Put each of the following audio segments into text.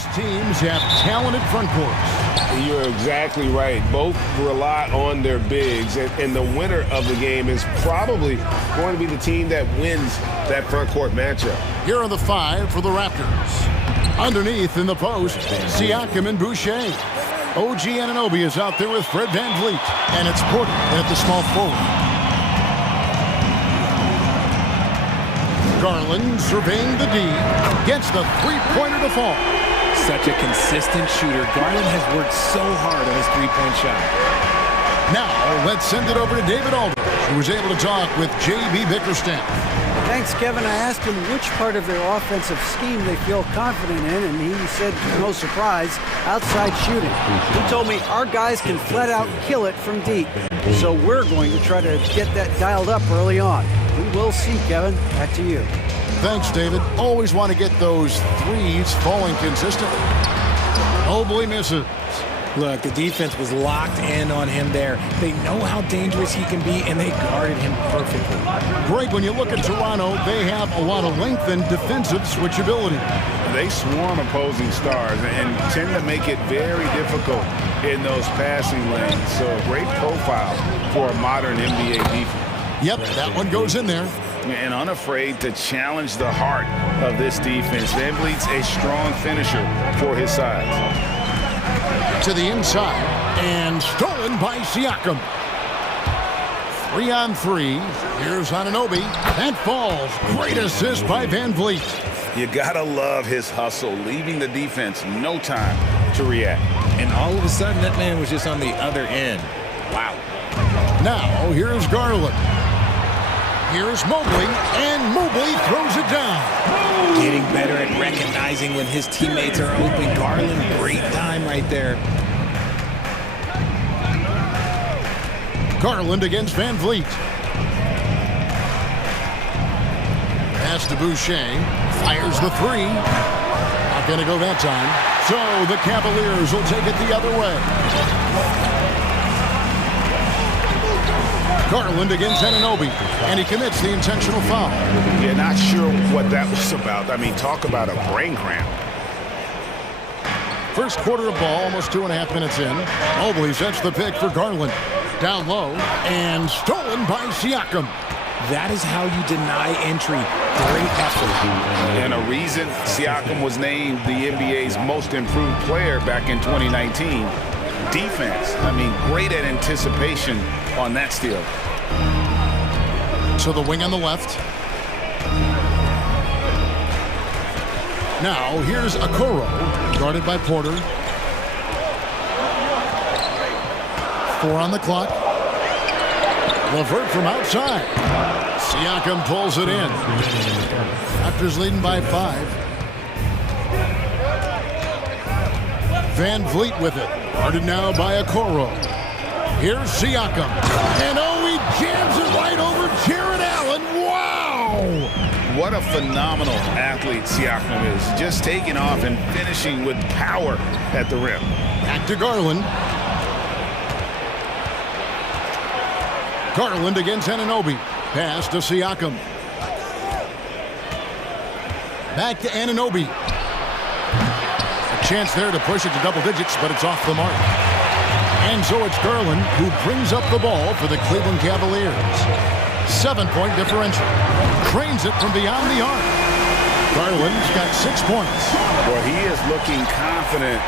These teams have talented front courts. You're exactly right. Both rely on their bigs, and the winner of the game is probably going to be the team that wins that front court matchup. Here are the 5 for the Raptors. Underneath in the post, Siakam and Boucher. OG Anunoby is out there with Fred VanVleet, and it's Porter at the small forward. Garland surveying the D, gets the three-pointer to fall. Such a consistent shooter. Garland has worked so hard on his three-point shot. Now, let's send it over to David Aldridge, who was able to talk with J.B. Bickerstaff. Thanks, Kevin. I asked him which part of their offensive scheme they feel confident in, and he said, no surprise, outside shooting. He told me our guys can flat out kill it from deep. So we're going to try to get that dialed up early on. We will see, Kevin. Back to you. Thanks, David. Always want to get those threes falling consistently. Mobley misses. Look, the defense was locked in on him there. They know how dangerous he can be, and they guarded him perfectly. Greg, when you look at Toronto, they have a lot of length and defensive switchability. They swarm opposing stars and tend to make it very difficult in those passing lanes. So a great profile for a modern NBA defense. Yep, that one goes in there. And unafraid to challenge the heart of this defense. VanVleet's a strong finisher for his size. To the inside, and stolen by Siakam. 3-on-3. Here's Anunoby. That falls. Great assist by VanVleet. You gotta love his hustle, leaving the defense no time to react. And all of a sudden, that man was just on the other end. Wow. Now, here's Garland. Here's Mobley, and Mobley throws it down. Getting better at recognizing when his teammates are open. Garland, great time right there. Garland against VanVleet. Pass to Boucher. Fires the three. Not going to go that time. So the Cavaliers will take it the other way. Garland against Anunoby, and he commits the intentional foul. Yeah, not sure what that was about. I mean, talk about a brain cramp. First quarter of ball, almost 2.5 minutes in. Mobley sets the pick for Garland. Down low, and stolen by Siakam. That is how you deny entry. Great effort. And a reason Siakam was named the NBA's most improved player back in 2019. Defense, I mean, great at anticipation on that steal. So the wing on the left. Now here's Okoro, guarded by Porter. 4 on the clock. LeVert from outside. Siakam pulls it in. Raptors leading by 5. VanVleet with it. Guarded now by Okoro. Here's Siakam. And oh, he jams it right over Jared Allen. Wow! What a phenomenal athlete Siakam is. Just taking off and finishing with power at the rim. Back to Garland. Garland against Anunoby. Pass to Siakam. Back to Anunoby. A chance there to push it to double digits, but it's off the mark. And so it's Garland who brings up the ball for the Cleveland Cavaliers. 7-point differential. Trains it from beyond the arc. Garland's got 6 points. Well, he is looking confident.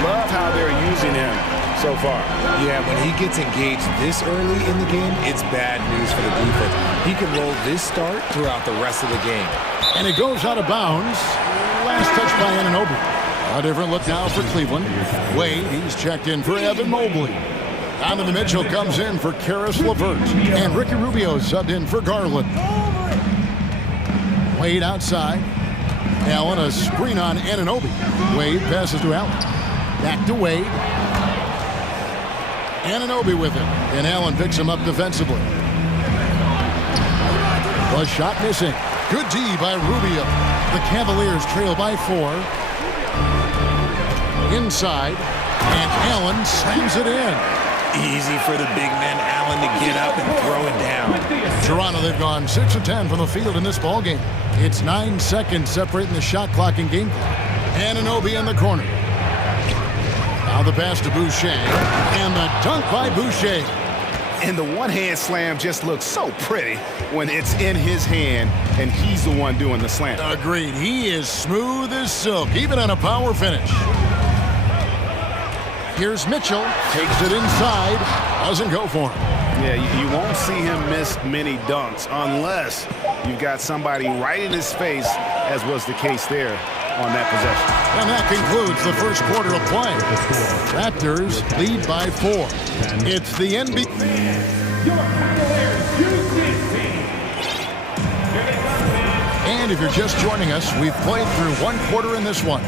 Love how they're using him so far. Yeah, when he gets engaged this early in the game, it's bad news for the defense. He can roll this start throughout the rest of the game. And it goes out of bounds. Last touch by Anunoby. A different look now for Cleveland. Wade, he's checked in for Evan Mobley. Donovan Mitchell comes in for Karis LeVert. And Ricky Rubio subbed in for Garland. Wade outside. Allen, a screen on Anunoby. Wade passes to Allen. Back to Wade. Anunoby with it. And Allen picks him up defensively. The shot missing. Good D by Rubio. The Cavaliers trail by 4. Inside, and Allen slams it in. Easy for the big man Allen to get up and throw it down. Toronto, they've gone 6 of 10 from the field in this ballgame. It's 9 seconds separating the shot clock and game clock. Anunoby in the corner. Now the pass to Boucher. And the dunk by Boucher. And the one-hand slam just looks so pretty when it's in his hand and he's the one doing the slam. Agreed. He is smooth as silk, even on a power finish. Here's Mitchell. Takes it inside. Doesn't go for him. Yeah, you won't see him miss many dunks unless you've got somebody right in his face, as was the case there on that possession. And that concludes the first quarter of play. Raptors lead by 4. It's the NBA. And if you're just joining us, we've played through one quarter in this one.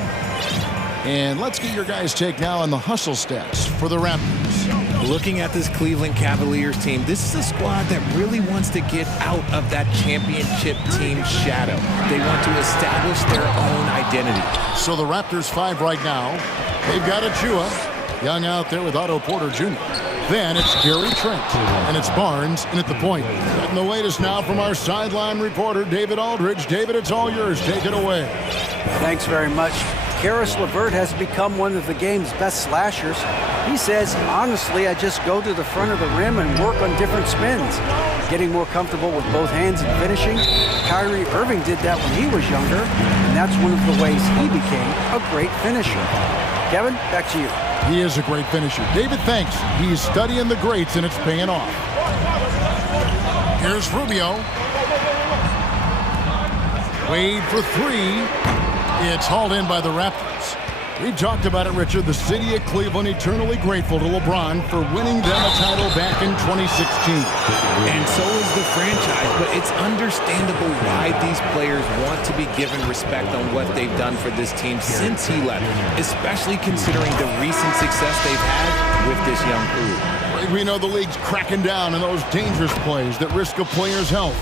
And let's get your guys' take now on the hustle stats for the Raptors. Looking at this Cleveland Cavaliers team, this is a squad that really wants to get out of that championship team shadow. They want to establish their own identity. So the Raptors 5 right now. They've got Achua, Young out there with Otto Porter Jr. Then it's Gary Trent, and it's Barnes in at the point. Getting the latest now from our sideline reporter, David Aldridge. David, it's all yours. Take it away. Thanks very much. Karis LeVert has become one of the game's best slashers. He says, honestly, I just go to the front of the rim and work on different spins. Getting more comfortable with both hands and finishing. Kyrie Irving did that when he was younger, and that's one of the ways he became a great finisher. Kevin, back to you. He is a great finisher. David, thanks. He's studying the greats, and it's paying off. Here's Rubio. Wade for 3. It's hauled in by the Raptors. We talked about it, Richard. The city of Cleveland eternally grateful to LeBron for winning them a title back in 2016. And so is the franchise, but it's understandable why these players want to be given respect on what they've done for this team since he left, especially considering the recent success they've had with this young crew. We know the league's cracking down on those dangerous plays that risk a player's health.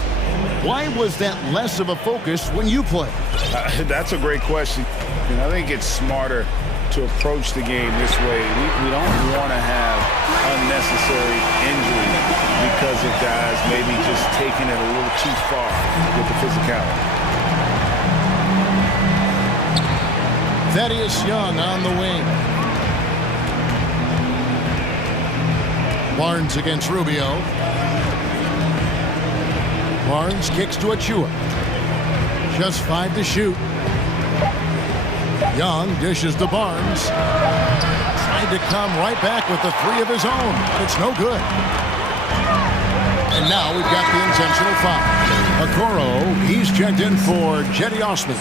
Why was that less of a focus when you played? That's a great question. And I think it's smarter to approach the game this way. We don't want to have unnecessary injuries because of guys maybe just taking it a little too far with the physicality. Thaddeus Young on the wing. Barnes against Rubio. Barnes kicks to Achua. Just 5 to shoot. Young dishes to Barnes. Tried to come right back with the 3 of his own, but it's no good. And now we've got the intentional foul. Okoro, he's checked in for Jetty Osman.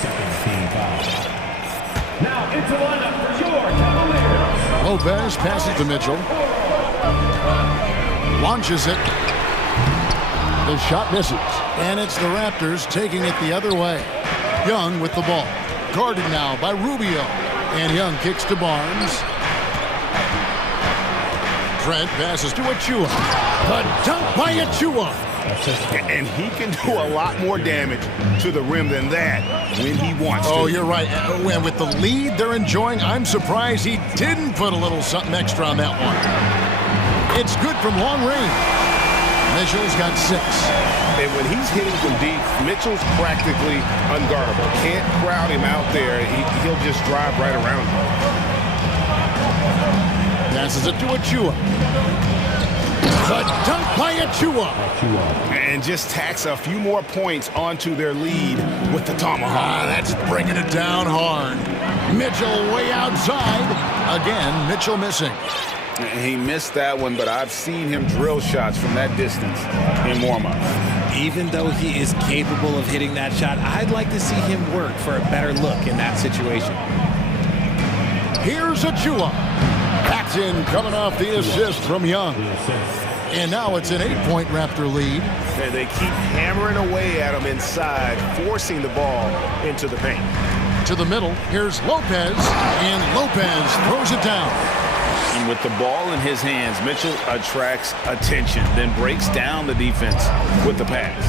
Now into lineup for your Cavaliers. Lopez passes to Mitchell. Launches it. The shot misses. And it's the Raptors taking it the other way. Young with the ball. Guarded now by Rubio. And Young kicks to Barnes. Trent passes to Achua. The dunk by Achua. And he can do a lot more damage to the rim than that when he wants to. Oh, you're right. And with the lead they're enjoying, I'm surprised he didn't put a little something extra on that one. It's good from long range. Mitchell's got 6. And when he's hitting from deep, Mitchell's practically unguardable. Can't crowd him out there. He'll just drive right around him. Passes it to Achua. The dunk by Achua. And just tacks a few more points onto their lead with the tomahawk. That's bringing it down hard. Mitchell way outside. Again, Mitchell missing. He missed that one, but I've seen him drill shots from that distance in warm-up. Even though he is capable of hitting that shot, I'd like to see him work for a better look in that situation. Here's Achua. Packed in, coming off the assist from Young. And now it's an 8-point Raptor lead. And they keep hammering away at him inside, forcing the ball into the paint. To the middle, here's Lopez, and Lopez throws it down. And with the ball in his hands, Mitchell attracts attention, then breaks down the defense with the pass.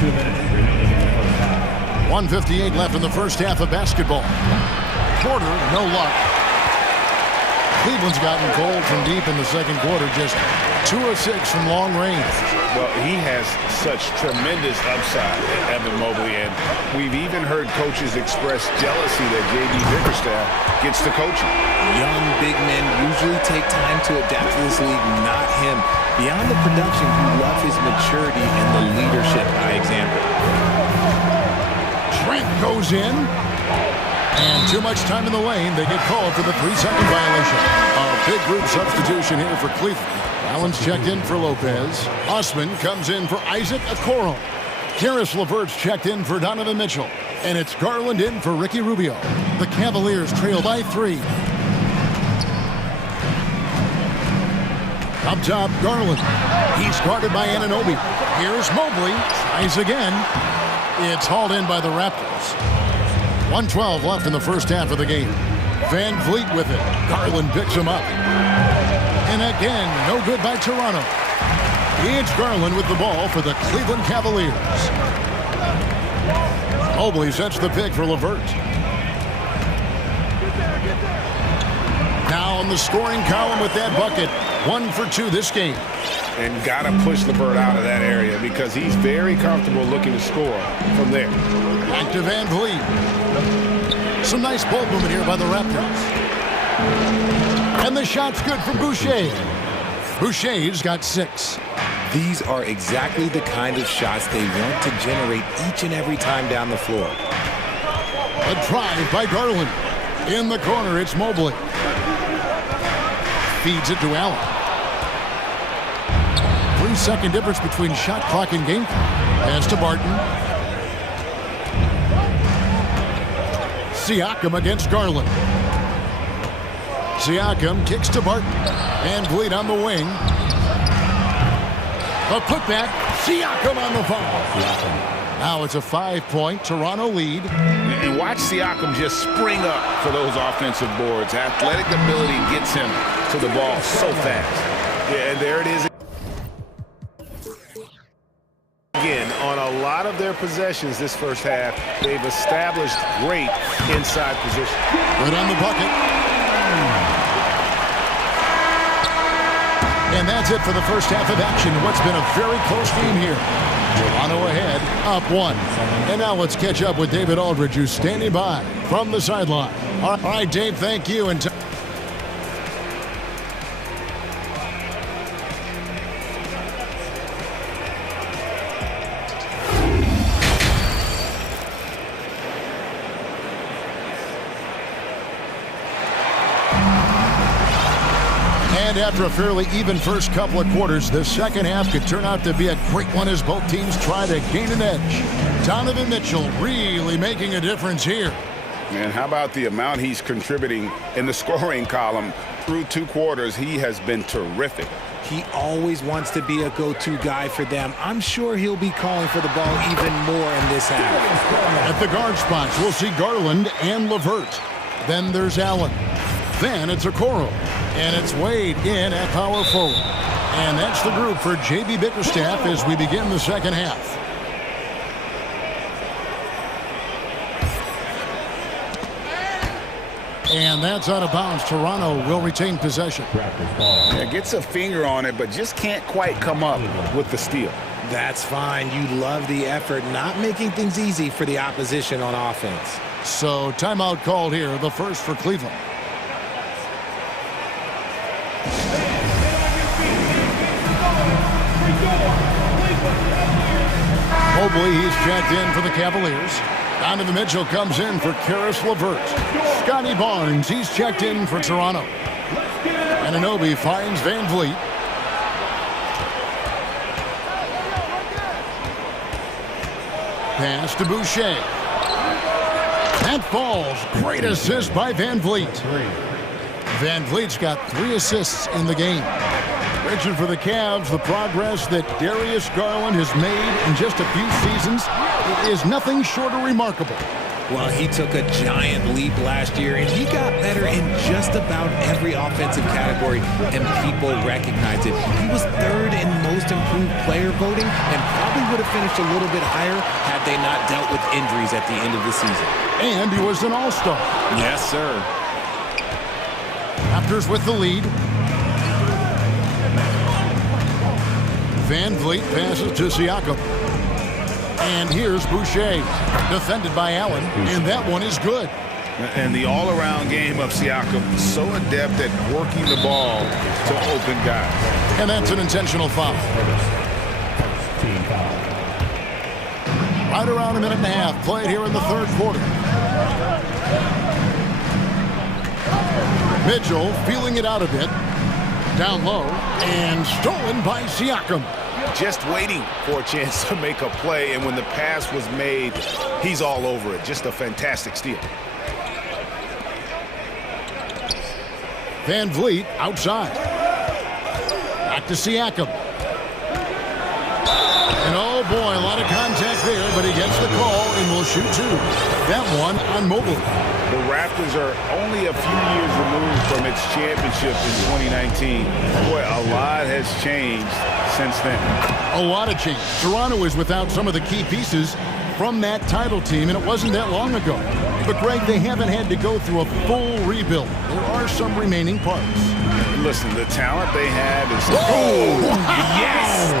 2 minutes remaining in the first half. 1:58 left in the first half of basketball. Porter, no luck. Cleveland's gotten cold from deep in the second quarter, just 2 of 6 from long range. Well, he has such tremendous upside, Evan Mobley, and we've even heard coaches express jealousy that J.B. Bickerstaff gets to coaching. Young big men usually take time to adapt to this league, not him. Beyond the production, you love his maturity and the leadership by example. Trent goes in. And too much time in the lane. They get called for the 3-second violation. A big group substitution here for Cleveland. Allen's checked in for Lopez. Osman comes in for Isaac Okoro. Karis LeVert's checked in for Donovan Mitchell. And it's Garland in for Ricky Rubio. The Cavaliers trail by 3. Up top, Garland. He's guarded by Anunoby. Here's Mobley. Tries again. It's hauled in by the Raptors. 1:12 left in the first half of the game. Van Vliet with it. Garland picks him up. And again, no good by Toronto. It's Garland with the ball for the Cleveland Cavaliers. Mobley sets the pick for LeVert. Now on the scoring column with that bucket. 1 for 2 this game. And got to push LeVert out of that area because he's very comfortable looking to score from there. Back to Van Vliet. Some nice ball movement here by the Raptors. And the shot's good for Boucher. Boucher's got 6. These are exactly the kind of shots they want to generate each and every time down the floor. A drive by Garland. In the corner, it's Mobley. Feeds it to Allen. 3-second difference between shot clock and game clock. Pass to Barton. Siakam against Garland. Siakam kicks to Barton. And Vliet on the wing. A putback. Siakam on the foul. Now it's a 5-point Toronto lead. And watch Siakam just spring up for those offensive boards. Athletic ability gets him to the ball so fast. Yeah, and there it is. Again, on a lot of their possessions this first half, they've established great inside position. Right on the bucket. And that's it for the first half of action. What's been a very close game here. Toronto ahead, up 1. And now let's catch up with David Aldridge, who's standing by from the sideline. All right, Dave, thank you. And after a fairly even first couple of quarters, the second half could turn out to be a great one as both teams try to gain an edge. Donovan Mitchell really making a difference here. Man, how about the amount he's contributing in the scoring column? Through 2 quarters, he has been terrific. He always wants to be a go-to guy for them. I'm sure he'll be calling for the ball even more in this half. At the guard spots, we'll see Garland and LeVert. Then there's Allen. Then it's Okoro. And it's Wade in at power forward. And that's the group for J.B. Bickerstaff as we begin the second half. And that's out of bounds. Toronto will retain possession. Yeah, gets a finger on it, but just can't quite come up with the steal. That's fine. You love the effort, not making things easy for the opposition on offense. So timeout called here, the first for Cleveland. Mobley, he's checked in for the Cavaliers. Donovan Mitchell comes in for Karis LeVert. Scotty Barnes, he's checked in for Toronto. Anunoby finds Van Vliet. Pass to Boucher. That falls. Great assist by Van Vliet. Van Vliet's got 3 assists in the game. Richard, for the Cavs, the progress that Darius Garland has made in just a few seasons is nothing short of remarkable. Well, he took a giant leap last year, and he got better in just about every offensive category, and people recognize it. He was 3rd in most improved player voting and probably would have finished a little bit higher had they not dealt with injuries at the end of the season. And he was an all-star. Yes, sir. Raptors with the lead. Van Vliet passes to Siakam. And here's Boucher, defended by Allen, and that one is good. And the all-around game of Siakam, so adept at working the ball to open guys. And that's an intentional foul. Right around a minute and a half played here in the third quarter. Mitchell feeling it out a bit. Down low and stolen by Siakam. Just waiting for a chance to make a play, and when the pass was made, he's all over it. Just a fantastic steal. Van Vliet outside. Back to Siakam. And oh boy, a lot of contact there, but he gets the call and will shoot two. That one on Mobley. The Raptors are only a few years removed from its championship in 2019. Boy, a lot has changed since then. A lot of change. Toronto is without some of the key pieces from that title team, and it wasn't that long ago. But, Greg, they haven't had to go through a full rebuild. There are some remaining parts. Listen, the talent they have is... Oh, yes!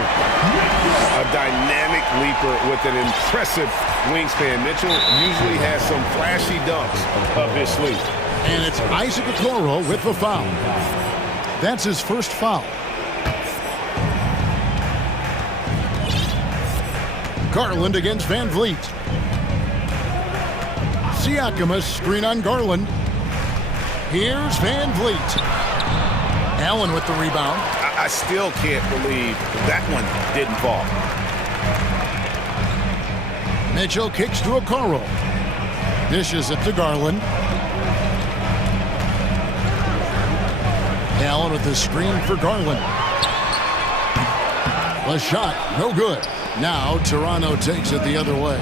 A dynamic leaper with an impressive wingspan. Mitchell usually has some flashy dunks up his sleeve. And it's Isaac Okoro with the foul. That's his first foul. Garland against Van Vliet. Siakam, a screen on Garland. Here's Van Vliet. Allen with the rebound. I still can't believe that one didn't fall. Mitchell kicks to Okoro. Dishes it to Garland. Allen with the screen for Garland. The shot, no good. Now Toronto takes it the other way.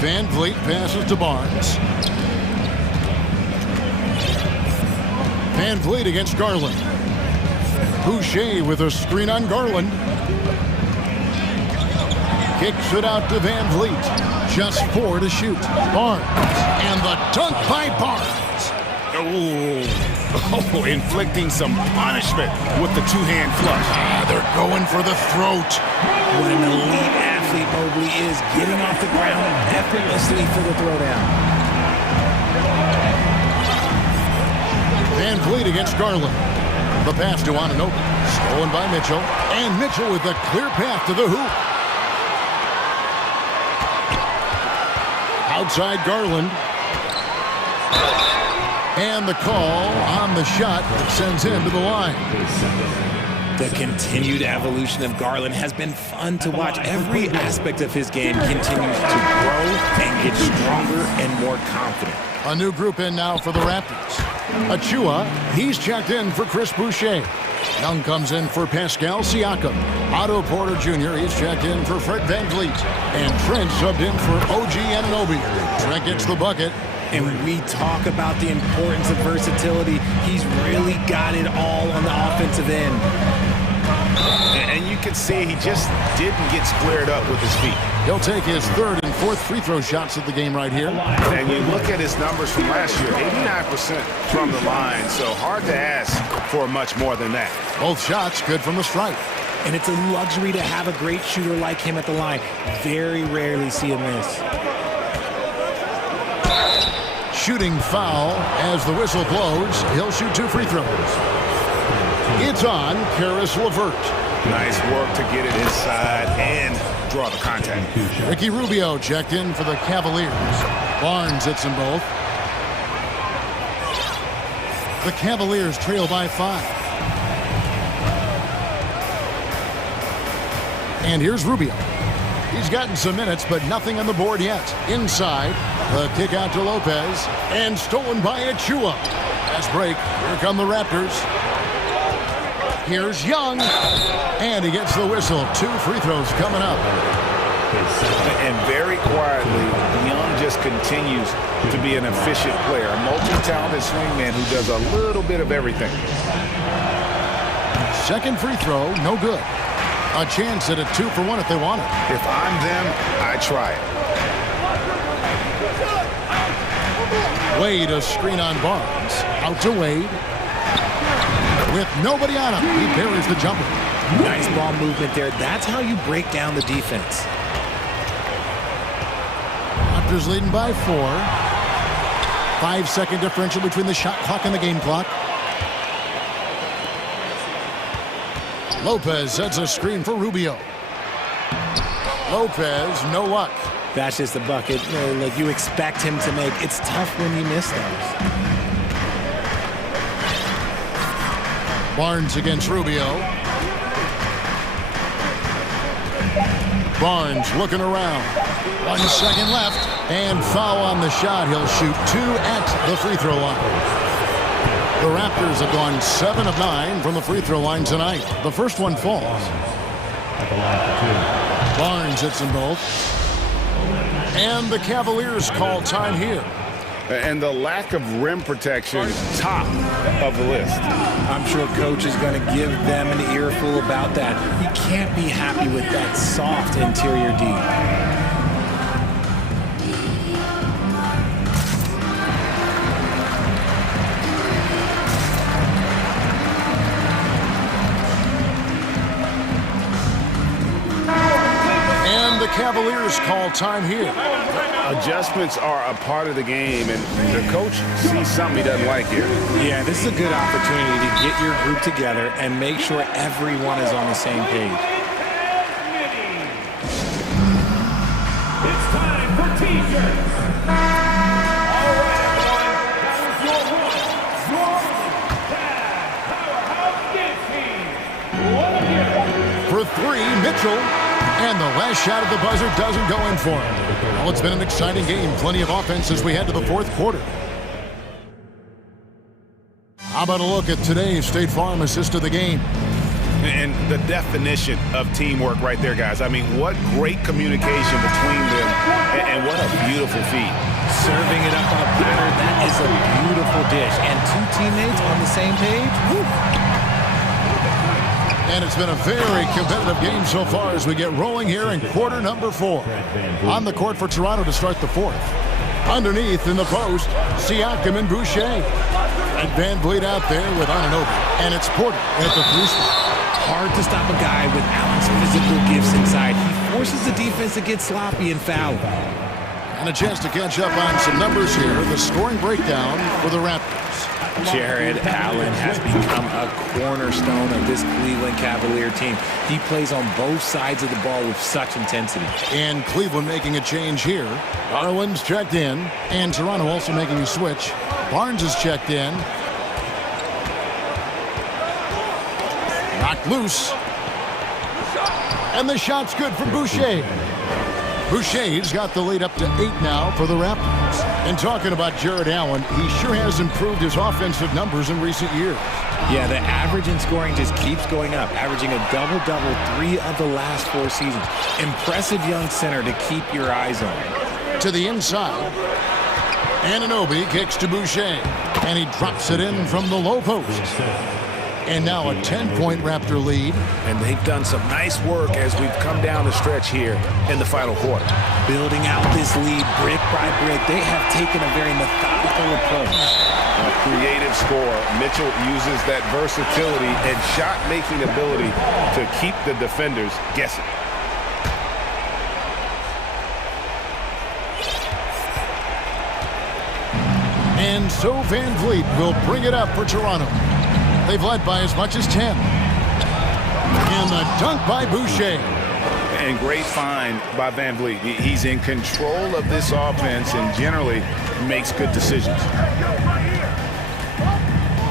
Van Vliet passes to Barnes. Van Vliet against Garland. Boucher with a screen on Garland. Kicks it out to Van Vliet. Just 4 to shoot. Barnes. And the dunk by Barnes. Oh, inflicting some punishment with the two-hand flush. They're going for the throat. What an elite athlete Mobley is, getting off the ground effortlessly for the throwdown. Van Vliet against Garland. The pass to Anunoby. Stolen by Mitchell. And Mitchell with a clear path to the hoop. Outside Garland. And the call on the shot that sends him to the line. The continued evolution of Garland has been fun to watch. Every aspect of his game continues to grow and get stronger and more confident. A new group in now for the Raptors. Achua, he's checked in for Chris Boucher. Young comes in for Pascal Siakam. Otto Porter Jr., he's checked in for Fred Van Vliet. And Trent subbed in for OG Anunoby. Trent gets the bucket. And when we talk about the importance of versatility, he's really got it all on the offensive end. And you can see he just didn't get squared up with his feet. He'll take his third and fourth free throw shots of the game right here. And you look at his numbers from last year, 89% from the line, so hard to ask for much more than that. Both shots good from the stripe. And it's a luxury to have a great shooter like him at the line. Very rarely see a miss. Shooting foul as the whistle blows. He'll shoot 2 free throws. It's on Karis LeVert. Nice work to get it inside and draw the contact. Ricky Rubio checked in for the Cavaliers. Barnes hits them both. The Cavaliers trail by 5. And here's Rubio. He's gotten some minutes, but nothing on the board yet. Inside, the kick out to Lopez, and stolen by Achua. Fast break. Here come the Raptors. Here's Young, and he gets the whistle. 2 free throws coming up. And very quietly, Young just continues to be an efficient player, a multi-talented swingman who does a little bit of everything. Second free throw, no good. A chance at a 2 for 1 if they want it. If I'm them, I try it. Wade a screen on Barnes. Out to Wade. With nobody on him, he buries the jumper. Nice ball movement there. That's how you break down the defense. Raptors leading by 4. 5-second differential between the shot clock and the game clock. Lopez sets a screen for Rubio. Lopez, no luck. That's just a bucket like you expect him to make. It's tough when you miss those. Barnes against Rubio. Barnes looking around. 1 second left. And foul on the shot. He'll shoot 2 at the free throw line. The Raptors have gone 7 of 9 from the free throw line tonight. The first one falls. Barnes hits them both. And the Cavaliers call time here. And the lack of rim protection, top of the list. I'm sure coach is going to give them an earful about that. You can't be happy with that soft interior D. And the Cavaliers call time here. Adjustments are a part of the game, and the coach sees something he doesn't like here. Yeah, this is a good opportunity to get your group together and make sure everyone is on the same page. It's time for T-shirts. All right, everyone. That was your powerhouse dance team. What a hero. For 3, Mitchell. And the last shot at the buzzer doesn't go in for him. Well, it's been an exciting game. Plenty of offense as we head to the 4th quarter. How about a look at today's State Farm assist of the game? And the definition of teamwork right there, guys. I mean, what great communication between them, and what a beautiful feed. Serving it up on a platter, that is a beautiful dish. And 2 teammates on the same page, woo. And it's been a very competitive game so far as we get rolling here in quarter number 4. On the court for Toronto to start the 4th. Underneath in the post, Siakam and Boucher. And Van Vliet out there with Anunoby. And it's Porter at the 3 spot. Hard to stop a guy with Allen's physical gifts inside. He forces the defense to get sloppy and foul. And a chance to catch up on some numbers here. The scoring breakdown for the Raptors. Jared Allen has become a cornerstone of this Cleveland Cavalier team. He plays on both sides of the ball with such intensity. And Cleveland making a change here. Garland's checked in. And Toronto also making a switch. Barnes is checked in. Knocked loose. And the shot's good for Boucher. Boucher's got the lead up to 8 now for the Raptors. And talking about Jared Allen, he sure has improved his offensive numbers in recent years. Yeah, the average in scoring just keeps going up, averaging a double-double 3 of the last 4 seasons. Impressive young center to keep your eyes on. To the inside. Anunoby kicks to Boucher. And he drops it in from the low post. And now a 10-point Raptor lead. And they've done some nice work as we've come down the stretch here in the final quarter. Building out this lead brick by brick, they have taken a very methodical approach. A creative scorer. Mitchell uses that versatility and shot-making ability to keep the defenders guessing. And so Van Vliet will bring it up for Toronto. They've led by as much as 10. And the dunk by Boucher. And great find by Van Vliet. He's in control of this offense and generally makes good decisions.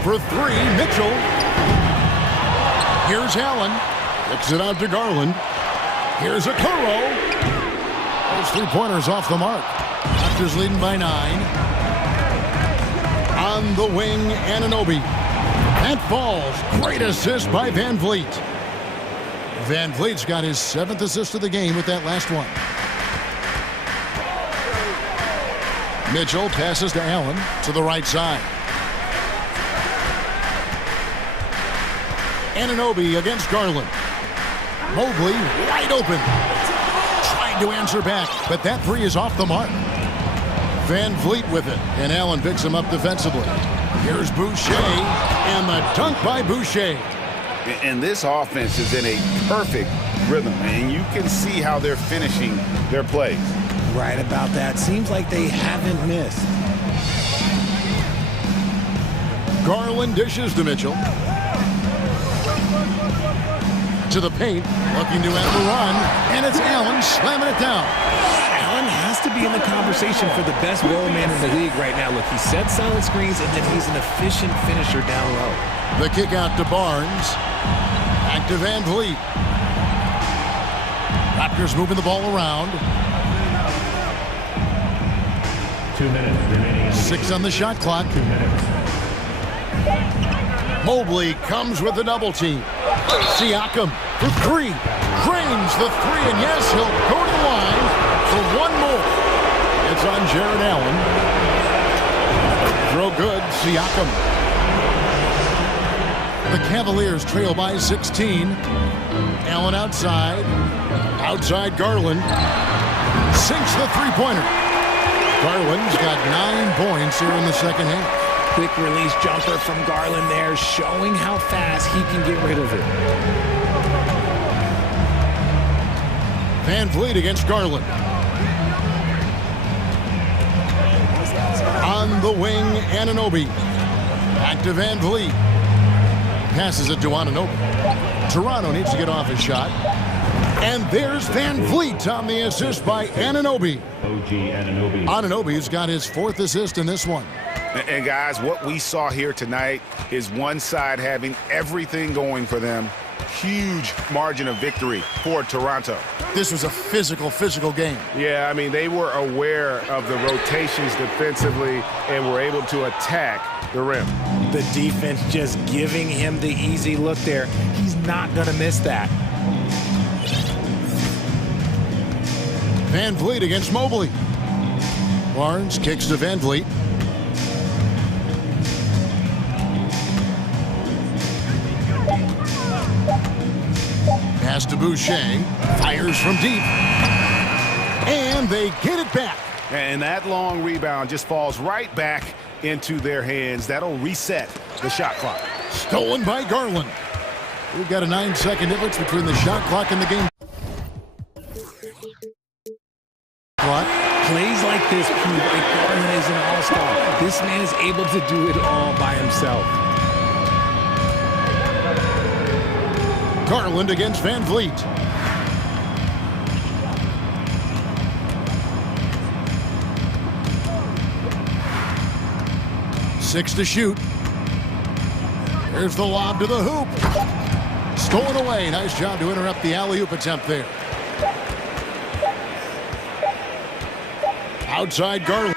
For 3, Mitchell. Here's Allen. Kicks it out to Garland. Here's Okoro. Those 3-pointers off the mark. Raptors leading by 9. On the wing, Anunoby. That falls. Great assist by Van Vliet. Van Vliet's got his 7th assist of the game with that last one. Mitchell passes to Allen to the right side. Anunoby against Garland. Mobley wide open. Trying to answer back, but that 3 is off the mark. Van Vliet with it, and Allen picks him up defensively. Here's Boucher, and the dunk by Boucher. And this offense is in a perfect rhythm, and you can see how they're finishing their plays. Right about that. Seems like they haven't missed. Garland dishes to Mitchell. To the paint, looking to end the run, and it's Allen slamming it down. Allen has to be in the conversation for the best roll man in the league right now. Look, he sets solid screens, and then he's an efficient finisher down low. The kick out to Barnes. Back to Van Vliet. Raptors moving the ball around. 2 minutes remaining. 6 on the shot clock. 2 minutes. Mobley comes with the double team. Siakam for 3. Drains the 3, and yes, he'll go to the line for one more. It's on Jared Allen. Throw good, Siakam. The Cavaliers trail by 16. Allen outside. Outside Garland. Sinks the three-pointer. Garland's got 9 points here in the second half. Quick release jumper from Garland there, showing how fast he can get rid of it. Van Vliet against Garland. On the wing, Anunoby. Back to Van Vliet. Passes it to Anunoby. Toronto needs to get off his shot. And there's Van Vliet on the assist by Anunoby. OG Anunoby. Anunoby's got his 4th assist in this one. And guys, what we saw here tonight is one side having everything going for them. Huge margin of victory for Toronto. This was a physical game. Yeah, I mean, they were aware of the rotations defensively and were able to attack the rim. The defense just giving him the easy look there. He's not going to miss that. Van Vliet against Mobley. Barnes kicks to Van Vliet. Pass to Boucher. Fires from deep. And they get it back. And that long rebound just falls right back into their hands. That'll reset the shot clock. Stolen by Garland. We've got a 9-second difference between the shot clock and the game clock. Plays like this prove like Garland is an all-star. This man is able to do it all by himself. Garland against Van Vliet. Six to shoot. Here's the lob to the hoop. Stolen away. Nice job to interrupt the alley-oop attempt there. Outside Garland.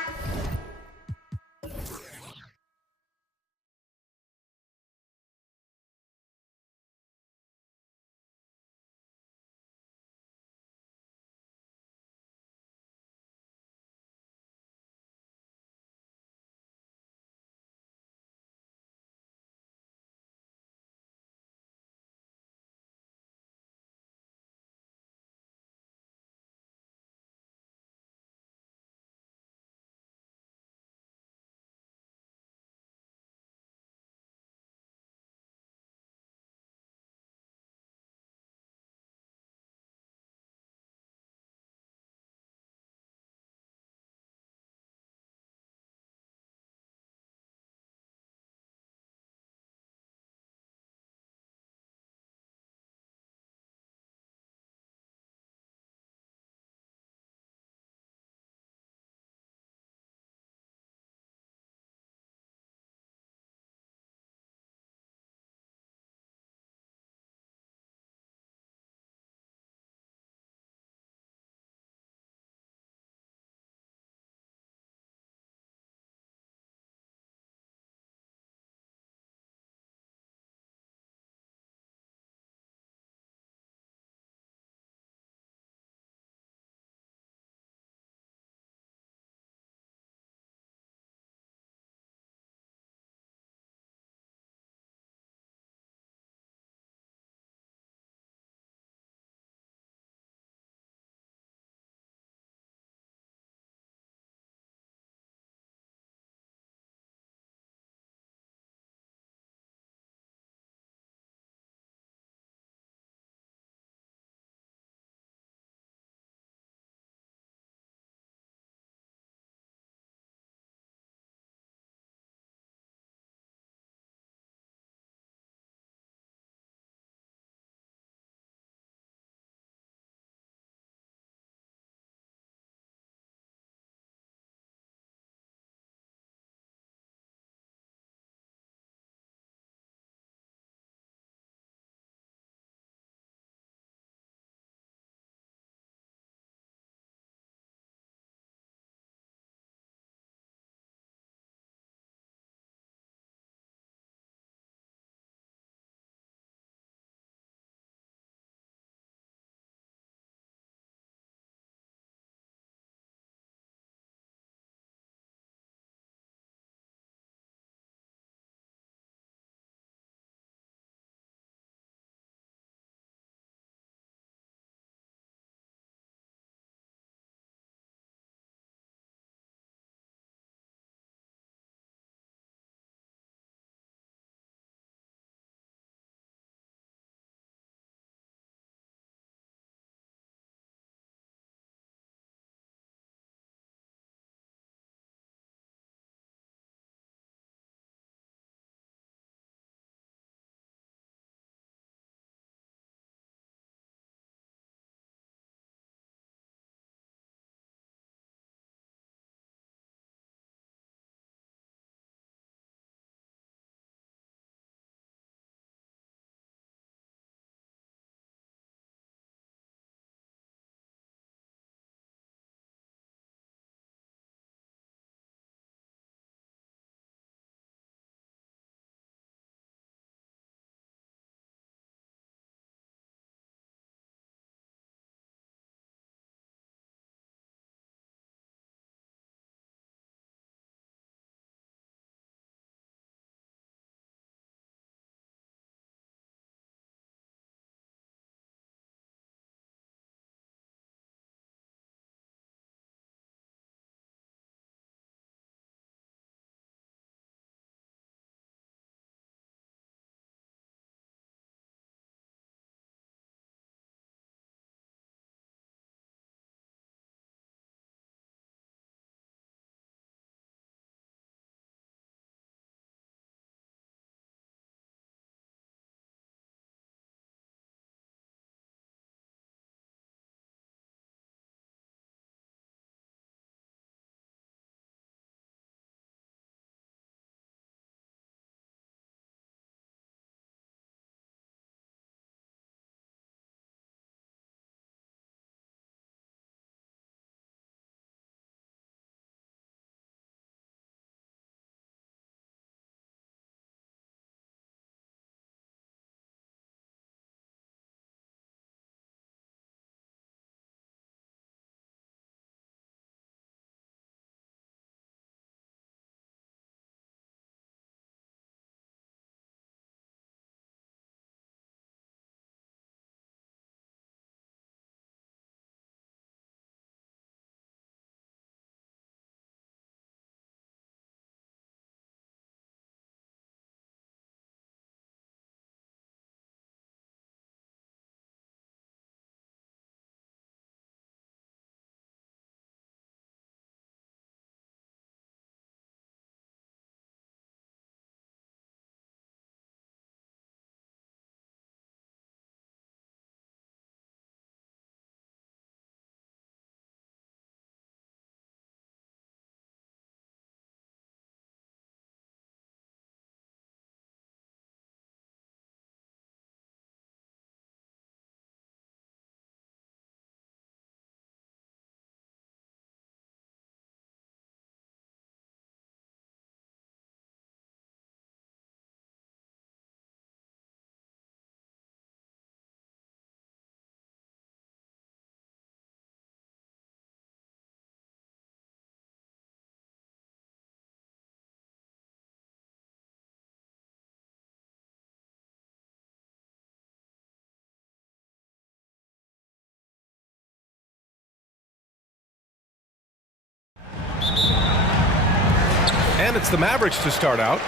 And it's the Mavericks to start out.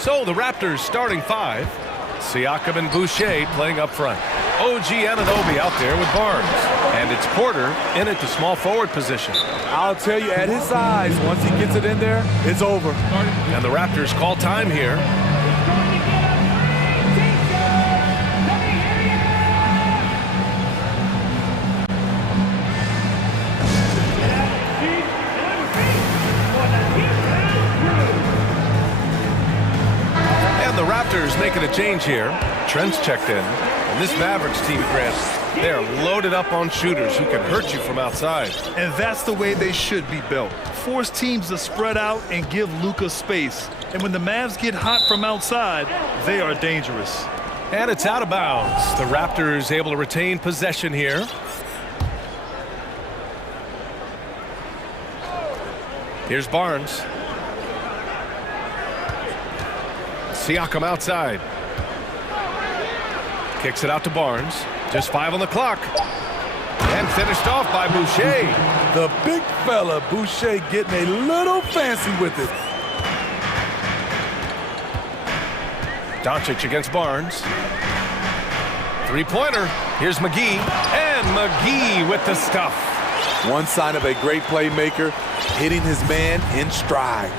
So the Raptors starting 5. Siakam and Boucher playing up front. OG Anunoby out there with Barnes. And it's Porter in at the small forward position. I'll tell you, at his size, once he gets it in there, it's over. And the Raptors call time here. And the Raptors making a change here. Trent's checked in. And this Mavericks team, Grant, they're loaded up on shooters who can hurt you from outside. And that's the way they should be built. Force teams to spread out and give Luka space. And when the Mavs get hot from outside, they are dangerous. And it's out of bounds. The Raptors able to retain possession here. Here's Barnes. Siakam outside. Kicks it out to Barnes. Just 5 on the clock. And finished off by Boucher. The big fella, Boucher, getting a little fancy with it. Doncic against Barnes. Three-pointer. Here's McGee. And McGee with the stuff. One sign of a great playmaker, hitting his man in stride.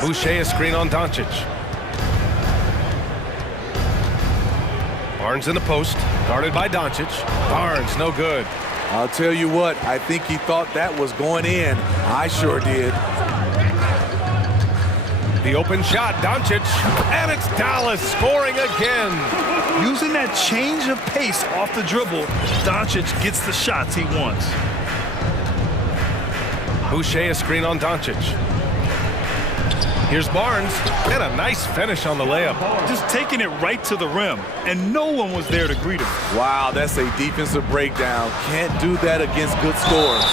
Boucher a screen on Doncic. Barnes in the post, guarded by Doncic. Barnes, no good. I'll tell you what, I think he thought that was going in. I sure did. The open shot, Doncic, and it's Dallas scoring again. Using that change of pace off the dribble, Doncic gets the shots he wants. Boucher a screen on Doncic. Here's Barnes, and a nice finish on the layup. Just taking it right to the rim, and no one was there to greet him. Wow, that's a defensive breakdown. Can't do that against good scores.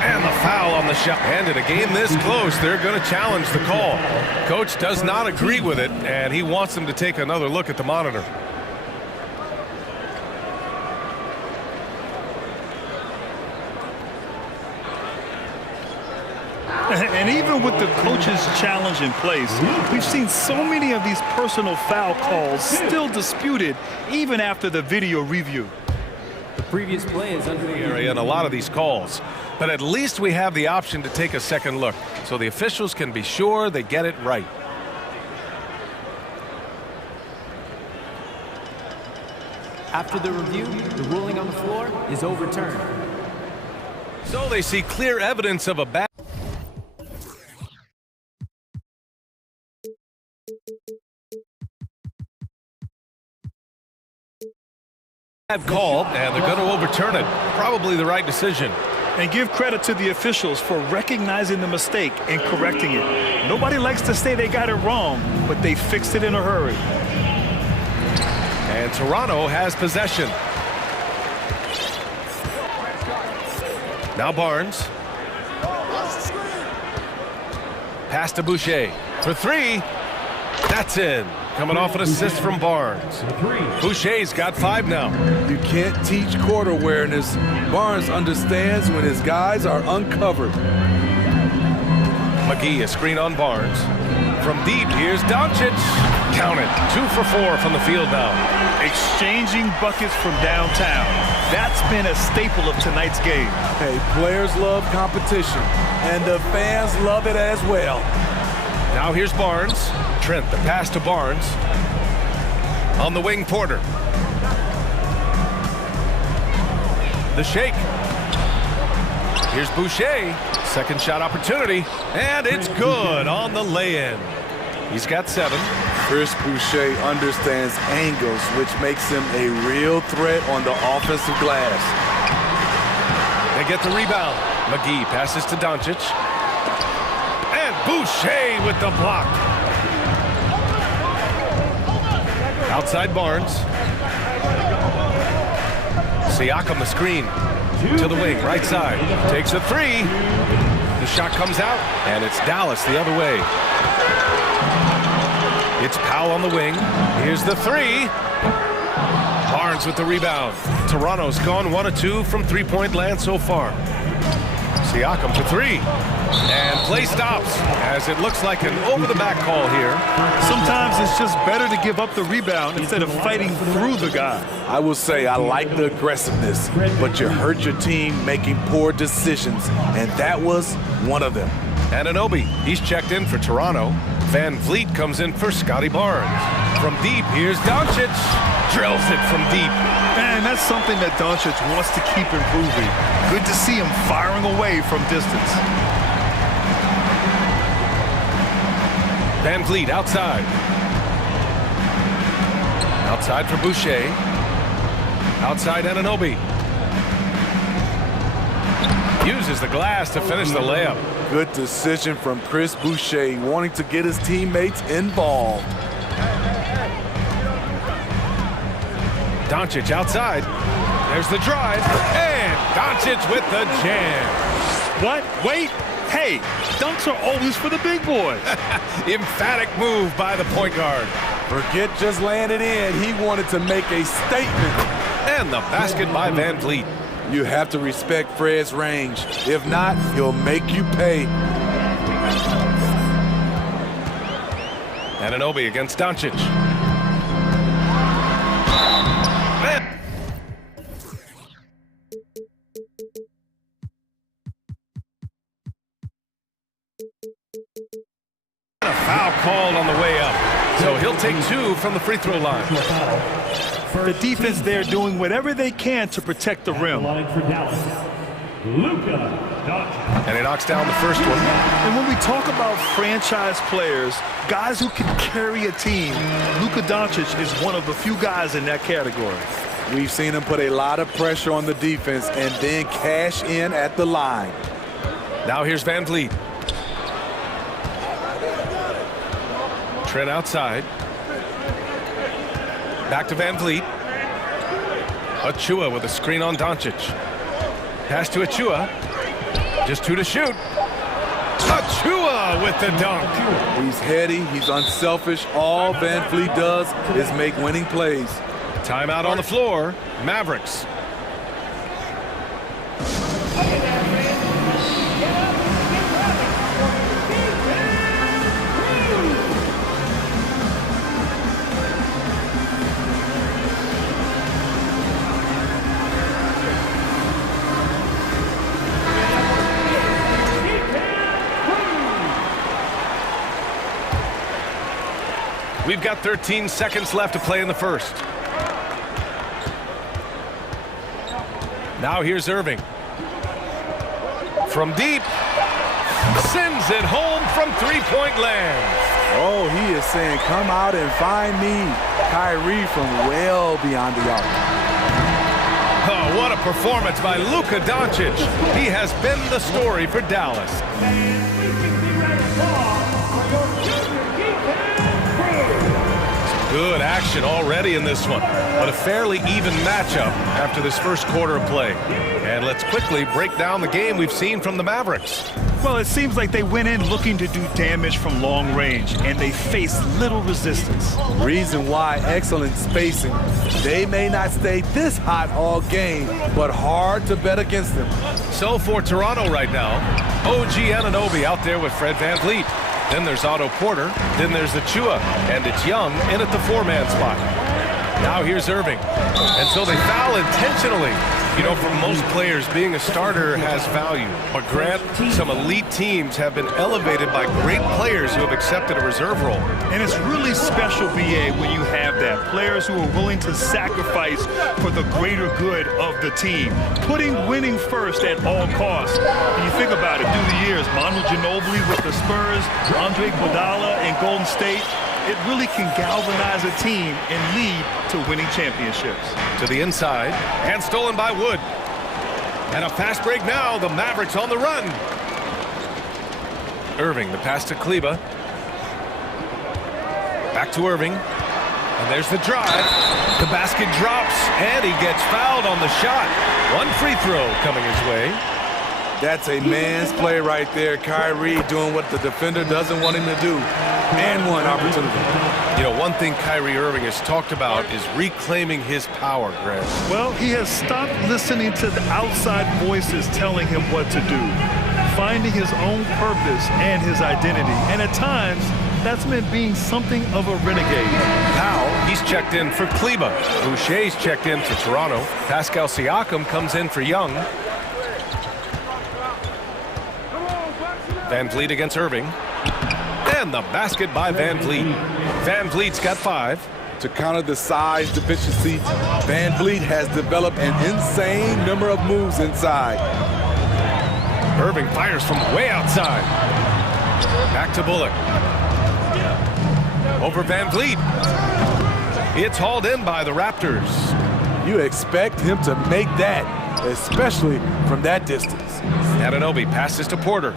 And the foul on the shot. And in a game this close, they're going to challenge the call. Coach does not agree with it, and he wants them to take another look at the monitor. And even with the coach's challenge in place, we've seen so many of these personal foul calls still disputed even after the video review. The previous play is under the area in a lot of these calls, but at least we have the option to take a second look, so the officials can be sure they get it right. After the review, the ruling on the floor is overturned. So they see clear evidence of a bad call, and they're going to overturn it. Probably the right decision. And give credit to the officials for recognizing the mistake and correcting it. Nobody likes to say they got it wrong, but they fixed it in a hurry. And Toronto has possession. Now Barnes. Pass to Boucher. For 3. That's in. Coming off an assist from Barnes. Boucher's got 5 now. You can't teach court awareness. Barnes understands when his guys are uncovered. McGee, a screen on Barnes. From deep, here's Doncic. Count it. 2 for 4 from the field now. Exchanging buckets from downtown. That's been a staple of tonight's game. Hey, players love competition, and the fans love it as well. Now here's Barnes. Trent, the pass to Barnes. On the wing, Porter. The shake. Here's Boucher. Second shot opportunity. And it's good on the lay-in. He's got 7. Chris Boucher understands angles, which makes him a real threat on the offensive glass. They get the rebound. McGee passes to Doncic. And Boucher with the block. Outside Barnes. Siakam the screen. To the wing, right side. Takes a 3. The shot comes out, and it's Dallas the other way. It's Powell on the wing. Here's the 3. Barnes with the rebound. Toronto's gone 1 of 2 from three-point land so far. Siakam for three. And play stops as it looks like an over-the-back call here. Sometimes it's just better to give up the rebound instead of fighting through the guy. I will say I like the aggressiveness, but you hurt your team making poor decisions, and that was one of them. Anunoby, he's checked in for Toronto. Van Vliet comes in for Scotty Barnes. From deep, here's Doncic. Drills it from deep. And that's something that Doncic wants to keep improving. Good to see him firing away from distance. Van Vliet outside. Outside for Boucher. Outside Anunoby. Uses the glass to finish the layup. Good decision from Chris Boucher, wanting to get his teammates involved. Doncic outside. There's the drive. And Doncic with the jam. What? Wait. Hey, dunks are always for the big boys. Emphatic move by the point guard. Forget just laying it in. He wanted to make a statement. And the basket by Van Vliet. You have to respect Fred's range. If not, he'll make you pay. Anunoby against Doncic. A foul called on the way up. So he'll take two from the free throw line. The defense there doing whatever they can to protect the rim. And he knocks down the first one. And when we talk about franchise players, guys who can carry a team, Luka Doncic is one of the few guys in that category. We've seen him put a lot of pressure on the defense and then cash in at the line. Now here's Van Vliet. Trent outside. Back to Van Vliet. Achua with a screen on Doncic. Pass to Achua. Just two to shoot. Achua with the dunk. He's heady. He's unselfish. All Van Vliet does is make winning plays. Timeout on the floor. Mavericks. We've got 13 seconds left to play in the first. Now here's Irving. From deep. Sends it home from three-point land. Oh, he is saying, come out and find me. Kyrie from well beyond the arc. Oh, what a performance by Luka Doncic. He has been the story for Dallas. Good action already in this one, but a fairly even matchup after this first quarter of play. And let's quickly break down the game we've seen from the Mavericks. Well, it seems like they went in looking to do damage from long range, and they faced little resistance. Reason why, excellent spacing. They may not stay this hot all game, but hard to bet against them. So for Toronto right now, OG Anunoby out there with Fred Van Vliet. Then there's Otto Porter. Then there's Achua. And it's Young in at the four-man spot. Now here's Irving. And so they foul intentionally. You know, for most players, being a starter has value. But Grant, some elite teams have been elevated by great players who have accepted a reserve role. And it's really special, BA, when you have that. Players who are willing to sacrifice for the greater good of the team. Putting winning first at all costs. When you think about it, through the years, Manu Ginobili with the Spurs, Andre Iguodala in Golden State, it really can galvanize a team and lead to winning championships. To the inside, and stolen by Wood. And a fast break now, the Mavericks on the run. Irving, the pass to Kleba. Back to Irving. And there's the drive. The basket drops, and he gets fouled on the shot. One free throw coming his way. That's a man's play right there. Kyrie doing what the defender doesn't want him to do. and one opportunity. You know, one thing Kyrie Irving has talked about is reclaiming his power, Grant. Well, he has stopped listening to the outside voices telling him what to do, finding his own purpose and his identity. And at times, that's meant being something of a renegade. Powell, he's checked in for Kleba. Boucher's checked in for Toronto. Pascal Siakam comes in for Young. Van Vliet against Irving. And the basket by Van Vliet. Van Vliet's got 5. To counter the size deficiency, Van Vliet has developed an insane number of moves inside. Irving fires from way outside. Back to Bullock. Over Van Vliet. It's hauled in by the Raptors. You expect him to make that, especially from that distance. Anunoby passes to Porter.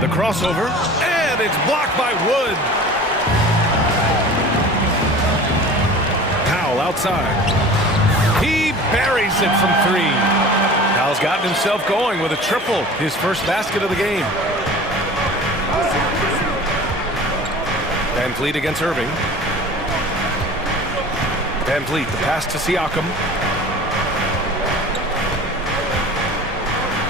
The crossover, and it's blocked by Wood. Powell outside. He buries it from 3. Powell's gotten himself going with a triple, his first basket of the game. Van Vliet against Irving. Van Vliet, the pass to Siakam.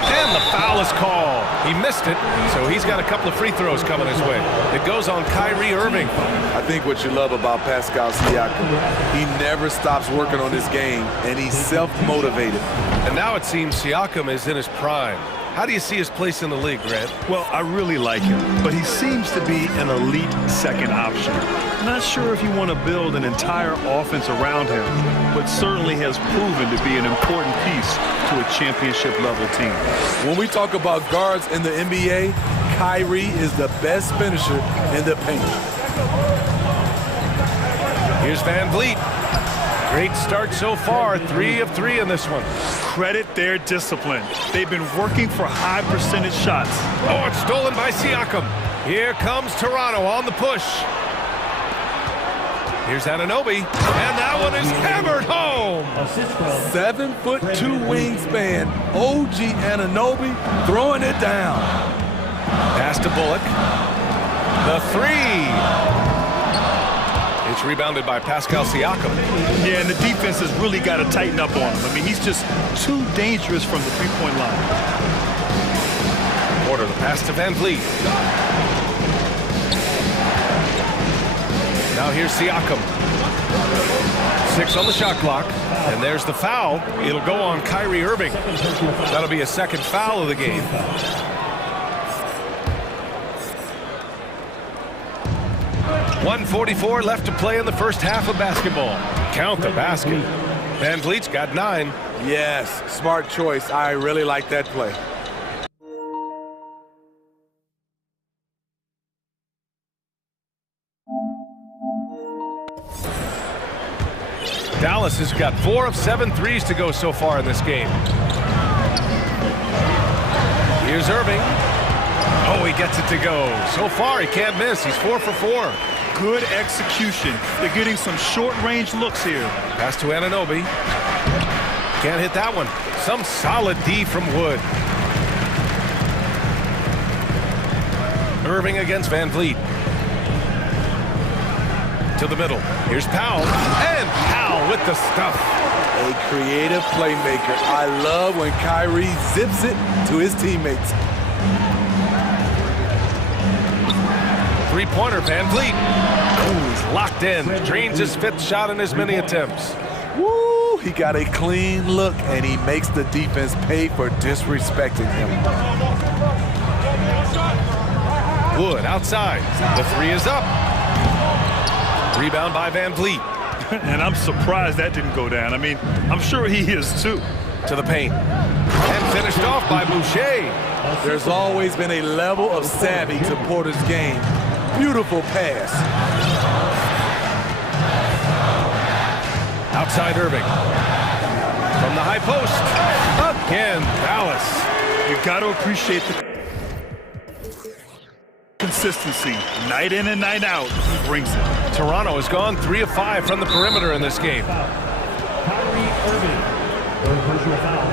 And the foul is called. He missed it, so he's got a couple of free throws coming his way. It goes on Kyrie Irving. I think what you love about Pascal Siakam, he never stops working on his game, and he's self-motivated. And now it seems Siakam is in his prime. How do you see his place in the league, Grant? Well, I really like him, but he seems to be an elite second option. Not sure if you want to build an entire offense around him, but certainly has proven to be an important piece to a championship-level team. When we talk about guards in the NBA, Kyrie is the best finisher in the paint. Here's Van Vliet. Great start so far, 3 of 3 in this one. Credit their discipline. They've been working for high percentage shots. Oh, it's stolen by Siakam. Here comes Toronto on the push. Here's Anunoby, and that one is hammered home. 7'2" wingspan, OG Anunoby throwing it down. Pass to Bullock. The 3. It's rebounded by Pascal Siakam. Yeah, and the defense has really got to tighten up on him. I mean, he's just too dangerous from the three-point line. Porter, the pass to Van Vliet. Now here's Siakam. 6 on the shot clock. And there's the foul. It'll go on Kyrie Irving. That'll be a second foul of the game. .144 left to play in the first half of basketball. Count the basket. Van Vliet's got 9. Yes, smart choice. I really like that play. Dallas has got 4 of 7 threes to go so far in this game. Here's Irving. Oh, he gets it to go. So far, he can't miss. He's 4 for 4. Good execution. They're getting some short-range looks here. Pass to Anunoby. Can't hit that one. Some solid D from Wood. Irving against Van Vliet. To the middle. Here's Powell. And Powell with the stuff. A creative playmaker. I love when Kyrie zips it to his teammates. Three-pointer, Van Vliet. Oh, he's locked in. Drains his 5th shot in as many attempts. Woo! He got a clean look, and he makes the defense pay for disrespecting him. Wood outside. The 3 is up. Rebound by Van Vliet. And I'm surprised that didn't go down. I mean, I'm sure he is too. To the paint. And finished off by Boucher. There's always been a level of savvy to Porter's game. Beautiful pass. Outside Irving. From the high post. Again, Dallas. You got to appreciate the consistency. Night in and night out, he brings it. Toronto has gone 3 of 5 from the perimeter in this game. Kyrie Irving, third personal foul.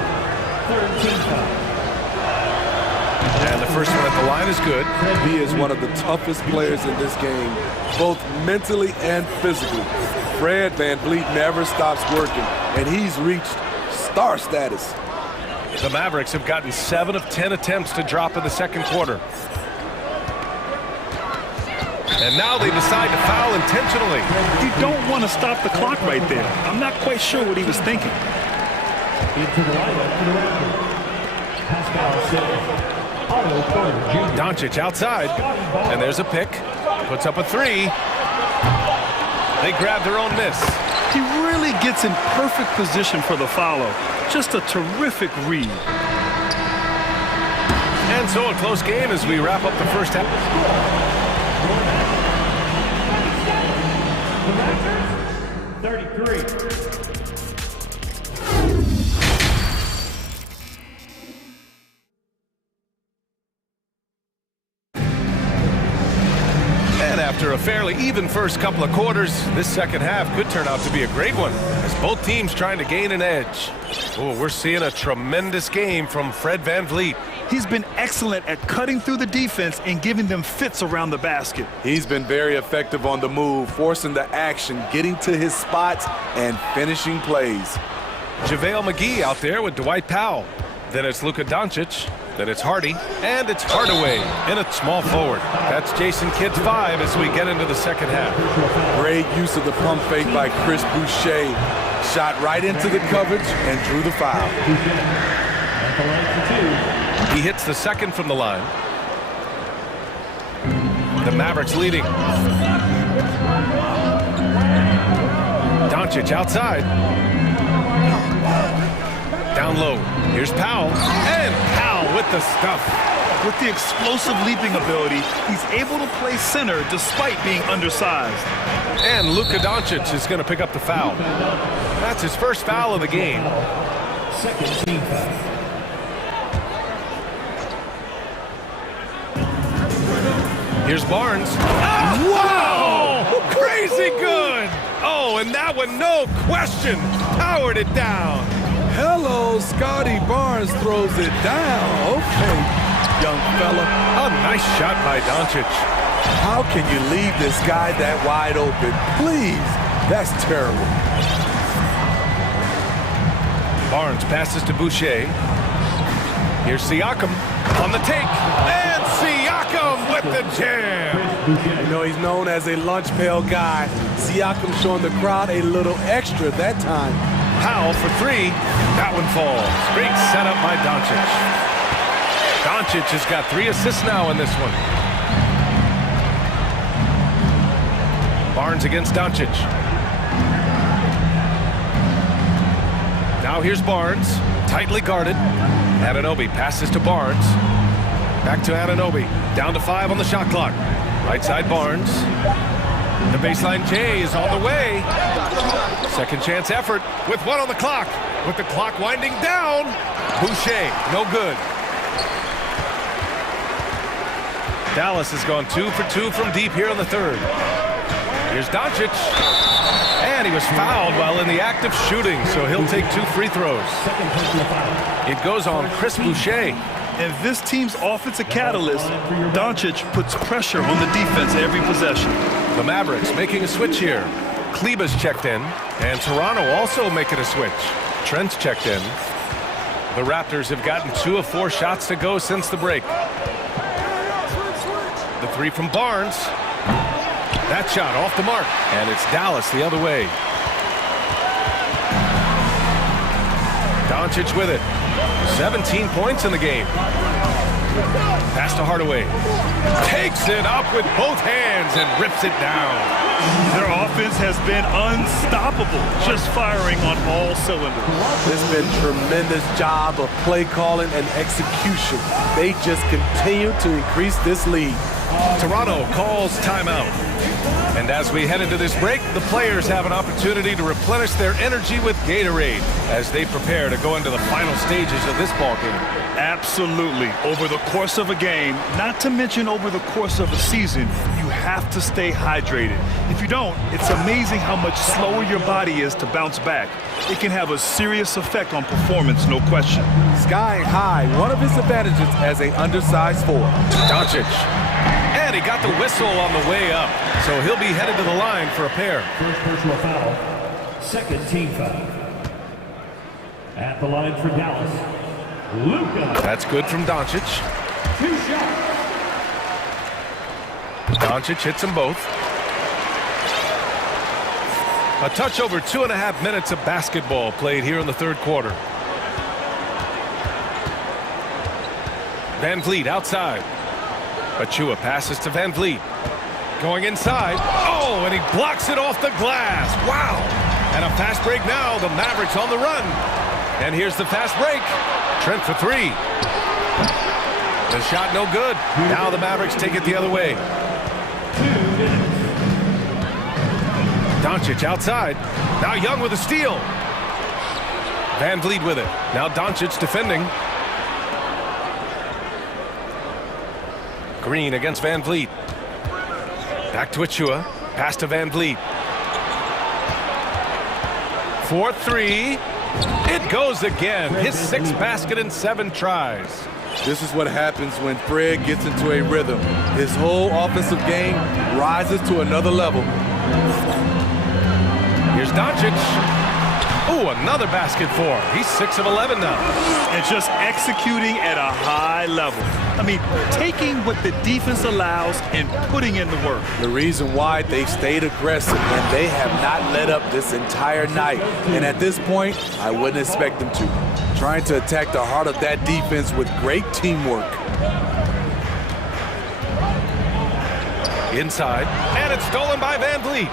Third team foul. And the first one at the line is good. He is one of the toughest players in this game, both mentally and physically. Fred VanVleet never stops working, and he's reached star status. The Mavericks have gotten 7 of 10 attempts to drop in the second quarter. And now they decide to foul intentionally. You don't want to stop the clock right there. I'm not quite sure what he was thinking. Doncic outside, and there's a pick. Puts up a three. They grab their own miss. He really gets in perfect position for the follow. Just a terrific read. And so a close game as we wrap up the first half. 33. And after a fairly even first couple of quarters, this second half could turn out to be a great one as both teams trying to gain an edge. Oh, we're seeing a tremendous game from Fred VanVleet. He's been excellent at cutting through the defense and giving them fits around the basket. He's been very effective on the move, forcing the action, getting to his spots, and finishing plays. JaVale McGee out there with Dwight Powell. Then it's Luka Doncic. Then it's Hardy. And it's Hardaway in a small forward. That's Jason Kidd's 5 as we get into the second half. Great use of the pump fake by Chris Boucher. Shot right into the coverage and drew the foul. He hits the second from the line. The Mavericks leading. Doncic outside. Down low. Here's Powell. And Powell with the stuff. With the explosive leaping ability, he's able to play center despite being undersized. And Luka Doncic is going to pick up the foul. That's his first foul of the game. Second team foul. Here's Barnes. Oh, wow! Crazy good! Oh, and that one, no question, powered it down. Hello, Scotty Barnes throws it down. Okay, young fella. A nice shot by Doncic. How can you leave this guy that wide open? Please, that's terrible. Barnes passes to Boucher. Here's Siakam on the take. And Siakam with the jam. You know, he's known as a lunch pail guy. Siakam showing the crowd a little extra that time. Powell for three. That one falls. Great setup by Doncic. Doncic has got 3 assists now in this one. Barnes against Doncic. Now here's Barnes. Tightly guarded. Anunoby passes to Barnes. Back to Anunoby. Down to 5 on the shot clock. Right side Barnes. The baseline J is on the way. Second chance effort with 1 on the clock. With the clock winding down. Boucher, no good. Dallas has gone 2 for 2 from deep here in the third. Here's Doncic. And he was fouled while in the act of shooting, so he'll take 2 free throws. It goes on Chris Boucher. And this team's offensive catalyst, Doncic puts pressure on the defense every possession. The Mavericks making a switch here. Kleba's checked in, and Toronto also making a switch. Trent's checked in. The Raptors have gotten 2 of 4 shots to go since the break. The 3 from Barnes. That shot off the mark, and it's Dallas the other way. Doncic with it. 17 points in the game. Pass to Hardaway. Takes it up with both hands and rips it down. Their offense has been unstoppable, just firing on all cylinders. It's been a tremendous job of play calling and execution. They just continue to increase this lead. Toronto calls timeout. And as we head into this break, the players have an opportunity to replenish their energy with Gatorade as they prepare to go into the final stages of this ball game. Absolutely. Over the course of a game, not to mention over the course of a season, you have to stay hydrated. If you don't, it's amazing how much slower your body is to bounce back. It can have a serious effect on performance, no question. Sky high, one of his advantages as an undersized forward. Doncic. And he got the whistle on the way up. So he'll be headed to the line for a pair. First personal foul. Second team foul. At the line for Dallas, Luka. That's good from Doncic. 2 shots. Doncic hits them both. A touch over 2.5 minutes of basketball played here in the third quarter. Van Vliet outside. Achua passes to Van Vliet. Going inside. Oh, and he blocks it off the glass. Wow. And a fast break now. The Mavericks on the run. And here's the fast break. Trent for 3. The shot no good. Now the Mavericks take it the other way. 2 minutes. Doncic outside. Now Young with a steal. Van Vliet with it. Now Doncic defending. Green against Van Vliet. Back to Achua. Pass to Van Vliet. 4-3. It goes again. His 6th basket in 7 tries. This is what happens when Fred gets into a rhythm. His whole offensive game rises to another level. Here's Doncic. Oh, another basket for him. He's 6 of 11 now. And just executing at a high level. I mean, taking what the defense allows and putting in the work. The reason why they stayed aggressive and they have not let up this entire night. And at this point, I wouldn't expect them to. Trying to attack the heart of that defense with great teamwork. Inside, and it's stolen by Van Vliet.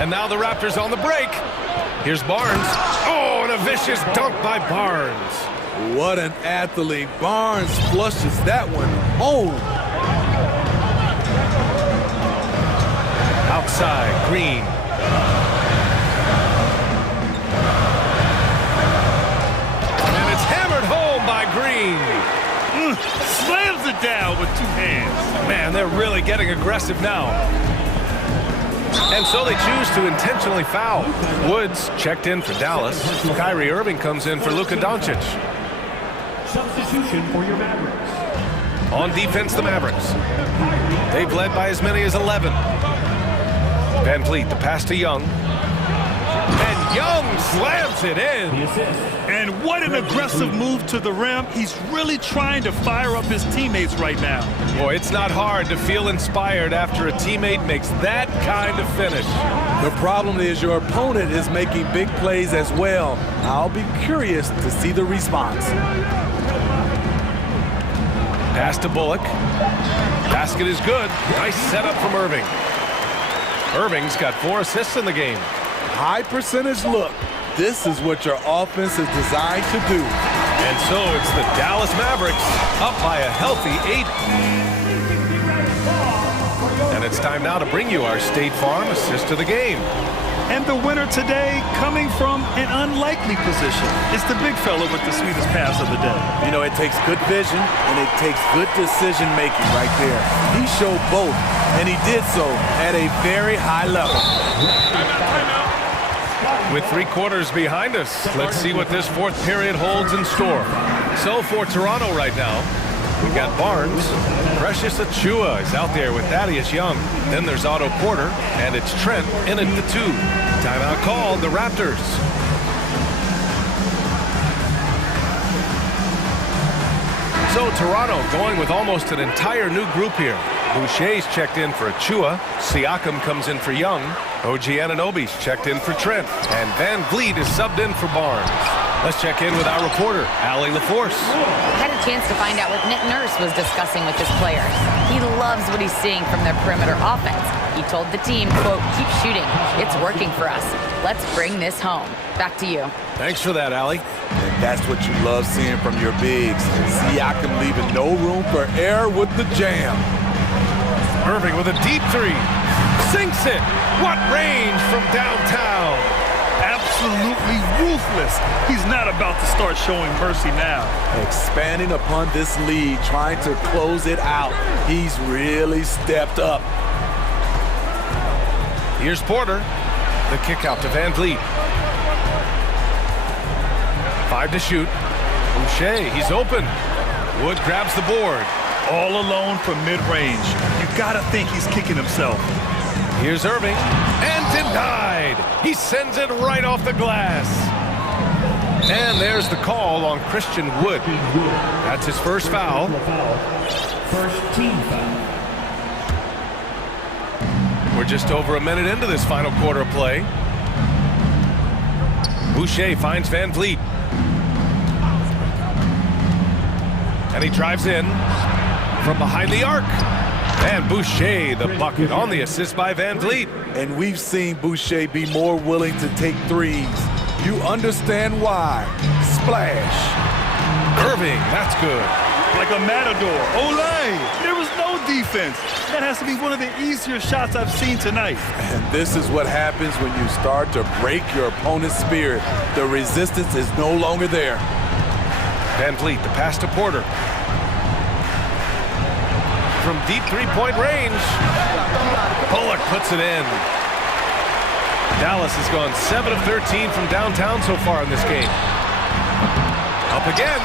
And now the Raptors on the break. Here's Barnes. Oh, and a vicious dunk by Barnes. What an athlete. Barnes flushes that one home. Outside, Green. And it's hammered home by Green. Slams it down with 2 hands. Man, they're really getting aggressive now. And so they choose to intentionally foul. Woods checked in for Dallas. Kyrie Irving comes in for Luka Doncic. Substitution for your Mavericks. On defense, the Mavericks. They've led by as many as 11. Van Vliet, the pass to Young. And Young slams it in. The assist. And what an aggressive move to the rim. He's really trying to fire up his teammates right now. Boy, it's not hard to feel inspired after a teammate makes that kind of finish. The problem is your opponent is making big plays as well. I'll be curious to see the response. Pass to Bullock. Basket is good. Nice setup from Irving. Irving's got 4 assists in the game. High percentage look. This is what your offense is designed to do. And so it's the Dallas Mavericks up by a healthy 8. And it's time now to bring you our State Farm assist of the game. And the winner today coming from an unlikely position. It's the big fella with the sweetest pass of the day. You know, it takes good vision and it takes good decision making right there. He showed both, and he did so at a very high level. With 3 quarters behind us, let's see what this 4th period holds in store. So for Toronto right now, we've got Barnes. Precious Achua is out there with Thaddeus Young. Then there's Otto Porter, and it's Trent in at the 2. Timeout called, the Raptors. So Toronto going with almost an entire new group here. Boucher's checked in for Achua. Siakam comes in for Young. OG Anunoby's checked in for Trent. And Van Vliet is subbed in for Barnes. Let's check in with our reporter, Allie LaForce. I had a chance to find out what Nick Nurse was discussing with his players. He loves what he's seeing from their perimeter offense. He told the team, quote, "Keep shooting. It's working for us. Let's bring this home." Back to you. Thanks for that, Allie. And that's what you love seeing from your bigs. Siakam leaving no room for error with the jam. Irving with a deep 3. Sinks it. What range from downtown. Absolutely ruthless. He's not about to start showing mercy now. Expanding upon this lead, trying to close it out. He's really stepped up. Here's Porter. The kick out to Van Vliet. 5 to shoot. Boucher, he's open. Wood grabs the board. All alone from mid-range. You gotta think he's kicking himself. Here's Irving, and denied. He sends it right off the glass. And there's the call on Christian Wood. That's his first foul. First team foul. We're just over a minute into this final quarter of play. Boucher finds Van Vliet. And he drives in from behind the arc. And Boucher, the bucket on the assist by Van Vliet. And we've seen Boucher be more willing to take threes. You understand why. Splash. Irving, that's good. Like a matador. Olay! There was no defense. That has to be one of the easier shots I've seen tonight. And this is what happens when you start to break your opponent's spirit. The resistance is no longer there. Van Vliet, the pass to Porter. From deep three-point range. Bullock puts it in. Dallas has gone 7 of 13 from downtown so far in this game. Up again.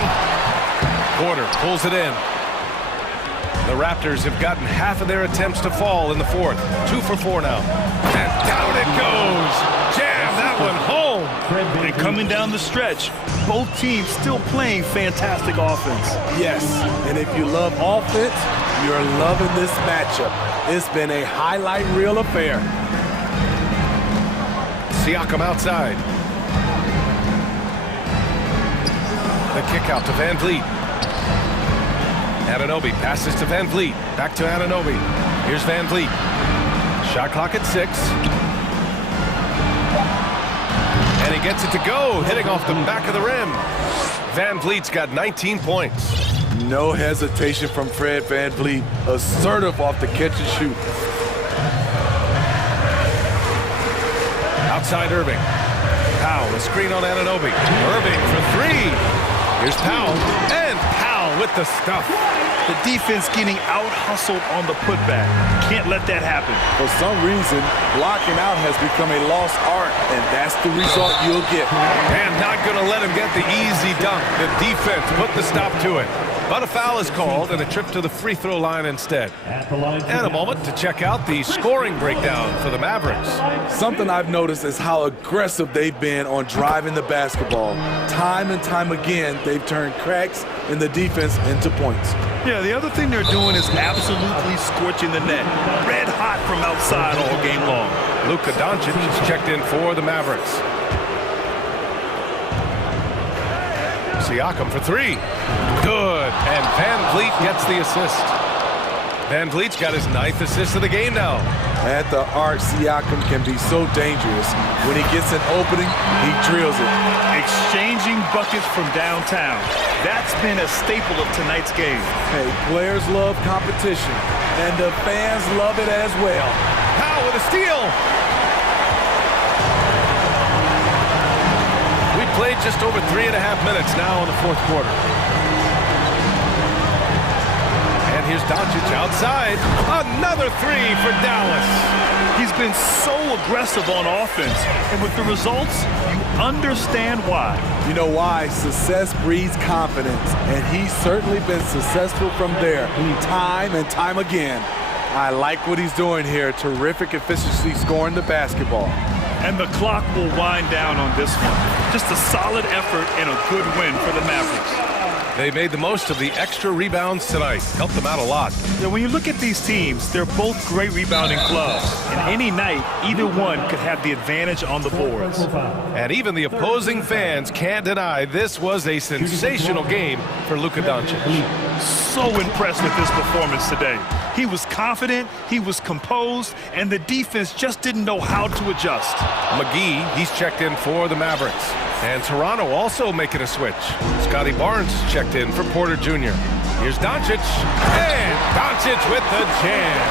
Porter pulls it in. The Raptors have gotten half of their attempts to fall in the fourth. 2 for 4 now. And down it goes. Jam that one home. And coming down the stretch, both teams still playing fantastic offense. Yes, and if you love offense, you're loving this matchup. It's been a highlight reel affair. Siakam outside. The kick out to Van Vliet. Anunoby passes to Van Vliet. Back to Anunoby. Here's Van Vliet. Shot clock at 6. And he gets it to go, hitting off the back of the rim. Van Vliet's got 19 points. No hesitation from Fred Van Vliet. Assertive off the catch and shoot. Outside Irving. Powell, the screen on Anunoby. Irving for 3. Here's Powell. And Powell with the stuff. The defense getting out-hustled on the putback. Can't let that happen. For some reason, blocking out has become a lost art, and that's the result you'll get. And not going to let him get the easy dunk. The defense put the stop to it. But a foul is called and a trip to the free throw line instead. And a moment to check out the scoring breakdown for the Mavericks. Something I've noticed is how aggressive they've been on driving the basketball. Time and time again, they've turned cracks in the defense into points. Yeah, the other thing they're doing is absolutely scorching the net. Red hot from outside all game long. Luka Doncic is checked in for the Mavericks. Siakam for 3. Good. And Van Vliet gets the assist. Van Vliet's got his 9th assist of the game now. At the arc, Siakam can be so dangerous. When he gets an opening, he drills it. Exchanging buckets from downtown. That's been a staple of tonight's game. Hey, players love competition, and the fans love it as well. Powell with a steal. We played just over 3.5 minutes now in the fourth quarter. And here's Doncic outside. Another 3 for Dallas. He's been so aggressive on offense, and with the results, you understand why. You know why? Success breeds confidence, and he's certainly been successful from there, time and time again. I like what he's doing here. Terrific efficiency scoring the basketball. And the clock will wind down on this one. Just a solid effort and a good win for the Mavericks. They made the most of the extra rebounds tonight. Helped them out a lot. Yeah, when you look at these teams, they're both great rebounding clubs. And any night, either one could have the advantage on the boards. And even the opposing fans can't deny this was a sensational game for Luka Doncic. So impressed with his performance today. He was confident, he was composed, and the defense just didn't know how to adjust. McGee, he's checked in for the Mavericks. And Toronto also making a switch. Scotty Barnes checked in for Porter Jr. Here's Doncic. And Doncic with the jam.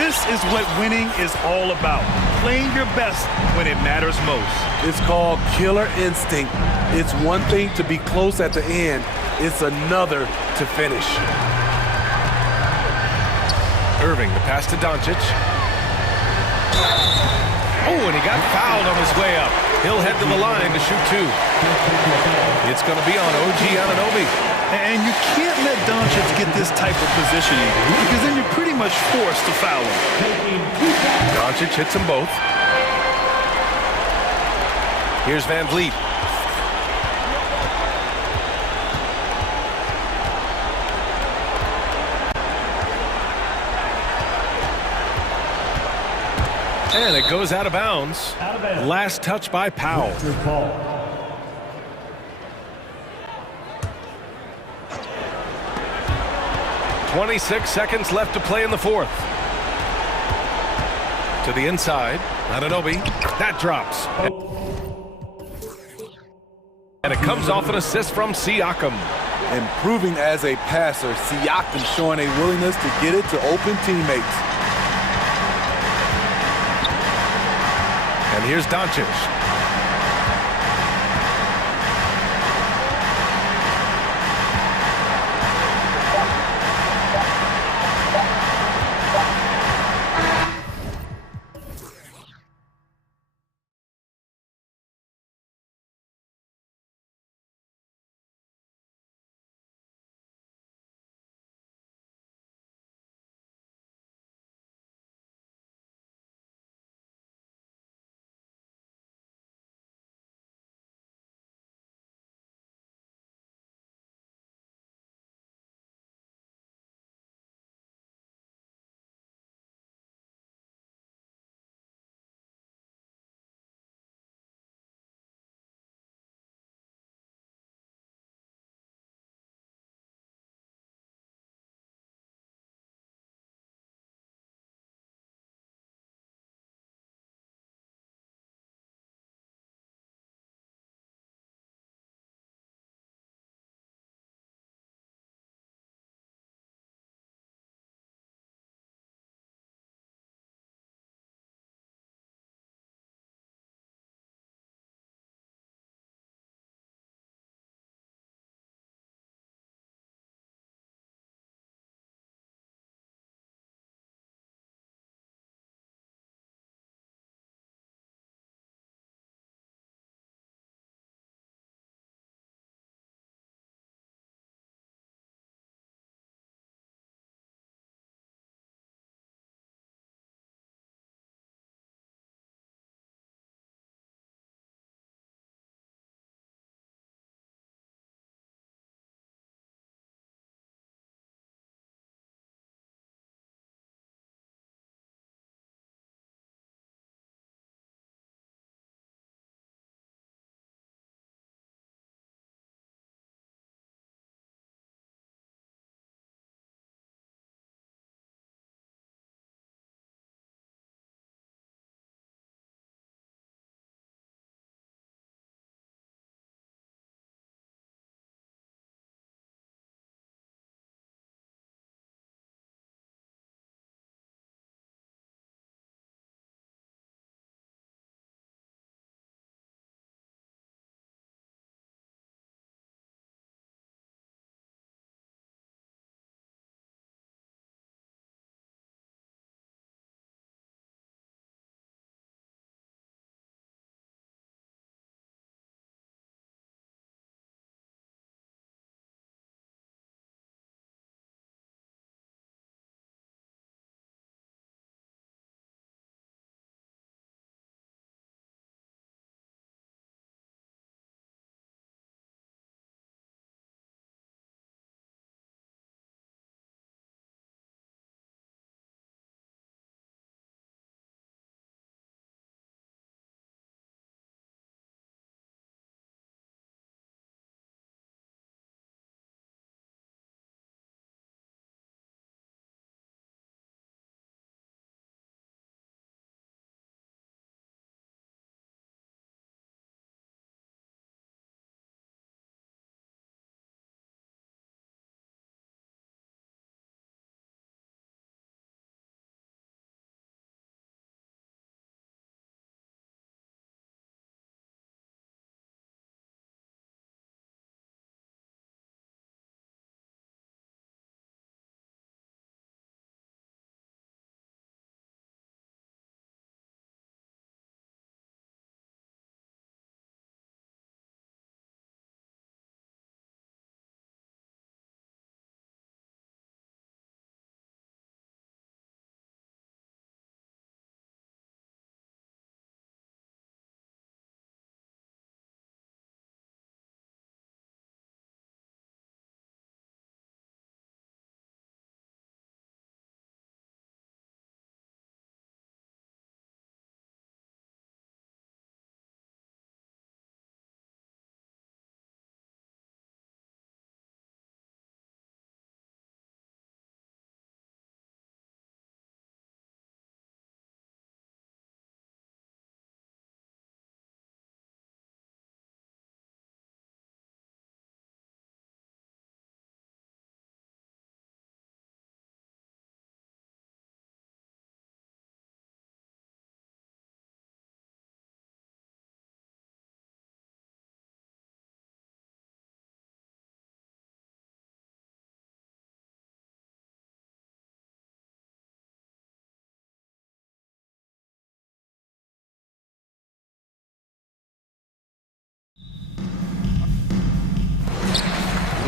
This is what winning is all about. Playing your best when it matters most. It's called killer instinct. It's one thing to be close at the end. It's another to finish. Irving, the pass to Doncic. Oh, and he got fouled on his way up. He'll head to the line to shoot two. It's going to be on OG Anunoby. And you can't let Doncic get this type of positioning because then you're pretty much forced to foul him. Doncic hits them both. Here's Van Vliet. And it goes out of bounds. Last touch by Powell. 26 seconds left to play in the fourth. To the inside, Anunoby. That drops. And it comes off an assist from Siakam. Improving as a passer, Siakam showing a willingness to get it to open teammates. And here's Doncic.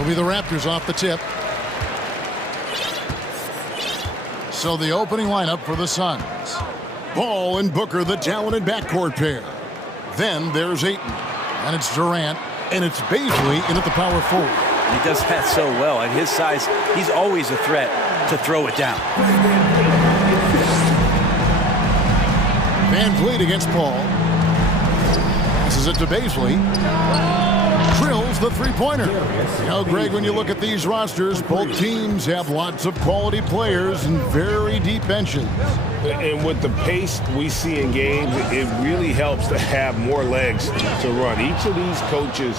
It'll be the Raptors off the tip. So the opening lineup for the Suns. Ball and Booker, the talented backcourt pair. Then there's Ayton, and it's Durant, and it's Bazley in at the power forward. He does that so well. At his size, he's always a threat to throw it down. Van Vliet against Paul. Passes it to Bazley. Drills the three-pointer. You know, Greg, when you look at these rosters, both teams have lots of quality players and very deep benches. And with the pace we see in games, it really helps to have more legs to run. Each of these coaches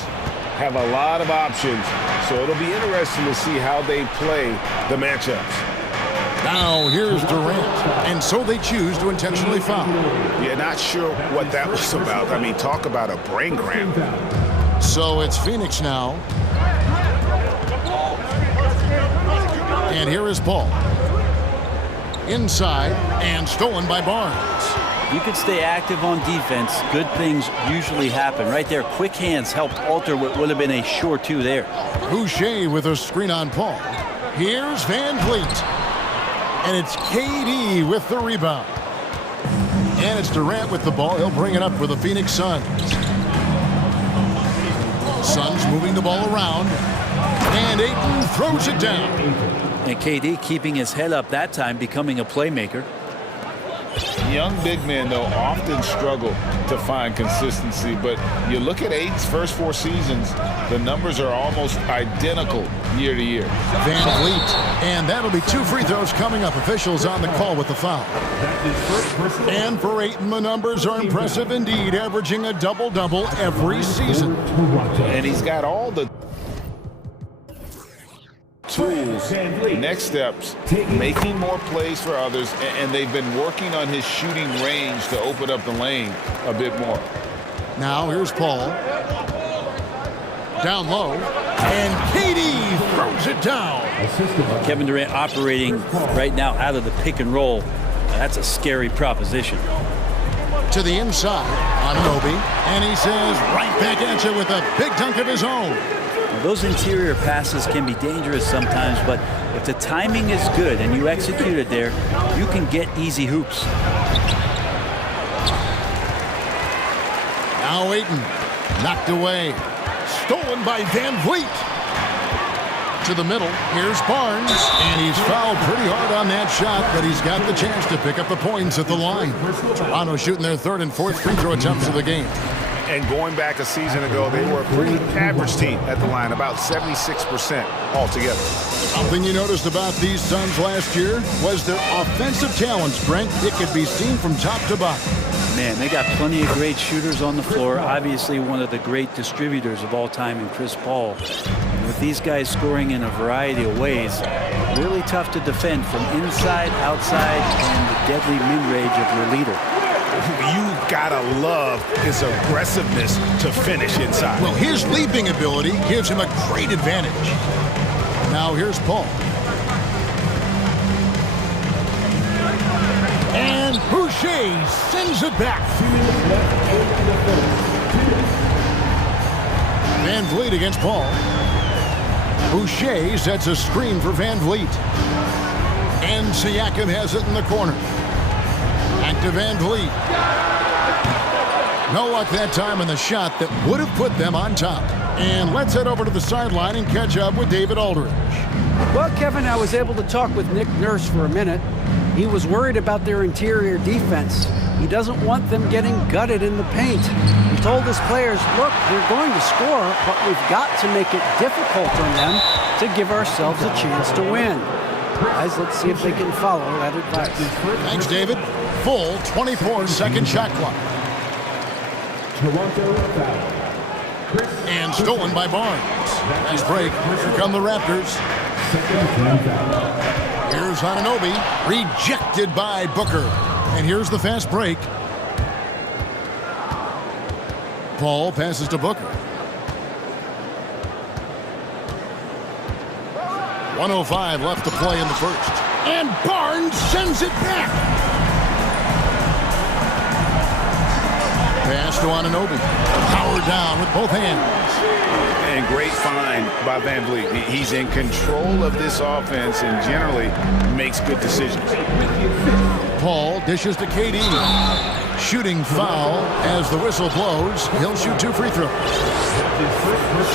have a lot of options, so it'll be interesting to see how they play the matchups. Now here's Durant, and so they choose to intentionally foul. Yeah, not sure what that was about. I mean, talk about a brain cramp. So it's Phoenix now. And here is Paul. Inside and stolen by Barnes. You can stay active on defense. Good things usually happen. Right there, quick hands helped alter what would have been a sure two there. Boucher with a screen on Paul. Here's Van Vliet. And it's KD with the rebound. And it's Durant with the ball. He'll bring it up for the Phoenix Suns. Suns moving the ball around. And Ayton throws it down. And KD keeping his head up that time, becoming a playmaker. Young big men, though, often struggle to find consistency, but you look at Ayton's first 4 seasons, the numbers are almost identical year to year. Van Vliet, and that'll be 2 free throws coming up. Officials on the call with the foul. And for Ayton, the numbers are impressive indeed, averaging a double-double every season. And he's got all the tools, next steps, making more plays for others, and they've been working on his shooting range to open up the lane a bit more. Now here's Paul. Down low, and KD throws it down. Kevin Durant operating right now out of the pick and roll. That's a scary proposition. To the inside on Anunoby, and he says right back at you with a big dunk of his own. Those interior passes can be dangerous sometimes, but if the timing is good and you execute it there, you can get easy hoops. Now Ayton, knocked away. Stolen by Van Vliet. To the middle, here's Barnes, and he's fouled pretty hard on that shot, but he's got the chance to pick up the points at the line. Toronto shooting their 3rd and 4th free throw attempts of the game. And going back a season ago, they were a pretty average team at the line, about 76% altogether. Something you noticed about these Suns last year was their offensive talent strength. It could be seen from top to bottom. Man, they got plenty of great shooters on the floor. Obviously, one of the great distributors of all time in Chris Paul. And with these guys scoring in a variety of ways, really tough to defend from inside, outside, and the deadly mid-range of your leader. You gotta love his aggressiveness to finish inside. Well, his leaping ability gives him a great advantage. Now here's Paul. And Boucher sends it back. Van Vliet against Paul. Boucher sets a screen for Van Vliet. And Siakam has it in the corner. Back to Van Vliet. No luck that time in the shot that would have put them on top. And let's head over to the sideline and catch up with David Aldridge. Well, Kevin, I was able to talk with Nick Nurse for a minute. He was worried about their interior defense. He doesn't want them getting gutted in the paint. He told his players, look, they're going to score, but we've got to make it difficult on them to give ourselves a chance to win. Guys, let's see if they can follow that advice. Thanks, David. Full 24-second shot clock. And stolen by Barnes. Nice break. Here come the Raptors. Here's Anunoby. Rejected by Booker. And here's the fast break. Paul passes to Booker. 1:05 left to play in the first. And Barnes sends it back. Pass to Anunoby. Power down with both hands. And great find by Van Vliet. He's in control of this offense and generally makes good decisions. Paul dishes to KD. Shooting foul as the whistle blows. He'll shoot 2 free throws.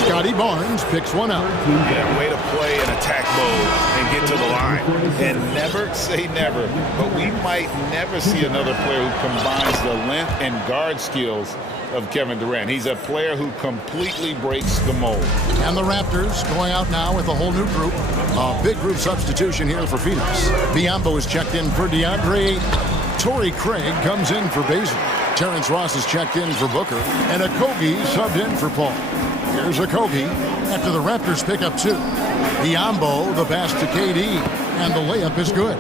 Scotty Barnes picks one up. Yeah, way to play in attack mode and get to the line. And never say never, but we might never see another player who combines the length and guard skills of Kevin Durant. He's a player who completely breaks the mold. And the Raptors going out now with a whole new group. A big group substitution here for Phoenix. Biombo is checked in for DeAndre. Torrey Craig comes in for Basil. Terrence Ross is checked in for Booker. And Okogie subbed in for Paul. Here's Okogie after the Raptors pick up 2. Biombo, the pass to KD, and the layup is good.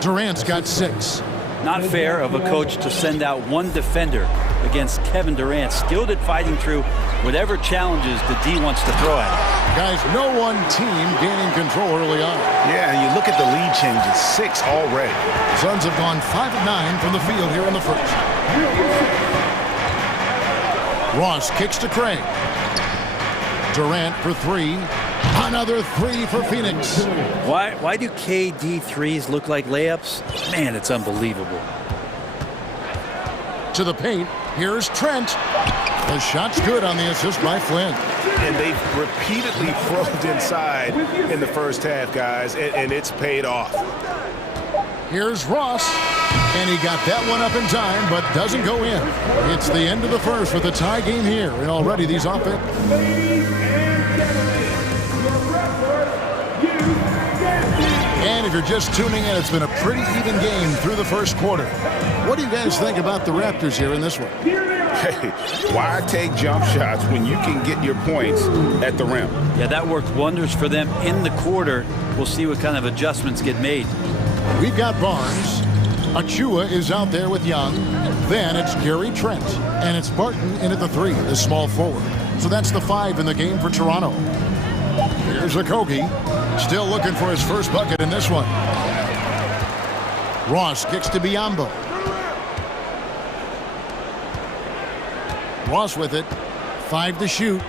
Durant's got 6. Not fair of a coach to send out one defender against Kevin Durant, skilled at fighting through whatever challenges the D wants to throw at him. Guys, no one team gaining control early on. Yeah, and you look at the lead changes, 6 already. Suns have gone 5 of 9 from the field here in the first. Ross kicks to Craig. Durant for 3. Another 3 for Phoenix. Why do KD threes look like layups? Man, it's unbelievable. To the paint, here's Trent. The shot's good on the assist by Flynn. And they've repeatedly probed inside in the first half, guys, and it's paid off. Here's Ross, and he got that one up in time, but doesn't go in. It's the end of the first with a tie game here, and already these offense. And if you're just tuning in, it's been a pretty even game through the first quarter. What do you guys think about the Raptors here in this one? Hey, why take jump shots when you can get your points at the rim? Yeah, that worked wonders for them in the quarter. We'll see what kind of adjustments get made. We've got Barnes. Achua is out there with Young. Then it's Gary Trent. And it's Barton in at the 3, the small forward. So that's the 5 in the game for Toronto. Here's Okogie. Still looking for his first bucket in this one. Ross kicks to Biombo. Ross with it. 5 to shoot.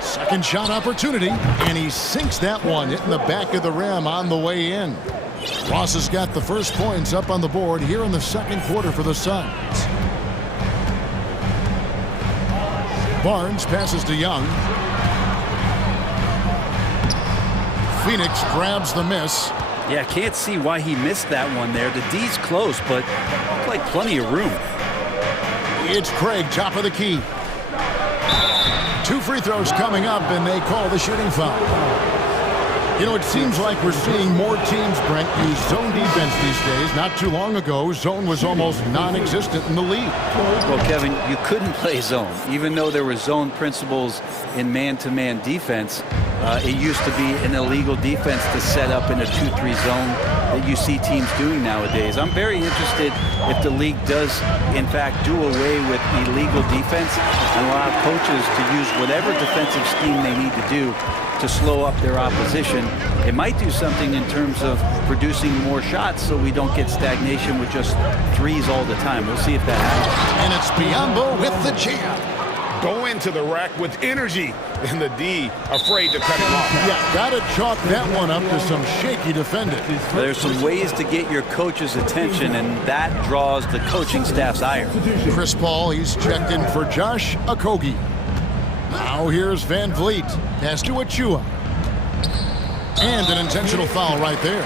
Second shot opportunity. And he sinks that one, hitting the back of the rim on the way in. Ross has got the first points up on the board here in the second quarter for the Suns. Barnes passes to Young. Phoenix grabs the miss. Yeah, can't see why he missed that one there. The D's close, but looked like plenty of room. It's Craig, top of the key. 2 free throws coming up, and they call the shooting foul. You know, it seems like we're seeing more teams, Brent, use zone defense these days. Not too long ago, zone was almost non-existent in the league. Well, Kevin, you couldn't play zone. Even though there were zone principles in man-to-man defense, it used to be an illegal defense to set up in a 2-3 zone that you see teams doing nowadays. I'm very interested if the league does, in fact, do away with illegal defense and allow coaches to use whatever defensive scheme they need to do to slow up their opposition. It might do something in terms of producing more shots so we don't get stagnation with just threes all the time. We'll see if that happens. And it's Biombo with the jam. Go into the rack with energy, and the D afraid to cut him off. Yeah, gotta chalk that one up to some shaky defending. There's some ways to get your coach's attention, and that draws the coaching staff's ire. Chris Paul, he's checked in for Josh Okogie. Now here's Van Vliet. Pass to Achua. And an intentional foul right there.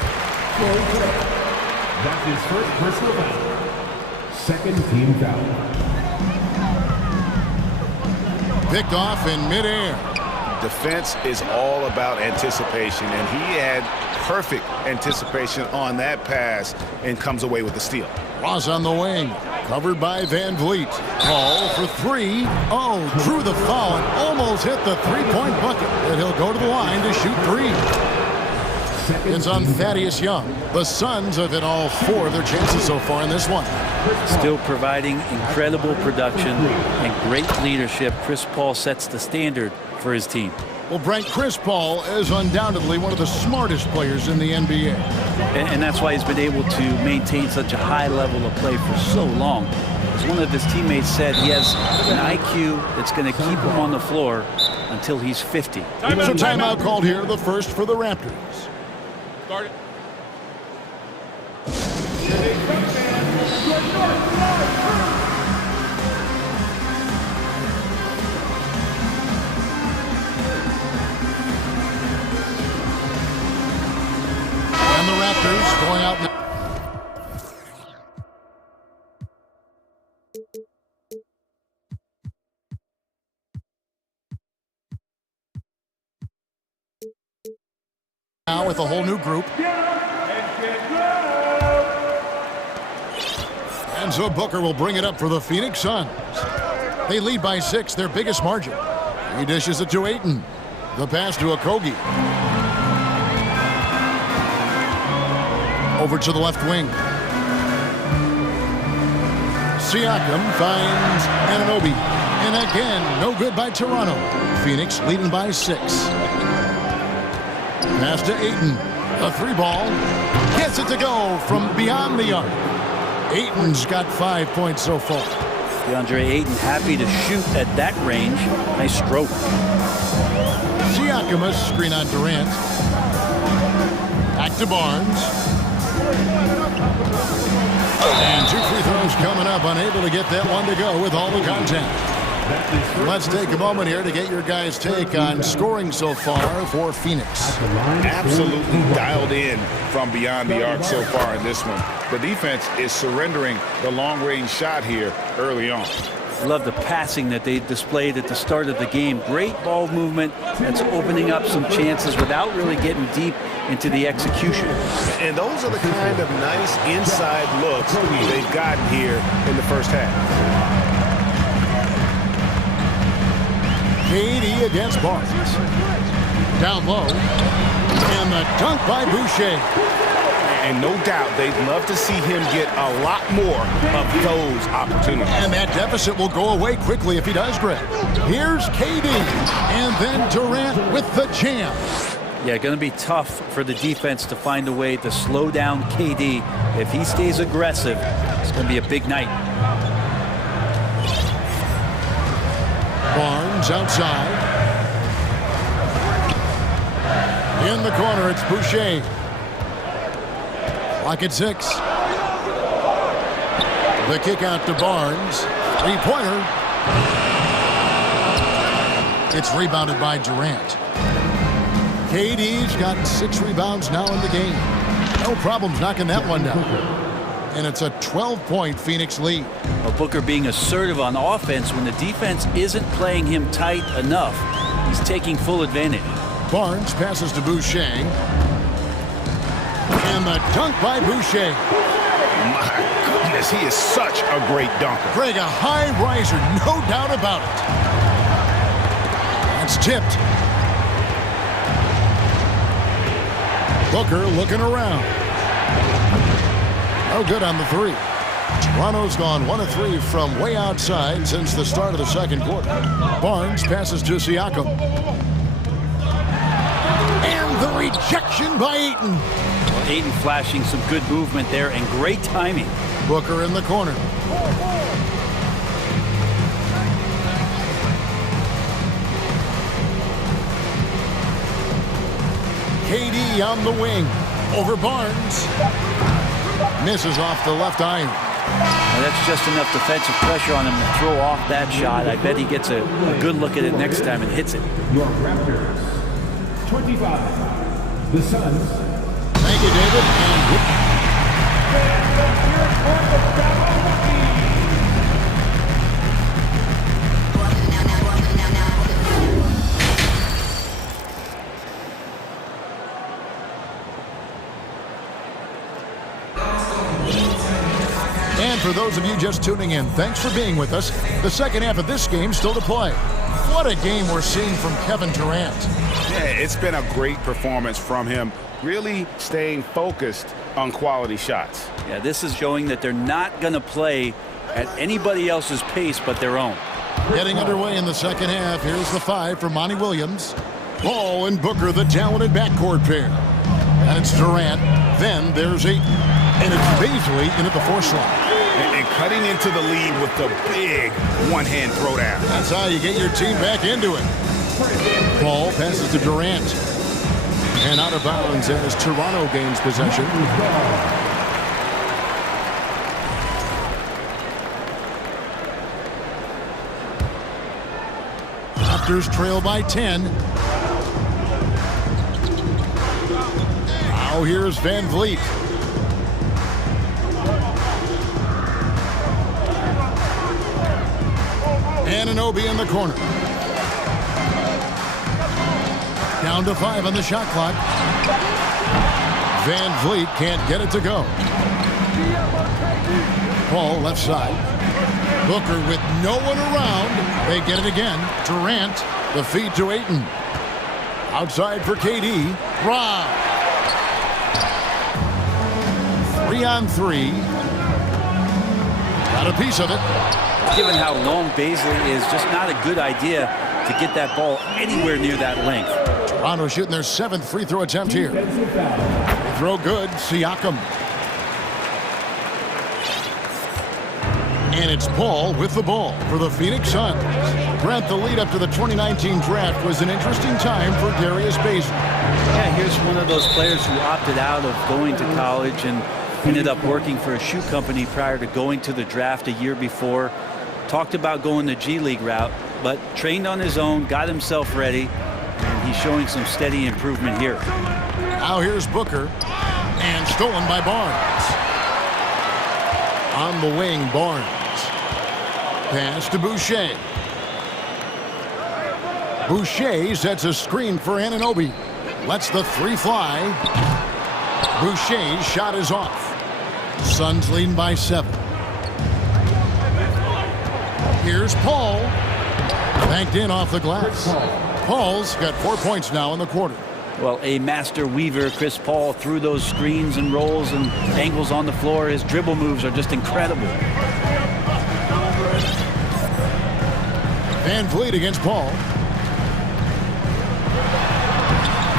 That's his first personal foul. Second team foul. Picked off in midair. Defense is all about anticipation, and he had perfect anticipation on that pass and comes away with the steal. Ross on the wing, covered by Van Vliet. Paul for 3. Oh, drew the foul and almost hit the three-point bucket. And he'll go to the line to shoot 3. It's on Thaddeus Young. The Suns have hit all 4 of their chances so far in this one. Still providing incredible production and great leadership. Chris Paul sets the standard for his team. Well, Brent, Chris Paul is undoubtedly one of the smartest players in the NBA. And that's why he's been able to maintain such a high level of play for so long. As one of his teammates said, he has an IQ that's going to keep him on the floor until he's 50. So timeout called here, the first for the Raptors. Start it. And the Raptors going out now. Now with a whole new group. And so Booker will bring it up for the Phoenix Suns. They lead by 6, their biggest margin. He dishes it to Ayton. The pass to Okogie. Over to the left wing. Siakam finds Anunoby. And again, no good by Toronto. Phoenix leading by 6. Pass to Ayton. A 3-ball. Gets it to go from beyond the arc. Ayton's got 5 points so far. DeAndre Ayton happy to shoot at that range. Nice stroke. Siakam a screen on Durant. Back to Barnes. And 2 free throws coming up. Unable to get that one to go with all the contact. Let's take a moment here to get your guys' take on scoring so far for Phoenix. Absolutely dialed in from beyond the arc so far in this one. The defense is surrendering the long-range shot here early on. Love the passing that they displayed at the start of the game. Great ball movement that's opening up some chances without really getting deep into the execution. And those are the kind of nice inside looks they've gotten here in the first half. KD against Barnes. Down low. And the dunk by Boucher. And no doubt they'd love to see him get a lot more of those opportunities. And that deficit will go away quickly if he does, Greg. Here's KD. And then Durant with the jam. Yeah, going to be tough for the defense to find a way to slow down KD. If he stays aggressive, it's going to be a big night. Barnes outside. In the corner, it's Boucher. Clock at 6. The kick out to Barnes. 3-pointer. It's rebounded by Durant. KD's got 6 rebounds now in the game. No problems knocking that one down. And it's a 12-point Phoenix lead. Well, Booker being assertive on offense when the defense isn't playing him tight enough. He's taking full advantage. Barnes passes to Boucher. And the dunk by Boucher. My goodness, he is such a great dunker. Greg, a high riser, no doubt about it. That's tipped. Booker looking around. No good on the 3. Toronto's gone 1 of 3 from way outside since the start of the second quarter. Barnes passes to Siakam. And the rejection by Ayton. Well, Ayton flashing some good movement there and great timing. Booker in the corner. KD on the wing. Over Barnes. Misses off the left iron. Now that's just enough defensive pressure on him to throw off that shot. I bet he gets a good look at it next time and hits it. Your Raptors, 25. The Suns. Thank you, David. And for those of you just tuning in, thanks for being with us. The second half of this game still to play. What a game we're seeing from Kevin Durant. Yeah, it's been a great performance from him, really staying focused on quality shots. Yeah, this is showing that they're not going to play at anybody else's pace but their own. Getting underway in the second half. Here's the 5 for Monty Williams. Ball and Booker, the talented backcourt pair. And it's Durant. Then there's Ayton. And it's Baisley in at the 4 slot. and cutting into the lead with the big one-hand throwdown. That's how you get your team back into it. Paul passes to Durant. And out of bounds as Toronto gains possession. Raptors trail by 10. Now here's Van Vliet. Anunoby in the corner. Down to 5 on the shot clock. Van Vliet can't get it to go. Paul left side. Booker with no one around. They get it again. Durant, the feed to Ayton. Outside for KD. Rob. 3-on-3. Got a piece of it. Given how long Bazley is, just not a good idea to get that ball anywhere near that length. Toronto shooting their 7th free throw attempt here. Free throw good. Siakam. And it's Paul with the ball for the Phoenix Suns. Grant, the lead up to the 2019 draft was an interesting time for Darius Bazley. Yeah, here's one of those players who opted out of going to college and ended up working for a shoe company prior to going to the draft a year before. Talked about going the G League route, but trained on his own, got himself ready, and he's showing some steady improvement here. Now here's Booker, and stolen by Barnes. On the wing, Barnes. Pass to Boucher. Boucher sets a screen for Anunoby. Lets the 3 fly. Boucher's shot is off. Suns leading by 7. Here's Paul. Banked in off the glass. Paul's got 4 points now in the quarter. Well, a master weaver, Chris Paul, through those screens and rolls and angles on the floor. His dribble moves are just incredible. Van Vliet against Paul.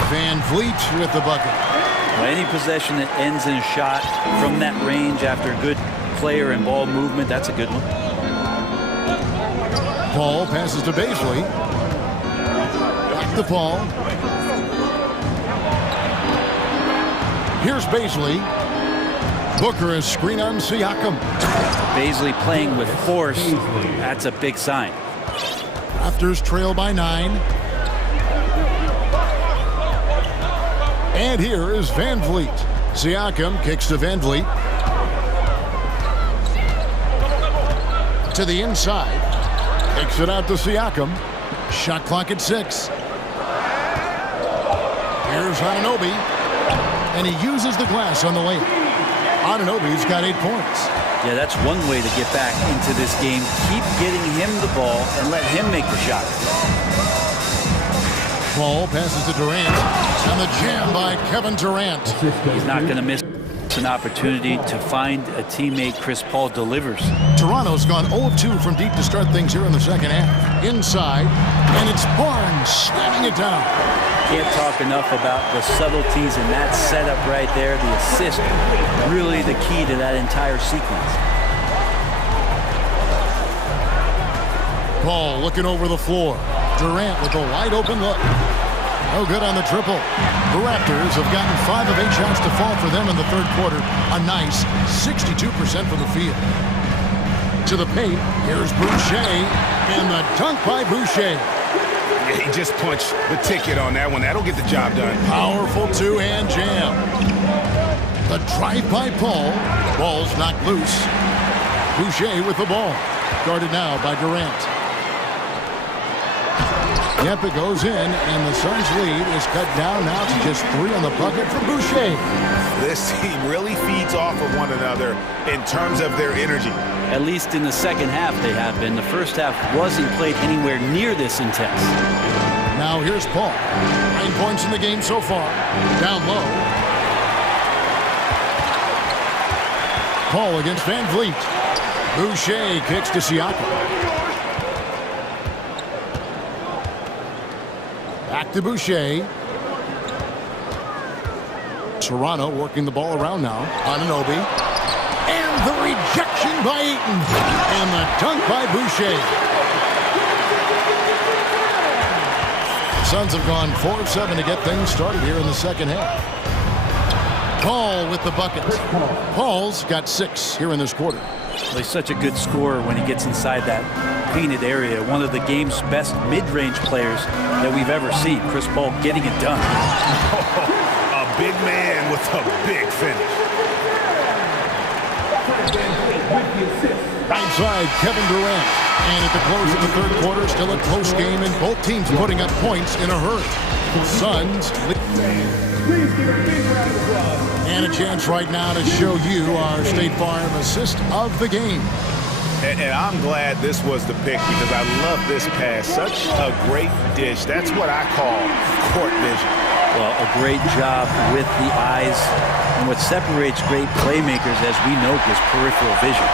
Van Vliet with the bucket. Well, any possession that ends in a shot from that range after good player and ball movement, that's a good one. Paul passes to Bazley. Back to Paul. Here's Bazley. Booker is screen on Siakam. Bazley playing with force. That's a big sign. Raptors trail by 9. And here is Van Vliet. Siakam kicks to Van Vliet. To the inside. Kicks it out to Siakam. Shot clock at 6. Here's Anunoby. And he uses the glass on the layup. Anunoby's got 8 points. Yeah, that's one way to get back into this game. Keep getting him the ball and let him make the shot. Paul passes to Durant. And the jam by Kevin Durant. He's not going to miss an opportunity to find a teammate. Chris Paul delivers. Toronto's gone 0 of 2 from deep to start things here in the second half. Inside, and it's Barnes slamming it down. Can't talk enough about the subtleties in that setup right there. The assist, really the key to that entire sequence. Paul looking over the floor. Durant with a wide open look. No good on the triple. The Raptors have gotten 5 of 8 shots to fall for them in the third quarter. A nice 62% from the field. To the paint, here's Boucher, and the dunk by Boucher. Yeah, he just punched the ticket on that one. That'll get the job done. Powerful two-hand jam. The drive by Paul. Ball's knocked loose. Boucher with the ball. Guarded now by Durant. Yep, it goes in, and the Suns' lead is cut down now to just 3 on the bucket for Boucher. This team really feeds off of one another in terms of their energy. At least in the second half they have been. The first half wasn't played anywhere near this intense. Now here's Paul. 9 points in the game so far. Down low. Paul against Van Vliet. Boucher kicks to Siakam. Back to Boucher. Toronto working the ball around now. Anunoby. And the rejection by Eaton. And the dunk by Boucher. Suns have gone 4 of 7 to get things started here in the second half. Paul with the bucket. Paul's got 6 here in this quarter. Well, he's such a good scorer when he gets inside that painted area. One of the game's best mid-range players that we've ever seen. Chris Paul getting it done. A big man with a big finish. Outside, Kevin Durant. And at the close of the third quarter, still a close game, and both teams putting up points in a hurry. Suns lead. And a chance right now to show you our State Farm assist of the game. And I'm glad this was the pick because I love this pass. Such a great dish. That's what I call court vision. Well, a great job with the eyes. And what separates great playmakers, as we know, is peripheral vision.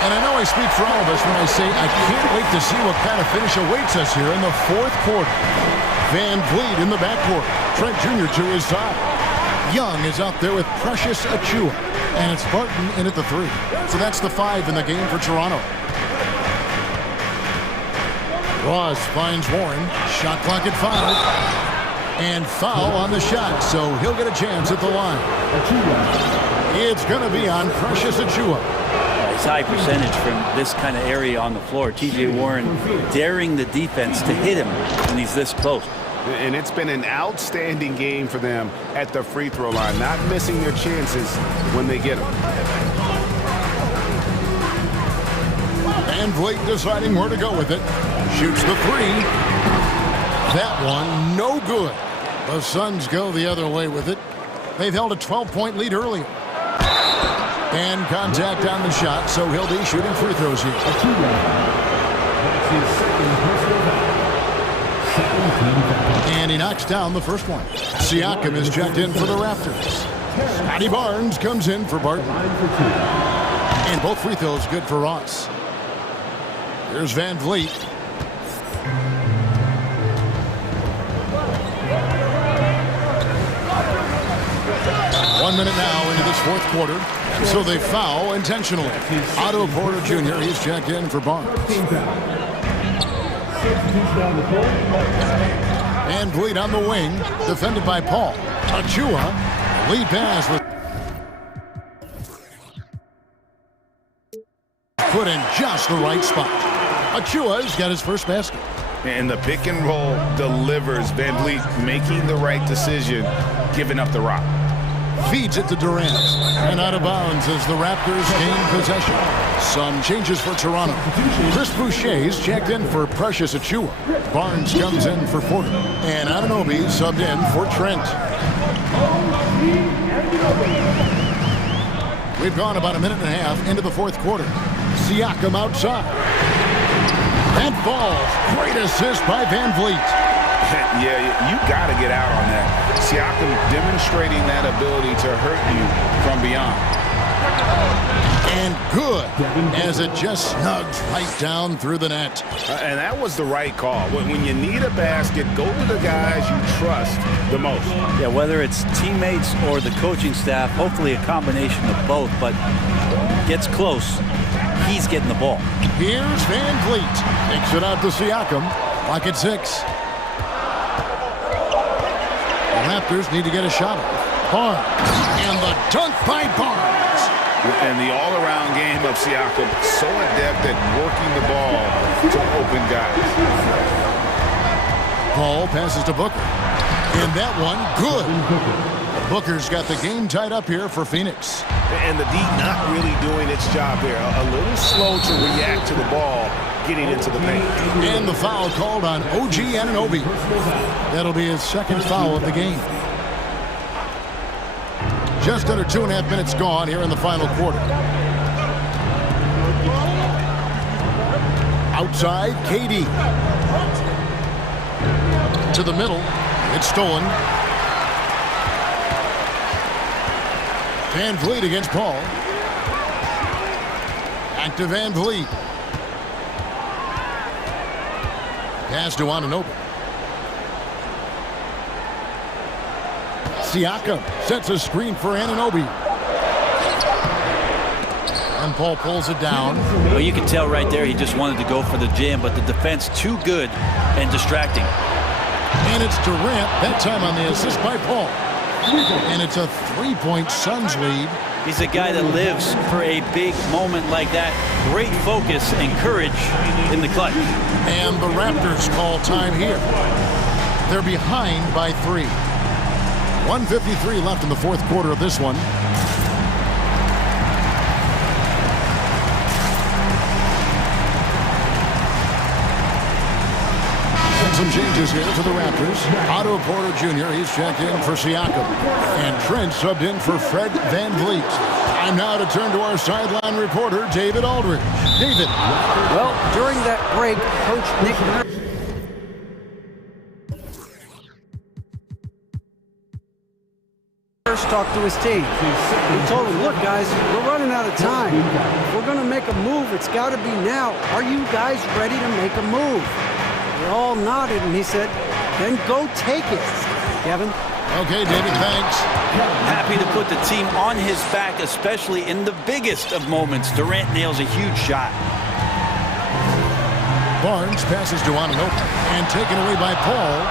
And I know I speak for all of us when I say I can't wait to see what kind of finish awaits us here in the fourth quarter. Van Vliet in the backcourt. Trent Jr. to his side. Young is out there with Precious Achiuwa. And it's Barton in at the 3. So that's the 5 in the game for Toronto. Ross finds Warren. Shot clock at 5. And foul on the shot, so he'll get a chance at the line. It's going to be on Precious Achiuwa. His high percentage from this kind of area on the floor. T.J. Warren daring the defense to hit him when he's this close. And it's been an outstanding game for them at the free throw line, not missing their chances when they get them. Van Vliet deciding where to go with it. Shoots the 3. That one no good. The Suns go the other way with it. They've held a 12-point lead earlier. And contact on the shot, so he'll be shooting free throws here. And he knocks down the first one. Siakam is checked in for the Raptors. Scotty Barnes comes in for Barton. And both free throws good for Ross. Here's Van Vliet. One minute now into this fourth quarter. So they foul intentionally. Otto Porter Jr. He's checked in for Barnes. Van Vliet on the wing, defended by Paul. Achiuwa, lead pass with put in just the right spot. Achiuwa's got his first basket. And the pick and roll delivers. Van Vliet making the right decision, giving up the rock. Feeds it to Durant. And out of bounds as the Raptors gain possession. Some changes for Toronto. Chris Boucher's checked in for Precious Achiuwa. Barnes comes in for Porter. And Anunoby subbed in for Trent. We've gone about a minute and a half into the fourth quarter. Siakam outside. That falls. Great assist by Van Vliet. Yeah, you got to get out on that. Siakam demonstrating that ability to hurt you from beyond. And good, as it just snugs right down through the net. And that was the right call. When you need a basket, go to the guys you trust the most. Yeah, whether it's teammates or the coaching staff, hopefully a combination of both, but gets close, he's getting the ball. Here's Van Vliet. Takes it out to Siakam. Clock at 6. The Raptors need to get a shot at Barnes. And the dunk by Barnes. And the all-around game of Siakam, so adept at working the ball to open guys. Paul passes to Booker. And that one, good. Booker's got the game tied up here for Phoenix. And the D not really doing its job there. A little slow to react to the ball getting into the paint. And the foul called on OG Anunoby. That'll be his second foul of the game. Just under 2.5 minutes gone here in the final quarter. Outside, KD. To the middle. It's stolen. Van Vliet against Paul. Back to Van Vliet. Pass to Anunoby. Siakam sets a screen for Anunoby. And Paul pulls it down. Well, you can tell right there he just wanted to go for the jam, but the defense too good and distracting. And it's Durant, that time on the assist by Paul. And it's a 3-point Suns lead. He's a guy that lives for a big moment like that. Great focus and courage in the clutch. And the Raptors call time here. They're behind by 3. 1:53 left in the fourth quarter of this one. Some changes here for the Raptors. Otto Porter Jr., he's checked in for Siakam. And Trent subbed in for Fred VanVleet. Time now to turn to our sideline reporter, David Aldridge. David. Well, during that break, Coach Nick Nurse talked to his team. He told them, look, guys, we're running out of time. If we're going to make a move, it's got to be now. Are you guys ready to make a move? They all nodded, and he said, then go take it. Kevin? Okay, David, thanks. Happy to put the team on his back, especially in the biggest of moments. Durant nails a huge shot. Barnes passes to Anunoby and taken away by Paul.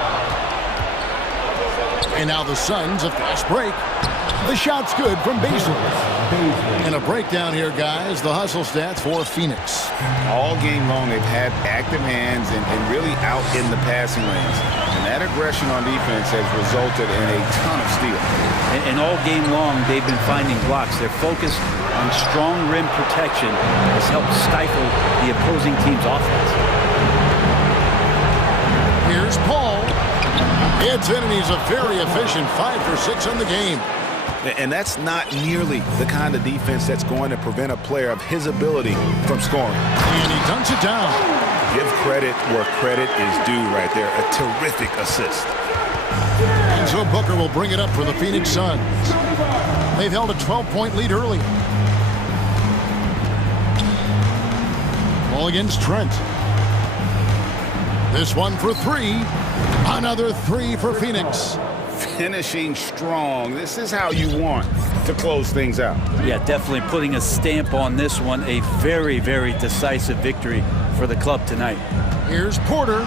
And now the Suns, a fast break. The shot's good from Beasley. And a breakdown here, guys. The hustle stats for Phoenix. All game long, they've had active hands and really out in the passing lanes. And that aggression on defense has resulted in a ton of steals. And all game long, they've been finding blocks. Their focus on strong rim protection has helped stifle the opposing team's offense. Here's Paul. It's in, and he's a very efficient 5 for 6 in the game. And that's not nearly the kind of defense that's going to prevent a player of his ability from scoring. And he dunks it down. Give credit where credit is due right there. A terrific assist. And so Booker will bring it up for the Phoenix Suns. They've held a 12-point lead earlier. Ball against Trent. This one for 3. Another 3 for Phoenix. Finishing strong. This is how you want to close things out. Yeah, definitely putting a stamp on this one. A very, very decisive victory for the club tonight. Here's Porter.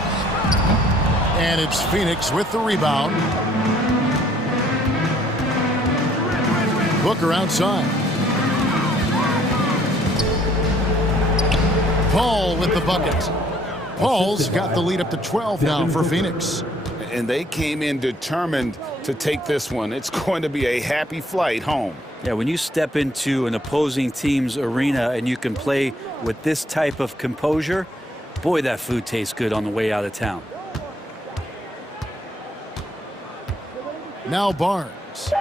And it's Phoenix with the rebound. Booker outside. Paul with the bucket. Paul's got the lead up to 12 now for Phoenix. And they came in determined to take this one. It's going to be a happy flight home. Yeah, when you step into an opposing team's arena and you can play with this type of composure, boy, that food tastes good on the way out of town. Now Barnes.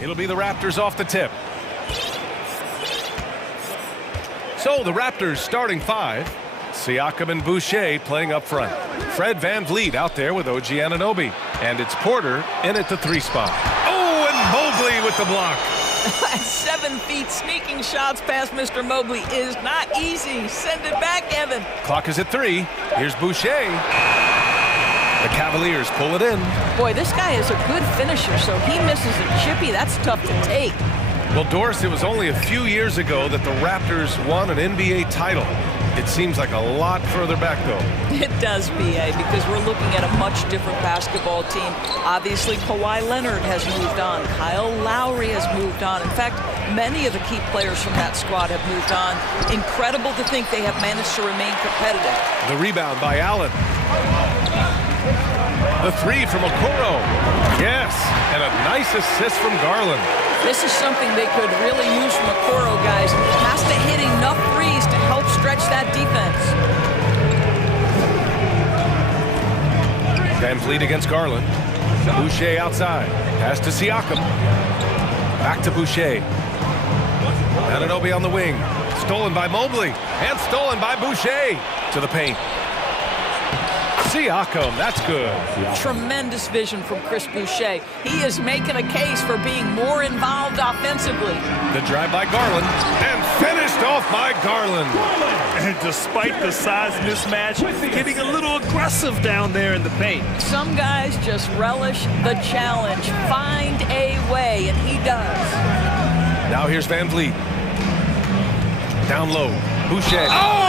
It'll be the Raptors off the tip. So the Raptors starting 5. Siakam and Boucher playing up front. Fred VanVleet out there with OG Anunoby. And it's Porter in at the 3 spot. Oh, and Mobley with the block. 7 feet sneaking shots past Mr. Mobley is not easy. Send it back, Evan. Clock is at 3. Here's Boucher. The Cavaliers pull it in. Boy, this guy is a good finisher, so he misses a chippy. That's tough to take. Well, Doris, it was only a few years ago that the Raptors won an NBA title. It seems like a lot further back, though. It does, B.A., because we're looking at a much different basketball team. Obviously, Kawhi Leonard has moved on. Kyle Lowry has moved on. In fact, many of the key players from that squad have moved on. Incredible to think they have managed to remain competitive. The rebound by Allen. The 3 from Okoro. Yes, and a nice assist from Garland. This is something they could really use from Okoro, guys. Has to hit enough threes to help stretch that defense. VanVleet against Garland. Boucher outside. Pass to Siakam. Back to Boucher. Anunoby on the wing. Stolen by Mobley. And stolen by Boucher. To the paint. Siakam, that's good. Tremendous vision from Chris Boucher. He is making a case for being more involved offensively. The drive by Garland, and finished off by Garland. And despite the size mismatch, getting a little aggressive down there in the paint. Some guys just relish the challenge. Find a way, and he does. Now here's VanVleet. Down low. Boucher. Oh!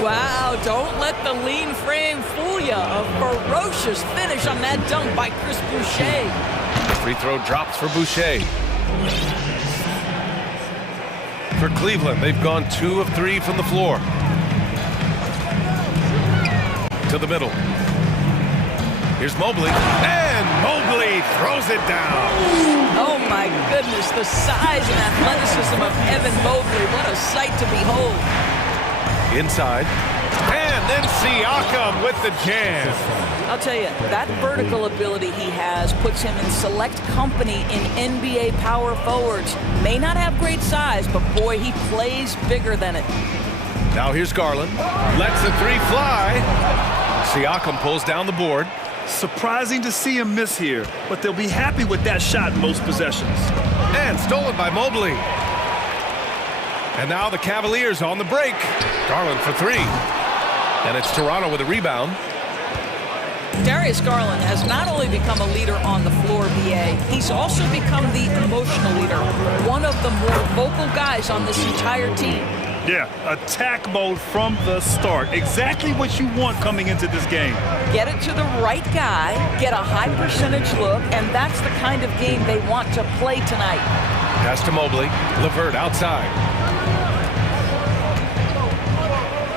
Wow, don't let the lean frame fool you. A ferocious finish on that dunk by Chris Boucher. Free throw drops for Boucher. For Cleveland, they've gone 2 of 3 from the floor. To the middle. Here's Mobley. And Mobley throws it down. Oh my goodness, the size and athleticism of Evan Mobley. What a sight to behold. Inside. And then Siakam with the jam. I'll tell you, that vertical ability he has puts him in select company in NBA power forwards. May not have great size, but boy, he plays bigger than it. Now here's Garland. Lets the 3 fly. Siakam pulls down the board. Surprising to see him miss here, but they'll be happy with that shot in most possessions. And stolen by Mobley. And now the Cavaliers on the break. Garland for 3. And it's Toronto with a rebound. Darius Garland has not only become a leader on the floor, BA, he's also become the emotional leader. One of the more vocal guys on this entire team. Yeah, attack mode from the start. Exactly what you want coming into this game. Get it to the right guy, get a high percentage look, and that's the kind of game they want to play tonight. Pass to Mobley. LeVert outside.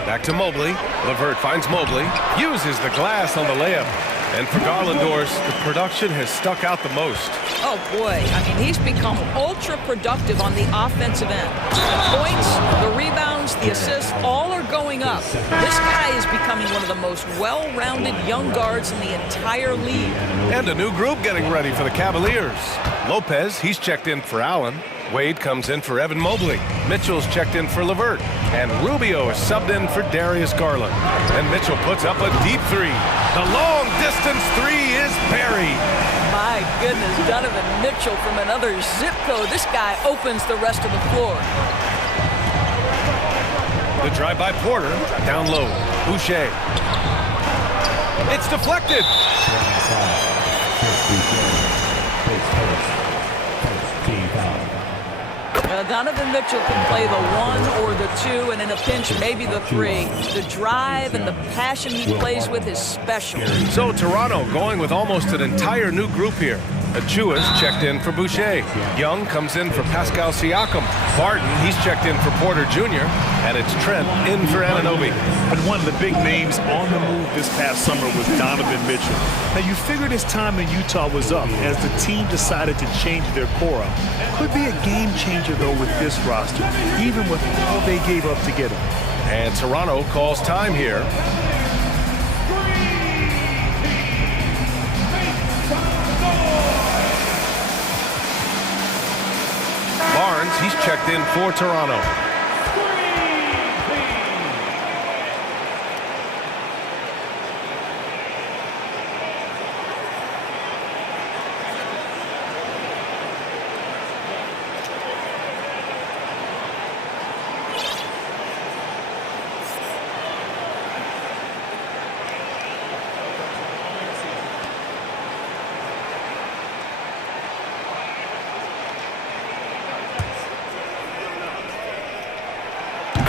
Back to Mobley. LeVert finds Mobley. Uses the glass on the layup. And for Garland, the production has stuck out the most. Oh, boy. I mean, he's become ultra-productive on the offensive end. The points, the rebounds, the assists, all are going up. This guy is becoming one of the most well-rounded young guards in the entire league. And a new group getting ready for the Cavaliers. Lopez, he's checked in for Allen. Wade comes in for Evan Mobley. Mitchell's checked in for LeVert. And Rubio is subbed in for Darius Garland. And Mitchell puts up a deep 3. The long-distance 3 is buried. My goodness, Donovan Mitchell from another zip code. This guy opens the rest of the floor. The drive by Porter. Down low. Boucher. It's deflected. Donovan Mitchell can play the 1 or the 2, and in a pinch, maybe the 3. The drive and the passion he plays with is special. So Toronto going with almost an entire new group here. Achua's checked in for Boucher. Young comes in for Pascal Siakam. Barton, he's checked in for Porter Jr. And it's Trent in for Anunoby. But one of the big names on the move this past summer was Donovan Mitchell. Now, you figured his time in Utah was up as the team decided to change their core up. Could be a game changer, though, with this roster, even with all they gave up to get him. And Toronto calls time here. checked in for Toronto.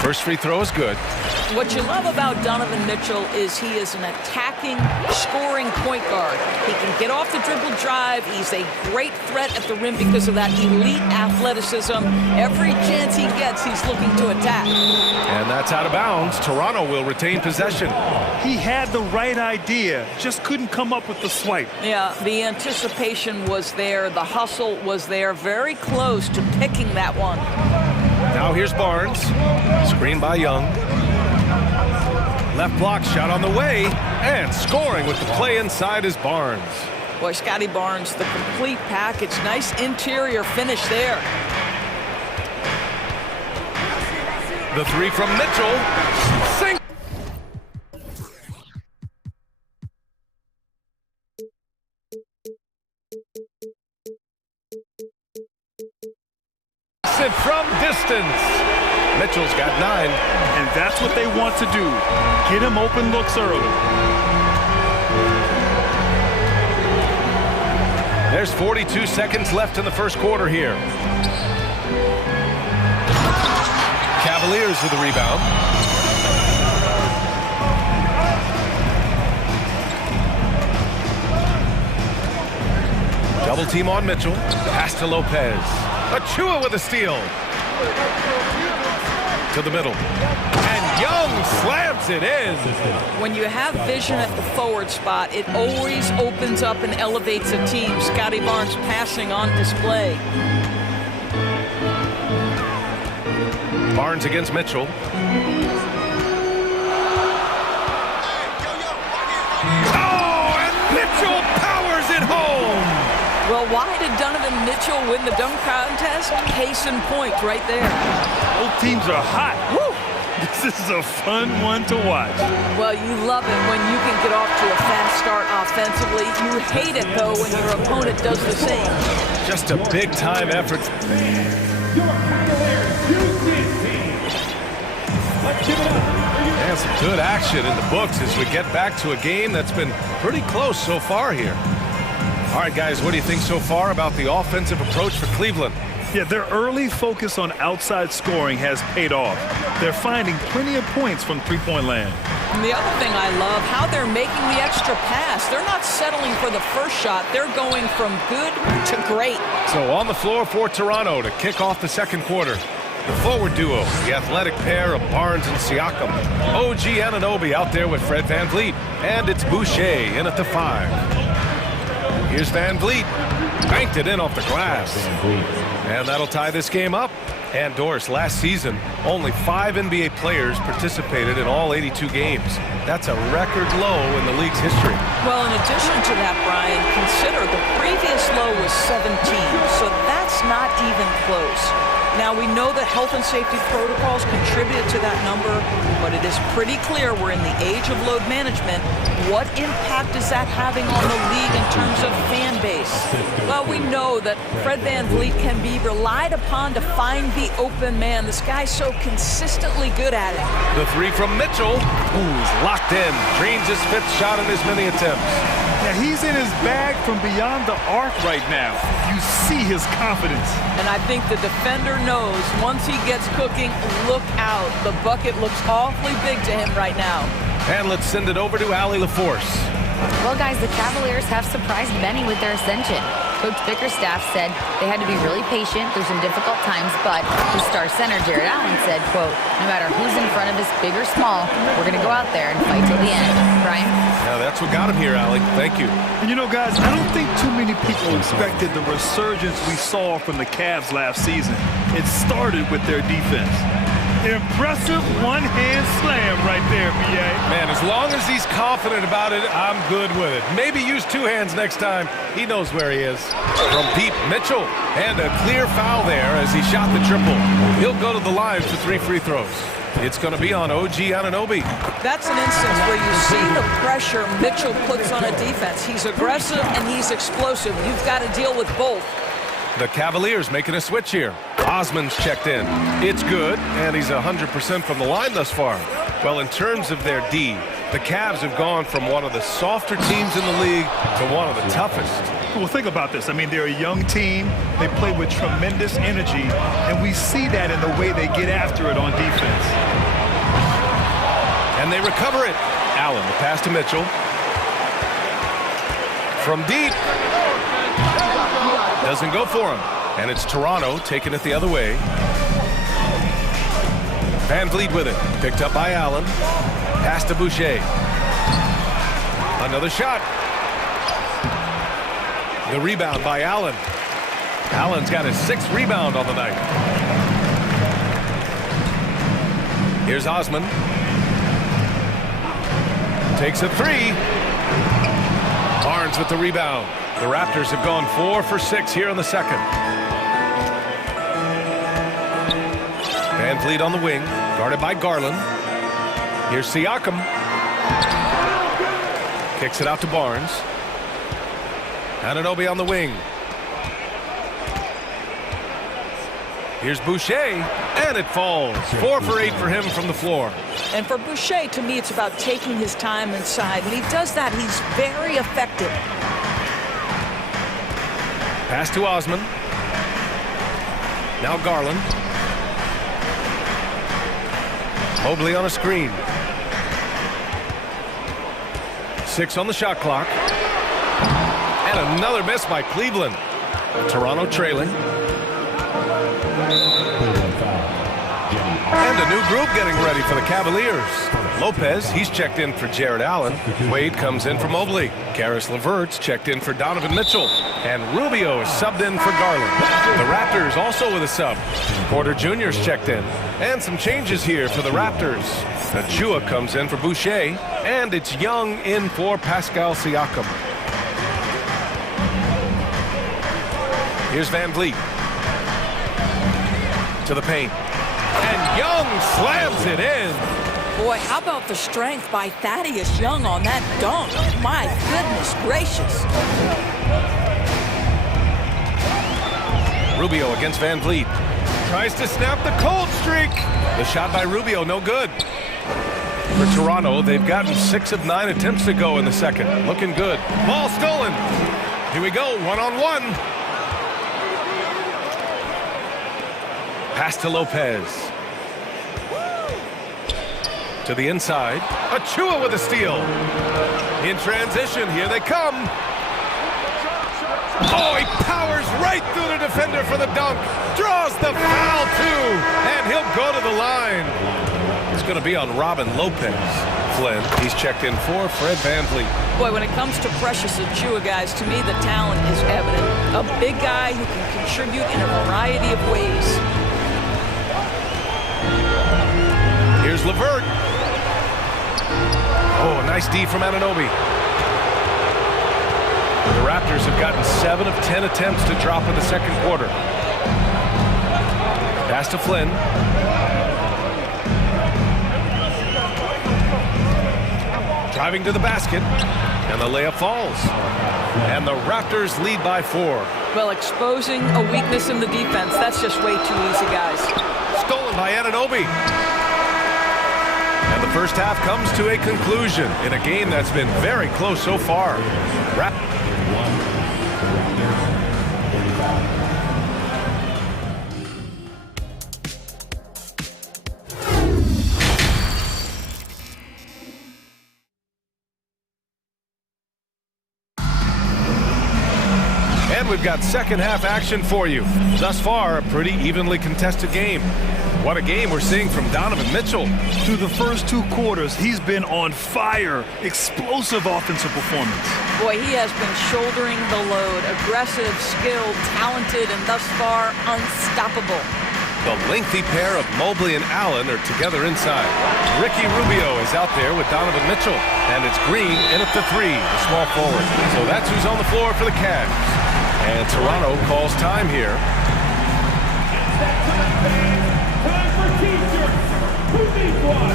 First free throw is good. What you love about Donovan Mitchell is he is an attacking, scoring point guard. He can get off the dribble drive. He's a great threat at the rim because of that elite athleticism. Every chance he gets, he's looking to attack. And that's out of bounds. Toronto will retain possession. He had the right idea, just couldn't come up with the swipe. Yeah, the anticipation was there. The hustle was there. Very close to picking that one. Now here's Barnes. Screen by Young. Left block shot on the way. And scoring with the play inside is Barnes. Boy, Scotty Barnes, the complete package. Nice interior finish there. The three from Mitchell. Sink. It from distance. Mitchell's got 9. And that's what they want to do. Get him open looks early. There's 42 seconds left in the first quarter here. Cavaliers with the rebound. Double team on Mitchell. Pass to Lopez. Achua with a steal. To the middle. And Young slams it in. When you have vision at the forward spot, it always opens up and elevates a team. Scotty Barnes passing on display. Barnes against Mitchell. Oh, and Mitchell powers it home. Well, why did Donovan Mitchell win the dunk contest? Case in point right there. Both teams are hot. Woo! This is a fun one to watch. Well, you love it when you can get off to a fast start offensively. You hate it, though, when your opponent does the same. Just a big-time effort. And some good action in the books as we get back to a game that's been pretty close so far here. All right, guys, what do you think so far about the offensive approach for Cleveland? Yeah, their early focus on outside scoring has paid off. They're finding plenty of points from three-point land. And the other thing I love, how they're making the extra pass. They're not settling for the first shot. They're going from good to great. So on the floor for Toronto to kick off the second quarter. The forward duo, the athletic pair of Barnes and Siakam. OG Anunoby out there with Fred VanVleet. And it's Boucher in at the 5. Here's VanVleet. Banked it in off the glass. And that'll tie this game up. And Doris, last season, only 5 NBA players participated in all 82 games. That's a record low in the league's history. Well, in addition to that, Brian, consider the previous low was 17, so that's not even close. Now, we know that health and safety protocols contributed to that number, but it is pretty clear we're in the age of load management. What impact is that having on the league in terms of fan base? Well, we know that Fred VanVleet can be relied upon to find the open man. This guy's so consistently good at it. The three from Mitchell, who's locked in. Dreams his 5th shot in as many attempts. Yeah, he's in his bag from beyond the arc right now. You see his confidence. And I think the defender knows once he gets cooking, look out. The bucket looks awfully big to him right now. And let's send it over to Allie LaForce. Well, guys, the Cavaliers have surprised many with their ascension. Coach Bickerstaff said they had to be really patient through some difficult times, but his star center, Jared Allen, said, quote, no matter who's in front of us, big or small, we're going to go out there and fight till the end. Brian? Yeah, that's what got him here, Allie. Thank you. And you know, guys, I don't think too many people expected the resurgence we saw from the Cavs last season. It started with their defense. Impressive one-hand slam right there, B.A. Man, as long as he's confident about it, I'm good with it. Maybe use two hands next time. He knows where he is. From Pete Mitchell, and a clear foul there as he shot the triple. He'll go to the line for 3 free throws. It's going to be on OG Anunoby. That's an instance where you see the pressure Mitchell puts on a defense. He's aggressive and he's explosive. You've got to deal with both. The Cavaliers making a switch here. Osman's checked in. It's good, and he's 100% from the line thus far. Well, in terms of their D, the Cavs have gone from one of the softer teams in the league to one of the toughest. Well, think about this. I mean, they're a young team. They play with tremendous energy, and we see that in the way they get after it on defense. And they recover it. Allen, the pass to Mitchell. From deep. Doesn't go for him. And it's Toronto taking it the other way. Van Vliet with it. Picked up by Allen. Pass to Boucher. Another shot. The rebound by Allen. Allen's got his 6th rebound on the night. Here's Osman. Takes a 3. Barnes with the rebound. The Raptors have gone 4 for 6 here in the second. Van Vliet on the wing, guarded by Garland. Here's Siakam. Kicks it out to Barnes. Anunoby on the wing. Here's Boucher, and it falls. 4 for 8 for him from the floor. And for Boucher, to me, it's about taking his time inside. When he does that, he's very effective. Pass to Osman. Now Garland. Mobley on a screen. 6 on the shot clock. And another miss by Cleveland. Toronto trailing. And a new group getting ready for the Cavaliers. Lopez, he's checked in for Jared Allen. Wade comes in for Mobley. Karis LeVert's checked in for Donovan Mitchell. And Rubio is subbed in for Garland. The Raptors also with a sub. Porter Jr.'s checked in. And some changes here for the Raptors. Achua comes in for Boucher. And it's Young in for Pascal Siakam. Here's Van Vliet. To the paint. And Young slams it in. Boy, how about the strength by Thaddeus Young on that dunk? My goodness gracious. Rubio against Van Vliet. Tries to snap the cold streak. The shot by Rubio, no good. For Toronto, they've gotten 6 of 9 attempts to go in the second. Looking good. Ball stolen. Here we go, one-on-one. Pass to Lopez. To the inside. Achua with a steal. In transition, here they come. Oh, he powers right through the defender for the dunk. Draws the foul, too. And he'll go to the line. It's going to be on Robin Lopez. Flynn, he's checked in for Fred VanVleet. Boy, when it comes to Precious Achua, guys, to me the talent is evident. A big guy who can contribute in a variety of ways. Here's LeVert. Oh, a nice D from Anunoby. The Raptors have gotten 7 of 10 attempts to drop in the second quarter. Pass to Flynn. Driving to the basket, and the layup falls. And the Raptors lead by 4. Well, exposing a weakness in the defense, that's just way too easy, guys. Stolen by Anunoby. And the first half comes to a conclusion in a game that's been very close so far. And we've got second half action for you. Thus far, a pretty evenly contested game. What a game we're seeing from Donovan Mitchell. Through the first 2 quarters, he's been on fire. Explosive offensive performance. Boy, he has been shouldering the load. Aggressive, skilled, talented, and thus far unstoppable. The lengthy pair of Mobley and Allen are together inside. Ricky Rubio is out there with Donovan Mitchell. And it's Green in at the 3, the small forward. So that's who's on the floor for the Cavs. And Toronto calls time here. Time for T-shirts. Who needs one?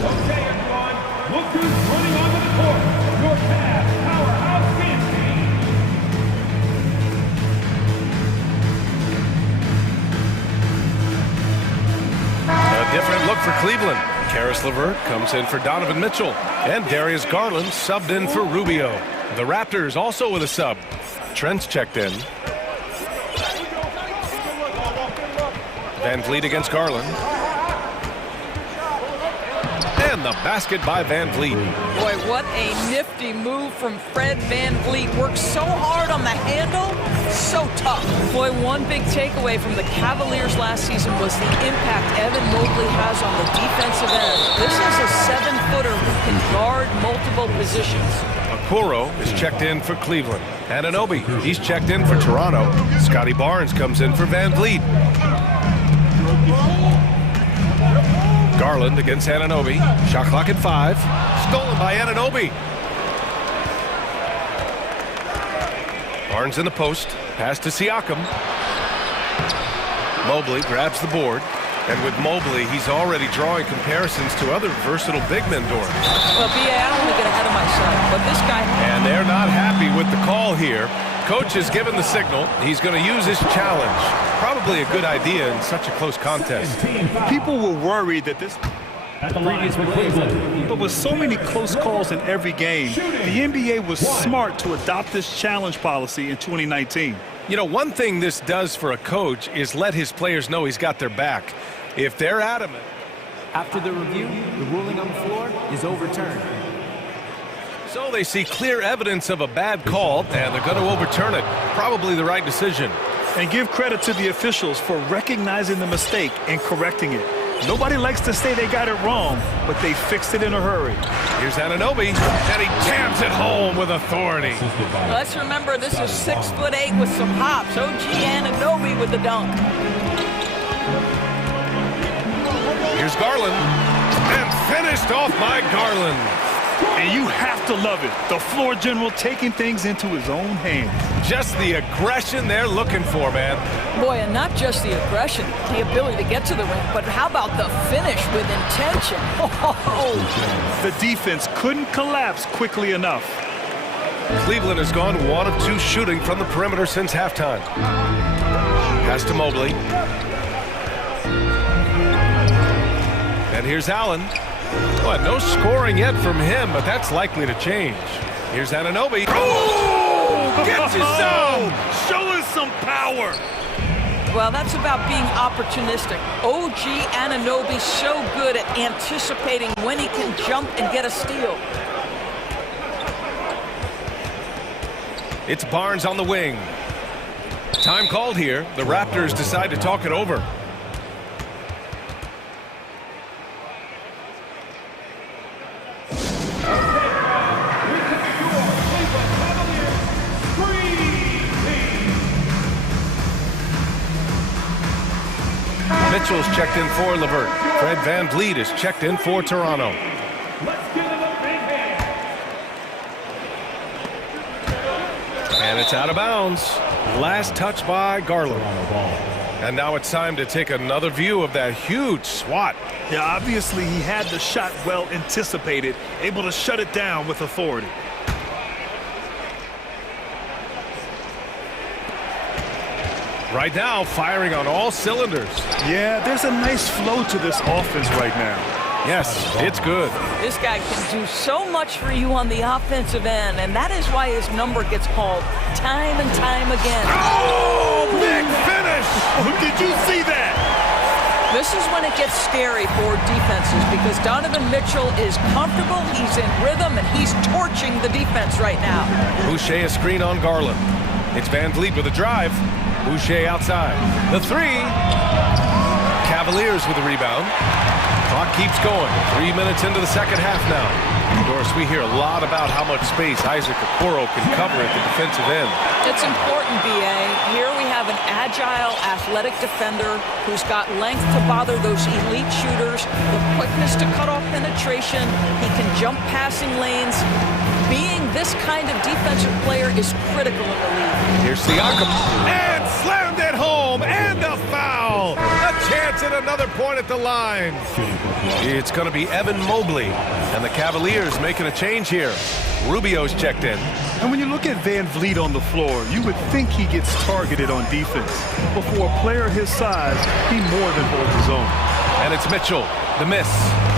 Okay, everyone. Look who's running onto the court. Your Cavs powerhouse team. A different look for Cleveland. Karis LeVert comes in for Donovan Mitchell. And Darius Garland subbed in for Rubio. The Raptors also with a sub. Trent's checked in. Van Vliet against Garland. And the basket by Van Vliet. Boy, what a nifty move from Fred Van Vliet. Worked so hard on the handle, so tough. Boy, one big takeaway from the Cavaliers last season was the impact Evan Mobley has on the defensive end. This is a 7-footer who can guard multiple positions. Okoro is checked in for Cleveland. Anunoby, he's checked in for Toronto. Scotty Barnes comes in for Van Vliet. Garland against Anunoby. Shot clock at 5. Stolen by Anunoby. Barnes in the post. Pass to Siakam. Mobley grabs the board. And with Mobley, he's already drawing comparisons to other versatile big men, Doran. Well, B.A., I don't want to get ahead of myself, but this guy... And they're not happy with the call here. Coach has given the signal. He's going to use his challenge. Probably a good idea in such a close contest. People were worried that this... But with so many close calls in every game, the NBA was smart to adopt this challenge policy in 2019. You know, one thing this does for a coach is let his players know he's got their back. If they're adamant. After the review, the ruling on the floor is overturned. So they see clear evidence of a bad call, and they're going to overturn it. Probably the right decision. And give credit to the officials for recognizing the mistake and correcting it. Nobody likes to say they got it wrong, but they fixed it in a hurry. Here's Anunoby, and he jams it home with authority. Let's remember, this is 6'8" with some hops. OG Anunoby with the dunk. Here's Garland, and finished off by Garland. And you have to love it. The floor general taking things into his own hands. Just the aggression they're looking for, man. Boy, and not just the aggression, the ability to get to the rim, but how about the finish with intention? Oh. The defense couldn't collapse quickly enough. Cleveland has gone 1 of 2 shooting from the perimeter since halftime. Pass to Mobley. And here's Allen. Well, no scoring yet from him, but that's likely to change. Here's Anunoby. Oh! Gets his zone! Show us some power! Well, that's about being opportunistic. OG Anunoby so good at anticipating when he can jump and get a steal. It's Barnes on the wing. Time called here. The Raptors decide to talk it over. Mitchell's checked in for LeVert. Fred Van Vliet is checked in for Toronto. And it's out of bounds. Last touch by Garland. And now it's time to take another view of that huge swat. Yeah, obviously he had the shot well anticipated, able to shut it down with authority. Right now, firing on all cylinders. Yeah, there's a nice flow to this offense right now. Yes, it's good. This guy can do so much for you on the offensive end, and that is why his number gets called time and time again. Oh, big finish! Oh, did you see that? This is when it gets scary for defenses because Donovan Mitchell is comfortable, he's in rhythm, and he's torching the defense right now. Boucher a screen on Garland. It's Van Vliet with a drive. Boucher outside. The 3. Cavaliers with the rebound. Clock keeps going. 3 minutes into the second half now. Doris, we hear a lot about how much space Isaac Okoro can cover at the defensive end. It's important, B.A. Here we have an agile, athletic defender who's got length to bother those elite shooters, the quickness to cut off penetration. He can jump passing lanes. Being this kind of defensive player is critical in the league. Here's Siakam. And slammed it home. And a foul. A chance at another point at the line. It's going to be Evan Mobley. And the Cavaliers making a change here. Rubio's checked in. And when you look at Van Vliet on the floor, you would think he gets targeted on defense. But for a player his size, he more than holds his own. And it's Mitchell. The miss.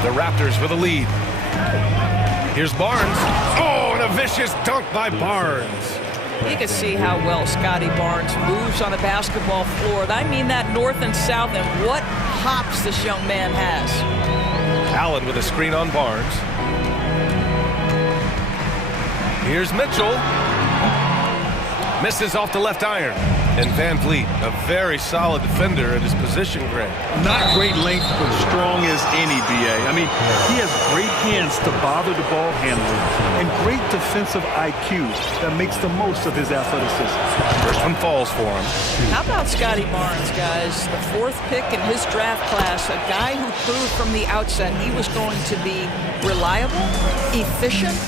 The Raptors with a lead. Here's Barnes. Oh, and a vicious dunk by Barnes. You can see how well Scotty Barnes moves on a basketball floor. I mean that north and south, and what hops this young man has. Allen with a screen on Barnes. Here's Mitchell. Misses off the left iron. And Van Vliet, a very solid defender at his position, Greg. Not great length, but strong as any, B.A. I mean, he has great hands to bother the ball handling and great defensive IQ that makes the most of his athleticism. First one falls for him. How about Scotty Barnes, guys? The fourth pick in his draft class, a guy who proved from the outset he was going to be reliable, efficient,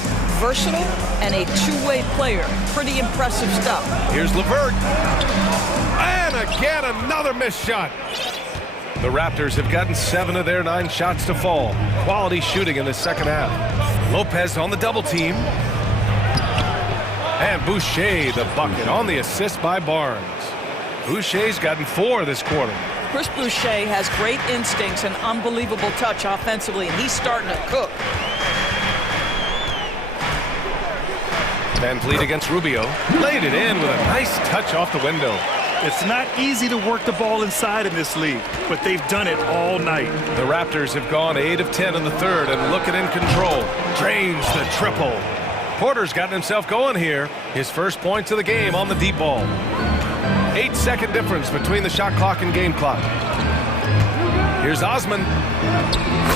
versatile, and a two-way player. Pretty impressive stuff. Here's LeVert. And again, another missed shot. The Raptors have gotten 7 of their 9 shots to fall. Quality shooting in the second half. Lopez on the double team. And Boucher the bucket on the assist by Barnes. Boucher's gotten 4 this quarter. Chris Boucher has great instincts and unbelievable touch offensively, and he's starting to cook. Van Vliet against Rubio. Laid it in with a nice touch off the window. It's not easy to work the ball inside in this league, but they've done it all night. The Raptors have gone 8 of 10 in the third and looking in control. Drains the triple. Porter's gotten himself going here. His first points of the game on the deep ball. 8-second difference between the shot clock and game clock. Here's Osman.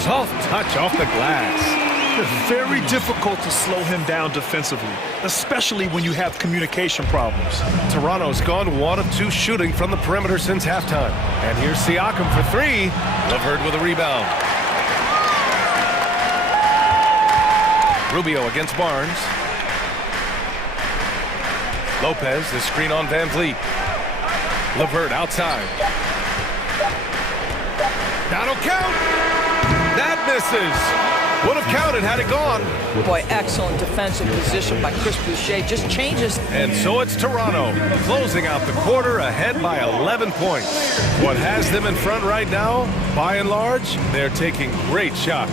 Soft touch off the glass. It's very difficult to slow him down defensively, especially when you have communication problems. Toronto's gone 1 of 2 shooting from the perimeter since halftime. And here's Siakam for 3. LeVert with a rebound. Rubio against Barnes. Lopez, the screen on Van Vliet. LeVert outside. That'll count. That misses. Would have counted had it gone. Boy, excellent defensive position by Chris Boucher. Just changes. And so it's Toronto closing out the quarter ahead by 11 points. What has them in front right now, by and large, they're taking great shots.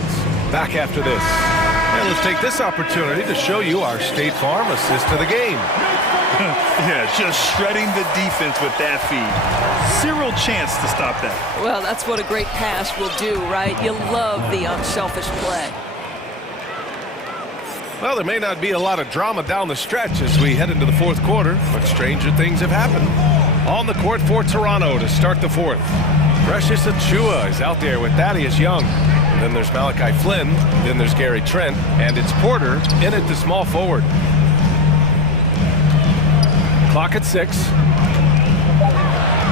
Back after this. And let's take this opportunity to show you our State Farm assist to the game. Yeah, just shredding the defense with that feed. Zero chance to stop that. Well, that's what a great pass will do, right? You love the unselfish play. Well, there may not be a lot of drama down the stretch as we head into the fourth quarter, but stranger things have happened. On the court for Toronto to start the fourth. Precious Achiuwa is out there with Thaddeus Young. Then there's Malachi Flynn. Then there's Gary Trent. And it's Porter in at the small forward. Clock at 6.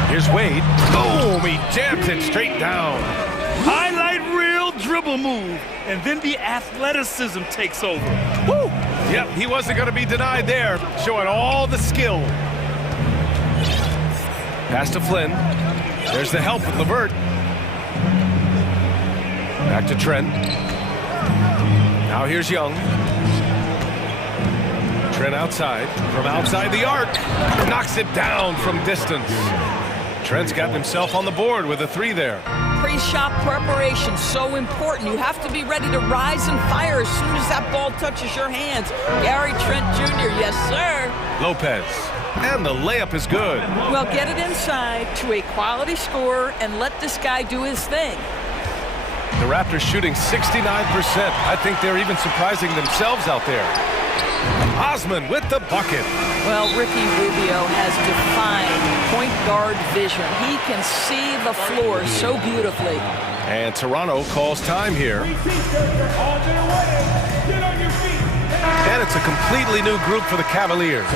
Here's Wade. Boom! He jams it straight down. Highlight reel dribble move, and then the athleticism takes over. Woo! Yep, he wasn't going to be denied there. Showing all the skill. Pass to Flynn. There's the help with LeVert. Back to Trent. Now here's Young. Trent outside. From outside the arc. Knocks it down from distance. Trent's got himself on the board with a 3 there. Pre-shot preparation, so important. You have to be ready to rise and fire as soon as that ball touches your hands. Gary Trent Jr., yes, sir. Lopez. And the layup is good. Well, get it inside to a quality scorer and let this guy do his thing. The Raptors shooting 69%. I think they're even surprising themselves out there. Osman with the bucket. Well, Ricky Rubio has defined point guard vision. He can see the floor so beautifully. And Toronto calls time here. And it's a completely new group for the Cavaliers.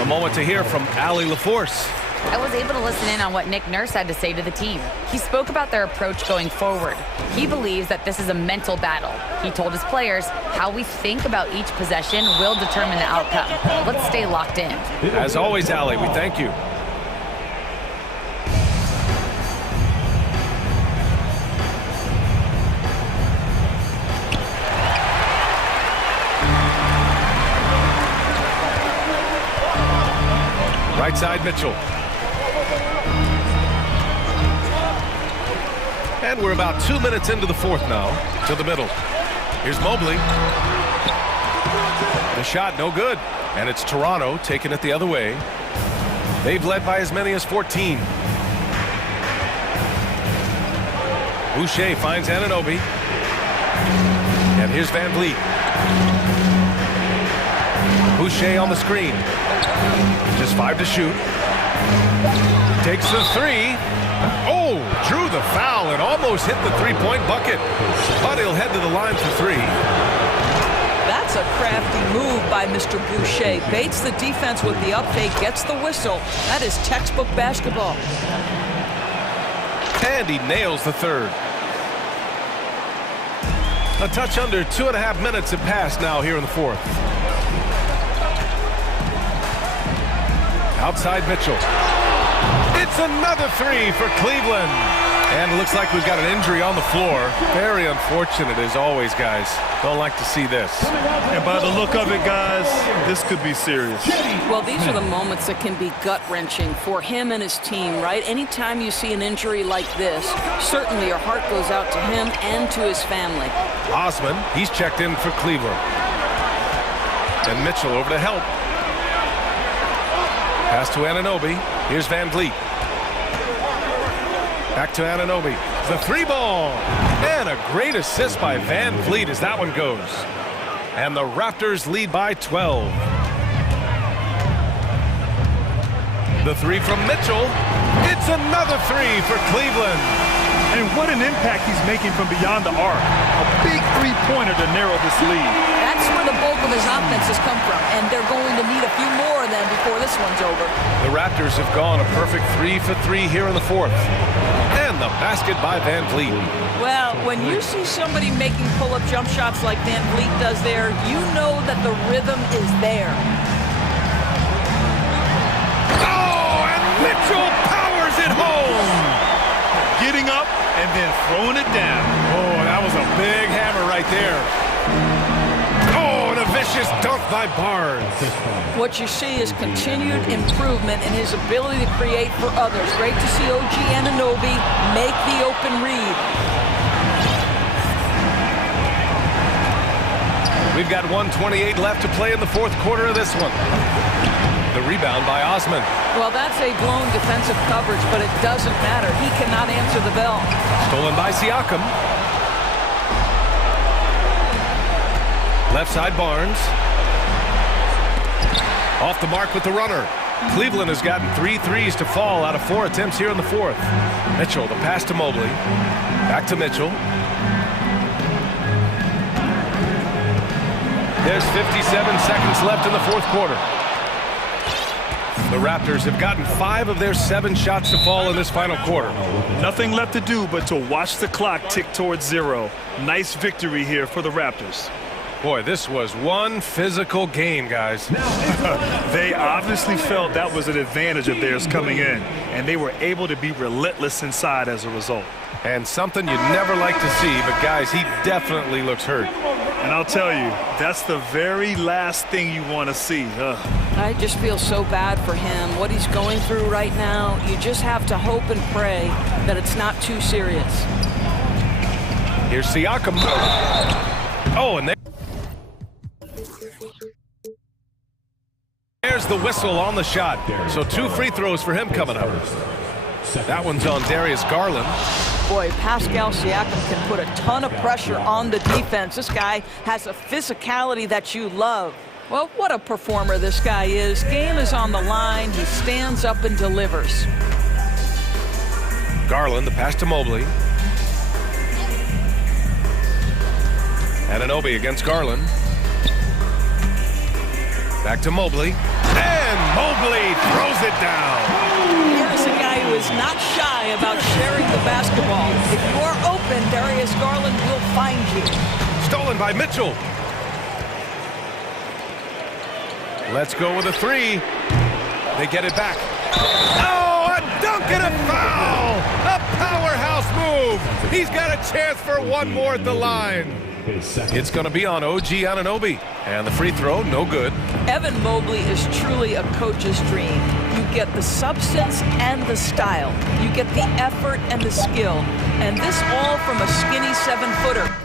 A moment to hear from Allie LaForce. I was able to listen in on what Nick Nurse had to say to the team. He spoke about their approach going forward. He believes that this is a mental battle. He told his players how we think about each possession will determine the outcome. Let's stay locked in. As always, Allie, we thank you. Right side, Mitchell. And we're about 2 minutes into the fourth now. To the middle. Here's Mobley. The shot, no good. And it's Toronto taking it the other way. They've led by as many as 14. Boucher finds Anunoby. And here's Van Vliet. Boucher on the screen. Just 5 to shoot. Takes the three. Oh, drew the foul and almost hit the three-point bucket. But he'll head to the line for three. That's a crafty move by Mr. Boucher. Baits the defense with the up fake, gets the whistle. That is textbook basketball. And he nails the third. A touch under 2.5 minutes have passed now here in the fourth. Outside Mitchell. It's another three for Cleveland. And it looks like we've got an injury on the floor. Very unfortunate as always, guys. Don't like to see this. And by the look of it, guys, this could be serious. Well, these are the moments that can be gut-wrenching for him and his team, right? Anytime you see an injury like this, certainly your heart goes out to him and to his family. Osman, he's checked in for Cleveland. And Mitchell over to help. Pass to Anunoby. Here's Van Vliet. Back to Anunoby. The three ball. And a great assist by Van Vliet as that one goes. And the Raptors lead by 12. The three from Mitchell. It's another three for Cleveland. And what an impact he's making from beyond the arc. A big three-pointer to narrow this lead. That's where the bulk of his offense has come from, and they're going to need a few more of them before this one's over. The Raptors have gone a perfect 3 for 3 here in the fourth. And the basket by Van Vliet. Well, when you see somebody making pull-up jump shots like Van Vliet does there, you know that the rhythm is there. Oh, and Mitchell powers it home. Getting up and then throwing it down. Oh, that was a big hammer right there. Oh, and a vicious dunk by Barnes. What you see is continued improvement in his ability to create for others. Great to see OG Anunoby make the open read. We've got 1:28 left to play in the fourth quarter of this one. The rebound by Osman. Well, that's a blown defensive coverage, but it doesn't matter. He cannot answer the bell. Stolen by Siakam. Left side Barnes. Off the mark with the runner. Cleveland has gotten 3 threes to fall out of 4 attempts here in the fourth. Mitchell, the pass to Mobley. Back to Mitchell. There's 57 seconds left in the fourth quarter. The Raptors have gotten 5 of their 7 shots to fall in this final quarter. Nothing left to do but to watch the clock tick towards 0. Nice victory here for the Raptors. Boy, this was one physical game, guys. They obviously felt that was an advantage of theirs coming in, and they were able to be relentless inside as a result. And something you'd never like to see, but guys, he definitely looks hurt. And I'll tell you, that's the very last thing you want to see. I just feel so bad for him. What he's going through right now, you just have to hope and pray that it's not too serious. Here's Siakam. Oh, and there's the whistle on the shot. So 2 free throws for him coming up. That one's on Darius Garland. Boy, Pascal Siakam can put a ton of pressure on the defense. This guy has a physicality that you love. Well, what a performer this guy is. Game is on the line. He stands up and delivers. Garland, the pass to Mobley. Anunoby against Garland. Back to Mobley. And Mobley throws it down. Here's a guy who is not shy about sharing the basketball. If you are open, Darius Garland will find you. Stolen by Mitchell. Let's go with a three. They get it back. Oh, a dunk and a foul! A powerhouse move. He's got a chance for one more at the line. It's going to be on OG Anunoby. And the free throw, no good. Evan Mobley is truly a coach's dream. You get the substance and the style. You get the effort and the skill. And this all from a skinny 7-footer.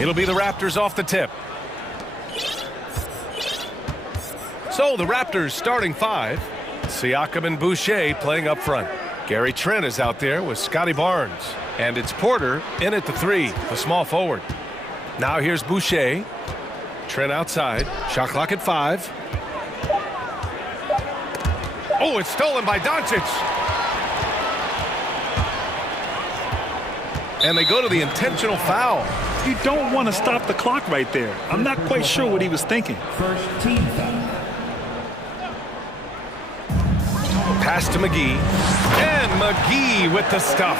It'll be the Raptors off the tip. So the Raptors starting 5. Siakam and Boucher playing up front. Gary Trent is out there with Scotty Barnes. And it's Porter in at the 3, the small forward. Now here's Boucher. Trent outside. Shot clock at 5. Oh, it's stolen by Doncic. And they go to the intentional foul. You don't want to stop the clock right there. I'm not quite sure what he was thinking. First team foul. Pass to McGee. And McGee with the stuff.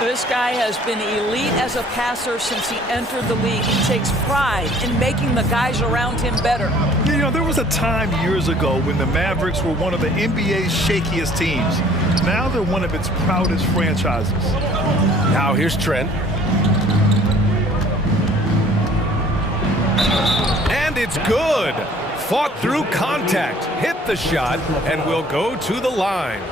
This guy has been elite as a passer since he entered the league. He takes pride in making the guys around him better. You know, there was a time years ago when the Mavericks were one of the NBA's shakiest teams. Now they're one of its proudest franchises. Now here's Trent. And it's good. Fought through contact, hit the shot, and will go to the line.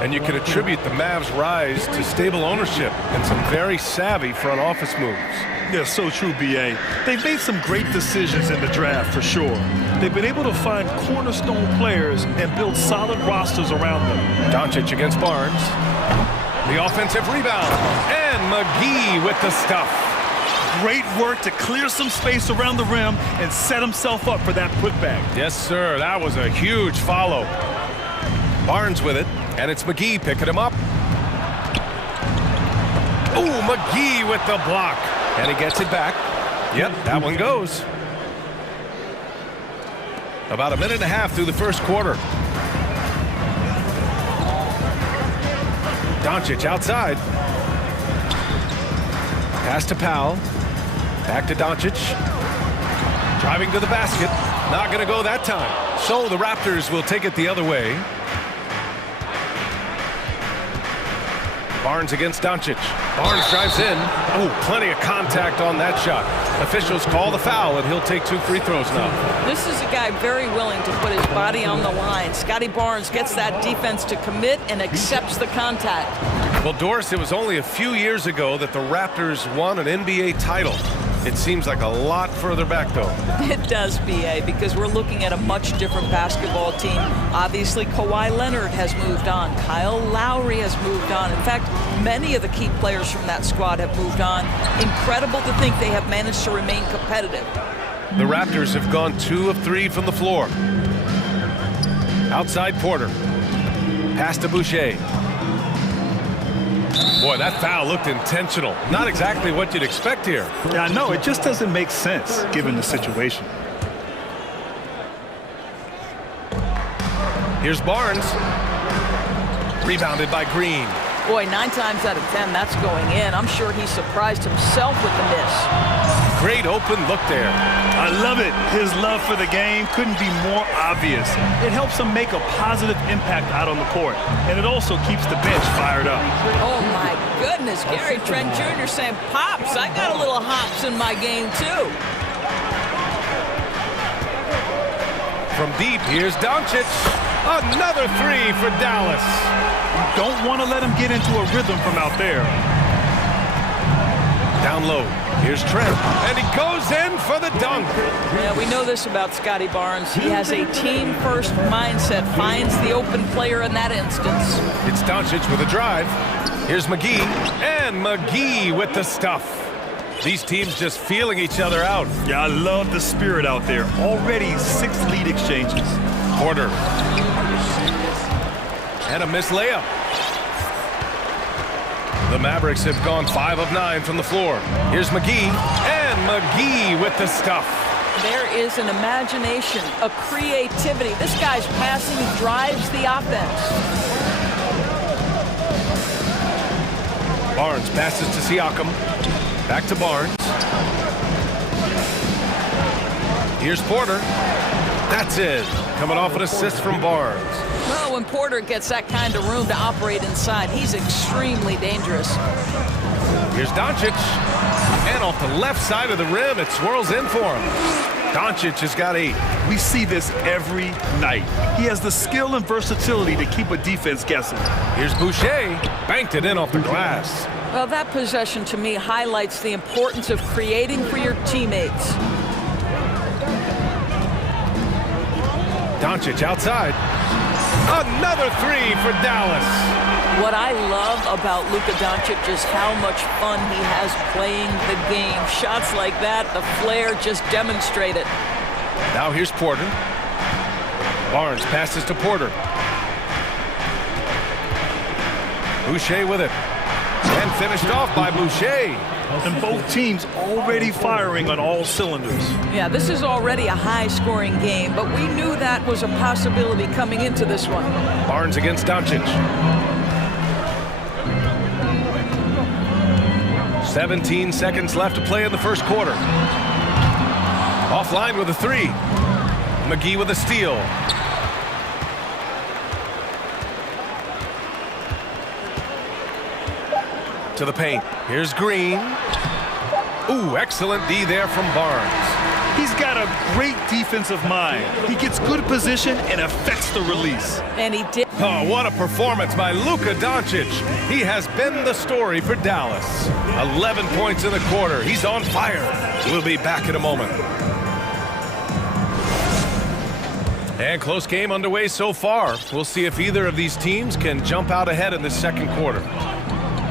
And you can attribute the Mavs' rise to stable ownership and some very savvy front office moves. Yeah, so true, B.A. They've made some great decisions in the draft, for sure. They've been able to find cornerstone players and build solid rosters around them. Doncic against Barnes. The offensive rebound. And McGee with the stuff. Great work to clear some space around the rim and set himself up for that putback. Yes, sir. That was a huge follow. Barnes with it. And it's McGee picking him up. Oh, McGee with the block. And he gets it back. Yep, that one goes. About a minute and a half through the first quarter. Doncic outside. Pass to Powell. Back to Doncic. Driving to the basket. Not going to go that time. So the Raptors will take it the other way. Barnes against Doncic. Barnes drives in. Oh, plenty of contact on that shot. Officials call the foul, and he'll take 2 free throws now. This is a guy very willing to put his body on the line. Scotty Barnes gets that defense to commit and accepts the contact. Well, Doris, it was only a few years ago that the Raptors won an NBA title. It seems like a lot further back, though. It does, B.A., because we're looking at a much different basketball team. Obviously, Kawhi Leonard has moved on. Kyle Lowry has moved on. In fact, many of the key players from that squad have moved on. Incredible to think they have managed to remain competitive. The Raptors have gone 2 of 3 from the floor. Outside Porter. Pass to Boucher. Boy, that foul looked intentional. Not exactly what you'd expect here. Yeah, I know. It just doesn't make sense, given the situation. Here's Barnes. Rebounded by Green. Boy, 9 times out of 10, that's going in. I'm sure he surprised himself with the miss. Great open look there. I love it. His love for the game couldn't be more obvious. It helps him make a positive impact out on the court, and it also keeps the bench fired up. Oh, my goodness. Gary Trent Jr. saying, Pops, I got a little hops in my game, too. From deep, here's Doncic. Another 3 for Dallas. You don't want to let him get into a rhythm from out there. Down low. Here's Trent. And he goes in for the dunk. Yeah, we know this about Scotty Barnes. He has a team-first mindset. Finds the open player in that instance. It's Doncic with a drive. Here's McGee. And McGee with the stuff. These teams just feeling each other out. Yeah, I love the spirit out there. Already 6 lead exchanges. Porter. And a missed layup. The Mavericks have gone 5 of 9 from the floor. Here's McGee. And McGee with the stuff. There is an imagination, a creativity. This guy's passing drives the offense. Barnes passes to Siakam. Back to Barnes. Here's Porter. That's it. Coming off an assist from Barnes. Well, when Porter gets that kind of room to operate inside, he's extremely dangerous. Here's Doncic. And off the left side of the rim, it swirls in for him. Doncic has got 8. We see this every night. He has the skill and versatility to keep a defense guessing. Here's Boucher. Banked it in off the glass. Well, that possession to me highlights the importance of creating for your teammates. Doncic outside. Another three for Dallas. What I love about Luka Doncic is how much fun he has playing the game. Shots like that, the flair just demonstrate it. Now here's Porter. Barnes passes to Porter. Boucher with it. And finished off by Boucher. And both teams already firing on all cylinders. Yeah, this is already a high-scoring game, but we knew that was a possibility coming into this one. Barnes against Doncic. 17 seconds left to play in the first quarter. Offline with a three. McGee with a steal. To the paint. Here's Green. Ooh, excellent D there from Barnes. He's got a great defensive mind. He gets good position and affects the release. And he did. Oh, what a performance by Luka Doncic. He has been the story for Dallas. 11 points in the quarter. He's on fire. We'll be back in a moment. And close game underway so far. We'll see if either of these teams can jump out ahead in the second quarter.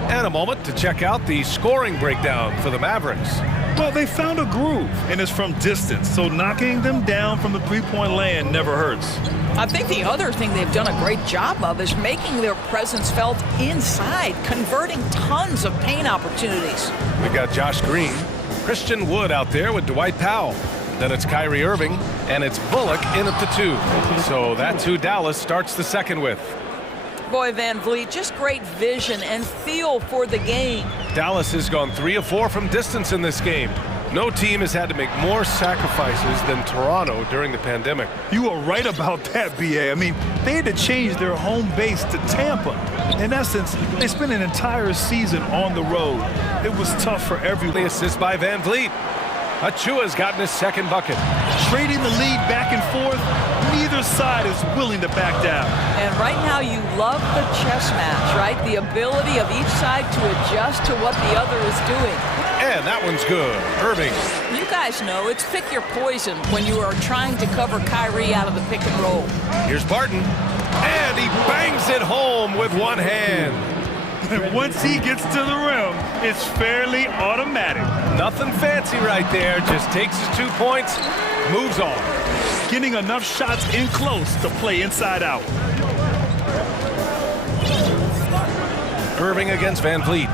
And a moment to check out the scoring breakdown for the Mavericks. Well, they found a groove, and it's from distance, so knocking them down from the three-point land never hurts. I think the other thing they've done a great job of is making their presence felt inside, converting tons of paint opportunities. We got Josh Green, Christian Wood out there with Dwight Powell. Then it's Kyrie Irving, and it's Bullock in at the 2. So that's who Dallas starts the second with. Boy, Van Vliet, just great vision and feel for the game. Dallas has gone 3 of 4 from distance in this game. No team has had to make more sacrifices than Toronto during the pandemic. You are right about that, B.A. I mean, they had to change their home base to Tampa. In essence, they spent an entire season on the road. It was tough for everyone. The assist by Van Vliet. Achua's gotten his second bucket. Trading the lead back and forth, neither side is willing to back down. And right now you love the chess match, right? The ability of each side to adjust to what the other is doing. And that one's good. Irving. You guys know it's pick your poison when you are trying to cover Kyrie out of the pick and roll. Here's Barton. And he bangs it home with one hand. Once he gets to the rim, it's fairly automatic. Nothing fancy right there. Just takes his 2 points, moves on. Getting enough shots in close to play inside out. Irving against Van Vliet.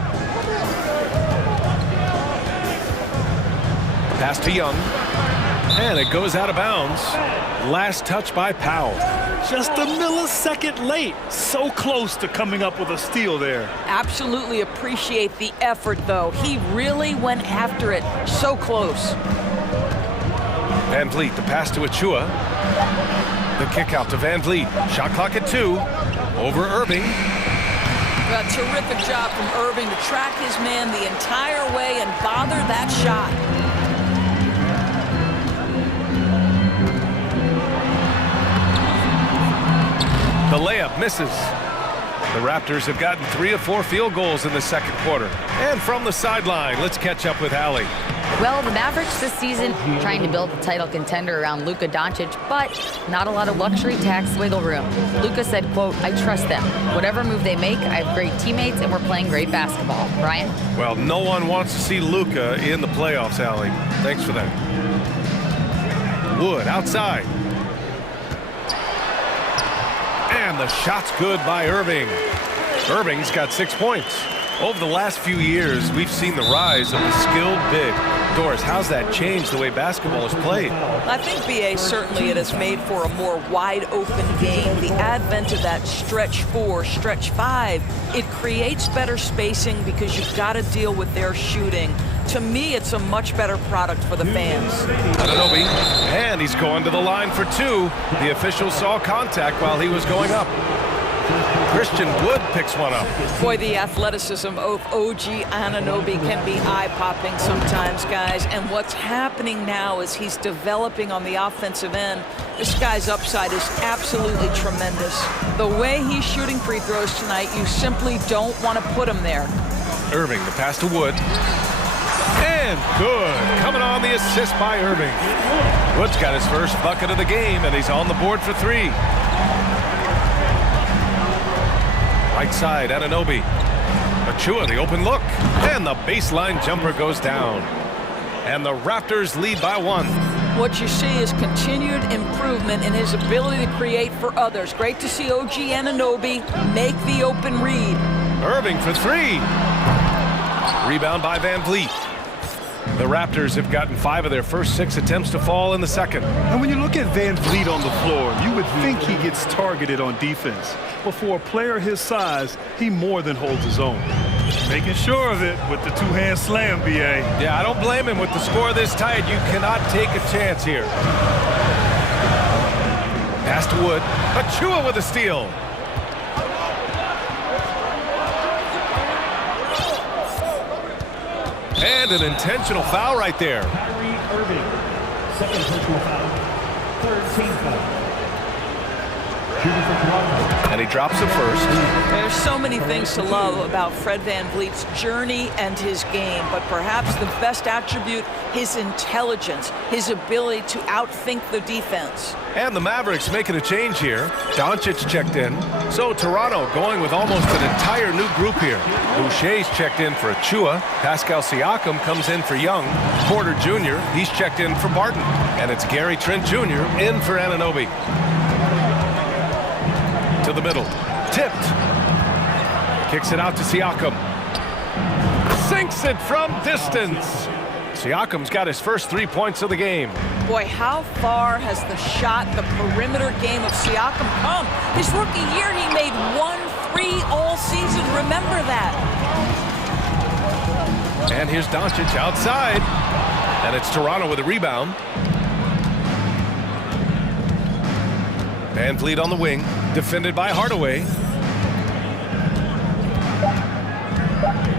Pass to Young. And it goes out of bounds. Last touch by Powell. Just a millisecond late. So close to coming up with a steal there. Absolutely appreciate the effort, though. He really went after it. So close. Van Vliet, the pass to Achua. The kick out to Van Vliet. Shot clock at 2. Over Irving. A terrific job from Irving to track his man the entire way and bother that shot. The layup misses. The Raptors have gotten 3 of 4 field goals in the second quarter. And from the sideline, let's catch up with Allie. Well, the Mavericks this season trying to build a title contender around Luka Doncic, but not a lot of luxury tax wiggle room. Luka said, quote, "I trust them. Whatever move they make, I have great teammates and we're playing great basketball." Brian? Well, no one wants to see Luka in the playoffs, Allie. Thanks for that. Wood outside. And the shot's good by Irving. Irving's got 6 points. Over the last few years, we've seen the rise of the skilled big. Doris, how's that changed the way basketball is played? I think, B.A., certainly it has made for a more wide-open game. The advent of that stretch 4, stretch 5, it creates better spacing because you've got to deal with their shooting. To me, it's a much better product for the fans. Anunoby, and he's going to the line for 2. The official saw contact while he was going up. Christian Wood picks one up. Boy, the athleticism of OG Anunoby can be eye-popping sometimes, guys. And what's happening now is he's developing on the offensive end. This guy's upside is absolutely tremendous. The way he's shooting free throws tonight, you simply don't want to put him there. Irving, the pass to Wood. And good. Coming on the assist by Irving. Wood's got his first bucket of the game, and he's on the board for 3. Right side, Anunoby. Achua, the open look. And the baseline jumper goes down. And the Raptors lead by 1. What you see is continued improvement in his ability to create for others. Great to see OG Anunoby make the open read. Irving for 3. Rebound by Van Vliet. The Raptors have gotten 5 of their first 6 attempts to fall in the second. And when you look at Van Vliet on the floor, you would think he gets targeted on defense. But for a player his size, he more than holds his own. Making sure of it with the two-hand slam, B.A. Yeah, I don't blame him. With the score this tight, you cannot take a chance here. Pass to Wood. Achua with a steal. And an intentional foul right there. Irving, second personal foul, third team foul. Shooting for Toronto. And he drops it first. There's so many things to love about Fred Van Vliet's journey and his game, but perhaps the best attribute, his intelligence, his ability to outthink the defense. And the Mavericks making a change here. Doncic checked in. So Toronto going with almost an entire new group here. Boucher's checked in for Achua. Pascal Siakam comes in for Young. Porter Jr., he's checked in for Barton. And it's Gary Trent Jr. in for Anunoby. To the middle. Tipped. Kicks it out to Siakam. Sinks it from distance. Siakam's got his first 3 points of the game. Boy, how far has the shot, the perimeter game of Siakam come? His rookie year, he made 1 3 all season. Remember that. And here's Doncic outside. And it's Toronto with a rebound. Van Vliet on the wing, defended by Hardaway.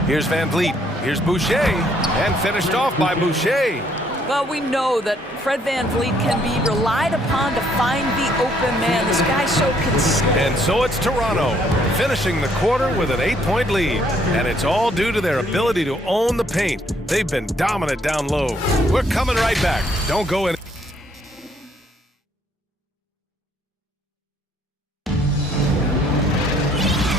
Here's Van Vliet. Here's Boucher. And finished off by Boucher. Well, we know that Fred Van Vliet can be relied upon to find the open man. This guy's so consistent. And so it's Toronto, finishing the quarter with an 8-point lead. And it's all due to their ability to own the paint. They've been dominant down low. We're coming right back. Don't go in.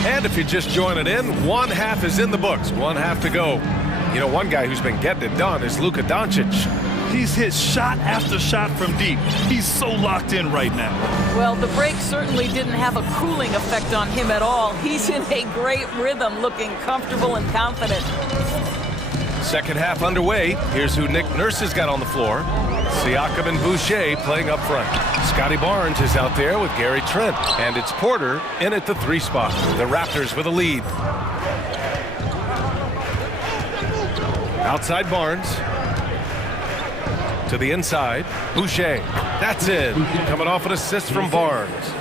And if you're just joining in, 1 half is in the books, 1 half to go. You know, one guy who's been getting it done is Luka Doncic. He's hit shot after shot from deep. He's so locked in right now. Well, the break certainly didn't have a cooling effect on him at all. He's in a great rhythm, looking comfortable and confident. Second half underway. Here's who Nick Nurse has got on the floor. Siakam and Boucher playing up front. Scotty Barnes is out there with Gary Trent. And it's Porter in at the 3 spot. The Raptors with a lead. Outside Barnes. To the inside. Boucher. That's it. Coming off an assist from Barnes.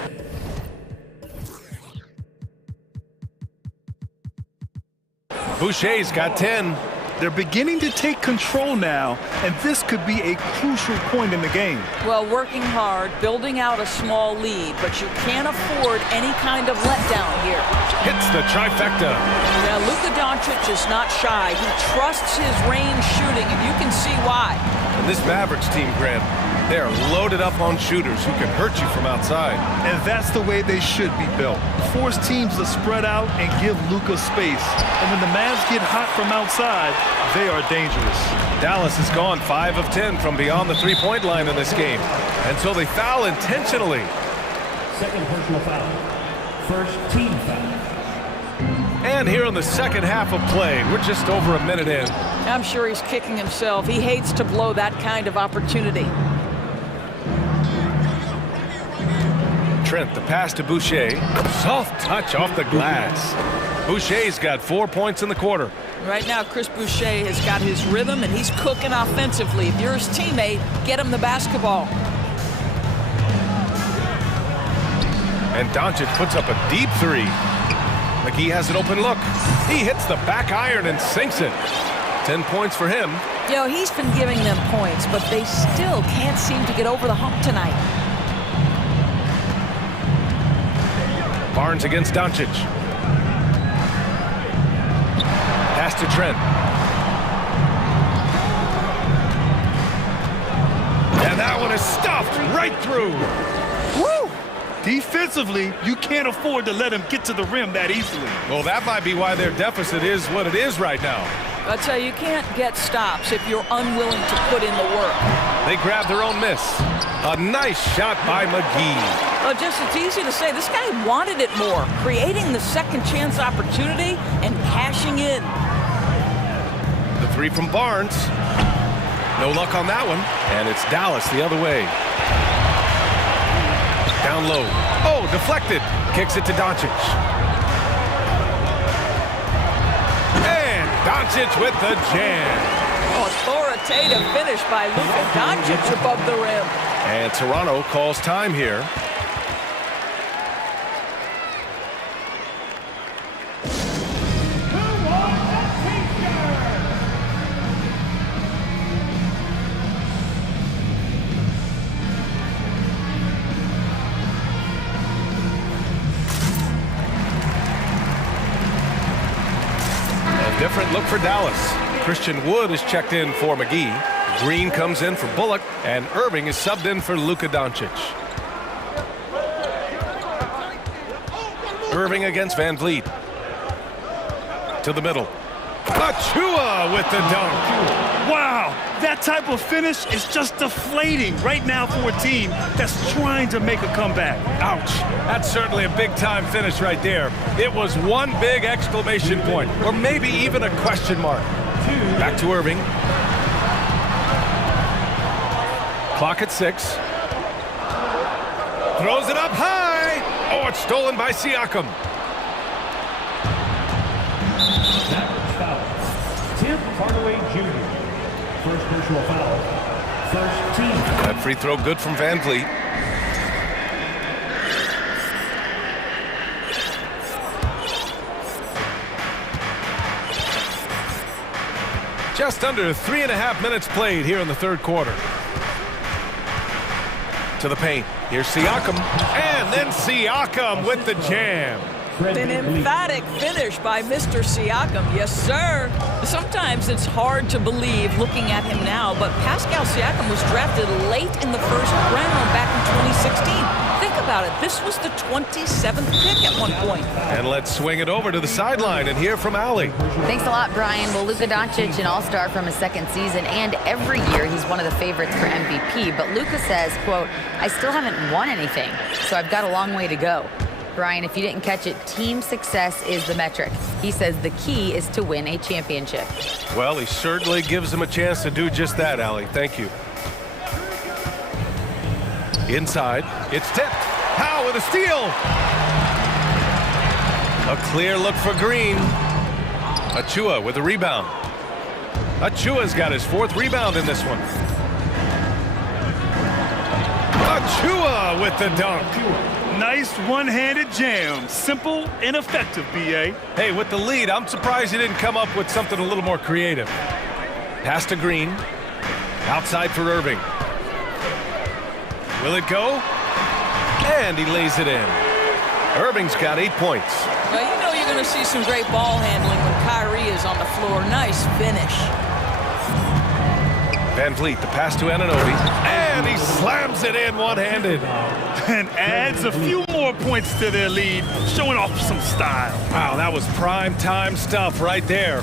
Boucher's got 10. They're beginning to take control now, and this could be a crucial point in the game. Well, working hard, building out a small lead, but you can't afford any kind of letdown here. Hits the trifecta. Now, Luka Doncic is not shy. He trusts his range shooting, and you can see why. And this Mavericks team, Grant, they are loaded up on shooters who can hurt you from outside. And that's the way they should be built. Force teams to spread out and give Luka space. And when the Mavs get hot from outside, they are dangerous. Dallas has gone 5 of 10 from beyond the 3-point line in this game. And so they foul intentionally. Second personal foul. First team foul. And here in the second half of play, we're just over a minute in. I'm sure he's kicking himself. He hates to blow that kind of opportunity. Trent, the pass to Boucher. Soft touch off the glass. Boucher's got 4 points in the quarter. Right now, Chris Boucher has got his rhythm, and he's cooking offensively. If you're his teammate, get him the basketball. And Doncic puts up a deep 3. McGee has an open look. He hits the back iron and sinks it. 10 points for him. You know, he's been giving them points, but they still can't seem to get over the hump tonight. Barnes against Doncic. Pass Pass to Trent. And that one is stuffed right through. Woo! Defensively, you can't afford to let him get to the rim that easily. Well, that might be why their deficit is what it is right now. I'd say you can't get stops if you're unwilling to put in the work. They grab their own miss. A nice shot by McGee. Well, it's easy to say. This guy wanted it more, creating the second chance opportunity and cashing in. The three from Barnes. No luck on that one. And it's Dallas the other way. Down low. Oh, deflected. Kicks it to Doncic. And Doncic with the jam. Authoritative finish by Luka Doncic above the rim. And Toronto calls time here. Different look for Dallas. Christian Wood is checked in for McGee. Green comes in for Bullock, and Irving is subbed in for Luka Doncic. Irving against Van Vliet. To the middle. Achua with the dunk. Wow, that type of finish is just deflating right now for a team that's trying to make a comeback. Ouch. That's certainly a big-time finish right there. It was one big exclamation point, or maybe even a question mark. Back to Irving. Clock at 6. Throws it up high. Oh, it's stolen by Siakam. Tim Hardaway Jr. First personal foul. First team. That free throw good from Van Vliet. Just under 3.5 minutes played here in the third quarter. To the paint. Here's Siakam. And then Siakam with the jam. An emphatic finish by Mr. Siakam. Yes, sir. Sometimes it's hard to believe looking at him now, but Pascal Siakam was drafted late in the first round back in 2016. Think about it. This was the 27th pick at one point. And let's swing it over to the sideline and hear from Allie. Thanks a lot, Brian. Well, Luka Doncic, an all-star from his second season, and every year he's one of the favorites for MVP. But Luka says, quote, I still haven't won anything, so I've got a long way to go. Brian, if you didn't catch it, team success is the metric. He says the key is to win a championship. Well, he certainly gives him a chance to do just that, Allie. Thank you. Inside, it's tipped. Howe with a steal. A clear look for Green. Achua with a rebound. Achua's got his 4th rebound in this one. Achua with the dunk. Nice one-handed jam. Simple and effective, B.A. Hey, with the lead, I'm surprised he didn't come up with something a little more creative. Pass to Green. Outside for Irving. Will it go? And he lays it in. Irving's got 8 points. Well, you know you're going to see some great ball handling when Kyrie is on the floor. Nice finish. Van Vliet, the pass to Anunoby, and he slams it in one-handed. And adds a few more points to their lead, showing off some style. Wow, that was prime-time stuff right there.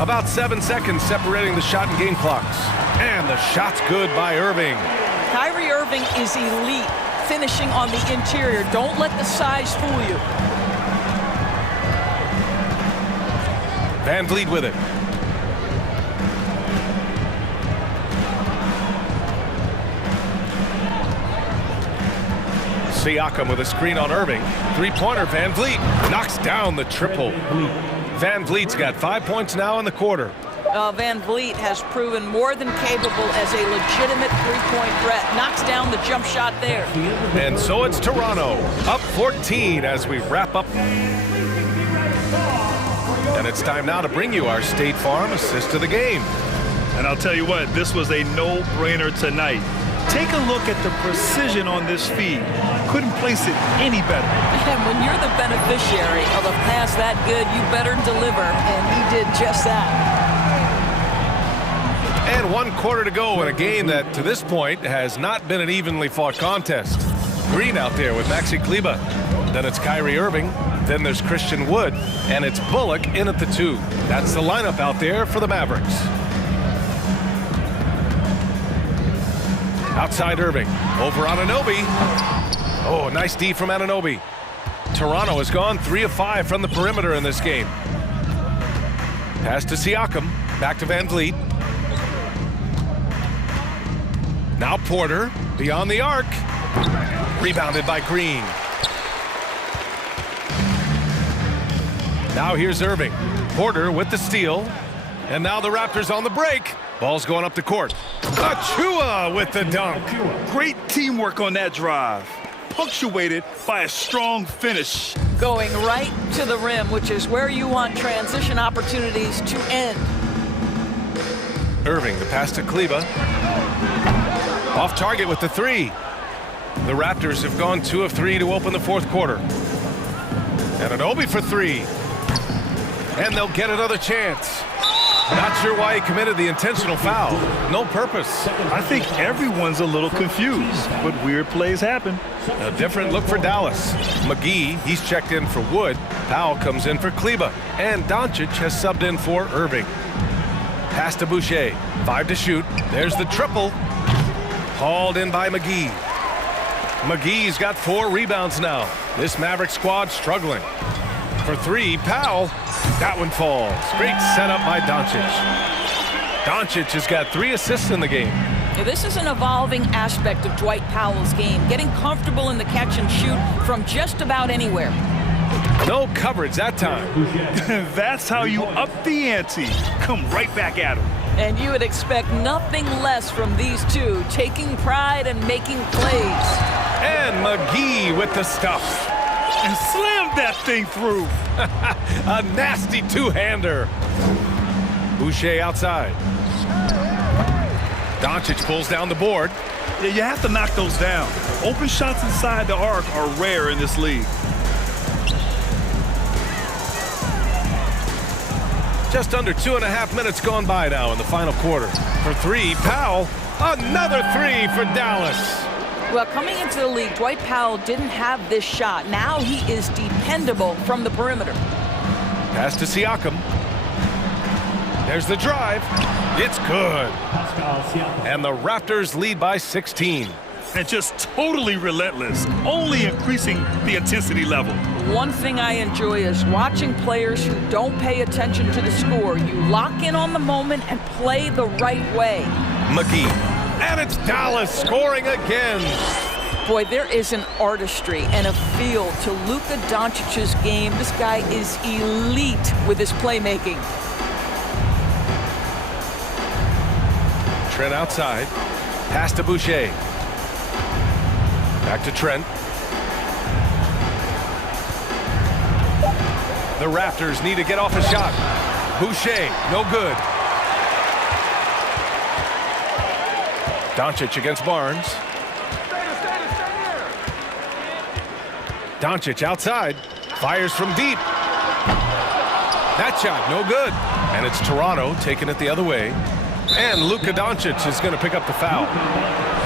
About 7 seconds separating the shot and game clocks. And the shot's good by Irving. Kyrie Irving is elite, finishing on the interior. Don't let the size fool you. Van Vliet with it. Siakam with a screen on Irving. Three-pointer, Van Vliet knocks down the triple. Van Vliet's got 5 points now in the quarter. Van Vliet has proven more than capable as a legitimate three-point threat. Knocks down the jump shot there. And so it's Toronto, up 14 as we wrap up. And it's time now to bring you our State Farm assist of the game. And I'll tell you what, this was a no-brainer tonight. Take a look at the precision on this feed. Couldn't place it any better. And when you're the beneficiary of a pass that good, you better deliver, and he did just that. And 1 quarter to go in a game that, to this point, has not been an evenly fought contest. Green out there with Maxi Kleber. Then it's Kyrie Irving. Then there's Christian Wood. And it's Bullock in at the 2. That's the lineup out there for the Mavericks. Outside Irving. Over Anunoby. Oh, nice D from Anunoby. Toronto has gone 3 of 5 from the perimeter in this game. Pass to Siakam. Back to Van Vliet. Now Porter. Beyond the arc. Rebounded by Green. Now here's Irving. Porter with the steal. And now the Raptors on the break. Ball's going up the court. Achua with the dunk. Great teamwork on that drive. Punctuated by a strong finish. Going right to the rim, which is where you want transition opportunities to end. Irving, the pass to Kleber. Off target with the 3. The Raptors have gone 2 of 3 to open the 4th quarter. And Anunoby for 3. And they'll get another chance. Not sure why he committed the intentional foul. No purpose. I think everyone's a little confused, but weird plays happen. A different look for Dallas. McGee, he's checked in for Wood. Powell comes in for Kleber. And Doncic has subbed in for Irving. Pass to Boucher. 5 to shoot. There's the triple. Hauled in by McGee. McGee's got 4 rebounds now. This Maverick squad struggling. For 3, Powell. That one falls. Great setup by Doncic. Doncic has got 3 assists in the game. This is an evolving aspect of Dwight Powell's game, getting comfortable in the catch and shoot from just about anywhere. No coverage that time. That's how you up the ante. Come right back at him. And you would expect nothing less from these two, taking pride and making plays. And McGee with the stuff. And slammed that thing through. A nasty 2-hander. Boucher outside. Doncic pulls down the board. Yeah, you have to knock those down. Open shots inside the arc are rare in this league. Just under 2.5 minutes gone by now in the final quarter. For 3, Powell. Another 3 for Dallas. Well, coming into the league, Dwight Powell didn't have this shot. Now he is dependable from the perimeter. Pass to Siakam. There's the drive. It's good. And the Raptors lead by 16. And just totally relentless, only increasing the intensity level. One thing I enjoy is watching players who don't pay attention to the score. You lock in on the moment and play the right way. McGee. And it's Dallas scoring again. Boy, there is an artistry and a feel to Luka Doncic's game. This guy is elite with his playmaking. Trent outside. Pass to Boucher. Back to Trent. The Raptors need to get off a shot. Boucher, no good. Doncic against Barnes. Doncic outside. Fires from deep. That shot, no good. And it's Toronto taking it the other way. And Luka Doncic is going to pick up the foul.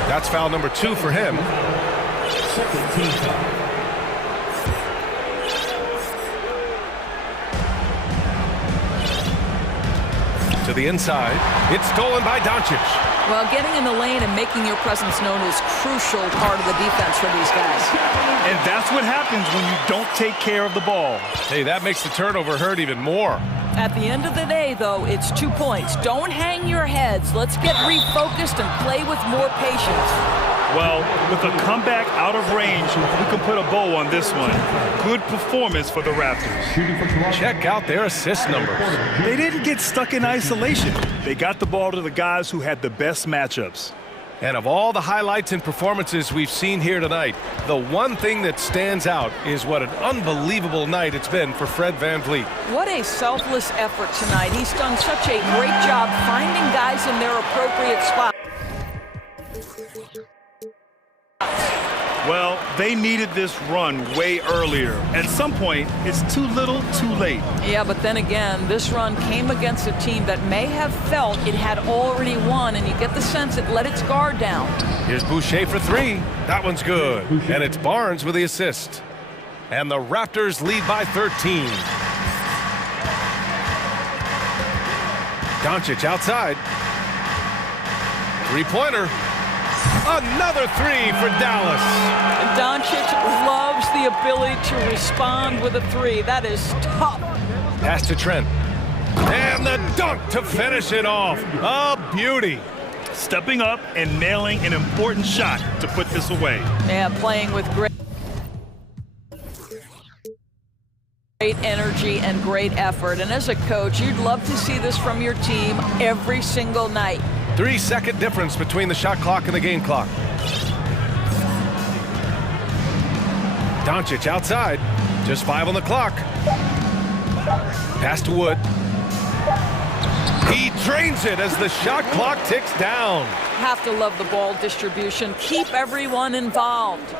That's foul number 2 for him. To the inside. It's stolen by Doncic. Well, getting in the lane and making your presence known is crucial part of the defense for these guys. And that's what happens when you don't take care of the ball. Hey, that makes the turnover hurt even more. At the end of the day, though, it's 2 points. Don't hang your heads. Let's get refocused and play with more patience. Well, with a comeback out of range, we can put a bow on this one. Good performance for the Raptors. Check out their assist numbers. They didn't get stuck in isolation. They got the ball to the guys who had the best matchups. And of all the highlights and performances we've seen here tonight, the one thing that stands out is what an unbelievable night it's been for Fred VanVleet. What a selfless effort tonight. He's done such a great job finding guys in their appropriate spot. Well, they needed this run way earlier. At some point, it's too little, too late. Yeah, but then again, this run came against a team that may have felt it had already won, and you get the sense it let its guard down. Here's Boucher for three. That one's good. And it's Barnes with the assist. And the Raptors lead by 13. Doncic outside. Three-pointer. Another three for Dallas. Doncic loves the ability to respond with a three. That is tough. Pass to Trent. And the dunk to finish it off. A beauty. Stepping up and nailing an important shot to put this away. Yeah, playing with great energy and great effort. And as a coach, you'd love to see this from your team every single night. 3-second difference between the shot clock and the game clock. Doncic outside. Just 5 on the clock. Pass to Wood. He drains it as the shot clock ticks down. Have to love the ball distribution. Keep everyone involved.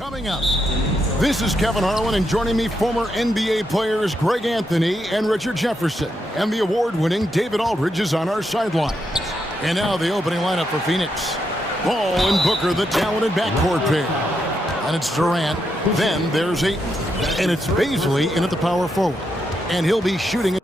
Coming up, this is Kevin Harlan, and joining me, former NBA players Greg Anthony and Richard Jefferson. And the award-winning David Aldridge is on our sidelines. And now the opening lineup for Phoenix. Ball and Booker, the talented backcourt pair. And it's Durant. Then there's Ayton. And it's Baisley in at the power forward. And he'll be shooting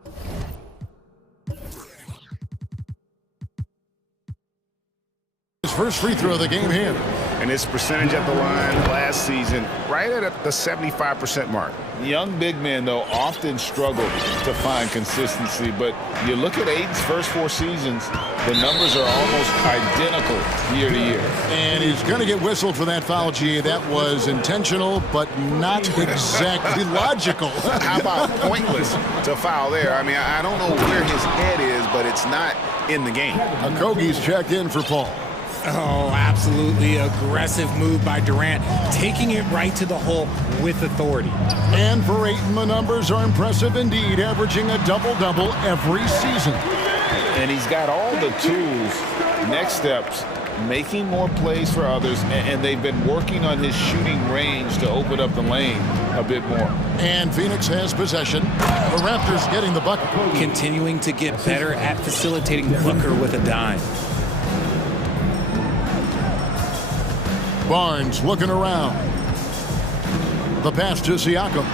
his first free throw of the game here. And his percentage at the line last season, right at the 75% mark. Young big men, though, often struggle to find consistency. But you look at Ayton's first 4 seasons, the numbers are almost identical year to year. And he's going to get whistled for that foul, G. That was intentional, but not exactly logical. How about pointless to foul there? I mean, I don't know where his head is, but it's not in the game. Okogie's checked in for Paul. Oh, absolutely aggressive move by Durant, taking it right to the hole with authority. And for Ayton, the numbers are impressive indeed, averaging a double-double every season. And he's got all the tools, next steps, making more plays for others, and they've been working on his shooting range to open up the lane a bit more. And Phoenix has possession. The Raptors getting the bucket. Continuing to get better at facilitating Booker with a dime. Barnes looking around. The pass to Siakam.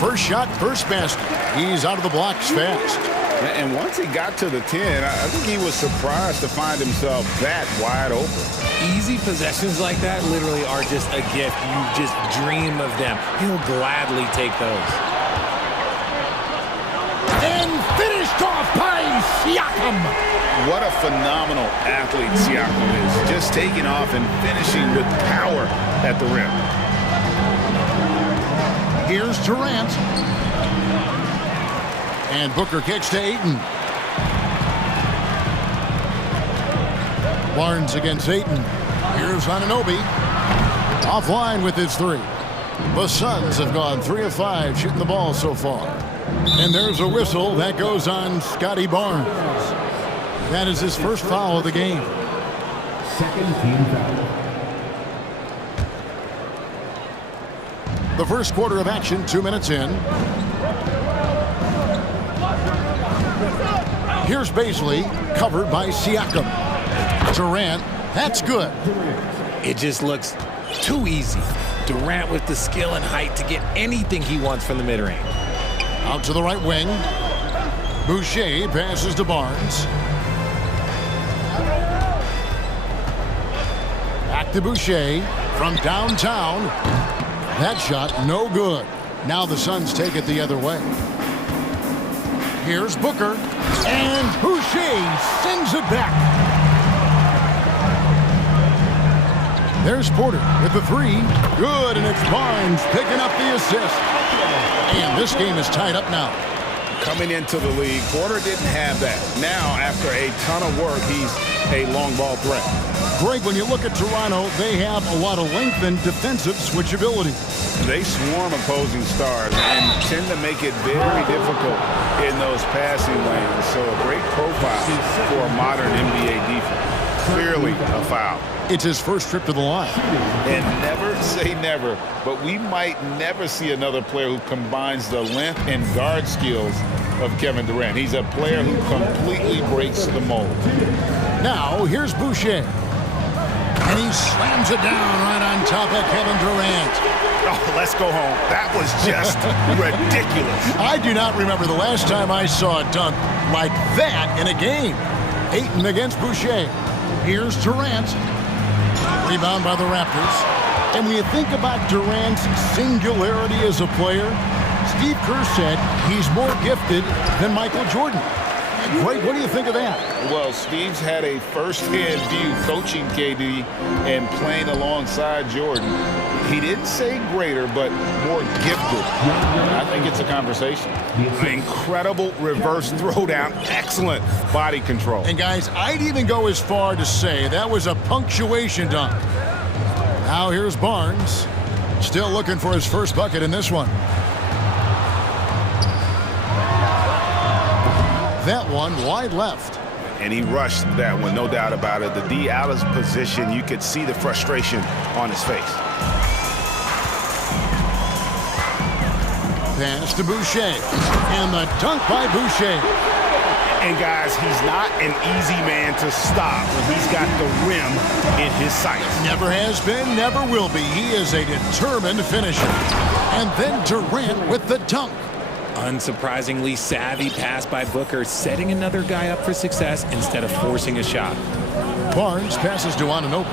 First shot, first basket. He's out of the blocks fast. And once he got to the 10, I think he was surprised to find himself that wide open. Easy possessions like that literally are just a gift. You just dream of them. He'll gladly take those. And finished off by Siakam. What a phenomenal athlete Siakam is. Just taking off and finishing with power at the rim. Here's Durant. And Booker kicks to Ayton. Barnes against Ayton. Here's Anunoby. Offline with his 3. The Suns have gone 3 of 5 shooting the ball so far. And there's a whistle that goes on Scotty Barnes. That is his first foul of the game. Second team foul. The first quarter of action, 2 minutes in. Here's Baisley, covered by Siakam. Durant, that's good. It just looks too easy. Durant with the skill and height to get anything he wants from the mid-range. Out to the right wing. Boucher passes to Barnes. Back to Boucher from downtown. That shot no good. Now the Suns take it the other way. Here's Booker. And Boucher sends it back. There's Porter with the 3. Good, and it's Barnes picking up the assist. And this game is tied up now. Coming into the league, Porter didn't have that. Now, after a ton of work, he's a long ball threat. Greg, when you look at Toronto, they have a lot of length and defensive switchability. They swarm opposing stars and tend to make it very difficult in those passing lanes. So a great profile for a modern NBA defense. Clearly a foul. It's his first trip to the line. And never say never, but we might never see another player who combines the length and guard skills of Kevin Durant. He's a player who completely breaks the mold. Now, here's Boucher. And he slams it down right on top of Kevin Durant. Oh, let's go home. That was just ridiculous. I do not remember the last time I saw a dunk like that in a game. Ayton against Boucher. Here's Durant. Rebound by the Raptors. And when you think about Durant's singularity as a player, Steve Kerr said he's more gifted than Michael Jordan. Greg, what do you think of that? Well, Steve's had a first-hand view coaching KD and playing alongside Jordan. He didn't say greater, but more gifted. I think it's a conversation. Incredible reverse throwdown. Excellent body control. And, guys, I'd even go as far to say that was a punctuation dunk. Now here's Barnes. Still looking for his first bucket in this one. That one wide left. and he rushed that one, no doubt about it. The D out of position, you could see the frustration on his face. Pass to Boucher, and the dunk by Boucher. And guys, he's not an easy man to stop when he's got the rim in his sights. Never has been, never will be. He is a determined finisher. And then Durant with the dunk. Unsurprisingly savvy pass by Booker, setting another guy up for success instead of forcing a shot. Barnes passes to Anunoby.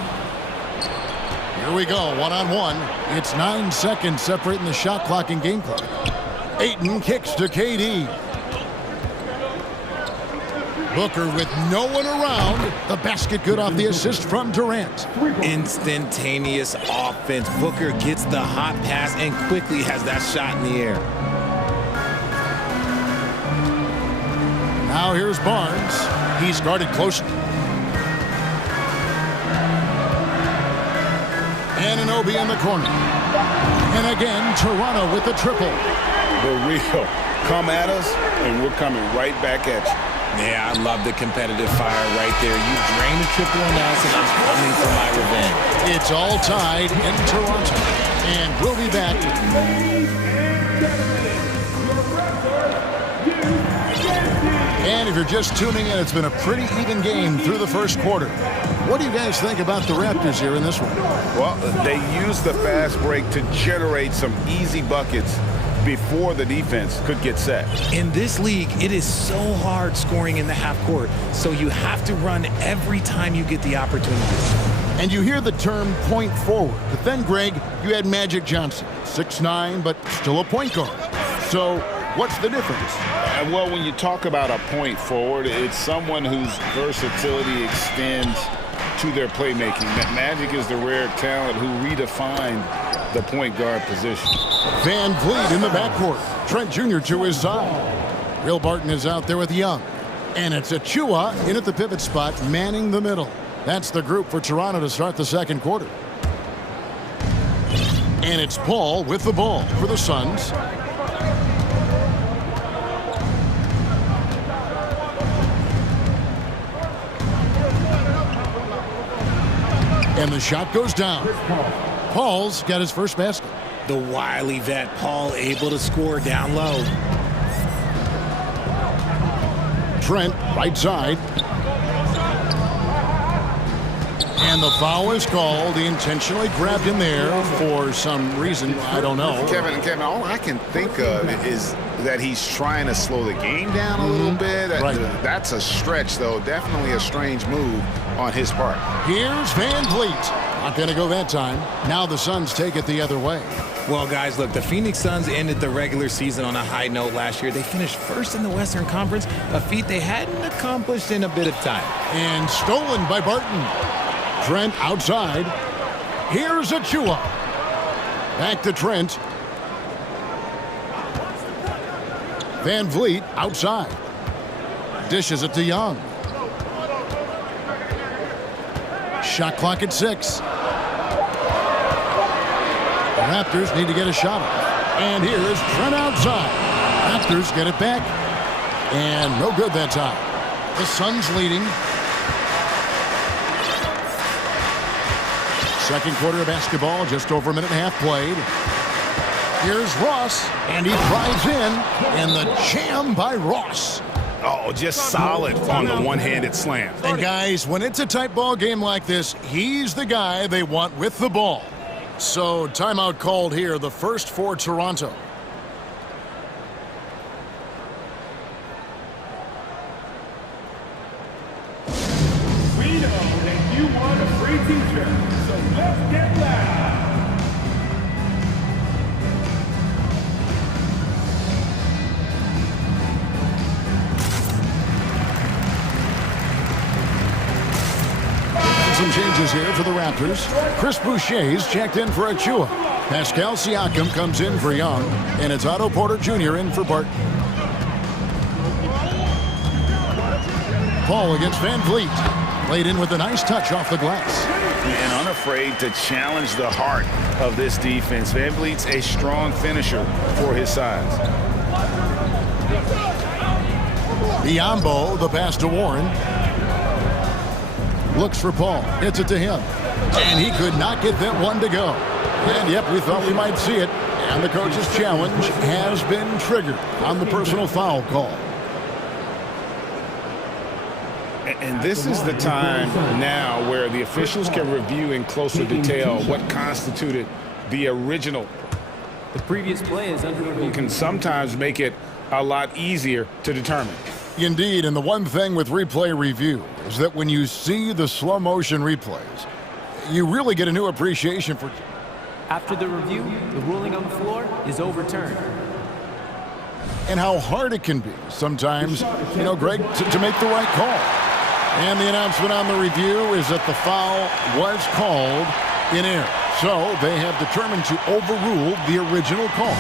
Here we go, one-on-one. It's 9 seconds separating the shot clock and game clock. Ayton kicks to KD. Booker with no one around. The basket good off the assist from Durant. Instantaneous offense. Booker gets the hot pass and quickly has that shot in the air. Now here's Barnes. He's guarded closely. Anunoby in the corner. And again, Toronto with the triple. The real come at us, and we're coming right back at you. Yeah, I love the competitive fire right there. You drain a triple on us, and I'm coming for my revenge. It's all tied in Toronto. And we'll be back. And if you're just tuning in, it's been a pretty even game through the first quarter. What do you guys think about the Raptors here in this one? Well, they used the fast break to generate some easy buckets before the defense could get set. In this league, it is so hard scoring in the half court, so you have to run every time you get the opportunity. And you hear the term point forward, but then, Greg, you had Magic Johnson, 6'9", but still a point guard. So what's the difference? Well, when you talk about a point forward, it's someone whose versatility extends to their playmaking. Magic is the rare talent who redefined the point guard position. Van Vliet in the backcourt. Trent Jr. to his side. Will Barton is out there with Young. And it's Achua in at the pivot spot, manning the middle. That's the group for Toronto to start the second quarter. And it's Paul with the ball for the Suns. And the shot goes down. Paul's got his first basket. The wily vet Paul able to score down low. Trent, right side. And the foul is called. He intentionally grabbed him there for some reason. I don't know. Kevin, all I can think of is that he's trying to slow the game down a little bit. Right. That's a stretch, though. Definitely a strange move on his part. Here's Van Vliet. Not going to go that time. Now the Suns take it the other way. Well, guys, look, the Phoenix Suns ended the regular season on a high note last year. They finished first in the Western Conference, a feat they hadn't accomplished in a bit of time. And stolen by Barton. Trent outside. Here's Achua. Back to Trent. Van Vliet outside. Dishes it to Young. Shot clock at 6. The Raptors need to get a shot off. And here is Trent outside. Raptors get it back. And no good that time. The Suns leading. Second quarter of basketball, just over a minute and a half played. Here's Ross, and he drives in, and the jam by Ross. Oh, just solid on the one-handed slam. And guys, when it's a tight ball game like this, he's the guy they want with the ball. So timeout called here, the first for Toronto. We know that you want a free t-shirt, so let's get loud. Some changes here for the Raptors. Chris Boucher's checked in for Achua. Pascal Siakam comes in for Young, and it's Otto Porter Jr. in for Barton. Paul against Van Vliet. Laid in with a nice touch off the glass. And unafraid to challenge the heart of this defense. Van Vliet's a strong finisher for his size. Biombo, the pass to Warren. Looks for Paul. Hits it to him. And he could not get that one to go. And, yep, we thought we might see it. And the coach's challenge has been triggered on the personal foul call. And this is the time now where the officials can review in closer detail what constituted the original. The previous play is under review. Can sometimes make it a lot easier to determine. Indeed, and the one thing with replay review is that when you see the slow motion replays, you really get a new appreciation for. After the review, the ruling on the floor is overturned. And how hard it can be sometimes, Greg, to make the right call. And the announcement on the review is that the foul was called in error. So they have determined to overrule the original call.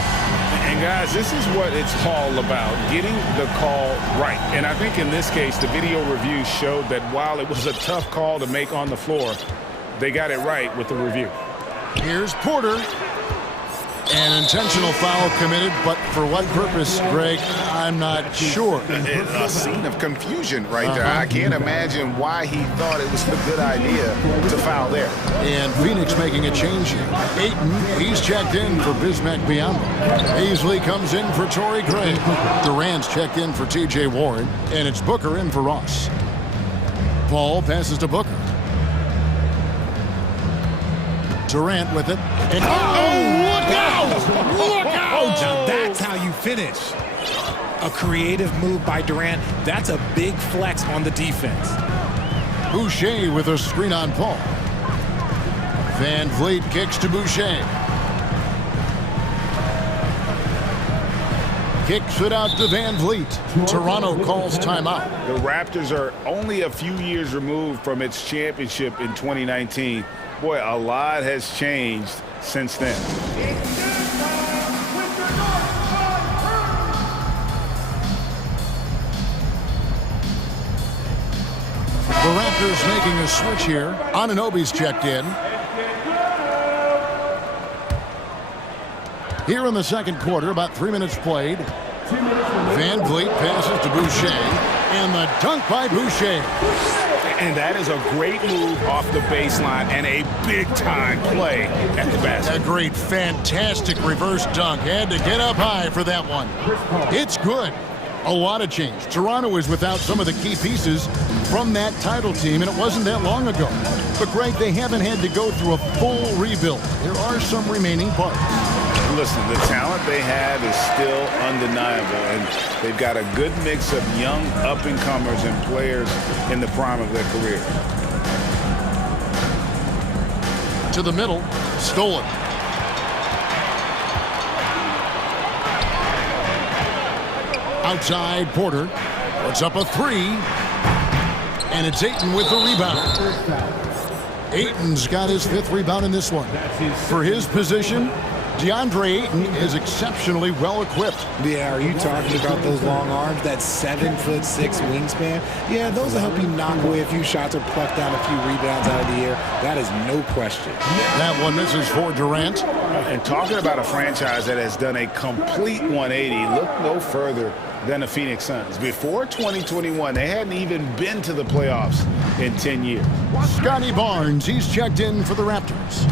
And guys, this is what it's all about, getting the call right. And I think in this case, the video review showed that while it was a tough call to make on the floor, they got it right with the review. Here's Porter. An intentional foul committed, but for what purpose, Greg, I'm not sure. A scene of confusion right there. I can't imagine why he thought it was a good idea to foul there. And Phoenix making a change here. Ayton, he's checked in for Bismack Biyombo. Paisley comes in for Torrey Craig. Durant's checked in for T.J. Warren, and it's Booker in for Ross. Paul passes to Booker. Durant with it. And look out! Look out! Now that's how you finish. A creative move by Durant. That's a big flex on the defense. Boucher with a screen on Paul. Van Vliet kicks to Boucher. Kicks it out to Van Vliet. Toronto calls timeout. The Raptors are only a few years removed from its championship in 2019. Boy, a lot has changed since then. The Raptors making a switch here. Anunoby's checked in. Here in the second quarter, about 3 minutes played. Van Vliet passes to Boucher. And the dunk by Boucher. And that is a great move off the baseline and a big-time play at the basket. A great, fantastic reverse dunk. Had to get up high for that one. It's good. A lot of change. Toronto is without some of the key pieces from that title team, and it wasn't that long ago. But, Greg, they haven't had to go through a full rebuild. There are some remaining parts. Listen, the talent they have is still undeniable, and they've got a good mix of young up-and-comers and players in the prime of their career. To the middle, stolen. Outside, Porter puts up a three, and it's Ayton with the rebound. Ayton's got his 5th rebound in this one. For his position, DeAndre Ayton is exceptionally well equipped. Yeah, are you talking about those long arms, that 7'6" wingspan? Yeah, those will help you knock away a few shots or pluck down a few rebounds out of the air. That is no question. That one misses for Durant. And talking about a franchise that has done a complete 180, look no further than the Phoenix Suns. Before 2021, they hadn't even been to the playoffs in 10 years. Scotty Barnes, he's checked in for the Raptors.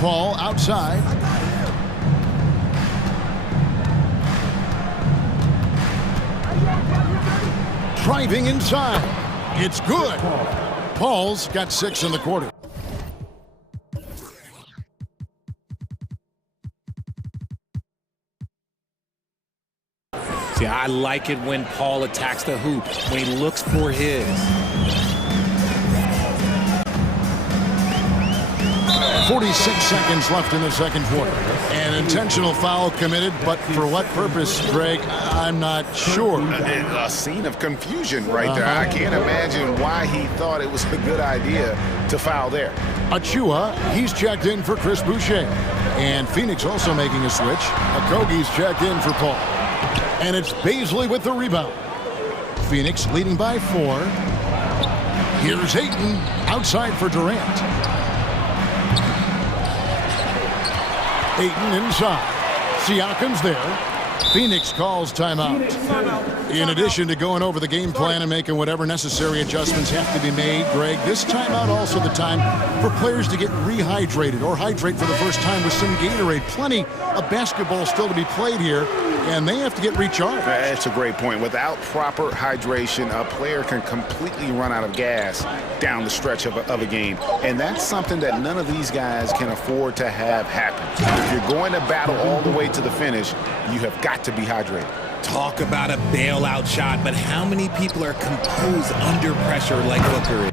Paul outside. Driving inside. It's good. Paul's got 6 in the quarter. See, I like it when Paul attacks the hoop, when he looks for his. 46 seconds left in the second quarter. An intentional foul committed, but for what purpose, Greg, I'm not sure. A scene of confusion right there. I can't imagine why he thought it was a good idea to foul there. Achua, he's checked in for Chris Boucher. And Phoenix also making a switch. Okogie's checked in for Paul. And it's Paisley with the rebound. Phoenix leading by 4. Here's Ayton outside for Durant. Ayton inside. Siakam's there. Phoenix calls timeout. In addition to going over the game plan and making whatever necessary adjustments have to be made, Greg, this timeout also the time for players to get rehydrated or hydrate for the first time with some Gatorade. Plenty of basketball still to be played here, and they have to get recharged. That's a great point. Without proper hydration, a player can completely run out of gas down the stretch of a game. And that's something that none of these guys can afford to have happen. If you're going to battle all the way to the finish, you have got to be hydrated. Talk about a bailout shot, but how many people are composed under pressure like Booker is?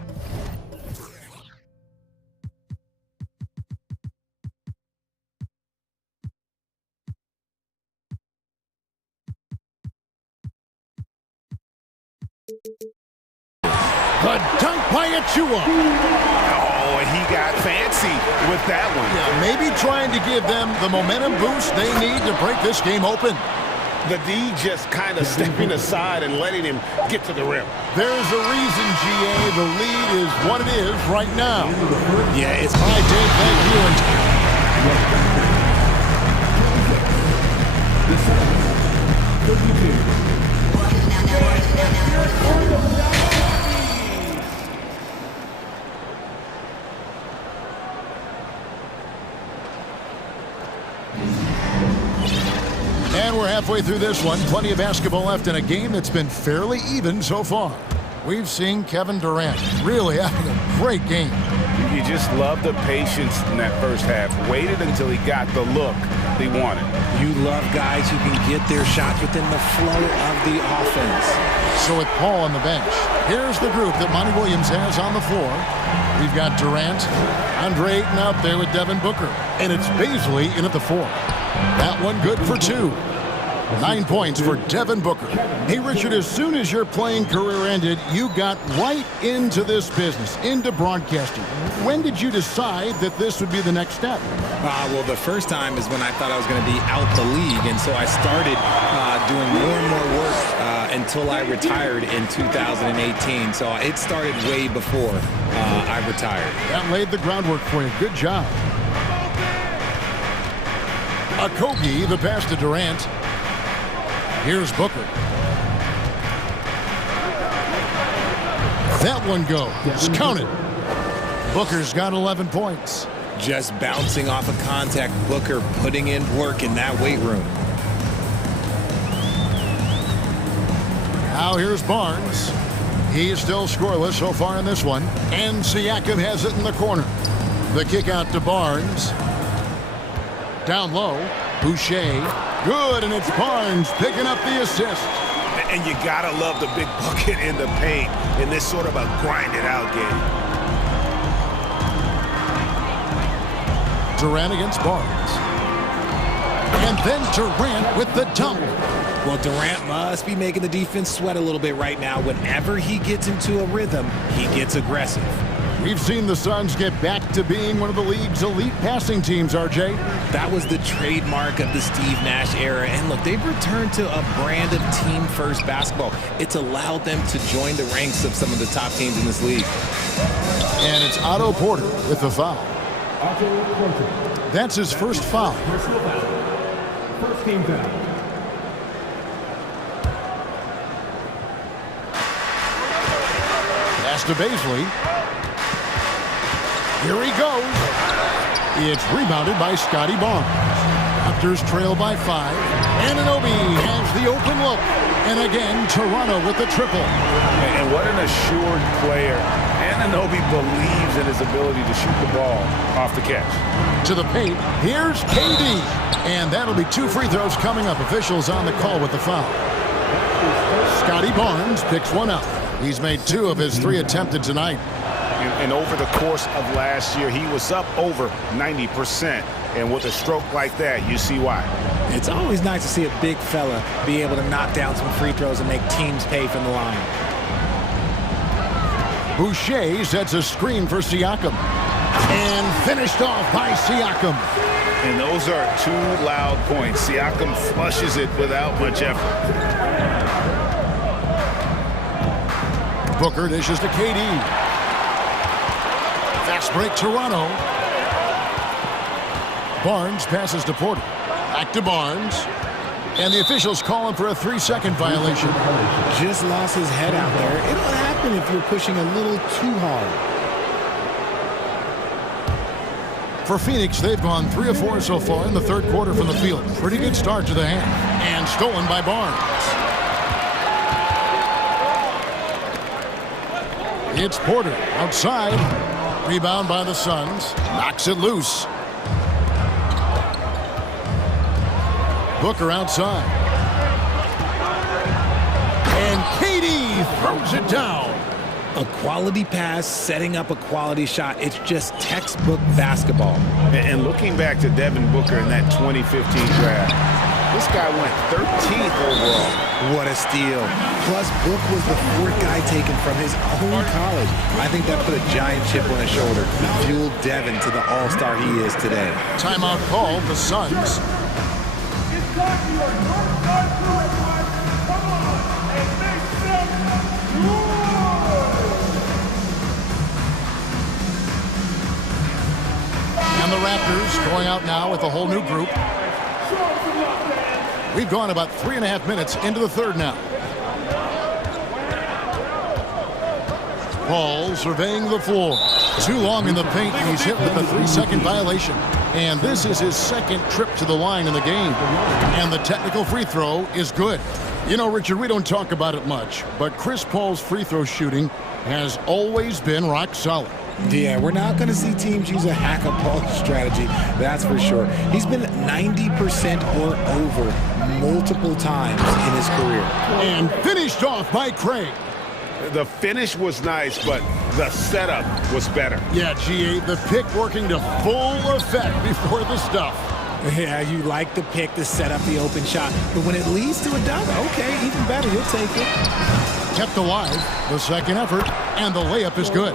The dunk by Achua. Oh, and he got fancy with that one. Yeah, maybe trying to give them the momentum boost they need to break this game open. The D just kind of stepping aside and letting him get to the rim. There's a reason, GA. The lead is what it is right now. Yeah, it's all right, Dave. Thank And we're halfway through this one. Plenty of basketball left in a game that's been fairly even so far. We've seen Kevin Durant really having a great game. You just love the patience in that first half. Waited until he got the look they wanted. You love guys who can get their shots within the flow of the offense. So with Paul on the bench, here's the group that Monty Williams has on the floor. We've got Durant, Andre Ayton out there with Devin Booker, and it's Baisley in at the 4. That one good for 2. 9 points for Devin Booker. Hey, Richard, as soon as your playing career ended, you got right into this business, into broadcasting. When did you decide that this would be the next step? Well, the first time is when I thought I was going to be out the league, and so I started doing more and more work until I retired in 2018. So it started way before I retired. That laid the groundwork for you. Good job. Okogie, the pass to Durant. Here's Booker. That one goes. Counted. Booker's got 11 points. Just bouncing off of contact, Booker putting in work in that weight room. Now here's Barnes. He is still scoreless so far in this one. And Siakam has it in the corner. The kick out to Barnes. Down low. Boucher. Good, and it's Barnes picking up the assist. And you gotta love the big bucket in the paint in this sort of a grinded-out game. Durant against Barnes. And then Durant with the dunk. Well, Durant must be making the defense sweat a little bit right now. Whenever he gets into a rhythm, he gets aggressive. We've seen the Suns get back to being one of the league's elite passing teams, RJ. That was the trademark of the Steve Nash era. And look, they've returned to a brand of team-first basketball. It's allowed them to join the ranks of some of the top teams in this league. And it's Otto Porter with the foul. That's his first foul. First team foul. Pass to Baisley. Here he goes. It's rebounded by Scotty Barnes. Raptors trail by 5. Anunoby has the open look. And again, Toronto with the triple. And what an assured player. Anunoby believes in his ability to shoot the ball off the catch. To the paint, here's KD. And that'll be 2 free throws coming up. Officials on the call with the foul. Scotty Barnes picks one up. He's made 2 of his 3 attempted tonight. And over the course of last year, he was up over 90%. And with a stroke like that, you see why. It's always nice to see a big fella be able to knock down some free throws and make teams pay from the line. Boucher sets a screen for Siakam. And finished off by Siakam. And those are 2 loud points. Siakam flushes it without much effort. Booker dishes to KD. Fast break, Toronto. Barnes passes to Porter. Back to Barnes. And the officials call him for a 3-second violation. Just lost his head out there. It'll happen if you're pushing a little too hard. For Phoenix, they've gone 3 of 4 so far in the third quarter from the field. Pretty good start to the half. And stolen by Barnes. It's Porter outside. Rebound by the Suns. Knocks it loose. Booker outside. And KD throws it down. A quality pass, setting up a quality shot. It's just textbook basketball. And looking back to Devin Booker in that 2015 draft, this guy went 13th overall. What a steal. Plus, Book was the 4th guy taken from his own college. I think that put a giant chip on his shoulder. Fueled Devin to the all-star he is today. Timeout called, the Suns. And the Raptors going out now with a whole new group. We've gone about 3.5 minutes into the third now. Paul surveying the floor. Too long in the paint, and he's hit with a 3-second violation. And this is his second trip to the line in the game. And the technical free throw is good. You know, Richard, we don't talk about it much, but Chris Paul's free throw shooting has always been rock solid. Yeah, we're not going to see teams use a hack-a-Paul strategy, that's for sure. He's been 90% or over multiple times in his career. And finished off by Craig. The finish was nice, but the setup was better. Yeah, G.A., the pick working to full effect before the stuff. Yeah, you like the pick to set up the open shot, but when it leads to a dunk, okay, even better, you'll take it. Kept alive, the second effort, and the layup is good.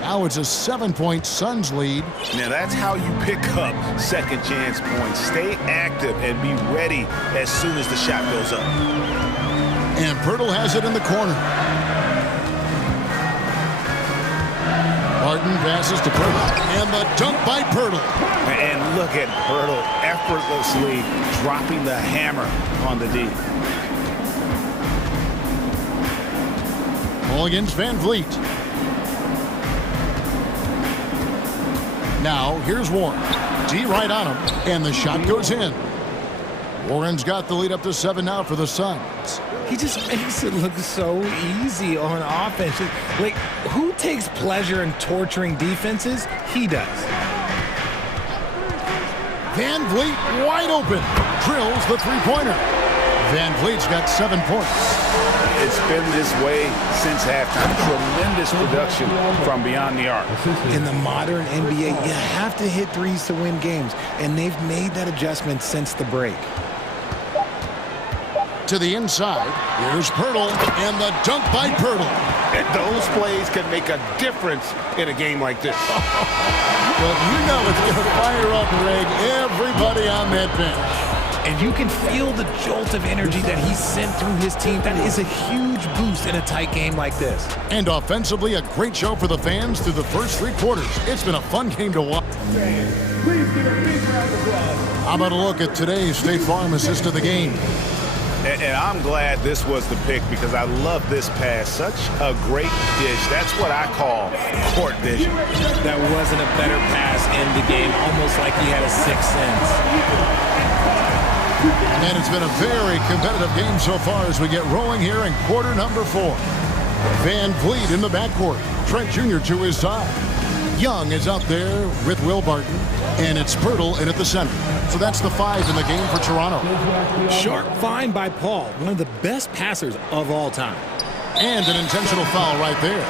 Now it's a 7-point Suns lead. Now that's how you pick up second chance points. Stay active and be ready as soon as the shot goes up. And Pirtle has it in the corner. Martin passes to Pirtle. And the dunk by Pirtle. And look at Pirtle effortlessly dropping the hammer on the D. Ball against Van Vliet. Now, here's Warren. D right on him, and the shot goes in. Warren's got the lead up to 7 now for the Suns. He just makes it look so easy on offense. Like, who takes pleasure in torturing defenses? He does. Van Vliet wide open. Drills the three-pointer. Van Vliet's got 7 points. It's been this way since halftime. Tremendous production from beyond the arc. In the modern NBA, you have to hit threes to win games, and they've made that adjustment since the break. To the inside, here's Pirtle, and the dunk by Pirtle. And those plays can make a difference in a game like this. Well, you know it's going to fire up, Greg, everybody on that bench. And you can feel the jolt of energy that he sent through his team. That is a huge boost in a tight game like this. And offensively, a great show for the fans through the first 3 quarters. It's been a fun game to watch. Please give a big round of applause. How about a look at today's State Farm assist of the game? And I'm glad this was the pick because I love this pass. Such a great dish. That's what I call court vision. That wasn't a better pass in the game, almost like he had a 6th sense. And it's been a very competitive game so far as we get rolling here in quarter number 4. Van Vliet in the backcourt. Trent Jr. to his side. Young is out there with Will Barton. And it's Pirtle in at the center. So that's the 5 in the game for Toronto. Sharp find by Paul, one of the best passers of all time. And an intentional foul right there.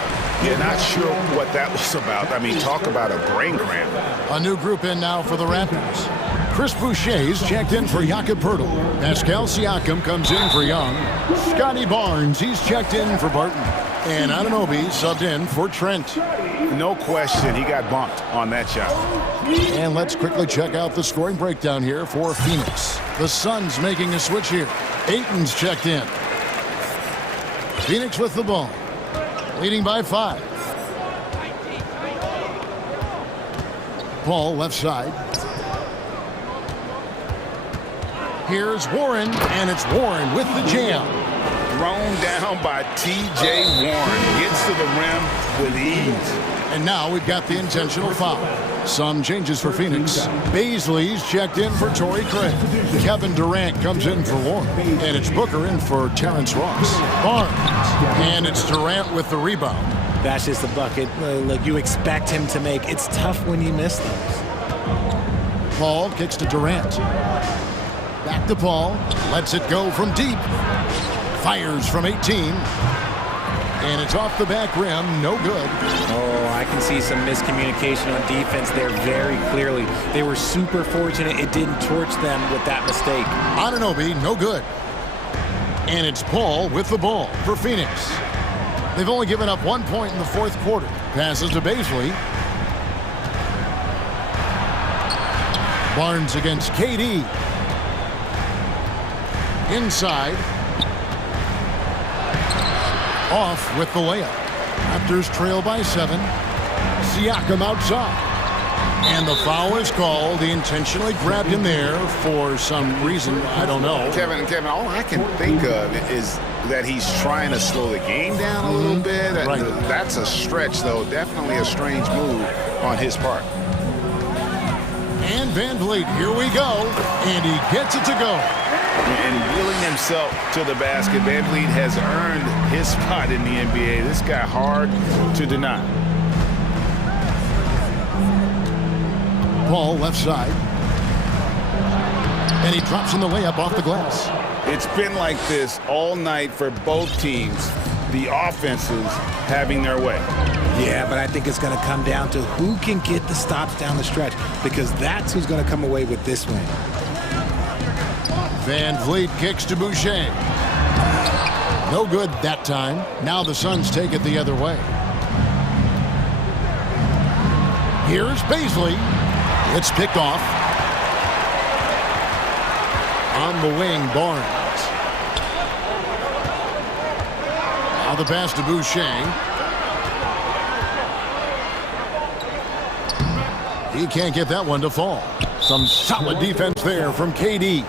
Yeah, not sure what that was about. I mean, talk about a brain cramp. A new group in now for the Raptors. Chris Boucher's checked in for Jakob Pirtle. Pascal Siakam comes in for Young. Scotty Barnes, he's checked in for Barton. And Anunoby subbed in for Trent. No question, he got bumped on that shot. And let's quickly check out the scoring breakdown here for Phoenix. The Suns making a switch here. Ayton's checked in. Phoenix with the ball. Leading by 5. Paul left side. Here's Warren, and it's Warren with the jam. Thrown down by T.J. Warren. Gets to the rim with ease. And now we've got the intentional foul. Some changes for Phoenix. Baisley's checked in for Torrey Craig. Kevin Durant comes in for Warren. And it's Booker in for Terrence Ross. Barnes. And it's Durant with the rebound. That's just a bucket like you expect him to make. It's tough when you miss those. Paul kicks to Durant. Back to Paul. Lets it go from deep. Fires from 18. And it's off the back rim. No good. Oh, I can see some miscommunication on defense there very clearly. They were super fortunate it didn't torch them with that mistake. Anunoby, no good. And it's Paul with the ball for Phoenix. They've only given up 1 point in the fourth quarter. Passes to Baisley. Barnes against KD. Inside. Off with the layup. Raptors trail by 7. Siakam outside. And the foul is called. He intentionally grabbed him there for some reason. I don't know. Kevin, all I can think of is that he's trying to slow the game down a little bit. Right. That's a stretch, though. Definitely a strange move on his part. And Van Vliet, here we go. And he gets it to go. And wheeling himself to the basket, Van Vliet has earned his spot in the NBA. This guy hard to deny. Paul left side. And he drops in the layup off the glass. It's been like this all night for both teams. The offenses having their way. Yeah, but I think it's going to come down to who can get the stops down the stretch, because that's who's going to come away with this win. Van Vliet kicks to Boucher. No good that time. Now the Suns take it the other way. Here's Baisley. It's picked off. On the wing, Barnes. Now the pass to Boucher. He can't get that one to fall. Some solid defense there from KD.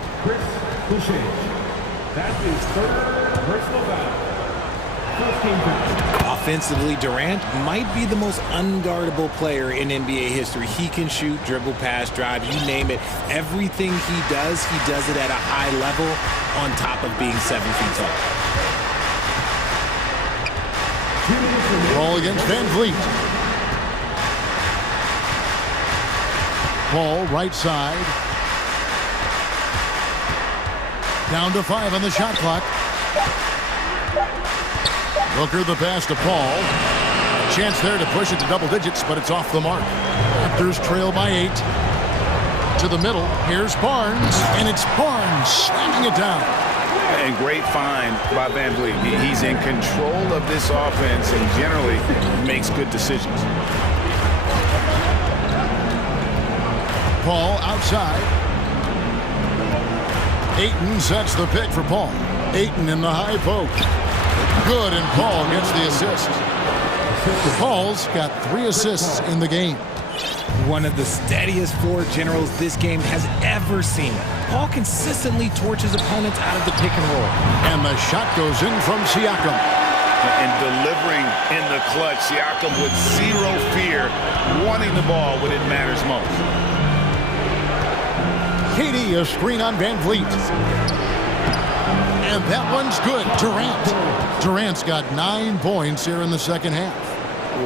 Offensively, Durant might be the most unguardable player in NBA history. He can shoot, dribble, pass, drive, you name it. Everything he does it at a high level on top of being 7 feet tall. Ball against Van Vliet. Paul right side. Down to 5 on the shot clock. Booker the pass to Paul. A chance there to push it to double digits, but it's off the mark. Raptors trail by 8. To the middle. Here's Barnes, and it's Barnes slamming it down. And great find by Van Vliet. He's in control of this offense and generally makes good decisions. Paul outside. Ayton sets the pick for Paul. Ayton in the high poke. Good, and Paul gets the assist. Paul's got 3 assists in the game. One of the steadiest floor generals this game has ever seen. Paul consistently torches opponents out of the pick and roll. And the shot goes in from Siakam. And delivering in the clutch, Siakam with 0 fear, wanting the ball when it matters most. KD, a screen on Van Vliet. And that one's good. Durant's got 9 points here in the second half.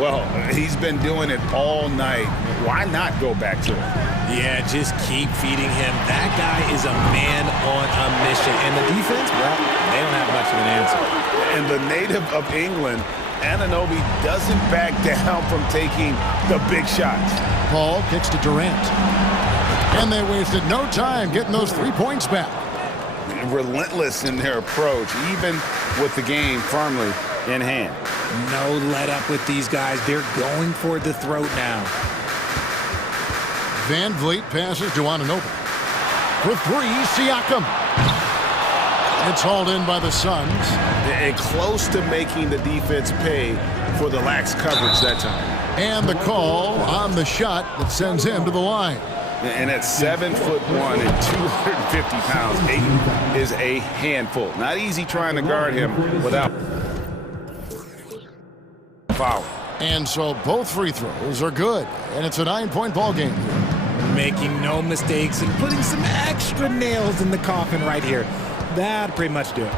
Well, he's been doing it all night. Why not go back to him? Yeah, just keep feeding him. That guy is a man on a mission. And the defense, well, they don't have much of an answer. And the native of England, Anunoby, doesn't back down from taking the big shots. Paul kicks to Durant. And they wasted no time getting those 3 points back. Relentless in their approach, even with the game firmly in hand. No let up with these guys. They're going for the throat now. Van Vliet passes to Anunoby. For 3, Siakam. It's hauled in by the Suns. And close to making the defense pay for the lax coverage that time. And the call on the shot that sends him to the line. And at 7'1" and 250 pounds, Ayton is a handful. Not easy trying to guard him without foul. And so both free throws are good, and it's a 9-point ball game. Making no mistakes and putting some extra nails in the coffin right here. That'd pretty much do it.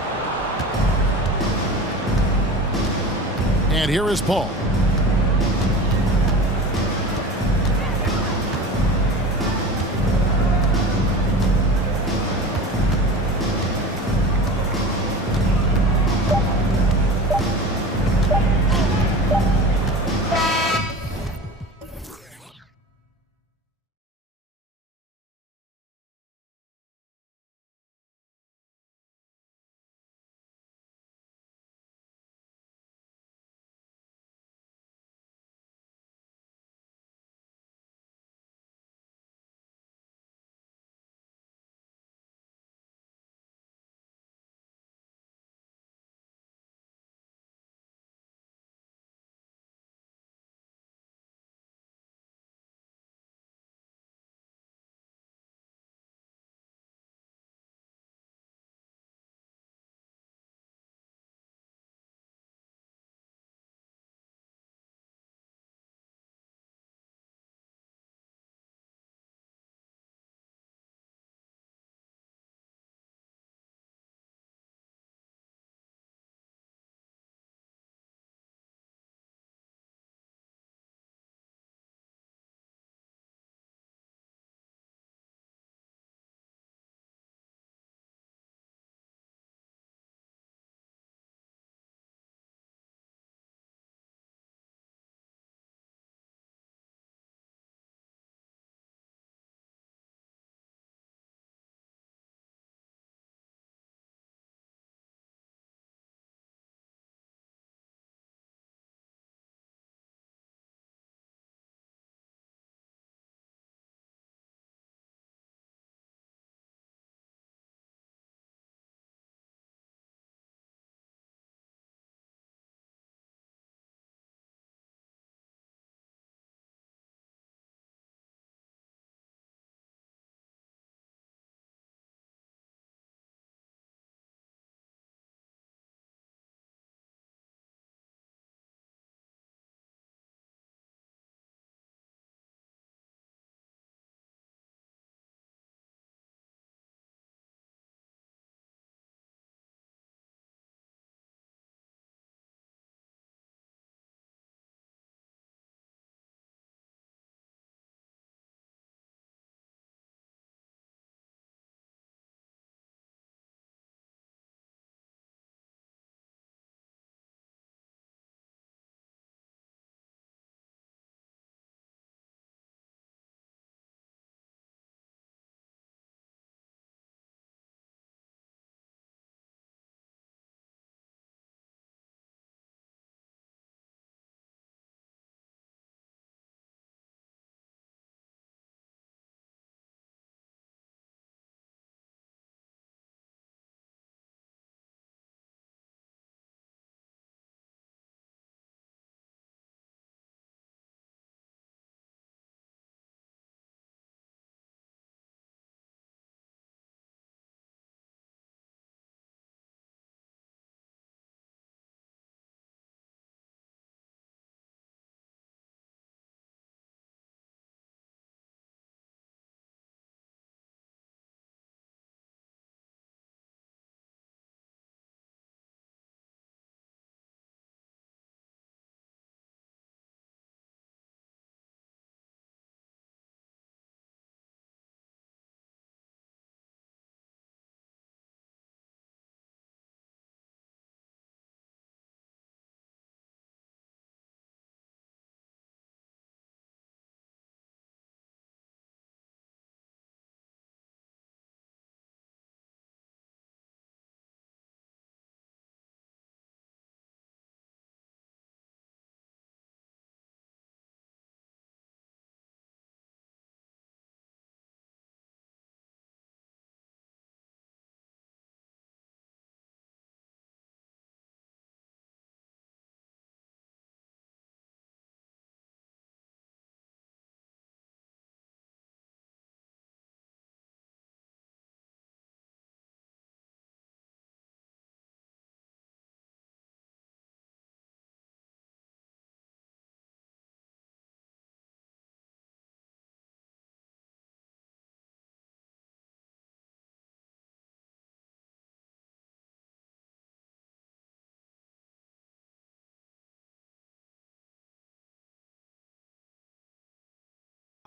And here is Paul.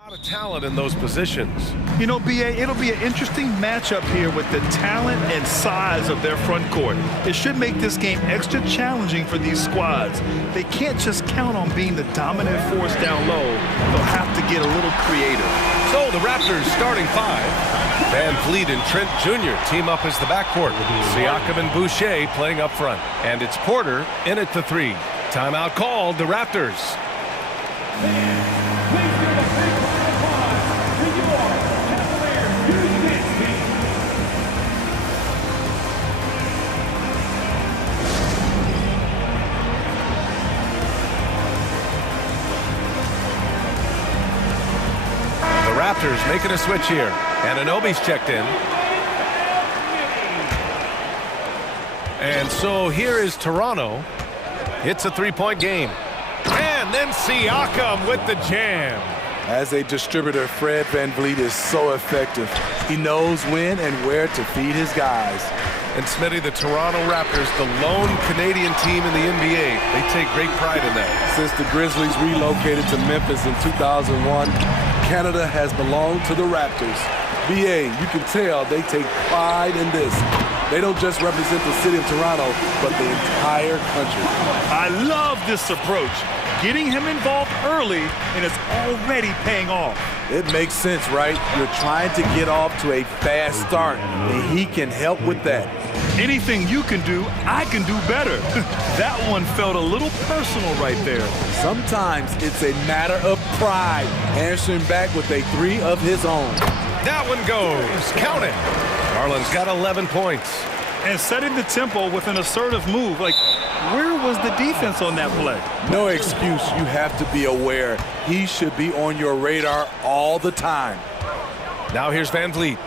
A lot of talent in those positions. You know, BA, it'll be an interesting matchup here with the talent and size of their front court. It should make this game extra challenging for these squads. They can't just count on being the dominant force down low. They'll have to get a little creative. So the Raptors starting five. Van Vliet and Trent Jr. team up as the backcourt. Siakam and Boucher playing up front. And it's Porter in at the three. Timeout called, the Raptors. Raptors making a switch here. Anunoby's checked in. And so here is Toronto. It's a three-point game. And then Siakam with the jam. As a distributor, Fred VanVleet is so effective. He knows when and where to feed his guys. And Smitty, the Toronto Raptors, the lone Canadian team in the NBA. They take great pride in that. Since the Grizzlies relocated to Memphis in 2001, Canada has belonged to the Raptors. BA, you can tell they take pride in this. They don't just represent the city of Toronto, but the entire country. I love this approach. Getting him involved early, and it's already paying off. It makes sense, right? You're trying to get off to a fast start, and he can help with that. Anything you can do, I can do better. That one felt a little personal right there. Sometimes it's a matter of pride, answering back with a three of his own. That one goes. Count it. Garland's got 11 points. And setting the tempo with an assertive move. Like, where was the defense on that play? No excuse. You have to be aware. He should be on your radar all the time. Now here's Van Vliet.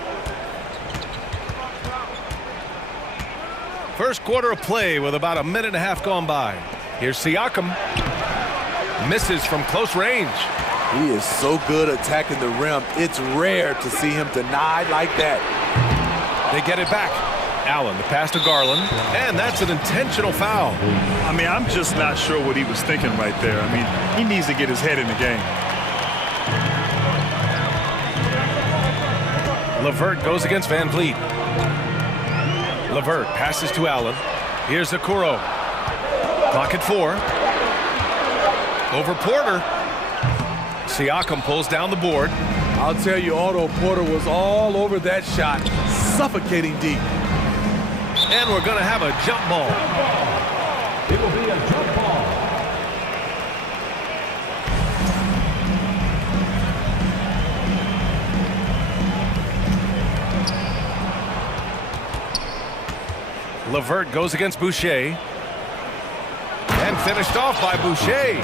First quarter of play with about a minute and a half gone by. Here's Siakam. Misses from close range. He is so good attacking the rim. It's rare to see him denied like that. They get it back. Allen, the pass to Garland, and that's an intentional foul. I mean, I'm just not sure what he was thinking right there. I mean, he needs to get his head in the game. LeVert goes against Van Vliet. LeVert passes to Allen. Here's Okoro. Clock at 4. Over Porter. Siakam pulls down the board. I'll tell you, Otto Porter was all over that shot, suffocating deep. And we're going to have a jump ball. It will be a jump ball. LeVert goes against Boucher. And finished off by Boucher.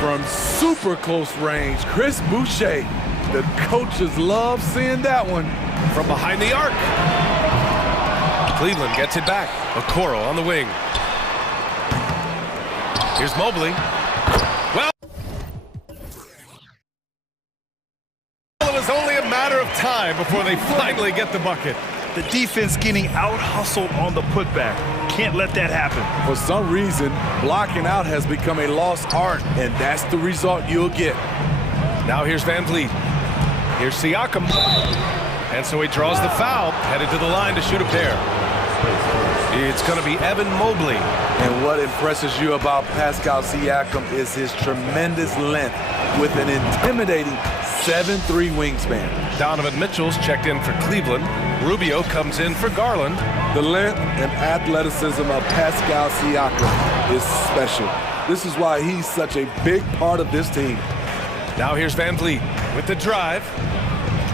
From super close range, Chris Boucher. The coaches love seeing that one. From behind the arc. Cleveland gets it back. Okoro on the wing. Here's Mobley. Well, it was only a matter of time before they finally get the bucket. The defense getting out-hustled on the putback. Can't let that happen. For some reason, blocking out has become a lost art, and that's the result you'll get. Now here's Van Vliet. Here's Siakam. And so he draws the foul, headed to the line to shoot a pair. It's going to be Evan Mobley. And what impresses you about Pascal Siakam is his tremendous length with an intimidating 7'3" wingspan. Donovan Mitchell's checked in for Cleveland. Rubio comes in for Garland. The length and athleticism of Pascal Siakam is special. This is why he's such a big part of this team. Now here's Van Vliet with the drive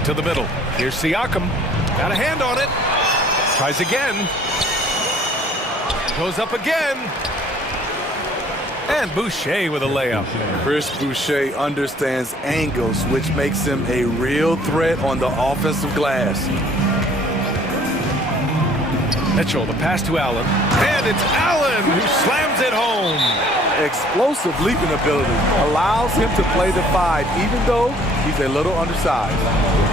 to the middle. Here's Siakam. Got a hand on it. Tries again. Goes up again. And Boucher with a layup. Chris Boucher understands angles, which makes him a real threat on the offensive glass. Mitchell, the pass to Allen. And it's Allen who slams it home. Explosive leaping ability allows him to play the 5, even though he's a little undersized.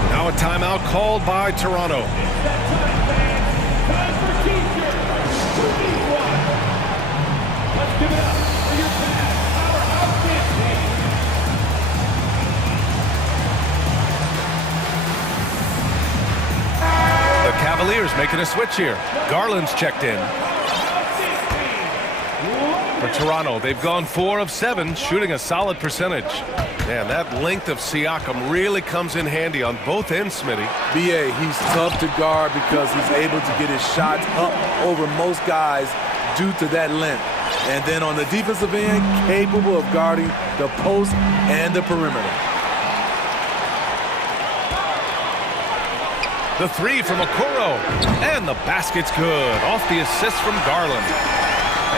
Now a timeout called by Toronto. Cavaliers making a switch here. Garland's checked in. For Toronto, they've gone 4 of 7, shooting a solid percentage. Man, that length of Siakam really comes in handy on both ends, Smitty. B.A., he's tough to guard because he's able to get his shots up over most guys due to that length. And then on the defensive end, capable of guarding the post and the perimeter. The 3 from Okoro, and the basket's good, off the assist from Garland.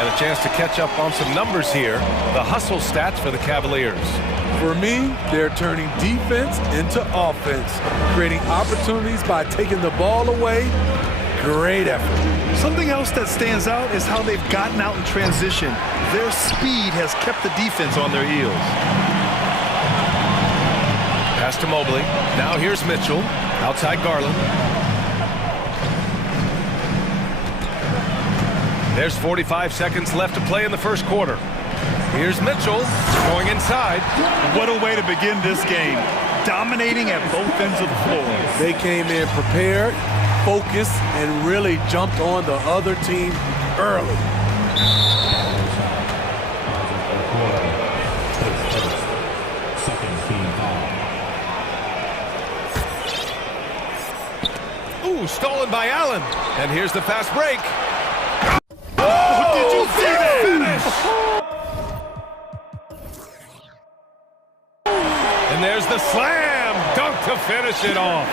And a chance to catch up on some numbers here. The hustle stats for the Cavaliers. For me, they're turning defense into offense, creating opportunities by taking the ball away. Great effort. Something else that stands out is how they've gotten out in transition. Their speed has kept the defense on their heels. Pass to Mobley. Now here's Mitchell. Outside Garland. There's 45 seconds left to play in the first quarter. Here's Mitchell going inside. What a way to begin this game. Dominating at both ends of the floor. They came in prepared, focused, and really jumped on the other team early. Ooh, stolen by Allen. And here's the fast break. Oh, did you see that? Finish. And there's the slam dunk to finish it off.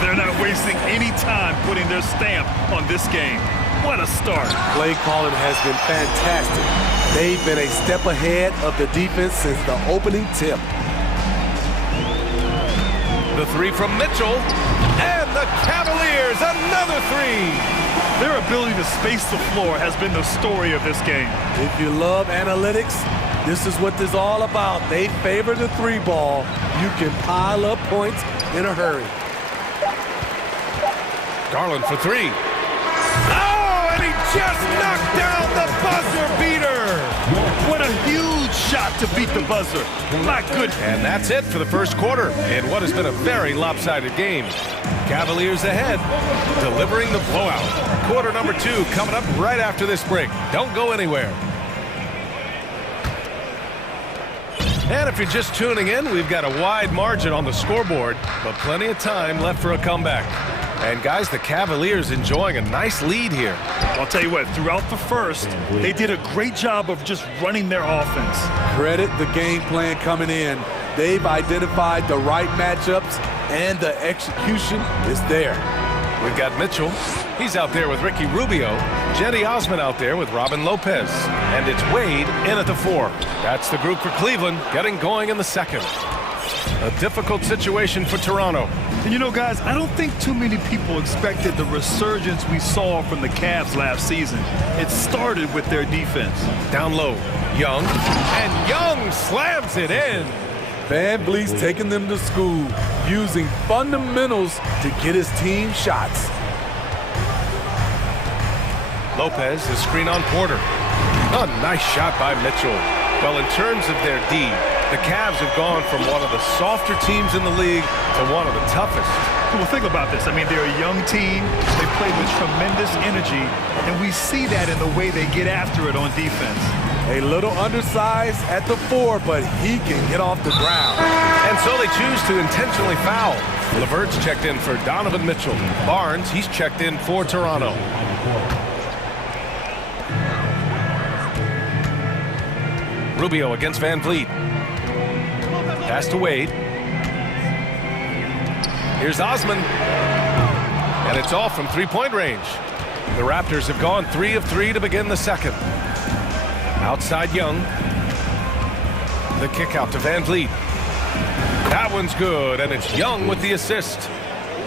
They're not wasting any time putting their stamp on this game. What a start. Play calling has been fantastic. They've been a step ahead of the defense since the opening tip. The 3 from Mitchell, and the Cavaliers, another 3. Their ability to space the floor has been the story of this game. If you love analytics, this is what this is all about. They favor the 3 ball. You can pile up points in a hurry. Garland for 3. Oh, and he just knocked down the buzzer beater. What a huge shot to beat the buzzer. My goodness. And that's it for the first quarter in what has been a very lopsided game. Cavaliers ahead, delivering the blowout. Quarter number 2 coming up right after this break. Don't go anywhere. And if you're just tuning in, we've got a wide margin on the scoreboard, but plenty of time left for a comeback. And guys, the Cavaliers enjoying a nice lead here. I'll tell you what, throughout the first, they did a great job of just running their offense. Credit the game plan coming in. They've identified the right matchups, and the execution is there. We've got Mitchell. He's out there with Ricky Rubio. Jetty Osman out there with Robin Lopez. And it's Wade in at the 4. That's the group for Cleveland, getting going in the second. A difficult situation for Toronto. And you know, guys, I don't think too many people expected the resurgence we saw from the Cavs last season. It started with their defense. Down low, Young. And Young slams it in. Van Vliet's taking them to school, using fundamentals to get his team shots. Lopez, the screen on Porter. A nice shot by Mitchell. Well, in terms of their D, the Cavs have gone from one of the softer teams in the league to one of the toughest. Well, think about this. I mean, they're a young team. They play with tremendous energy, and we see that in the way they get after it on defense. A little undersized at the 4, but he can get off the ground. And so they choose to intentionally foul. LeVert's checked in for Donovan Mitchell. Barnes, he's checked in for Toronto. Rubio against Van Vliet. Pass to Wade. Here's Osman. And it's off from 3-point range. The Raptors have gone 3 of 3 to begin the second. Outside Young. The kick out to Van Vliet. That one's good, and it's Young with the assist.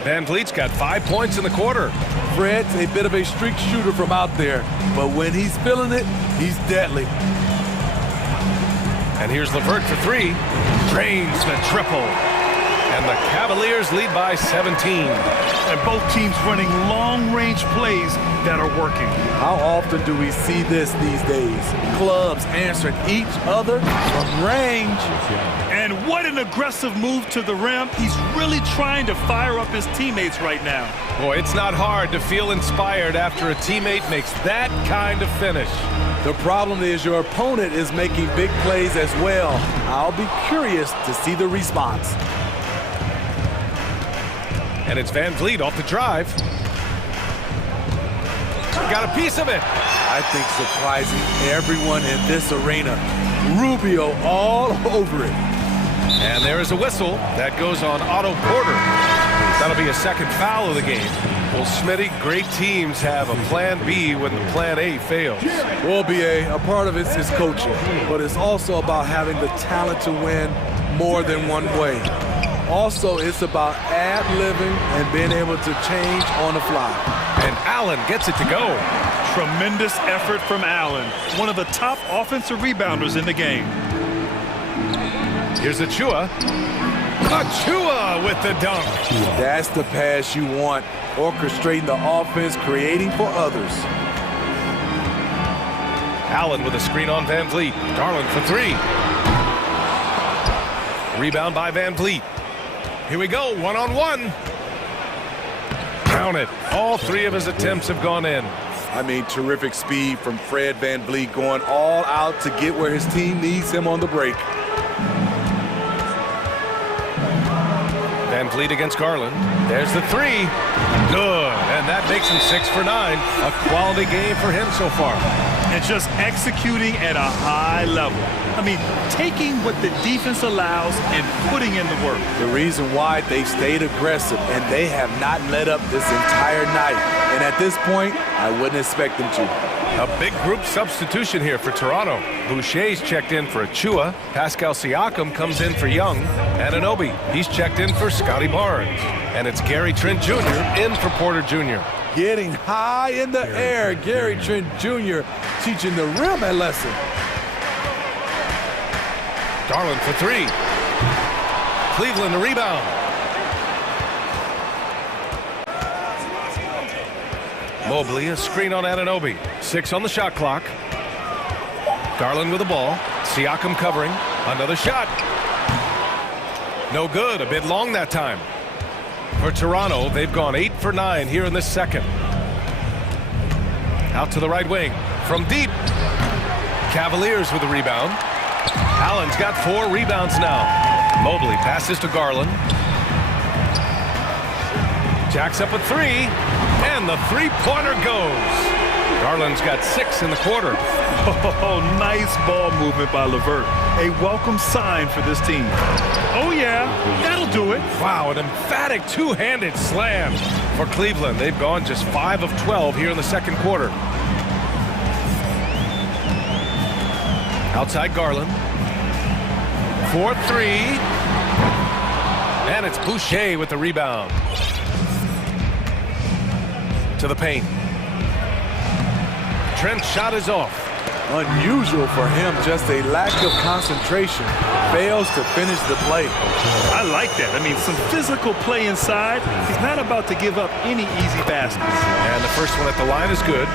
Van Vliet's got 5 points in the quarter. Fred's a bit of a streak shooter from out there, but when he's feeling it, he's deadly. And here's LeVert for 3. Drains the triple. And the Cavaliers lead by 17. And both teams running long-range plays that are working. How often do we see this these days? Clubs answering each other from range. And what an aggressive move to the rim. He's really trying to fire up his teammates right now. Boy, it's not hard to feel inspired after a teammate makes that kind of finish. The problem is your opponent is making big plays as well. I'll be curious to see the response. And it's Van Vliet off the drive. Got a piece of it. I think surprising everyone in this arena. Rubio all over it. And there is a whistle. That goes on Otto Porter. That'll be a second foul of the game. Well, Smitty, great teams have a plan B when the plan A fails. Well, BA, a part of it is coaching, but it's also about having the talent to win more than one way. Also, it's about ad-libbing and being able to change on the fly. And Allen gets it to go. Tremendous effort from Allen, one of the top offensive rebounders in the game. Here's Achua. Achua with the dunk. That's the pass you want. Orchestrating the offense, creating for others. Allen with a screen on Van Vliet. Garland for three. Rebound by Van Vliet. Here we go, one-on-one. Count it. All three of his attempts have gone in. I mean, terrific speed from Fred Van Vliet, going all out to get where his team needs him on the break. Van Vliet against Garland. There's the three. Good. And that makes him 6 for 9. A quality game for him so far. And just executing at a high level. I mean, taking what the defense allows and putting in the work. The reason why they stayed aggressive, and they have not let up this entire night. And at this point, I wouldn't expect them to. A big group substitution here for Toronto. Boucher's checked in for Achua. Pascal Siakam comes in for Young. Anunoby, he's checked in for Scotty Barnes. And it's Gary Trent Jr. in for Porter Jr. Getting high in the air, Gary Trent Jr. teaching the rim a lesson. Garland for three. Cleveland the rebound. Mobley, a screen on Anunoby. 6 on the shot clock. Garland with the ball. Siakam covering. Another shot. No good. A bit long that time. For Toronto, they've gone 8 for 9 here in this second. Out to the right wing. From deep. Cavaliers with the rebound. Allen's got 4 rebounds now. Mobley passes to Garland. Jacks up a 3. And the three-pointer goes. Garland's got 6 in the quarter. Oh, nice ball movement by LeVert. A welcome sign for this team. Oh, yeah, that'll do it. Wow, an emphatic two-handed slam for Cleveland. They've gone just 5 of 12 here in the second quarter. Outside Garland. 4-3. And it's Boucher with the rebound. To the paint. Trent's shot is off. Unusual for him, just a lack of concentration. Fails to finish the play. I like that. I mean, some physical play inside. He's not about to give up any easy baskets. And the first one at the line is good.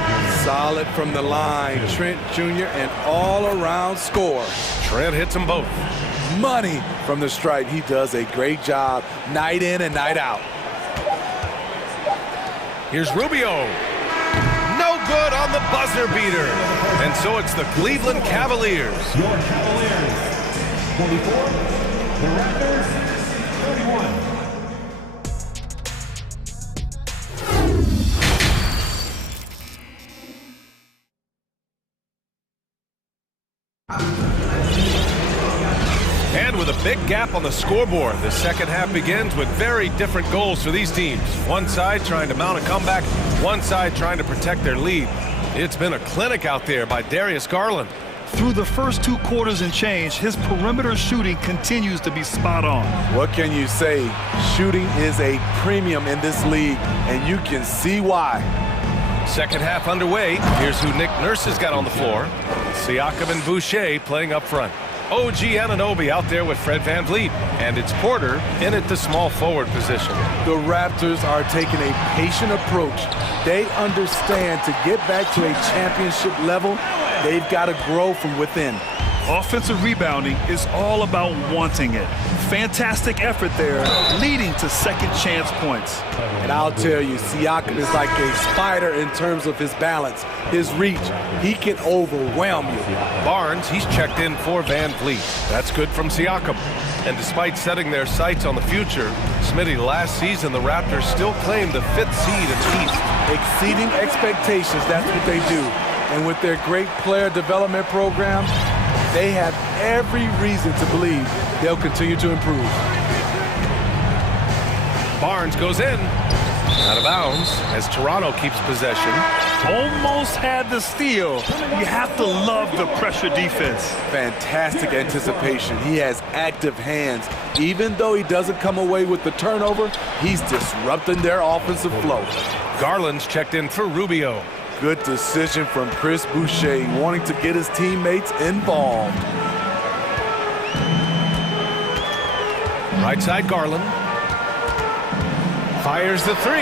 Solid from the line. Trent Jr. an all-around score. Trent hits them both. Money from the stripe. He does a great job night in and night out. Here's Rubio. No good on the buzzer beater. And so it's the Cleveland Cavaliers. Your Cavaliers, 24. The Raptors, 31. And with a big gap on the scoreboard, the second half begins with very different goals for these teams. One side trying to mount a comeback, one side trying to protect their lead. It's been a clinic out there by Darius Garland. Through the first 2 quarters and change, his perimeter shooting continues to be spot on. What can you say? Shooting is a premium in this league, and you can see why. Second half underway. Here's who Nick Nurse has got on the floor. Siakam and Boucher playing up front. OG Anunoby out there with Fred VanVleet, and it's Porter in at the small forward position. The Raptors are taking a patient approach. They understand to get back to a championship level, they've got to grow from within. Offensive rebounding is all about wanting it. Fantastic effort there, leading to second chance points. And I'll tell you, Siakam is like a spider in terms of his balance, his reach. He can overwhelm you. Barnes, he's checked in for VanVleet. That's good from Siakam. And despite setting their sights on the future, Smitty, last season the Raptors still claimed the 5th seed in the East. Exceeding expectations, that's what they do. And with their great player development program, they have every reason to believe they'll continue to improve. Barnes goes in. Out of bounds as Toronto keeps possession. Almost had the steal. You have to love the pressure defense. Fantastic anticipation. He has active hands. Even though he doesn't come away with the turnover, he's disrupting their offensive flow. Garland's checked in for Rubio. Good decision from Chris Boucher, wanting to get his teammates involved. Right side Garland. Fires the 3.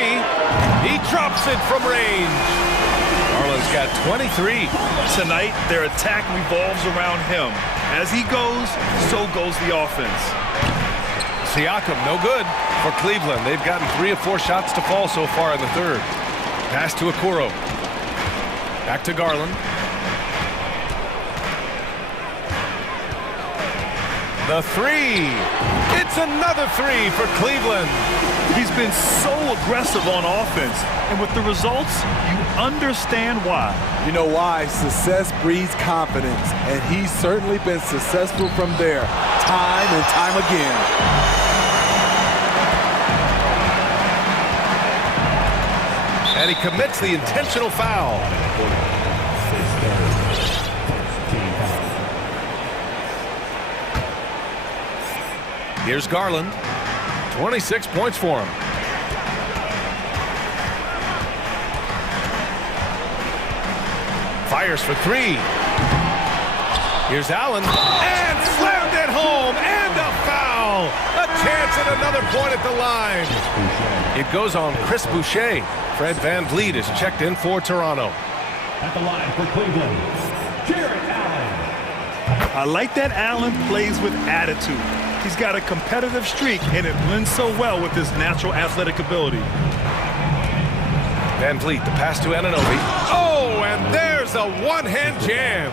He drops it from range. Garland's got 23. Tonight, their attack revolves around him. As he goes, so goes the offense. Siakam, no good for Cleveland. They've gotten 3 of 4 shots to fall so far in the third. Pass to Okoro. Back to Garland. The 3. It's another 3 for Cleveland. He's been so aggressive on offense, and with the results, you understand why. You know why? Success breeds confidence, and he's certainly been successful from there, time and time again. And he commits the intentional foul. Here's Garland. 26 points for him. Fires for 3. Here's Allen. And slammed it home. And a foul. A chance at another point at the line. It goes on Chris Boucher. Fred VanVleet is checked in for Toronto. At the line for Cleveland, Jarrett Allen. I like that Allen plays with attitude. He's got a competitive streak, and it blends so well with his natural athletic ability. VanVleet, the pass to Anunoby. Oh, and there's a one-hand jam.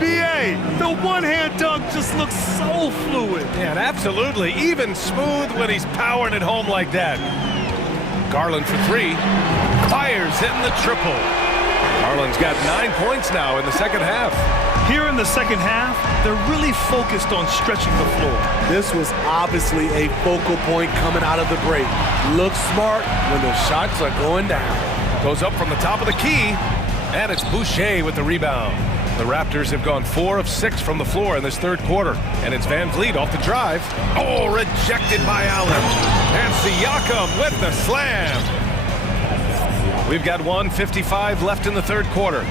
B.A., the one-hand dunk just looks so fluid. Yeah, and absolutely. Even smooth when he's powering it home like that. Garland for 3. Fires in the triple. Garland's got 9 points now in the second half. Here in the second half, they're really focused on stretching the floor. This was obviously a focal point coming out of the break. Looks smart when the shots are going down. Goes up from the top of the key, and it's Boucher with the rebound. The Raptors have gone 4 of 6 from the floor in this third quarter, and it's VanVleet off the drive. Oh, rejected by Allen. And Siakam with the slam. We've got 1:55 left in the third quarter.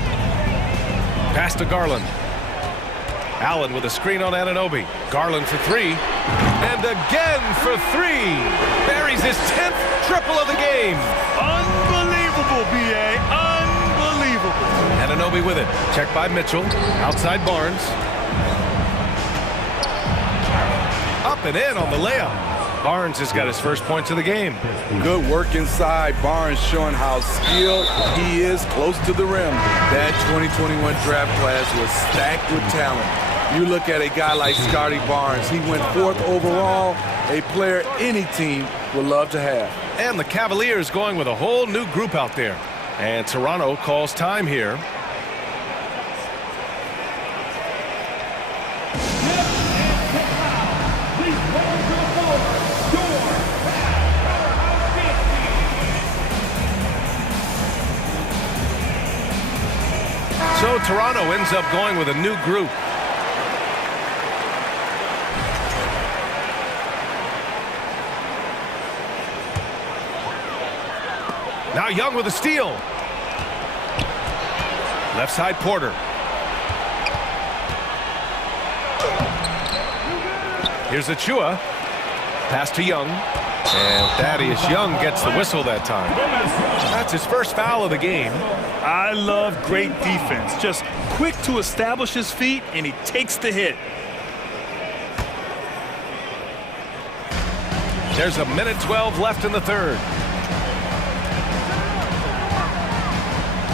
Pass to Garland. Allen with a screen on Anunoby. Garland for 3. And again for 3. Buries his 10th triple of the game. Unbelievable, B.A. Unbelievable. Anunoby with it. Checked by Mitchell. Outside Barnes. Up and in on the layup. Barnes has got his first points of the game. Good work inside. Barnes showing how skilled he is close to the rim. That 2021 draft class was stacked with talent. You look at a guy like Scotty Barnes. He went 4th overall, a player any team would love to have. And the Cavaliers going with a whole new group out there. And Toronto calls time here. So Toronto ends up going with a new group. Now Young with a steal. Left side Porter. Here's Achua. Pass to Young. And Thaddeus Young gets the whistle that time. That's his first foul of the game. I love great defense. Just quick to establish his feet, and he takes the hit. There's 1:12 left in the third.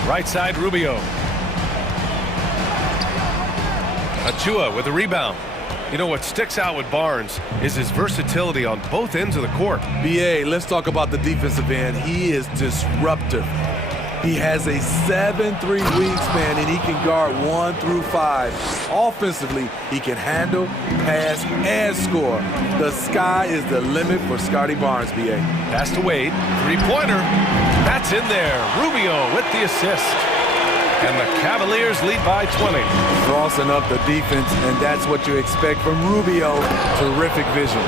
Right side, Rubio. Achua with the rebound. You know what sticks out with Barnes is his versatility on both ends of the court. BA, let's talk about the defensive end. He is disruptive. He has a 7'3" wingspan, and he can guard 1 through 5. Offensively, he can handle, pass, and score. The sky is the limit for Scotty Barnes, BA. Pass to Wade. Three-pointer. That's in there. Rubio with the assist. And the Cavaliers lead by 20. Crossing up the defense, and that's what you expect from Rubio. Terrific vision.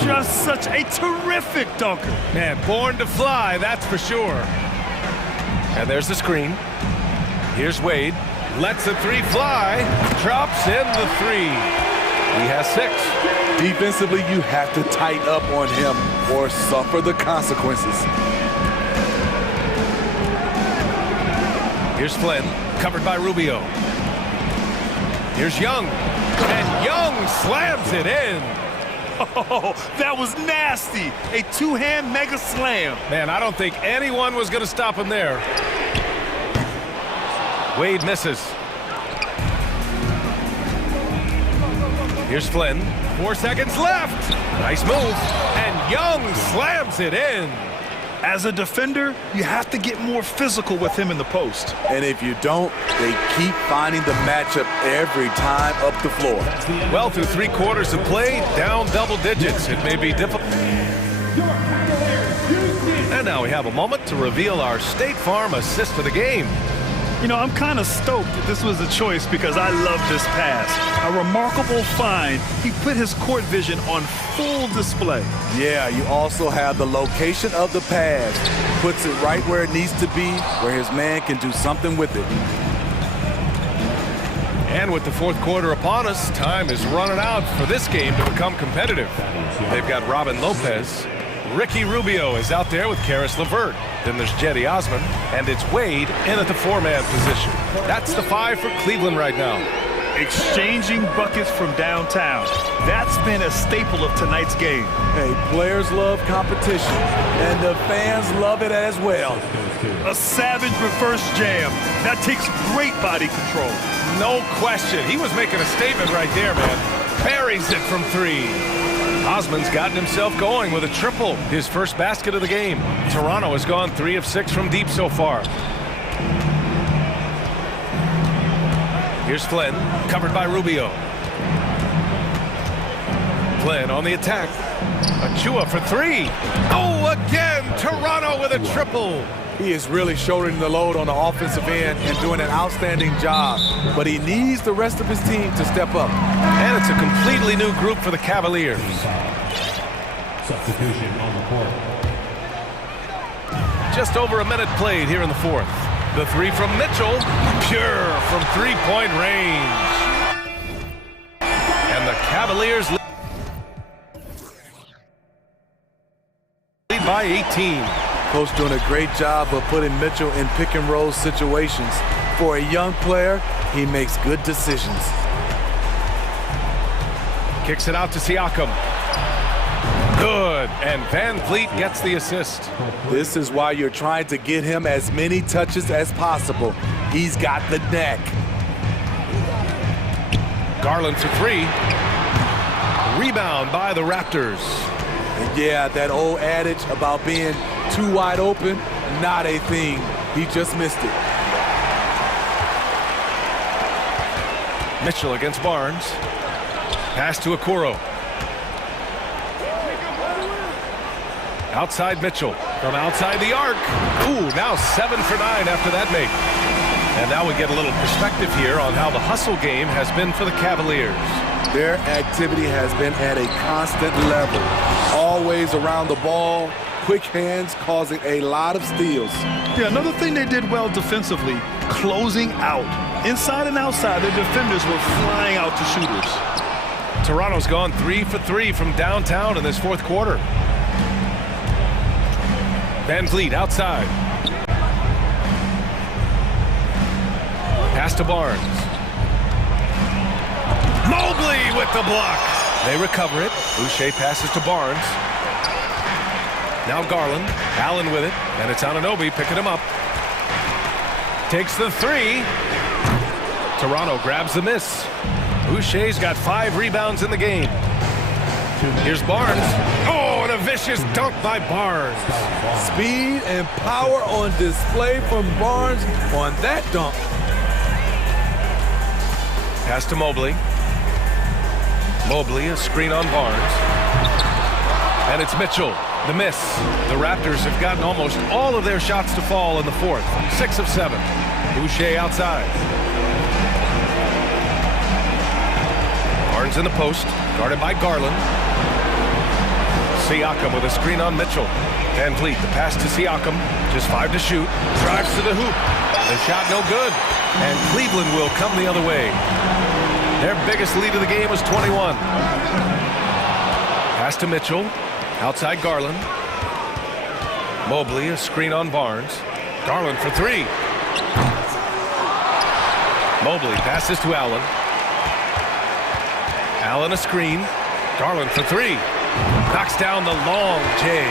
Just such a terrific dunker. Man, born to fly, that's for sure. And there's the screen. Here's Wade. Lets the three fly. Drops in the three. He has 6. Defensively, you have to tighten up on him or suffer the consequences. Here's Flynn, covered by Rubio. Here's Young, and Young slams it in. Oh, that was nasty. A two-hand mega slam. Man, I don't think anyone was going to stop him there. Wade misses. Here's Flynn, 4 seconds left. Nice move, and Young slams it in. As a defender, you have to get more physical with him in the post. And if you don't, they keep finding the matchup every time up the floor. Well, through 3 quarters of play, down double digits. It may be difficult. And now we have a moment to reveal our State Farm assist of the game. You know, I'm kind of stoked that this was a choice because I love this pass. A remarkable find. He put his court vision on full display. Yeah, you also have the location of the pass. Puts it right where it needs to be, where his man can do something with it. And with the 4th quarter upon us, time is running out for this game to become competitive. They've got Robin Lopez. Ricky Rubio is out there with Karis LeVert. Then there's Jetty Osman, and it's Wade in at the 4-man position. That's the 5 for Cleveland right now. Exchanging buckets from downtown. That's been a staple of tonight's game. Hey, players love competition, and the fans love it as well. A savage reverse jam. That takes great body control. No question. He was making a statement right there, man. Buries it from 3. Osman's gotten himself going with a triple, his first basket of the game. Toronto has gone 3 of 6 from deep so far. Here's Flynn, covered by Rubio. Flynn on the attack. Achua for 3. Oh, again, Toronto with a triple. He is really shouldering the load on the offensive end and doing an outstanding job. But he needs the rest of his team to step up. And it's a completely new group for the Cavaliers. Substitution on the court. Just over a minute played here in the 4th. The 3 from Mitchell, pure from 3-point range. And the Cavaliers lead by 18. Coach doing a great job of putting Mitchell in pick-and-roll situations. For a young player, he makes good decisions. Kicks it out to Siakam. Good, and Van Vliet gets the assist. This is why you're trying to get him as many touches as possible. He's got the neck. Garland for 3. Rebound by the Raptors. And yeah, that old adage about being too wide open, not a thing. He just missed it. Mitchell against Barnes. Pass to Okoro. Outside Mitchell from outside the arc. Ooh, now 7 for 9 after that make. And now we get a little perspective here on how the hustle game has been for the Cavaliers. Their activity has been at a constant level. Always around the ball, quick hands causing a lot of steals. Yeah, another thing they did well defensively, closing out. Inside and outside, their defenders were flying out to shooters. Toronto's gone 3 for 3 from downtown in this fourth quarter. Van Vliet outside. Pass to Barnes. Mobley with the block. They recover it. Boucher passes to Barnes. Now Garland. Allen with it. And it's Anunoby picking him up. Takes the three. Toronto grabs the miss. Boucher's got 5 rebounds in the game. Here's Barnes. Oh, and a vicious dunk by Barnes. Speed and power on display from Barnes on that dunk. Pass to Mobley. Mobley, a screen on Barnes. And it's Mitchell, the miss. The Raptors have gotten almost all of their shots to fall in the fourth. 6 of 7. Boucher outside. Barnes in the post, guarded by Garland. Siakam with a screen on Mitchell. Van Vliet, the pass to Siakam. Just 5 to shoot. Drives to the hoop. The shot no good. And Cleveland will come the other way. Their biggest lead of the game was 21. Pass to Mitchell. Outside Garland. Mobley, a screen on Barnes. Garland for 3. Mobley passes to Allen. Allen a screen. Garland for 3. Knocks down the long J.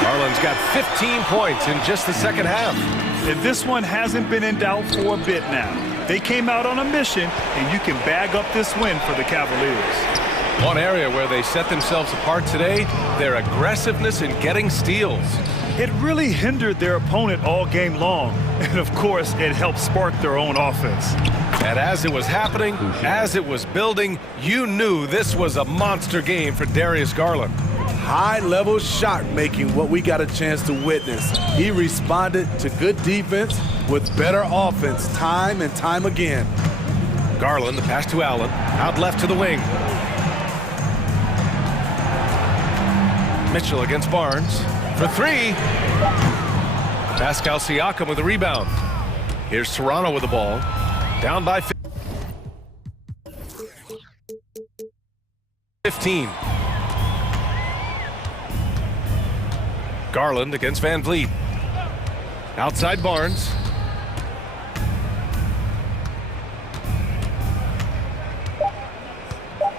Garland's got 15 points in just the second half. And this one hasn't been in doubt for a bit now. They came out on a mission, and you can bag up this win for the Cavaliers. One area where they set themselves apart today, their aggressiveness in getting steals. It really hindered their opponent all game long. And of course, it helped spark their own offense. And as it was happening, as it was building, you knew this was a monster game for Darius Garland. High-level shot making, what we got a chance to witness. He responded to good defense with better offense time and time again. Garland, the pass to Allen, out left to the wing. Mitchell against Barnes for 3. Pascal Siakam with a rebound. Here's Toronto with the ball. Down by 15. Garland against Van Vliet. Outside Barnes.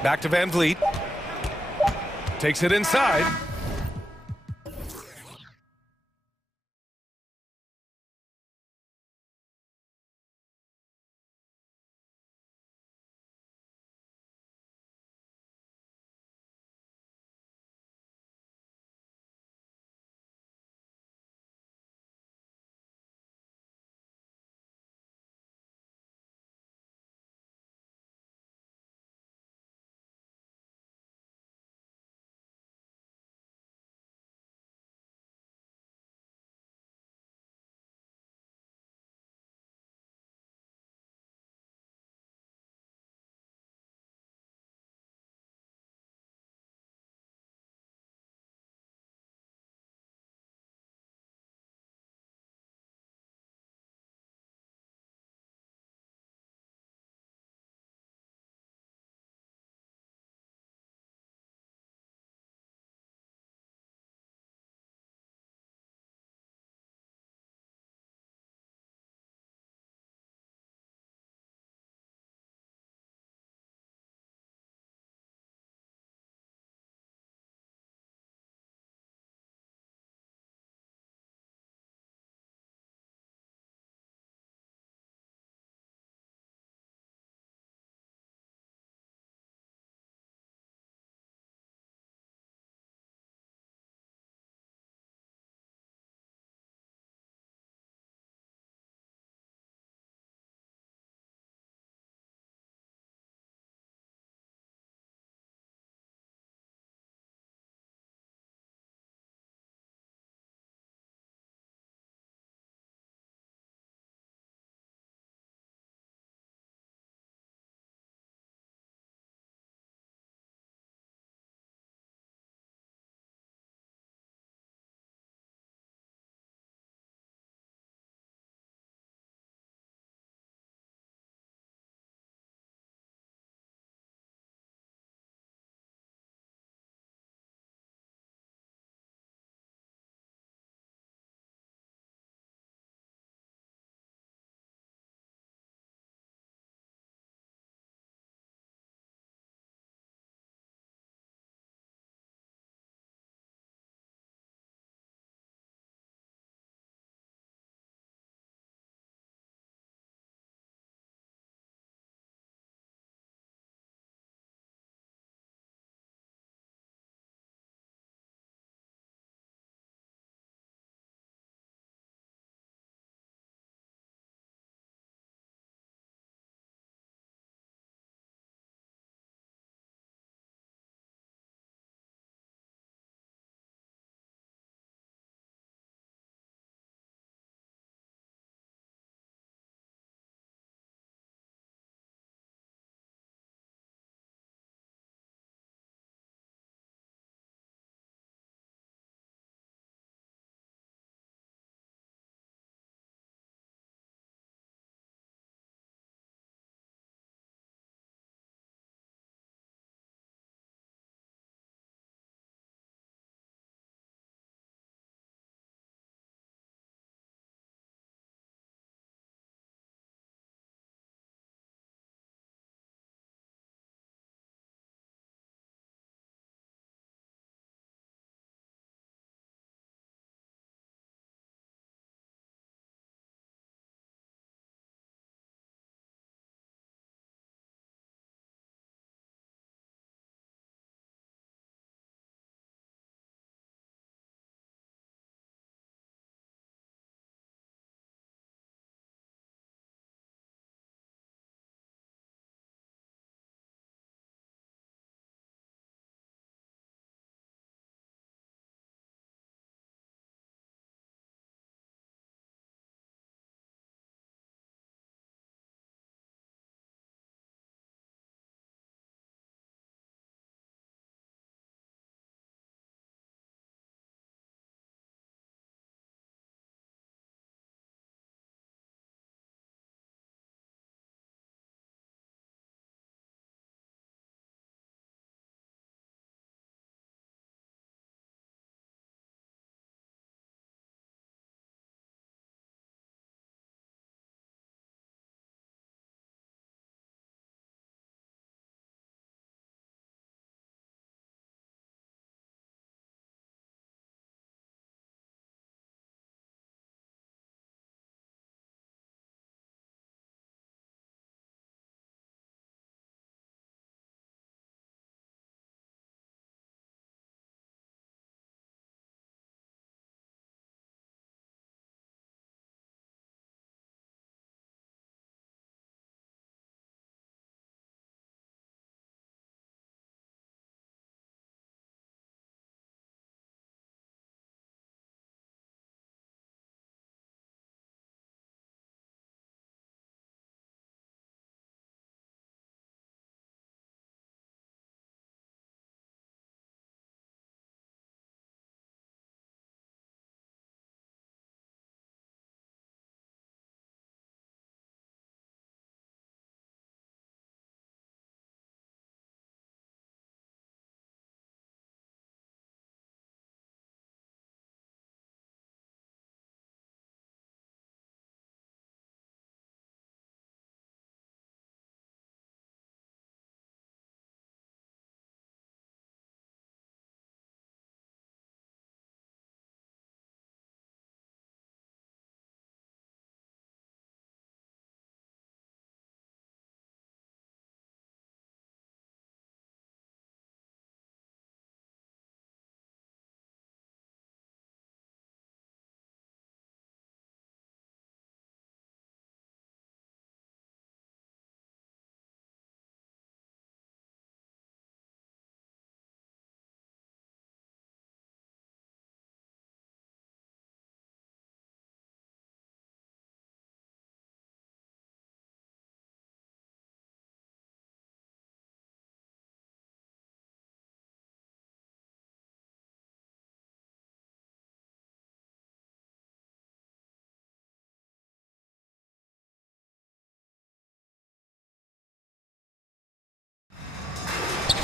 Back to Van Vliet. Takes it inside.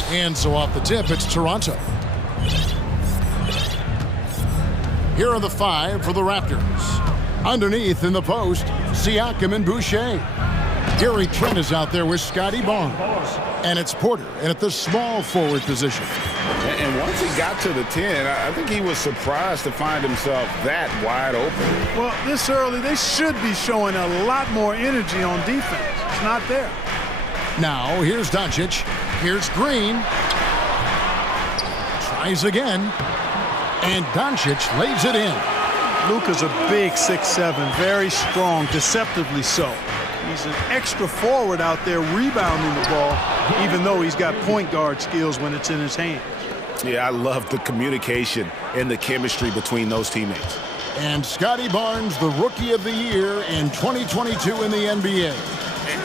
And so off the tip, it's Toronto. Here are the 5 for the Raptors. Underneath in the post, Siakam and Boucher. Gary Trent is out there with Scotty Barnes. And it's Porter and at the small forward position. And once he got to the 10, I think he was surprised to find himself that wide open. Well, this early, they should be showing a lot more energy on defense. It's not there. Now, here's Doncic. Here's Green. Tries again. And Doncic lays it in. Luka's a big 6'7", very strong, deceptively so. He's an extra forward out there rebounding the ball, even though he's got point guard skills when it's in his hands. Yeah, I love the communication and the chemistry between those teammates. And Scotty Barnes, the Rookie of the Year in 2022 in the NBA.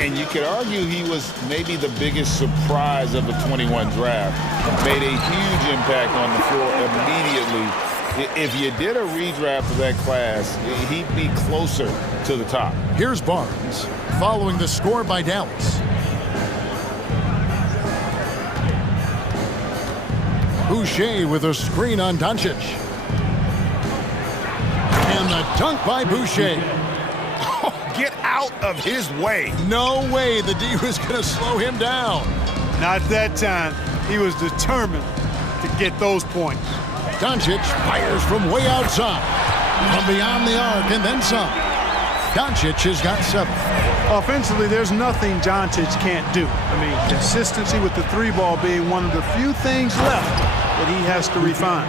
And you could argue he was maybe the biggest surprise of the 21 draft. Made a huge impact on the floor immediately. If you did a redraft of that class, he'd be closer to the top. Here's Barnes, following the score by Dallas. Boucher with a screen on Doncic. And the dunk by Boucher. Get out of his way. No way the D was going to slow him down. Not that time. He was determined to get those points. Doncic fires from way outside, from beyond the arc, and then some. Doncic has got 7. Offensively, there's nothing Doncic can't do. I mean, consistency with the 3-ball being one of the few things left that he has to refine.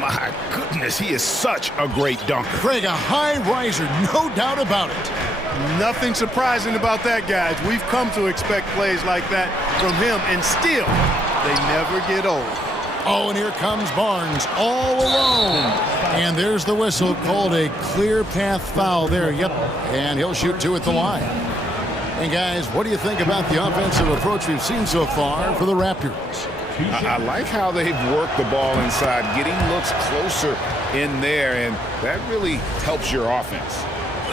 My goodness, he is such a great dunker. Craig, a high riser, no doubt about it. Nothing surprising about that, guys. We've come to expect plays like that from him, and still, they never get old. Oh, and here comes Barnes all alone. And there's the whistle, called a clear path foul there. Yep, and he'll shoot 2 at the line. And guys, what do you think about the offensive approach we've seen so far for the Raptors? I like how they've worked the ball inside, getting looks closer in there, and that really helps your offense.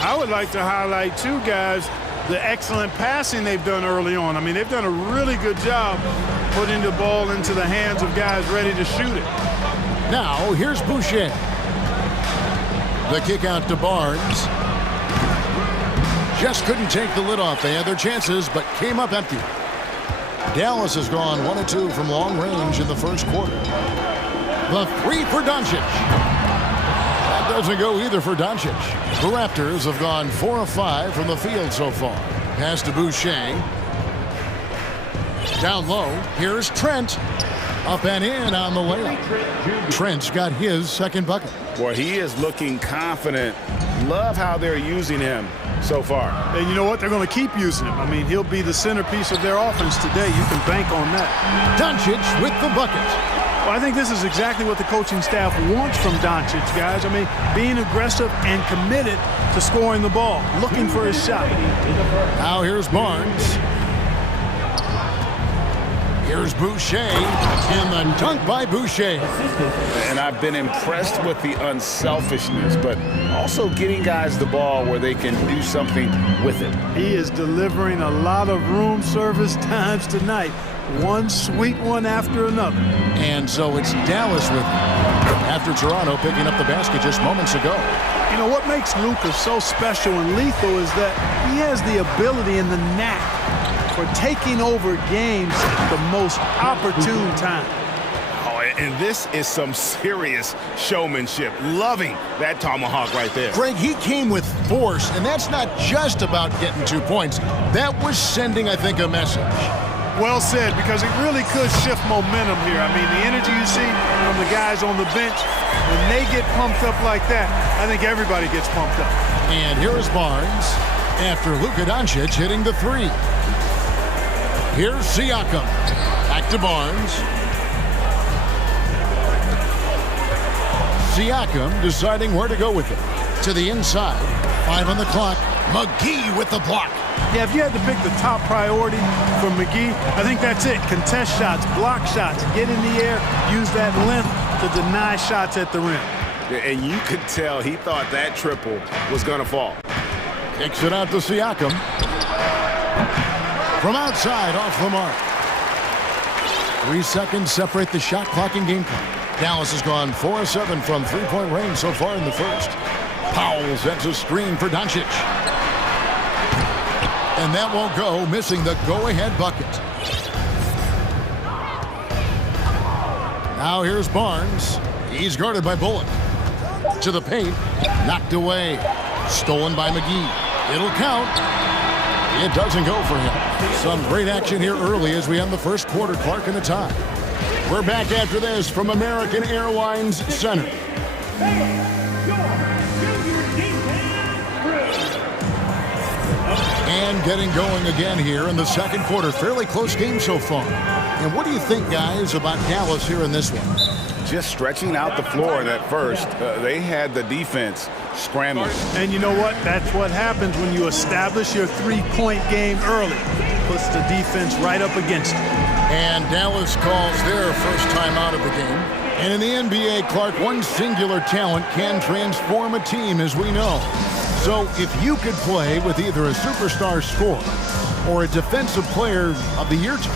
I would like to highlight, too, guys, the excellent passing they've done early on. I mean, they've done a really good job putting the ball into the hands of guys ready to shoot it. Now, here's Boucher. The kick out to Barnes. Just couldn't take the lid off. They had their chances, but came up empty. Dallas has gone 1 of 2 from long range in the first quarter. The 3 for Doncic. That doesn't go either for Doncic. The Raptors have gone 4 of 5 from the field so far. Pass to Boucher. Down low, here's Trent. Up and in on the layup. Trent's got his second bucket. Boy, he is looking confident. Love how they're using him so far. And you know what? They're going to keep using him. I mean, he'll be the centerpiece of their offense today. You can bank on that. Doncic with the bucket. Well, I think this is exactly what the coaching staff wants from Doncic, guys. I mean, being aggressive and committed to scoring the ball, looking for his shot. Now here's Barnes. Here's Boucher, and the dunk by Boucher. And I've been impressed with the unselfishness, but also getting guys the ball where they can do something with it. He is delivering a lot of room service times tonight. One sweet one after another. And so it's Dallas with him, after Toronto picking up the basket just moments ago. You know, what makes Luka so special and lethal is that he has the ability and the knack for taking over games at the most opportune time. Oh, and this is some serious showmanship. Loving that tomahawk right there. Greg, he came with force, and that's not just about getting 2 points. That was sending, I think, a message. Well said, because it really could shift momentum here. I mean, the energy you see from the guys on the bench, when they get pumped up like that, I think everybody gets pumped up. And here is Barnes after Luka Doncic hitting the 3. Here's Siakam. Back to Barnes. Siakam deciding where to go with it. To the inside. 5 on the clock. McGee with the block. Yeah, if you had to pick the top priority for McGee, I think that's it. Contest shots, block shots, get in the air, use that length to deny shots at the rim. And you could tell he thought that triple was going to fall. Kicks it out to Siakam. From outside, off the mark. 3 seconds separate the shot clock and game clock. Dallas has gone 4 of 7 from three-point range so far in the first. Powell sets a screen for Doncic. And that won't go, missing the go-ahead bucket. Now here's Barnes. He's guarded by Bullock. To the paint. Knocked away. Stolen by McGee. It'll count. It doesn't go for him. Some great action here early as we end the first quarter. Clark in the tie. We're back after this from American Airlines Center. And getting going again here in the second quarter. Fairly close game so far. And what do you think, guys, about Dallas here in this one? Just stretching out the floor in that first. They had the defense scrambling. And you know what? That's what happens when you establish your three-point game early. Puts the defense right up against it. And Dallas calls their first time out of the game. And in the NBA, Clark, one singular talent can transform a team, as we know. So if you could play with either a superstar scorer or a defensive player of the year team,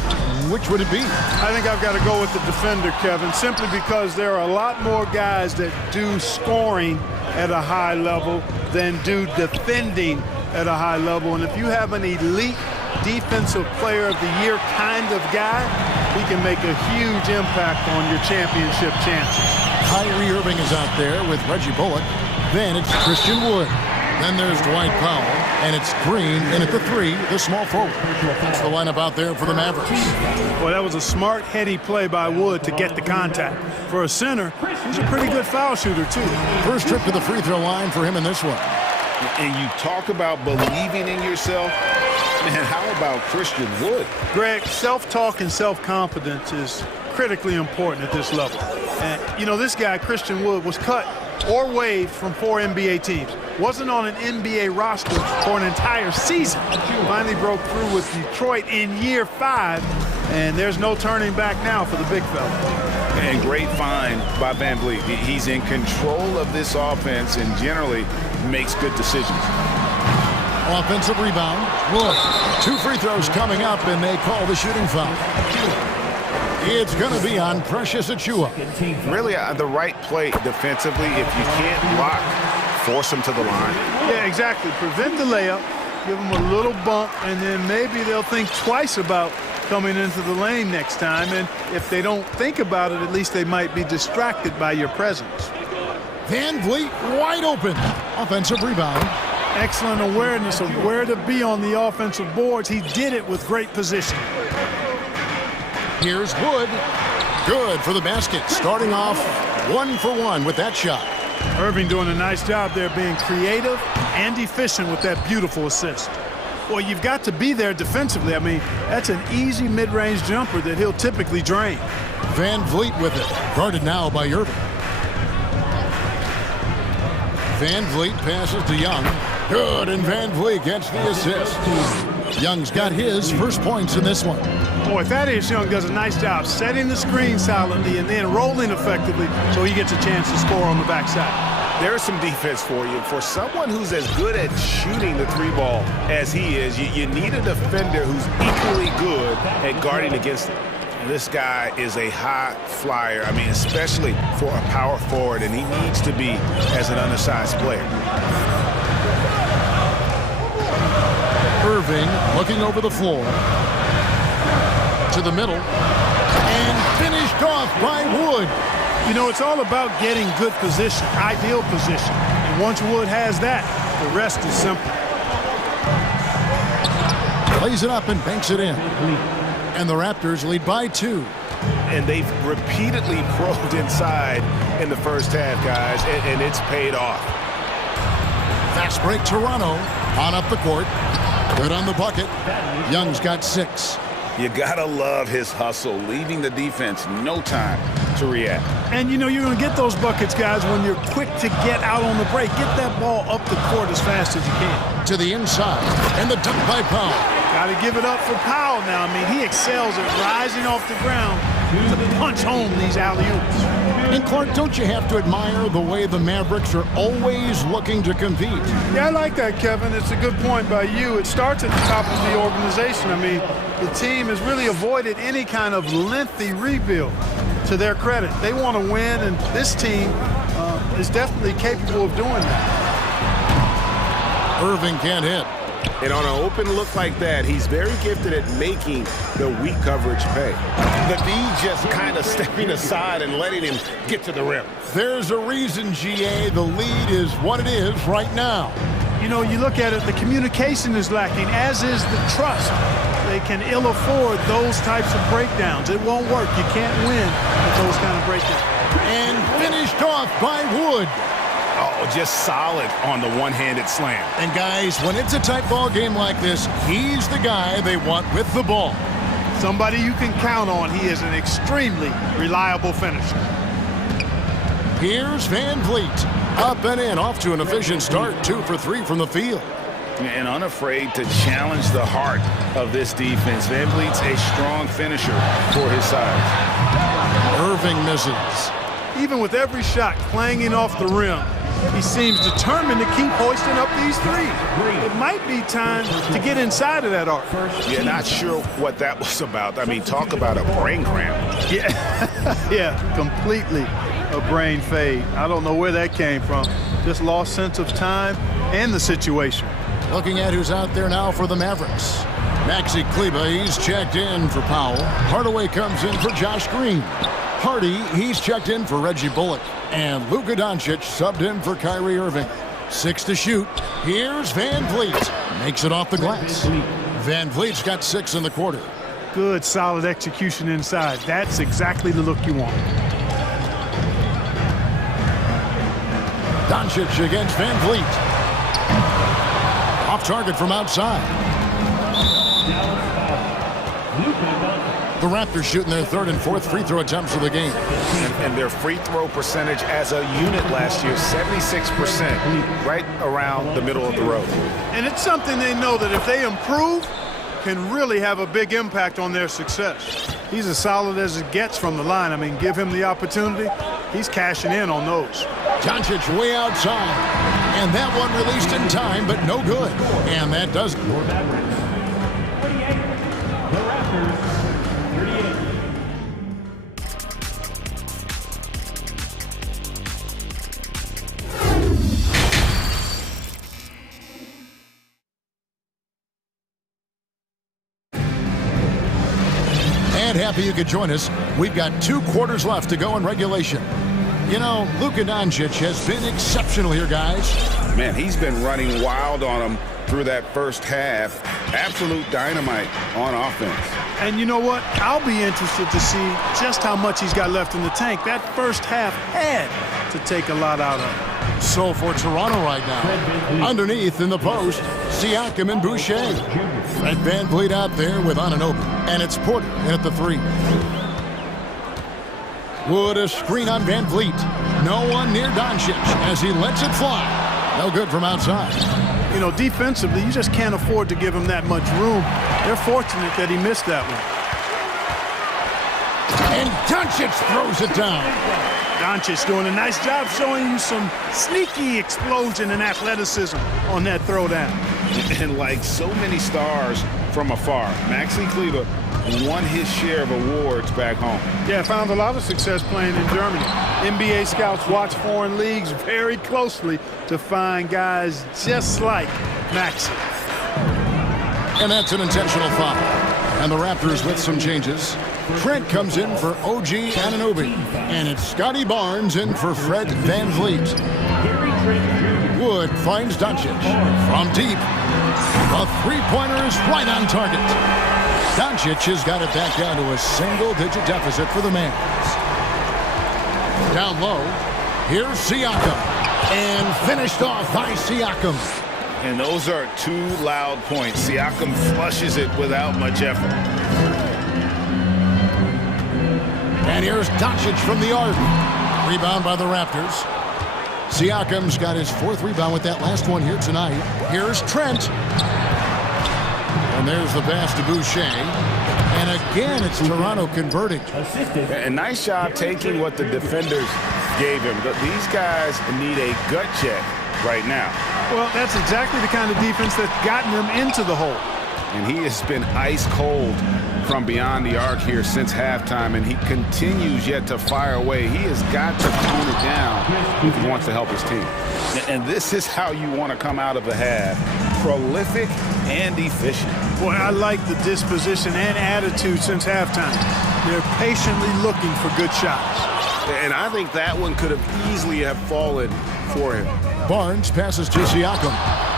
which would it be? I think I've got to go with the defender, Kevin, simply because there are a lot more guys that do scoring at a high level than do defending at a high level. And if you have an elite defensive player of the year kind of guy, he can make a huge impact on your championship chances. Kyrie Irving is out there with Reggie Bullock. Then it's Christian Wood. Then there's Dwight Powell, and it's Green in at the 3, the small forward. That's the lineup out there for the Mavericks. Well, that was a smart, heady play by Wood to get the contact. For a center, he's a pretty good foul shooter, too. First trip to the free throw line for him in this one. And you talk about believing in yourself. Man, how about Christian Wood? Greg, self-talk and self-confidence is critically important at this level. And, you know, this guy, Christian Wood, was cut or waived from 4 NBA teams. Wasn't on an NBA roster for an entire season. Finally broke through with Detroit in year 5, and there's no turning back now for the big fella. And great find by Van Vliet. He's in control of this offense and generally makes good decisions. Offensive rebound. Wood. 2 free throws coming up, and they call the shooting foul. It's going to be on Precious Achiuwa. Really the right play defensively. If you can't block, force him to the line. Yeah, exactly. Prevent the layup, give them a little bump, and then maybe they'll think twice about coming into the lane next time. And if they don't think about it, at least they might be distracted by your presence. Van Vliet wide open. Offensive rebound. Excellent awareness of where to be on the offensive boards. He did it with great position. Here's Wood. Good for the basket. Starting off 1 for 1 with that shot. Irving doing a nice job there being creative and efficient with that beautiful assist. Well, you've got to be there defensively. I mean, that's an easy mid-range jumper that he'll typically drain. Van Vliet with it. Guarded now by Irving. Van Vliet passes to Young. Good, and Van Vliet gets the assist. Young's got his first points in this one. Boy, Thaddeus Young does a nice job setting the screen silently and then rolling effectively so he gets a chance to score on the backside. There's some defense for you. For someone who's as good at shooting the 3-ball as he is, you need a defender who's equally good at guarding against it. And this guy is a high flyer, I mean, especially for a power forward, and he needs to be as an undersized player. Irving looking over the floor. To the middle. And finished off by Wood. You know, it's all about getting good position, ideal position. And once Wood has that, the rest is simple. Plays it up and banks it in. And the Raptors lead by 2. And they've repeatedly probed inside in the first half, guys, and it's paid off. Fast break, Toronto on up the court. Good on the bucket. Young's got 6. You gotta love his hustle, leaving the defense no time to react. And you know you're going to get those buckets, guys, when you're quick to get out on the break. Get that ball up the court as fast as you can. To the inside, and the dunk by Powell. Got to give it up for Powell now. I mean, he excels at rising off the ground to punch home these alley-oops. And Clark, don't you have to admire the way the Mavericks are always looking to compete? Yeah, I like that, Kevin. It's a good point by you. It starts at the top of the organization. I mean, the team has really avoided any kind of lengthy rebuild. To their credit, they want to win, and this team is definitely capable of doing that. Irving can't hit. And on an open look like that, he's very gifted at making the weak coverage pay. The D just kind of stepping aside and letting him get to the rim. There's a reason, GA, the lead is what it is right now. You know, you look at it, the communication is lacking, as is the trust. They can ill afford those types of breakdowns. It won't work. You can't win with those kind of breakdowns. And finished off by Wood. Oh, just solid on the one-handed slam. And guys, when it's a tight ball game like this, he's the guy they want with the ball. Somebody you can count on. He is an extremely reliable finisher. Here's Van Vliet. Up and in, off to an efficient start. 2 for 3 from the field. And unafraid to challenge the heart of this defense. Van Vliet's a strong finisher for his size. Irving misses. Even with every shot clanging off the rim, he seems determined to keep hoisting up these threes. It might be time to get inside of that arc. Yeah, not sure what that was about. I mean, talk about a brain cramp. Yeah, yeah, completely a brain fade. I don't know where that came from. Just lost sense of time and the situation. Looking at who's out there now for the Mavericks. Maxi Kleber, he's checked in for Powell. Hardaway comes in for Josh Green. Hardy, he's checked in for Reggie Bullock. And Luka Doncic subbed in for Kyrie Irving. 6 to shoot. Here's Van Vliet. Makes it off the glass. Van Vliet's got 6 in the quarter. Good, solid execution inside. That's exactly the look you want. Doncic against Van Vliet. Off target from outside. The Raptors shooting their 3rd and 4th free throw attempts of the game. And their free throw percentage as a unit last year, 76%, right around the middle of the road. And it's something they know that if they improve, can really have a big impact on their success. He's as solid as it gets from the line. I mean, give him the opportunity, he's cashing in on those. Doncic way outside. And that one released in time, but no good. And that does. And happy you could join us. We've got 2 quarters left to go in regulation. You know, Luka Doncic has been exceptional here, guys. Man, he's been running wild on them through that first half. Absolute dynamite on offense. And you know what? I'll be interested to see just how much he's got left in the tank. That first half had to take a lot out of him. So for Toronto right now, underneath in the post, Siakam and Boucher. Fred Van Vliet out there with Anunoby. And it's Porter in at the 3. Wood a screen on Van Vliet. No one near Doncic as he lets it fly. No good from outside. You know, defensively, you just can't afford to give him that much room. They're fortunate that he missed that one. And Doncic throws it down. Doncic doing a nice job showing you some sneaky explosion and athleticism on that throwdown. And like so many stars from afar, Maxi Kleber won his share of awards back home. Yeah, found a lot of success playing in Germany. NBA scouts watch foreign leagues very closely to find guys just like Maxi. And that's an intentional foul. And the Raptors with some changes. Trent comes in for OG Anunoby. And it's Scotty Barnes in for Fred Van Vliet. Wood finds Doncic from deep. The three-pointer is right on target. Doncic has got it back down to a single-digit deficit for the Mavs. Down low, here's Siakam. And finished off by Siakam. And those are 2 loud points. Siakam flushes it without much effort. And here's Doncic from the arc. Rebound by the Raptors. Siakam's got his 4th rebound with that last one here tonight. Here's Trent. And And there's the pass to Boucher. And again, it's Toronto converting. A nice job taking what the defenders gave him. These guys need a gut check right now. Well, that's exactly the kind of defense that's gotten them into the hole. And he has been ice cold from beyond the arc here since halftime, and he continues yet to fire away. He has got to tone it down if he wants to help his team. And this is how you want to come out of the half. Prolific and efficient. Boy, I like the disposition and attitude since halftime. They're patiently looking for good shots. And I think that one could have easily have fallen for him. Barnes passes to Siakam.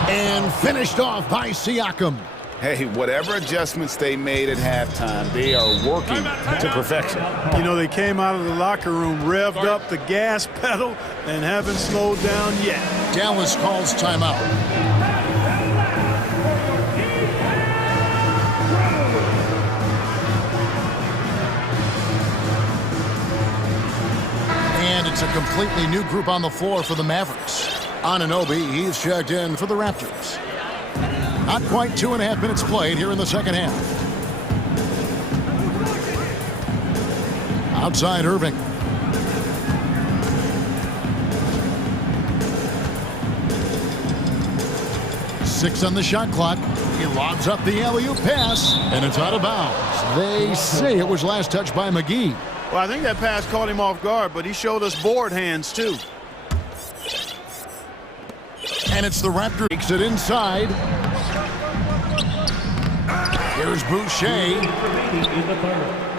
And finished off by Siakam. Hey, whatever adjustments they made at halftime, they are working to perfection. You know, they came out of the locker room, revved up the gas pedal, and haven't slowed down yet. Dallas calls timeout. And it's a completely new group on the floor for the Mavericks. Anunoby, he's checked in for the Raptors. Not quite 2.5 minutes played here in the second half. Outside Irving. Six on the shot clock. He lobs up the alley-oop pass, and it's out of bounds. They say it was last touched by McGee. Well, I think that pass caught him off guard, but he showed us board hands, too. And it's the Raptors. Takes it inside. Here's Boucher.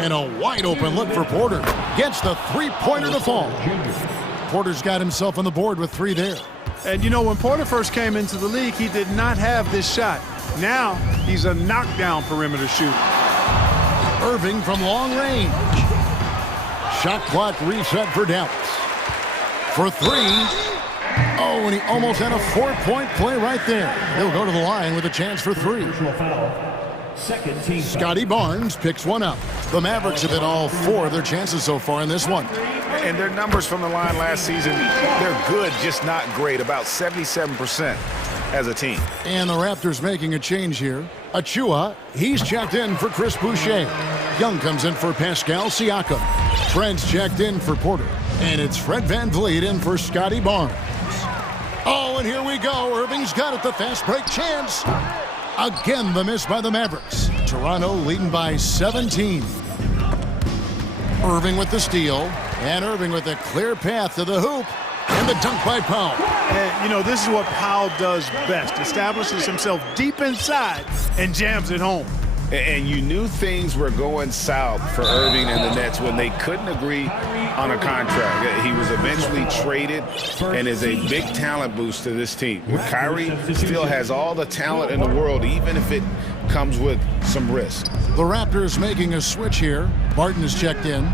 And a wide open look for Porter. Gets the three-pointer to fall. Porter's got himself on the board with 3 there. And you know, when Porter first came into the league, he did not have this shot. Now, he's a knockdown perimeter shooter. Irving from long range. Shot clock reset for Dallas. For 3. Oh, and he almost had a 4-point play right there. He'll go to the line with a chance for 3. Scotty Barnes picks one up. The Mavericks have hit all 4 of their chances so far in this one. And their numbers from the line last season, they're good, just not great. About 77% as a team. And the Raptors making a change here. Achua, he's checked in for Chris Boucher. Young comes in for Pascal Siakam. Fred's checked in for Porter. And it's Fred VanVleet in for Scotty Barnes. Oh, and here we go. Irving's got it, the fast break chance. Again, the miss by the Mavericks. Toronto leading by 17. Irving with the steal. And Irving with a clear path to the hoop. And the dunk by Powell. And, you know, this is what Powell does best. Establishes himself deep inside and jams it home. And you knew things were going south for Irving and the Nets when they couldn't agree on a contract. He was eventually traded and is a big talent boost to this team. Kyrie still has all the talent in the world, even if it comes with some risk. The Raptors making a switch here. Martin is checked in.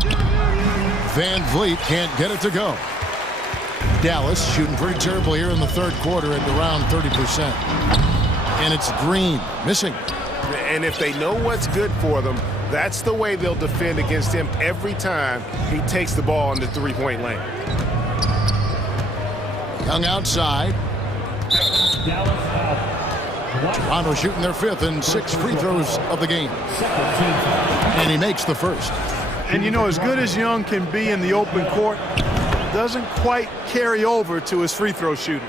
VanVleet can't get it to go. Dallas shooting pretty terrible here in the third quarter at around 30%. And it's Green missing. And if they know what's good for them, that's the way they'll defend against him every time he takes the ball in the three-point lane. Young outside. Toronto shooting their 5th and 6 free throws of the game. And he makes the first. And you know, as good as Young can be in the open court, doesn't quite carry over to his free throw shooting.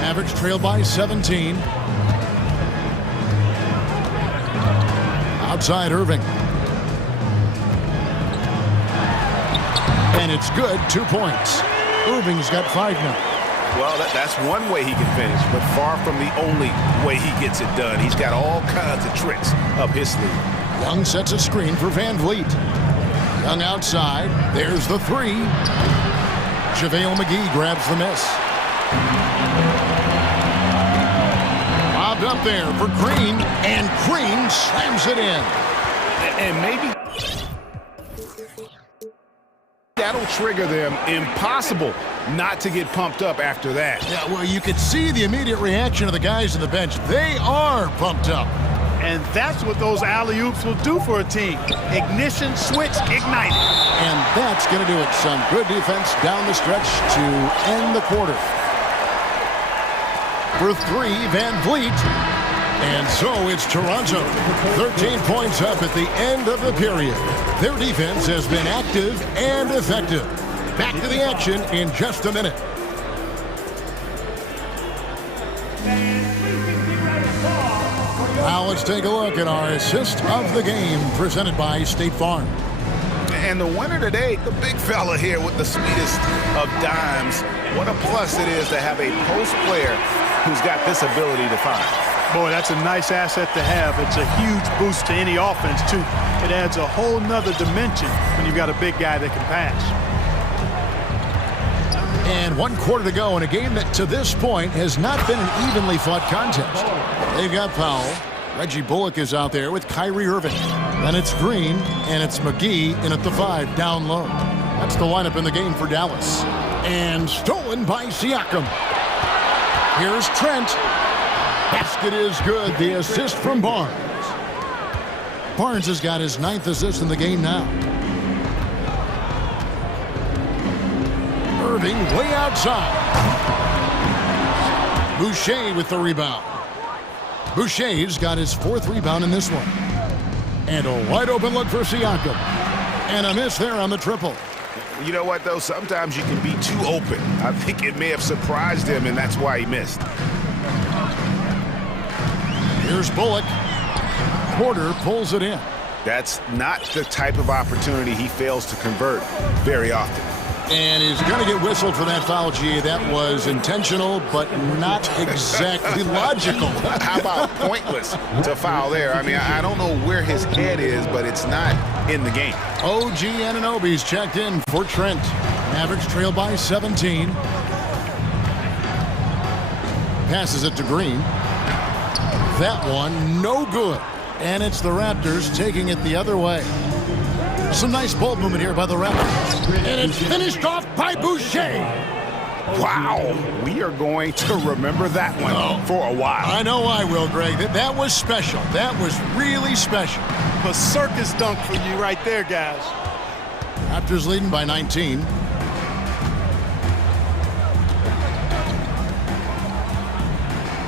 Mavericks trail by 17. Outside Irving. And it's good, 2 points. Irving's got 5 now. Well, that's one way he can finish, but far from the only way he gets it done. He's got all kinds of tricks up his sleeve. Young sets a screen for VanVleet. Young outside. There's the 3. JaVale McGee grabs the miss. Lobbed up there for Green, and Green slams it in. And maybe that'll trigger them. Impossible not to get pumped up after that. Yeah, well, you could see the immediate reaction of the guys on the bench. They are pumped up. And that's what those alley-oops will do for a team. Ignition, switch, ignite. And that's going to do it. Some good defense down the stretch to end the quarter. For 3, VanVleet. And so it's Toronto. 13 points up at the end of the period. Their defense has been active and effective. Back to the action in just a minute. Now let's take a look at our assist of the game presented by State Farm. And the winner today, the big fella here with the sweetest of dimes. What a plus it is to have a post player who's got this ability to find. Boy, that's a nice asset to have. It's a huge boost to any offense, too. It adds a whole nother dimension when you've got a big guy that can pass. And 1 quarter to go in a game that to this point has not been an evenly fought contest. They've got Powell. Reggie Bullock is out there with Kyrie Irving. Then it's Green, and it's McGee in at the 5 down low. That's the lineup in the game for Dallas. And stolen by Siakam. Here's Trent. Basket is good. The assist from Barnes. Barnes has got his 9th assist in the game now. Irving way outside. Boucher with the rebound. Boucher's got his 4th rebound in this one. And a wide open look for Siakam. And a miss there on the triple. You know what, though? Sometimes you can be too open. I think it may have surprised him, and that's why he missed. Here's Bullock. Porter pulls it in. That's not the type of opportunity he fails to convert very often. And he's going to get whistled for that foul, G. That was intentional, but not exactly logical. How about pointless to foul there? I mean, I don't know where his head is, but it's not in the game. OG Anunoby's checked in for Trent. Mavericks trail by 17. Passes it to Green. That one, no good. And it's the Raptors taking it the other way. Some nice ball movement here by the Raptors. And it's finished off by Boucher. Wow. We are going to remember that one for a while. I know I will, Greg. That was special. That was really special. A circus dunk for you right there, guys. Raptors leading by 19.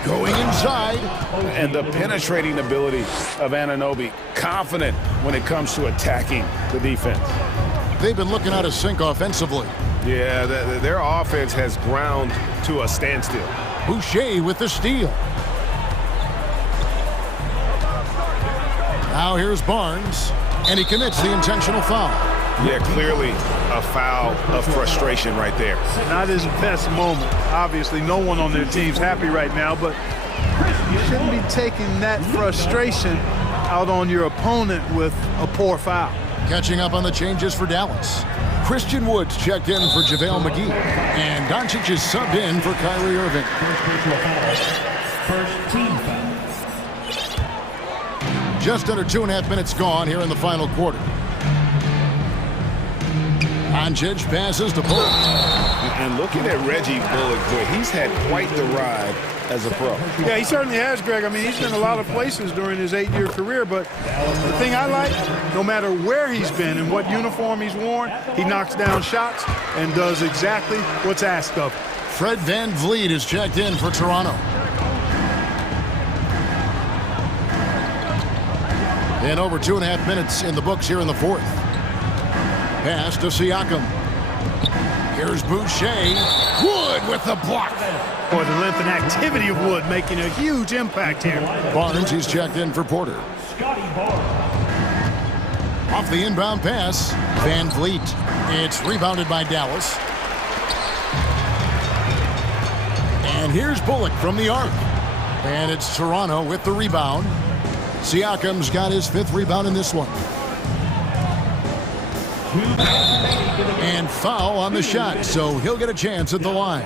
Going inside. And the penetrating ability of Anunoby. Confident when it comes to attacking the defense. They've been looking out of sync offensively. Yeah, their offense has ground to a standstill. Boucher with the steal. Now here's Barnes. And he commits the intentional foul. Yeah, clearly a foul of frustration right there. Not his best moment. Obviously, no one on their team's happy right now, but you shouldn't be taking that frustration out on your opponent with a poor foul. Catching up on the changes for Dallas. Christian Woods checked in for JaVale McGee. And Doncic is subbed in for Kyrie Irving. First team foul. Just under 2.5 minutes gone here in the final quarter. Doncic passes to Bullock. And looking at Reggie Bullock, boy, he's had quite the ride as a pro. Yeah, he certainly has, Greg. I mean, he's been a lot of places during his 8-year career, but the thing I like, no matter where he's been and what uniform he's worn, he knocks down shots and does exactly what's asked of him. Fred VanVleet is checked in for Toronto. And over 2.5 minutes in the books here in the 4th. Pass to Siakam. Here's Boucher. Wood with the block. Boy, the length and activity of Wood making a huge impact here. Barnes, he's checked in for Porter. Off the inbound pass, VanVleet. It's rebounded by Dallas. And here's Bullock from the arc. And it's Toronto with the rebound. Siakam's got his 5th rebound in this one. And foul on the shot, so he'll get a chance at the line.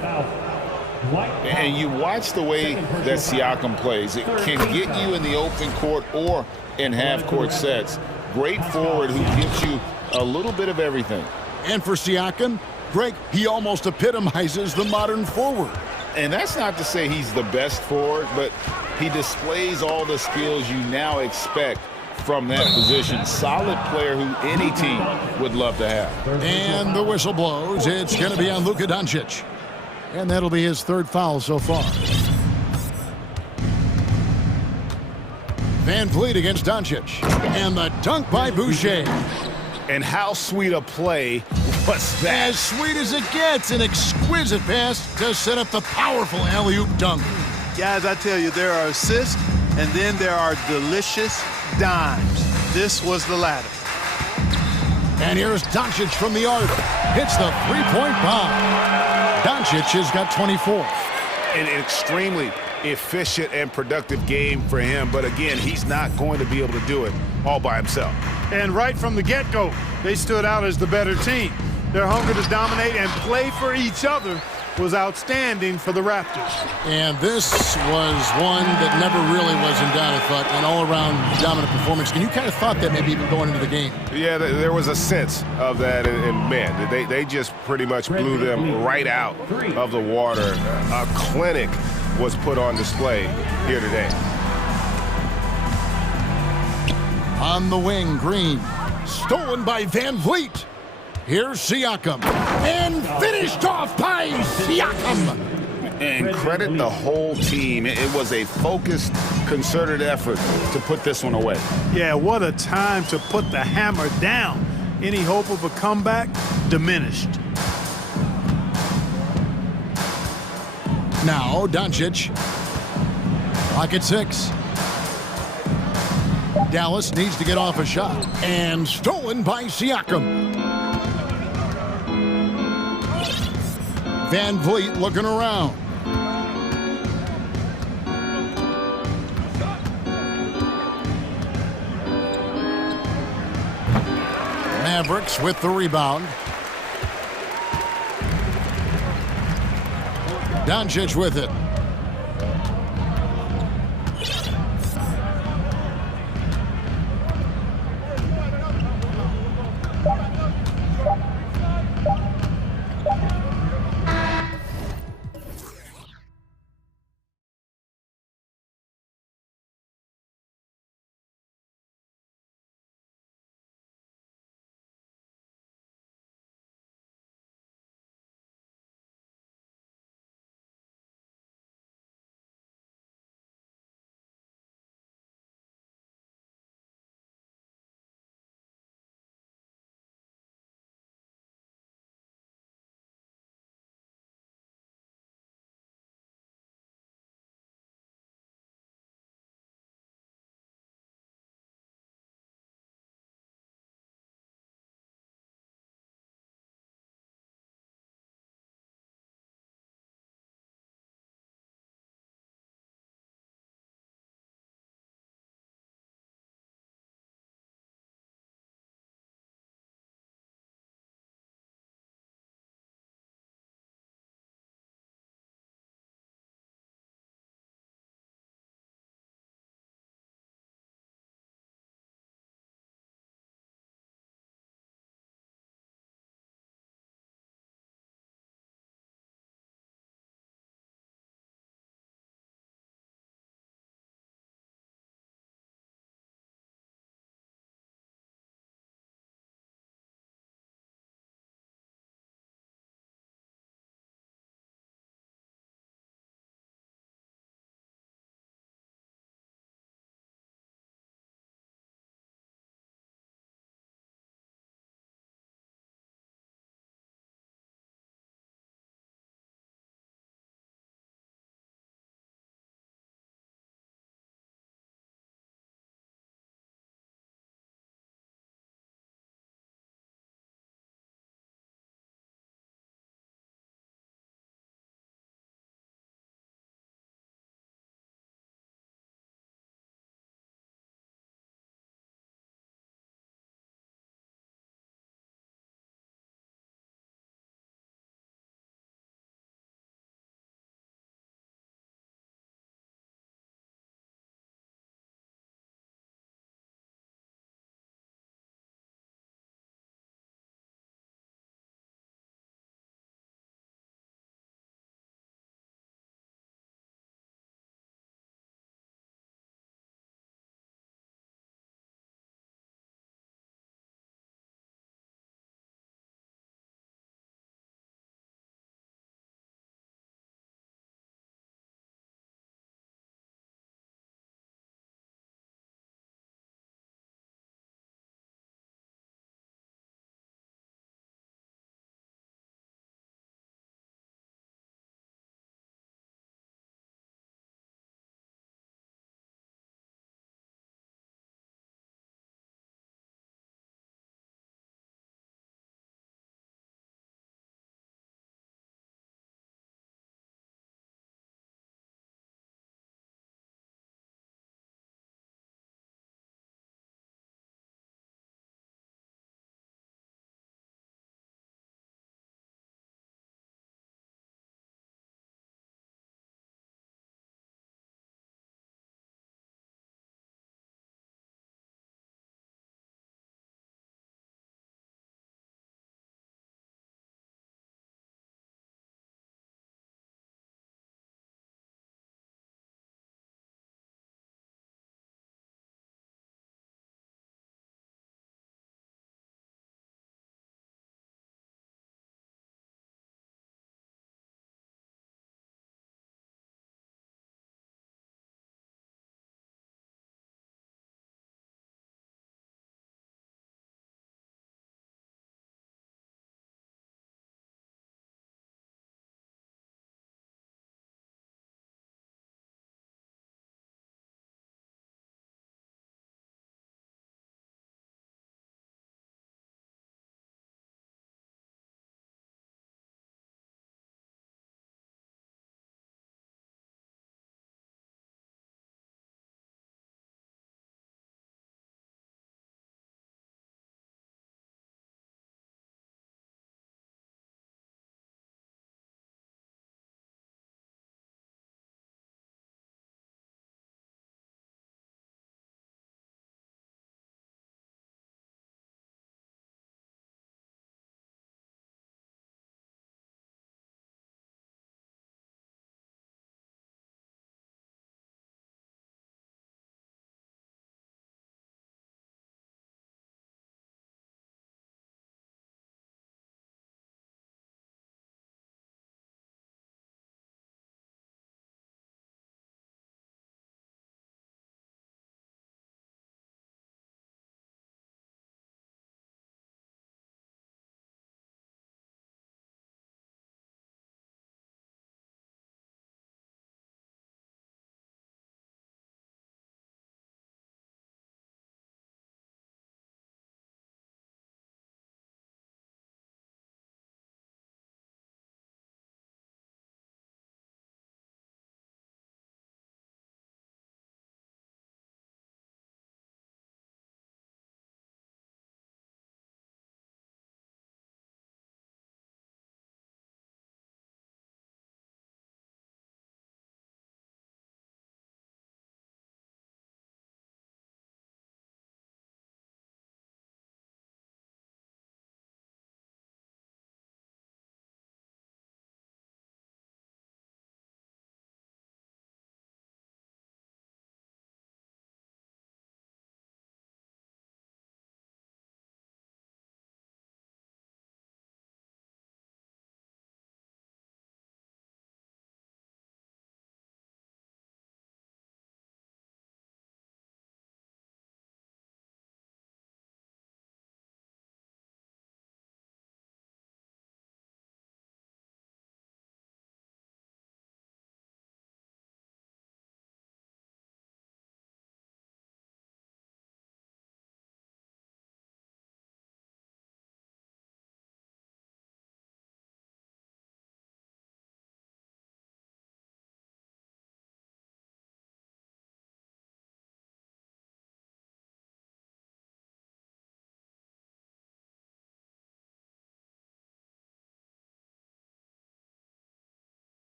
And you watch the way that Siakam plays. It can get you in the open court or in half-court sets. Great forward who gives you a little bit of everything. And for Siakam, Greg, he almost epitomizes the modern forward. And that's not to say he's the best forward, but he displays all the skills you now expect from that position. Solid player who any team would love to have. And the whistle blows. It's going to be on Luka Doncic. And that'll be his 3rd foul so far. Van Vliet against Doncic. And the dunk by Boucher. And how sweet a play was that? As sweet as it gets, an exquisite pass to set up the powerful alley-oop dunk. Guys, I tell you, there are assists, and then there are delicious dimes. This was the latter. And here's Doncic from the arc. Hits the three-point bomb. Doncic has got 24. An extremely efficient and productive game for him, but again, he's not going to be able to do it all by himself. And right from the get-go, they stood out as the better team. Their hunger to dominate and play for each other was outstanding for the Raptors. And this was one that never really was in doubt, I thought, an all-around dominant performance. And you kind of thought that maybe even going into the game. Yeah, there was a sense of that, and man, they just pretty much blew them right out of the water. A clinic was put on display here today. On the wing, Green. Stolen by Van Vliet. Here's Siakam. And finished off by Siakam. And credit the whole team. It was a focused, concerted effort to put this one away. Yeah, what a time to put the hammer down. Any hope of a comeback diminished. Now, Doncic. Clock at 6. Dallas needs to get off a shot. And stolen by Siakam. Van Vliet looking around. Mavericks with the rebound. Doncic with it.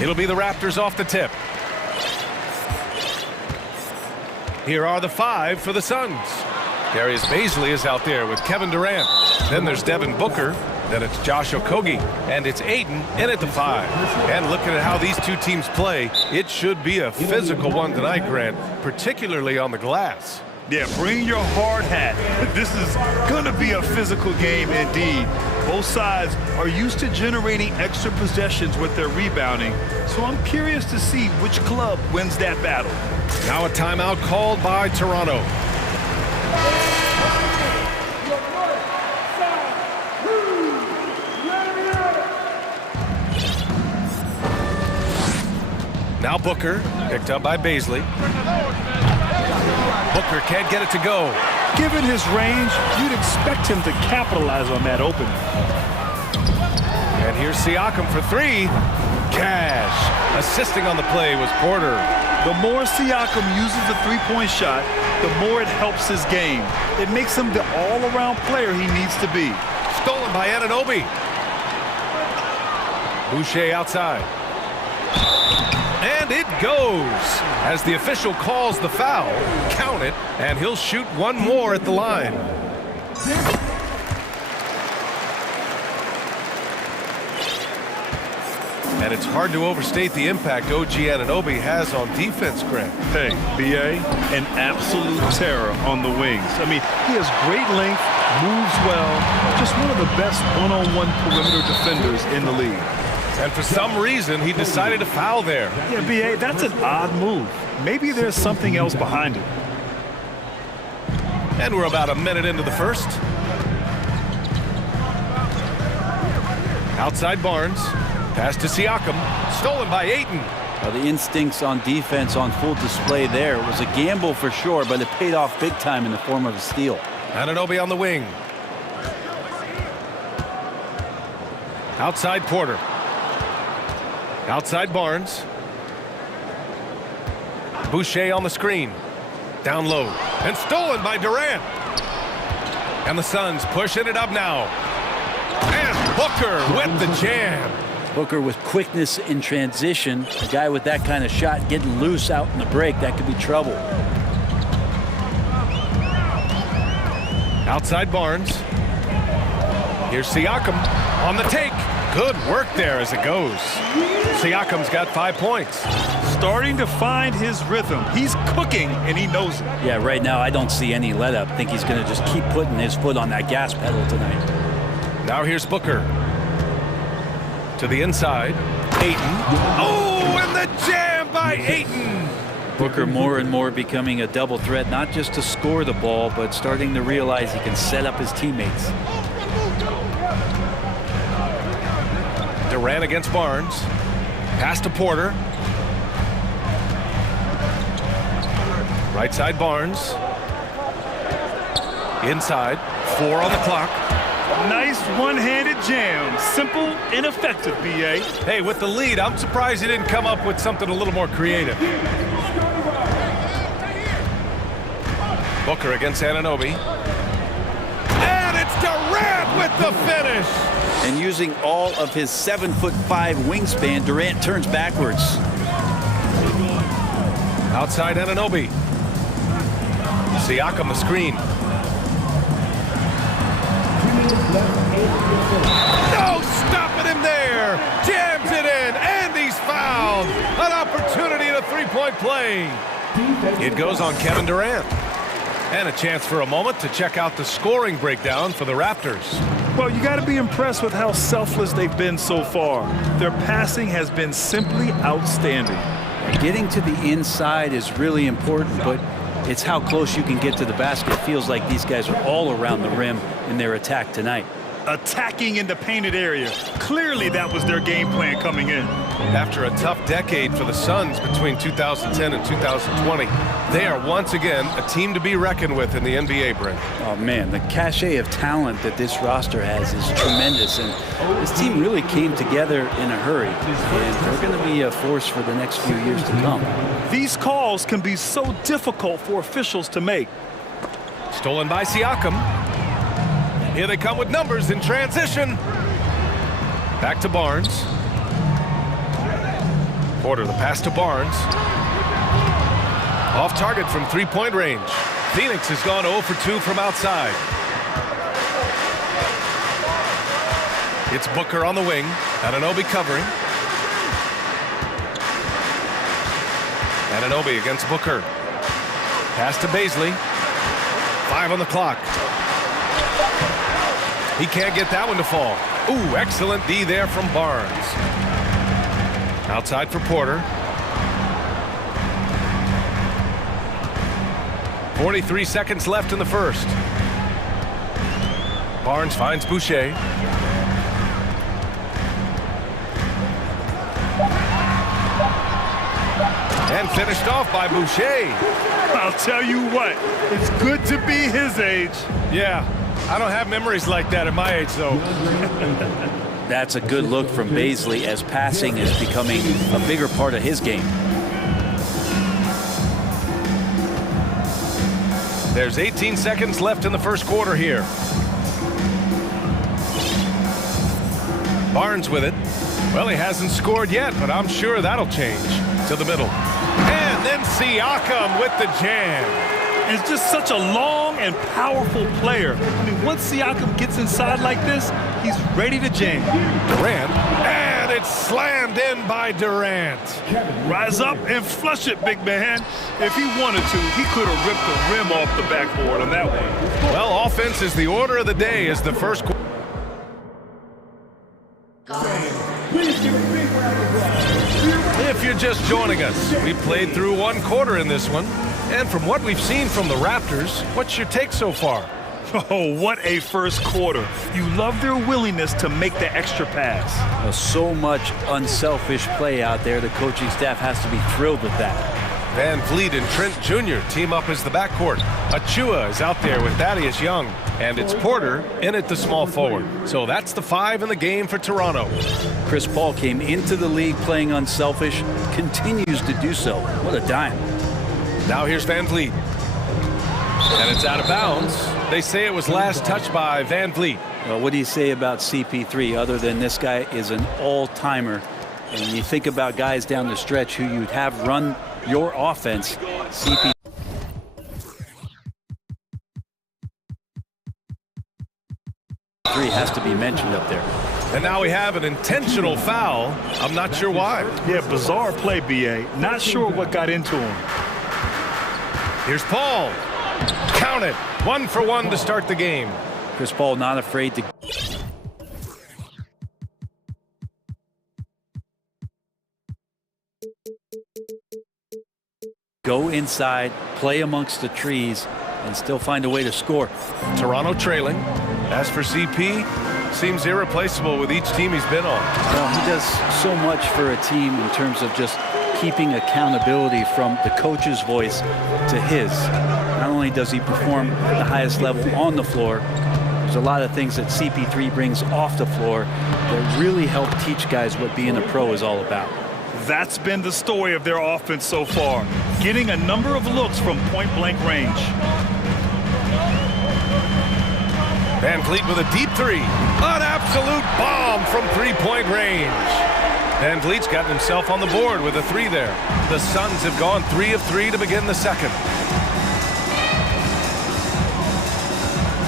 It'll be the Raptors off the tip. Here are the 5 for the Suns. Darius Bazley is out there with Kevin Durant. Then there's Devin Booker. Then it's Josh Okogie. And it's Ayton in at the 5. And looking at how these two teams play, it should be a physical one tonight, Grant, particularly on the glass. Yeah, bring your hard hat. This is going to be a physical game indeed. Both sides are used to generating extra possessions with their rebounding, so I'm curious to see which club wins that battle. Now a timeout called by Toronto. Now Booker, picked up by Bazley. Booker can't get it to go. Given his range, you'd expect him to capitalize on that opening. And here's Siakam for 3. Cash. Assisting on the play was Porter. The more Siakam uses the three-point shot, the more it helps his game. It makes him the all-around player he needs to be. Stolen by Anunoby. Boucher outside. And it goes. As the official calls the foul, count it, and he'll shoot one more at the line. And it's hard to overstate the impact OG Anunoby has on defense, Grant. Hey, BA, an absolute terror on the wings. I mean, he has great length, moves well, just one of the best one-on-one perimeter defenders in the league. And for some reason, he decided to foul there. Yeah, BA, that's an odd move. Maybe there's something else behind it. And we're about a minute into the first. Outside Barnes. Pass to Siakam. Stolen by Ayton. Well, the instincts on defense on full display there. It was a gamble for sure, but it paid off big time in the form of a steal. Anunoby on the wing. Outside Porter. Outside Barnes. Boucher on the screen. Down low. And stolen by Durant. And the Suns pushing it up now. And Booker with the jam. Booker with quickness in transition. A guy with that kind of shot getting loose out in the break, that could be trouble. Outside Barnes. Here's Siakam on the take. Good work there as it goes. Siakam's got 5 points. Starting to find his rhythm. He's cooking, and he knows it. Yeah, right now I don't see any let up. I think he's going to just keep putting his foot on that gas pedal tonight. Now here's Booker. To the inside. Ayton. Oh, and the jam by Ayton. Booker more and more becoming a double threat, not just to score the ball, but starting to realize he can set up his teammates. Durant against Barnes. Pass to Porter. Right side Barnes. Inside. 4 on the clock. Nice one-handed jam. Simple and effective, BA. Hey, with the lead, I'm surprised he didn't come up with something a little more creative. Booker against Anunoby. And it's Durant with the finish. And using all of his 7'5" wingspan, Durant turns backwards. Outside Anunoby. Siakam the screen. No stopping him there. Jams it in, and he's fouled. An opportunity in a three-point play. It goes on Kevin Durant. And a chance for a moment to check out the scoring breakdown for the Raptors. Well, you got to be impressed with how selfless they've been so far. Their passing has been simply outstanding. Getting to the inside is really important, but it's how close you can get to the basket. It feels like these guys are all around the rim in their attack tonight. Attacking in the painted area. Clearly that was their game plan coming in. After a tough decade for the Suns between 2010 and 2020, they are once again a team to be reckoned with in the NBA, Brent. Oh, man, the cachet of talent that this roster has is tremendous, and this team really came together in a hurry, and they're going to be a force for the next few years to come. These calls can be so difficult for officials to make. Stolen by Siakam. Here they come with numbers in transition. Back to Barnes. Porter, the pass to Barnes. Off target from three-point range. Phoenix has gone 0 for 2 from outside. It's Booker on the wing. Anunoby covering. Anunoby against Booker. Pass to Baisley. 5 on the clock. He can't get that one to fall. Ooh, excellent D there from Barnes. Outside for Porter. 43 seconds left in the first. Barnes finds Boucher. And finished off by Boucher. I'll tell you what, it's good to be his age. Yeah, I don't have memories like that at my age, though. That's a good look from Baisley as passing is becoming a bigger part of his game. There's 18 seconds left in the first quarter here. Barnes with it. Well, he hasn't scored yet, but I'm sure that'll change. To the middle. And then Siakam with the jam. It's just such a long and powerful player. I mean, once Siakam gets inside like this, he's ready to jam. Durant, and it's slammed in by Durant. Rise up and flush it, big man. If he wanted to, he could have ripped the rim off the backboard on that one. Well, offense is the order of the day as the first quarter. If you're just joining us, we played through one quarter in this one. And from what we've seen from the Raptors, what's your take so far? Oh, what a first quarter. You love their willingness to make the extra pass. So much unselfish play out there. The coaching staff has to be thrilled with that. Van Vliet and Trent Jr. team up as the backcourt. Achua is out there with Thaddeus Young. And it's Porter in at the small forward. So that's the 5 in the game for Toronto. Chris Paul came into the league playing unselfish, continues to do so. What a dime. Now here's Van Vliet. And it's out of bounds. They say it was last touched by Van Vliet. Well, what do you say about CP3 other than this guy is an all-timer? And when you think about guys down the stretch who you'd have run your offense, CP3 has to be mentioned up there. And now we have an intentional foul. I'm not sure why. Yeah, bizarre play, B.A. Not sure what got into him. Here's Paul. Count it. 1 for 1 to start the game. Chris Paul not afraid to go inside, play amongst the trees, and still find a way to score. Toronto trailing. As for CP, seems irreplaceable with each team he's been on. Well, he does so much for a team in terms of just keeping accountability from the coach's voice to his. Not only does he perform at the highest level on the floor, there's a lot of things that CP3 brings off the floor that really help teach guys what being a pro is all about. That's been the story of their offense so far, getting a number of looks from point-blank range. Van Vliet with a deep 3. An absolute bomb from three-point range. Van Vliet's gotten himself on the board with a 3 there. The Suns have gone 3 of 3 to begin the second.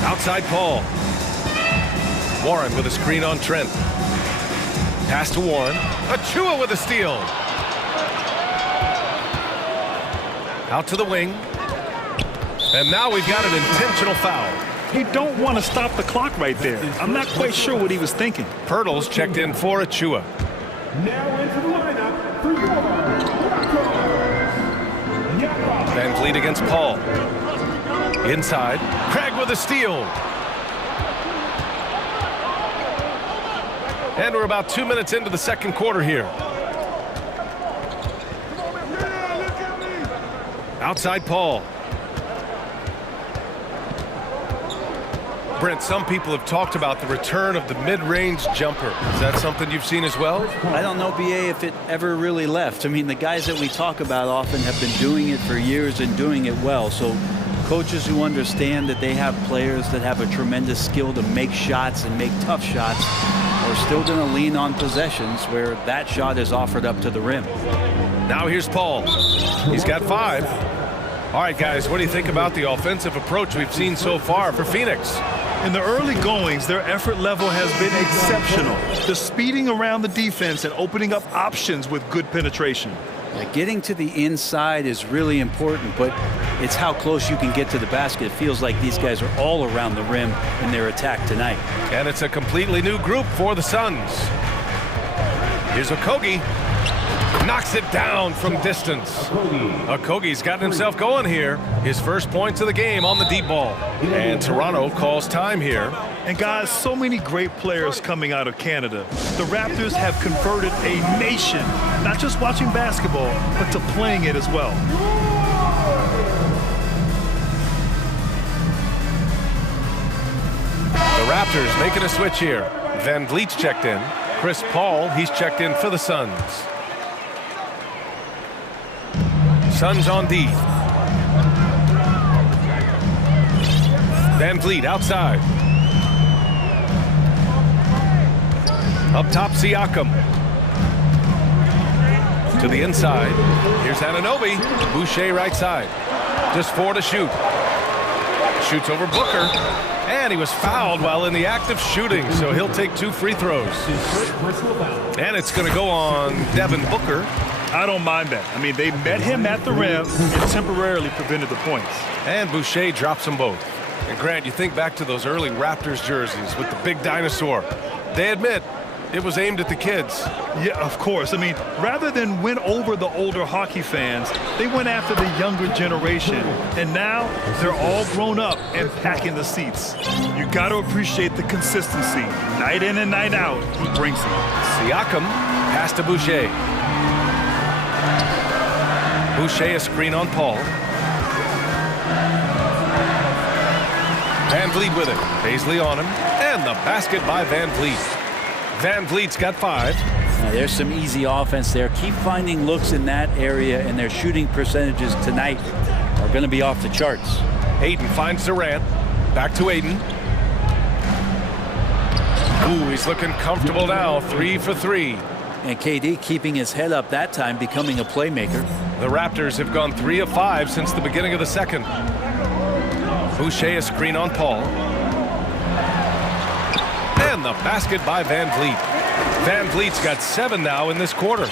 Outside Paul. Warren with a screen on Trent. Pass to Warren. Achua with a steal. Out to the wing. And now we've got an intentional foul. He don't want to stop the clock right there. I'm not quite sure what he was thinking. Pirtle's checked in for Achua. Now into the lineup for Van Vliet against Paul. Inside. Craig with a steal. And we're about 2 minutes into the second quarter here. Outside Paul. Brent, some people have talked about the return of the mid-range jumper. Is that something you've seen as well? I don't know, BA, if it ever really left. I mean, the guys that we talk about often have been doing it for years and doing it well. So coaches who understand that they have players that have a tremendous skill to make shots and make tough shots, or still going to lean on possessions where that shot is offered up to the rim. Now here's Paul. He's got 5. All right, guys, what do you think about the offensive approach we've seen so far for Phoenix? In the early goings, their effort level has been exceptional. The speeding around the defense and opening up options with good penetration. Yeah, getting to the inside is really important, but it's how close you can get to the basket. It feels like these guys are all around the rim in their attack tonight. And it's a completely new group for the Suns. Here's Okogie. Knocks it down from distance. Okogie's gotten himself going here. His first points of the game on the deep ball. And Toronto calls time here. And guys, so many great players coming out of Canada. The Raptors have converted a nation, not just watching basketball, but to playing it as well. The Raptors making a switch here. Van Vliet's checked in. Chris Paul, he's checked in for the Suns. Suns on D. Van Vliet outside. Up top, Siakam. To the inside. Here's Anunoby. Boucher right side. Just 4 to shoot. Shoots over Booker. And he was fouled while in the act of shooting, so he'll take 2 free throws. And it's going to go on Devin Booker. I don't mind that. I mean, they met him at the rim and temporarily prevented the points. And Boucher drops them both. And Grant, you think back to those early Raptors jerseys with the big dinosaur. They admit it was aimed at the kids. Yeah, of course. I mean, rather than win over the older hockey fans, they went after the younger generation. And now they're all grown up and packing the seats. You got to appreciate the consistency. Night in and night out, he brings it. Siakam, pass to Boucher. Boucher a screen on Paul. Van Vliet with it. Paisley on him. And the basket by Van Vliet. Van Vliet's got 5. Now, there's some easy offense there. Keep finding looks in that area, and their shooting percentages tonight are going to be off the charts. Ayton finds Durant. Back to Ayton. Ooh, he's looking comfortable now. 3 for 3. And KD keeping his head up that time, becoming a playmaker. The Raptors have gone 3 of 5 since the beginning of the second. Boucher a screen on Paul. And the basket by Van Vliet. Van Vliet's got 7 now in this quarter.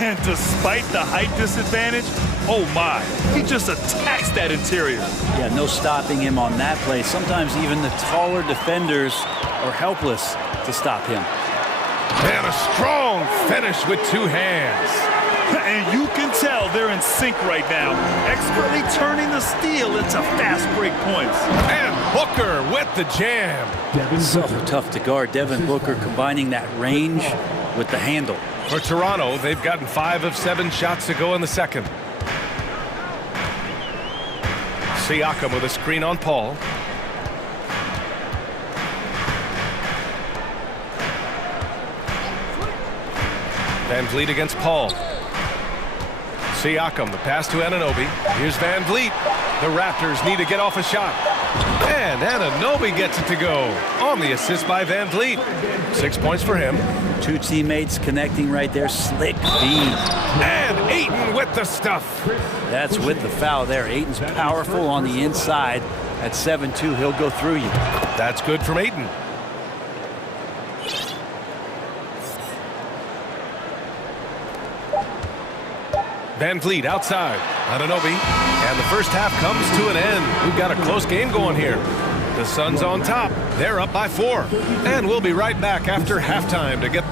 And despite the height disadvantage, oh my, he just attacks that interior. Yeah, no stopping him on that play. Sometimes even the taller defenders are helpless to stop him. And a strong finish with 2 hands. And you can tell they're in sync right now, expertly turning the steal into fast break points. And Booker with the jam. So tough to guard. Devin Booker combining that range with the handle. For Toronto, they've gotten 5 of 7 shots to go in the second. Siakam with a screen on Paul. Van Vliet against Paul. Siakam, the pass to Anunoby. Here's Van Vliet. The Raptors need to get off a shot. And Anunoby gets it to go on the assist by Van Vliet. 6 points for him. 2 teammates connecting right there. Slick feed. And Ayton with the stuff. That's with the foul there. Ayton's powerful on the inside. At 7-2, he'll go through you. That's good from Ayton. Van Vliet outside. Anunoby. And the first half comes to an end. We've got a close game going here. The Suns on top. They're up by 4. And we'll be right back after halftime to get...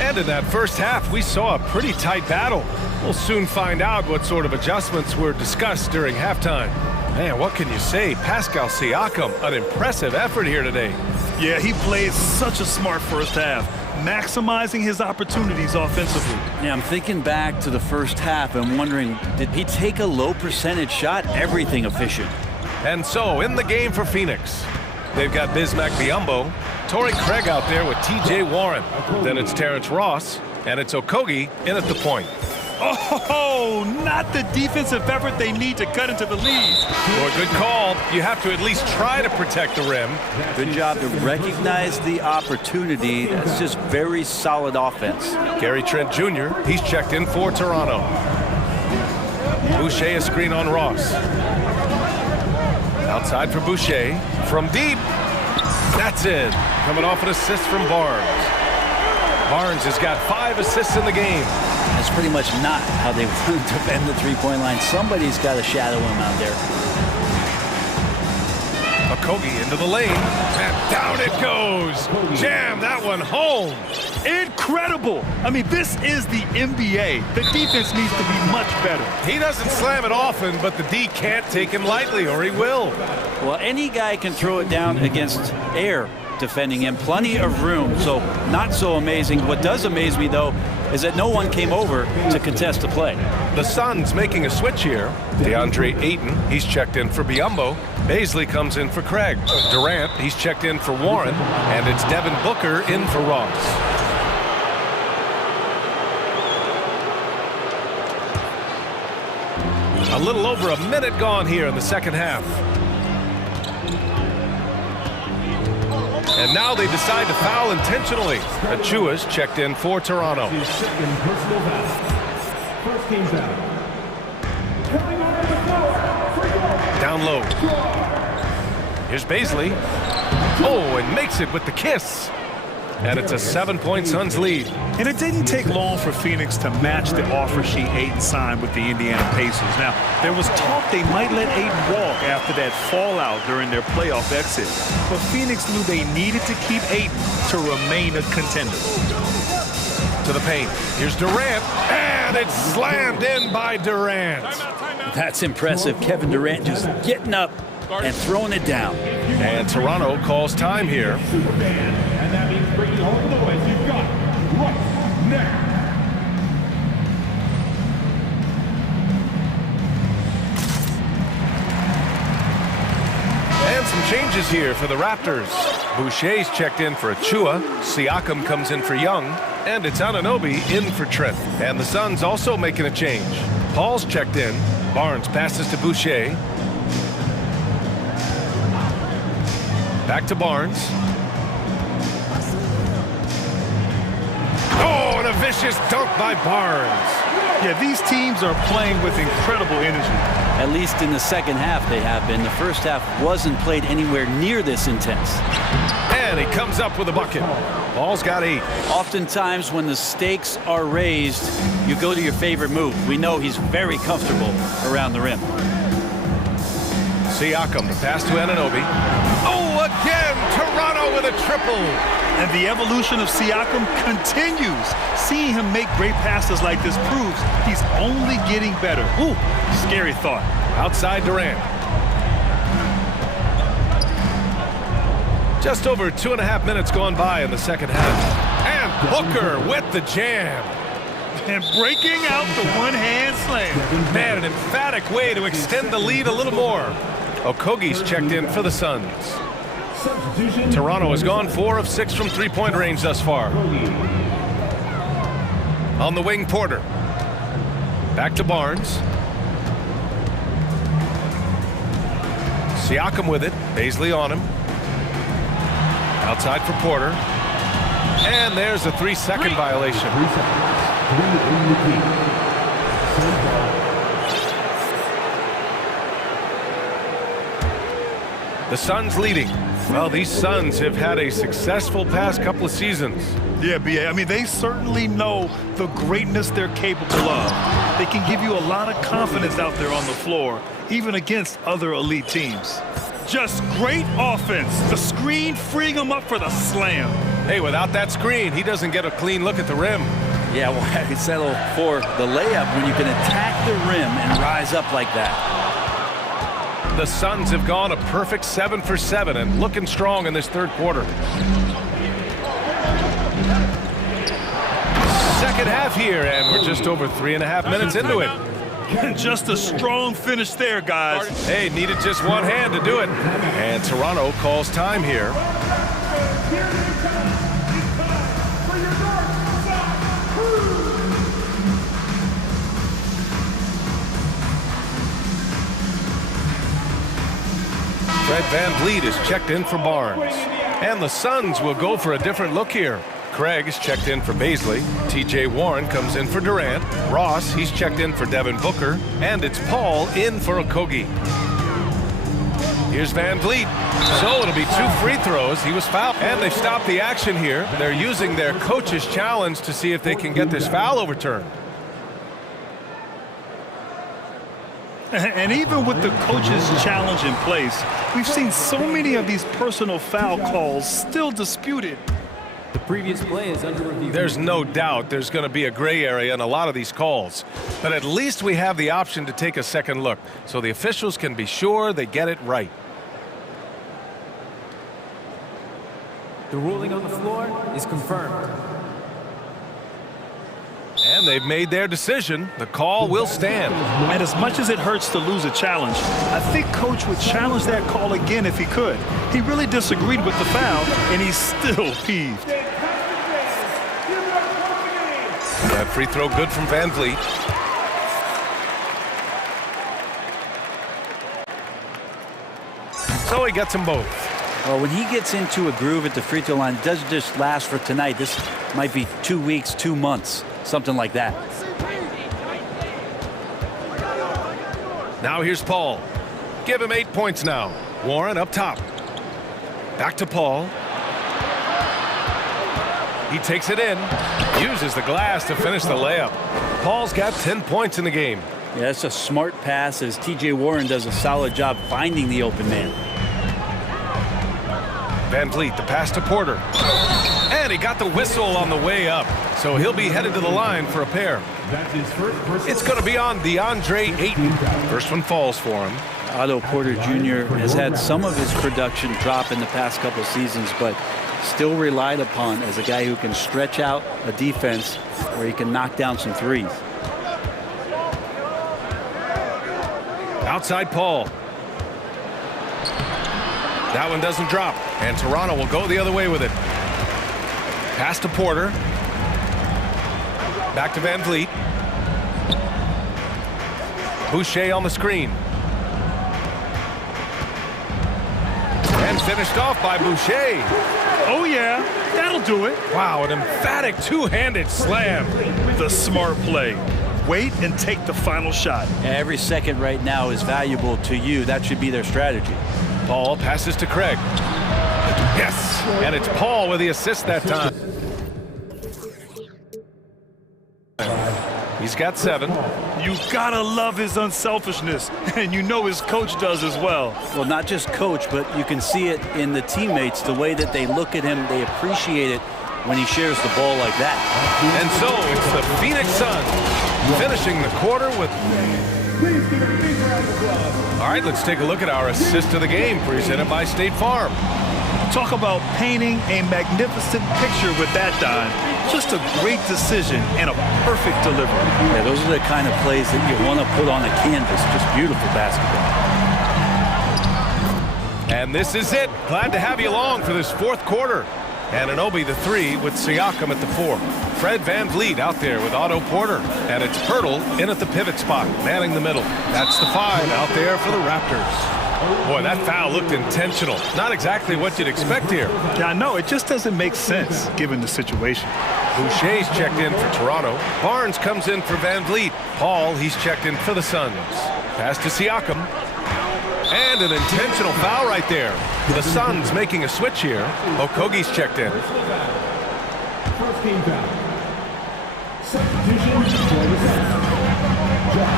And in that first half, we saw a pretty tight battle. We'll soon find out what sort of adjustments were discussed during halftime. Man, what can you say? Pascal Siakam, an impressive effort here today. Yeah, he played such a smart first half, maximizing his opportunities offensively. Yeah, I'm thinking back to the first half and wondering, did he take a low percentage shot? Everything efficient. And so, in the game for Phoenix, they've got Bismack Biyombo, Torrey Craig out there with T.J. Warren. Then it's Terrence Ross, and it's Okogie in at the point. Oh, not the defensive effort they need to cut into the lead. Well, good call. You have to at least try to protect the rim. Good job to recognize the opportunity. That's just very solid offense. Gary Trent Jr., he's checked in for Toronto. Boucher a screen on Ross. Outside for Boucher. From deep. That's it. Coming off an assist from Barnes. Barnes has got 5 assists in the game. That's pretty much not how they want to defend the three-point line. Somebody's got to shadow him out there. Okogie into the lane, and down it goes. Jam that one home. Incredible. I mean, this is the NBA. The defense needs to be much better. He doesn't slam it often, but the D can't take him lightly, or he will. Well, any guy can throw it down against air defending him. Plenty of room, so not so amazing. What does amaze me, though, is that no one came over to contest the play. The Suns making a switch here. DeAndre Ayton, he's checked in for Biyombo. Baisley comes in for Craig. Durant, he's checked in for Warren. And it's Devin Booker in for Ross. A little over a minute gone here in the second half. And now they decide to foul intentionally. Achua's checked in for Toronto. His second personal foul. First team foul. Coming on the floor. Down low. Here's Baisley. Oh, and makes it with the kiss. And it's a 7-point Suns lead. And it didn't take long for Phoenix to match the offer sheet Ayton signed with the Indiana Pacers. Now, there was talk they might let Ayton walk after that fallout during their playoff exit. But Phoenix knew they needed to keep Ayton to remain a contender. To the paint. Here's Durant. And it's slammed in by Durant. That's impressive. Kevin Durant just getting up and throwing it down. And Toronto calls time here. And that means bringing home the boys. You've got right now. And some changes here for the Raptors. Boucher's checked in for Achua. Siakam comes in for Young. And it's Anunoby in for Trent. And the Suns also making a change. Paul's checked in. Barnes passes to Boucher. Back to Barnes. Oh, and a vicious dunk by Barnes. Yeah, these teams are playing with incredible energy. At least in the second half they have been. The first half wasn't played anywhere near this intense. And he comes up with a bucket. Ball's got 8. Oftentimes when the stakes are raised, you go to your favorite move. We know he's very comfortable around the rim. Siakam, the pass to Anunoby. Oh, again, Toronto with a triple. And the evolution of Siakam continues. Seeing him make great passes like this proves he's only getting better. Ooh, scary thought. Outside Durant. Just over 2.5 minutes gone by in the second half. And Booker with the jam. And breaking out the one-hand slam. Man, an emphatic way to extend the lead a little more. Okogie's checked in for the Suns. Toronto has gone 4 of 6 from three-point range thus far. On the wing, Porter. Back to Barnes. Siakam with it. Baisley on him. Outside for Porter. And there's a 3-second violation. The Suns leading. Well, these Suns have had a successful past couple of seasons. Yeah, B.A. I mean, they certainly know the greatness they're capable of. They can give you a lot of confidence out there on the floor, even against other elite teams. Just great offense. The screen freeing him up for the slam. Hey, without that screen, he doesn't get a clean look at the rim. Yeah, well, I could settle for the layup when you can attack the rim and rise up like that. The Suns have gone a perfect 7 for 7 and looking strong in this third quarter. Second half here, and we're just over 3.5 minutes into it. Just a strong finish there, guys. Hey, needed just one hand to do it. And Toronto calls time here. Fred VanVleet is checked in for Barnes. And the Suns will go for a different look here. Craig is checked in for Baisley. TJ Warren comes in for Durant. Ross, he's checked in for Devin Booker. And it's Paul in for Okogie. Here's VanVleet. So it'll be 2 free throws. He was fouled. And they've stopped the action here. They're using their coach's challenge to see if they can get this foul overturned. And even with the coach's challenge in place, we've seen so many of these personal foul calls still disputed. The previous play is under review. There's no doubt there's going to be a gray area in a lot of these calls. But at least we have the option to take a second look, so the officials can be sure they get it right. The ruling on the floor is confirmed. And they've made their decision. The call will stand. And as much as it hurts to lose a challenge, I think Coach would challenge that call again if he could. He really disagreed with the foul, and he's still peeved. That free throw good from VanVleet. So he gets them both. Well, when he gets into a groove at the free throw line, it doesn't just last for tonight. This might be 2 weeks, 2 months, something like that. Now here's Paul. Give him 8 points now. Warren up top. Back to Paul. He takes it in. Uses the glass to finish the layup. Paul's got 10 points in the game. Yeah, that's a smart pass as TJ Warren does a solid job finding the open man. VanVleet, the pass to Porter. And he got the whistle on the way up. So he'll be headed to the line for a pair. It's going to be on DeAndre Ayton. First one falls for him. Otto Porter Jr. has had some of his production drop in the past couple seasons, but still relied upon as a guy who can stretch out a defense where he can knock down some threes. Outside Paul. That one doesn't drop, and Toronto will go the other way with it. Pass to Porter. Back to VanVleet. Boucher on the screen. And finished off by Boucher. Oh, yeah, that'll do it. Wow, an emphatic two-handed slam. The smart play. Wait and take the final shot. Every second right now is valuable to you. That should be their strategy. Paul passes to Craig. Yes, and it's Paul with the assist that time. He's got 7. You gotta love his unselfishness, and you know his coach does as well. Well, not just coach, but you can see it in the teammates, the way that they look at him. They appreciate it when he shares the ball like that. And so it's the Phoenix Suns finishing the quarter with... All right, let's take a look at our assist of the game presented by State Farm. Talk about painting a magnificent picture with that dime. Just a great decision and a perfect delivery. Yeah, those are the kind of plays that you want to put on a canvas. Just beautiful basketball. And this is it. Glad to have you along for this fourth quarter. Anunoby the 3 with Siakam at the 4. Fred VanVleet out there with Otto Porter. And it's Pirtle in at the pivot spot, manning the middle. That's the 5 out there for the Raptors. Boy, that foul looked intentional. Not exactly what you'd expect here. Yeah, I know. It just doesn't make sense given the situation. Boucher's checked in for Toronto. Barnes comes in for VanVleet. Paul, he's checked in for the Suns. Pass to Siakam. And an intentional foul right there. The Suns making a switch here. Okogie's checked in. First team foul. Substitution for the Suns.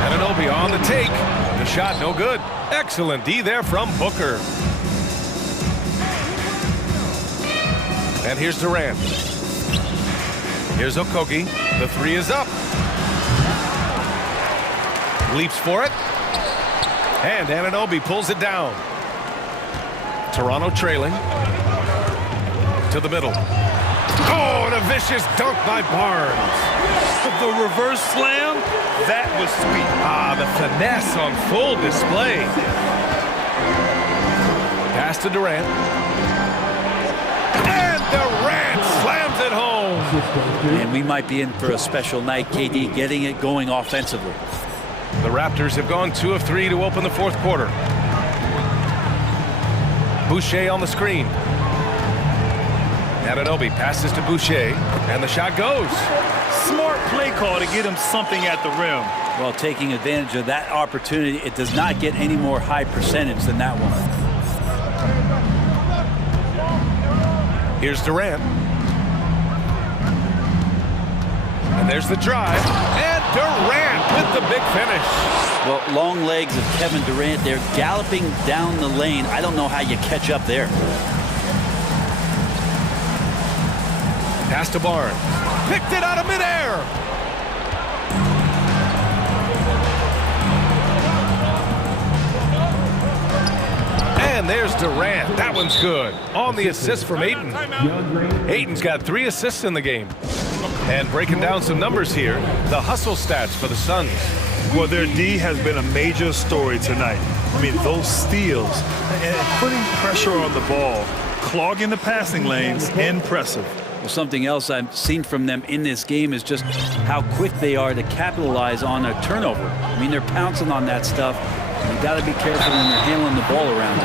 Anunoby on the take. The shot no good. Excellent D there from Booker. And here's Durant. Here's Okogie. The 3 is up. Leaps for it. And Anunoby pulls it down. Toronto trailing. To the middle. Oh, and a vicious dunk by Barnes. The reverse slam, that was sweet. Ah, the finesse on full display. Pass to Durant. And And we might be in for a special night, KD getting it going offensively. The Raptors have gone 2 of 3 to open the fourth quarter. Boucher on the screen. Anunoby passes to Boucher, and the shot goes. Smart play call to get him something at the rim. Well, taking advantage of that opportunity, it does not get any more high percentage than that one. Here's Durant. And there's the drive. And Durant with the big finish. Well, long legs of Kevin Durant. They're galloping down the lane. I don't know how you catch up there. Pass to Barnes. Picked it out of midair. And there's Durant. That one's good. On the assist from Ayton. Ayton's got 3 assists in the game. And breaking down some numbers here, the hustle stats for the Suns. Well, their D has been a major story tonight. I mean, those steals and putting pressure on the ball, clogging the passing lanes, impressive. Well, something else I've seen from them in this game is just how quick they are to capitalize on a turnover. I mean, they're pouncing on that stuff. You got to be careful when you're handling the ball around.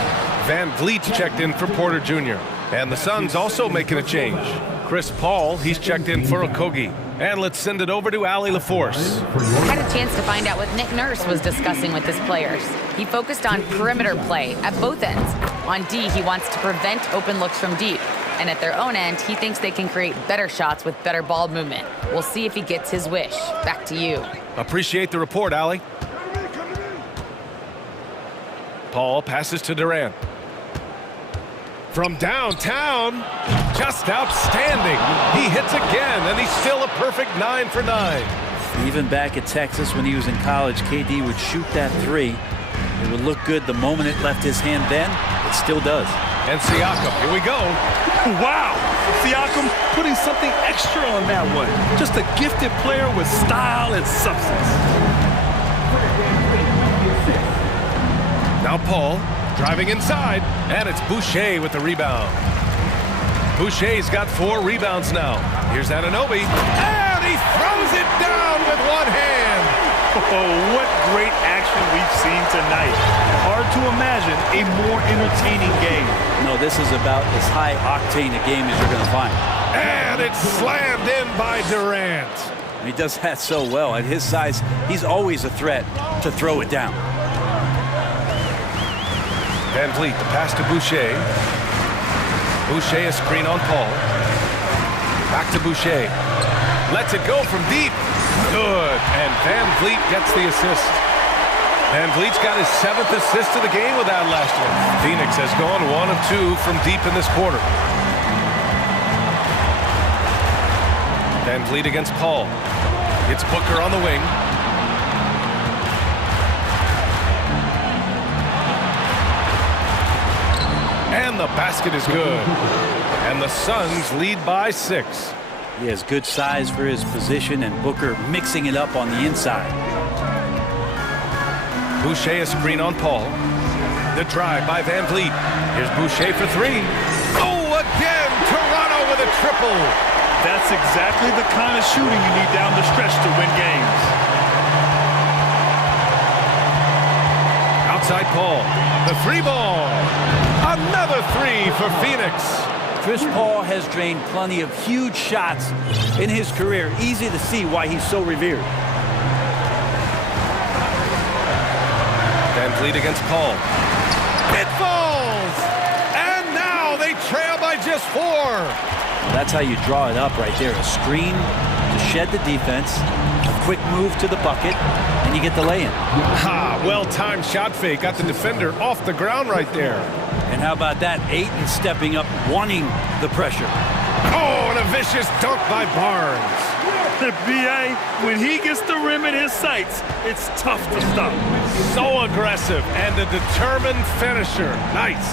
Van Vliet's checked in for Porter Jr. And the Suns also making a change. Chris Paul, he's checked in for Okogie. And let's send it over to Allie LaForce. Had a chance to find out what Nick Nurse was discussing with his players. He focused on perimeter play at both ends. On D, he wants to prevent open looks from deep. And at their own end, he thinks they can create better shots with better ball movement. We'll see if he gets his wish. Back to you. Appreciate the report, Allie. Paul passes to Durant. From downtown, just outstanding. He hits again, and he's still a perfect 9 for 9. Even back at Texas when he was in college, KD would shoot that 3. It would look good the moment it left his hand then. It still does. And Siakam, here we go. Wow! Siakam putting something extra on that one. Just a gifted player with style and substance. Now Paul driving inside, and it's Boucher with the rebound. Boucher's got 4 rebounds now. Here's Anunoby, and he throws it down with one hand. Oh, what great action we've seen tonight. Hard to imagine a more entertaining game. No, this is about as high octane a game as you're going to find. And it's slammed in by Durant. He does that so well. At his size, he's always a threat to throw it down. Van Vliet, the pass to Boucher. Boucher, a screen on Paul. Back to Boucher. Lets it go from deep. Good. And Van Vliet gets the assist. Van Vliet's got his 7th assist of the game with that last one. Phoenix has gone 1 of 2 from deep in this quarter. Van Vliet against Paul. It's Booker on the wing. And the basket is good. And the Suns lead by 6. He has good size for his position, and Booker mixing it up on the inside. Boucher, a screen on Paul. The drive by Van Vliet. Here's Boucher for 3. Oh, again! Toronto with a triple. That's exactly the kind of shooting you need down the stretch to win games. Outside Paul. The 3 ball. Another 3 for Phoenix. Chris Paul has drained plenty of huge shots in his career. Easy to see why he's so revered. Van Vliet against Paul. It falls! And now they trail by just 4. That's how you draw it up right there. A screen to shed the defense, a quick move to the bucket, and you get the lay-in. Ha! Well-timed shot fake. Got the defender off the ground right there. And how about that? Ayton stepping up, wanting the pressure. Oh, and a vicious dunk by Barnes. The BA, when he gets the rim in his sights, it's tough to stop. So aggressive and a determined finisher. Nice.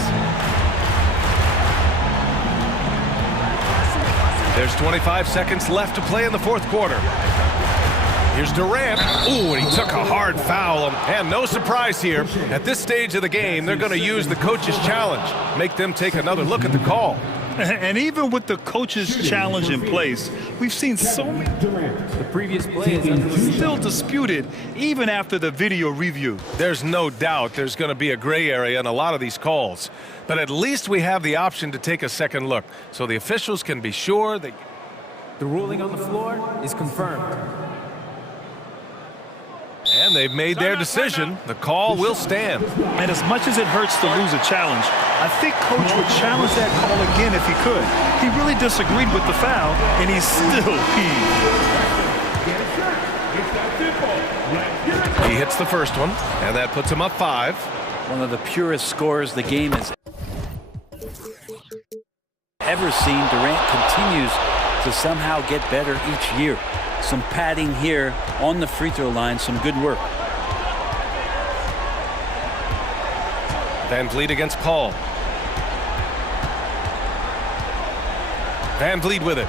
There's 25 seconds left to play in the fourth quarter. Here's Durant. Ooh, and he took a hard foul. And no surprise here. At this stage of the game, they're going to use the coach's challenge. Make them take another look at the call. And even with the coach's challenge in place, we've seen so many The previous play is still disputed even after the video review. There's no doubt there's going to be a gray area in a lot of these calls. But at least we have the option to take a second look, so the officials can be sure that... The ruling on the floor is confirmed. And they've made their decision. The call will stand. And as much as it hurts to lose a challenge, I think Coach would challenge that call again if he could. He really disagreed with the foul, and he's still peeved. He hits the first one, and that puts him up 5. One of the purest scorers the game has ever seen. Durant continues to somehow get better each year. Some padding here on the free throw line, some good work. Van Vliet against Paul. Van Vliet with it.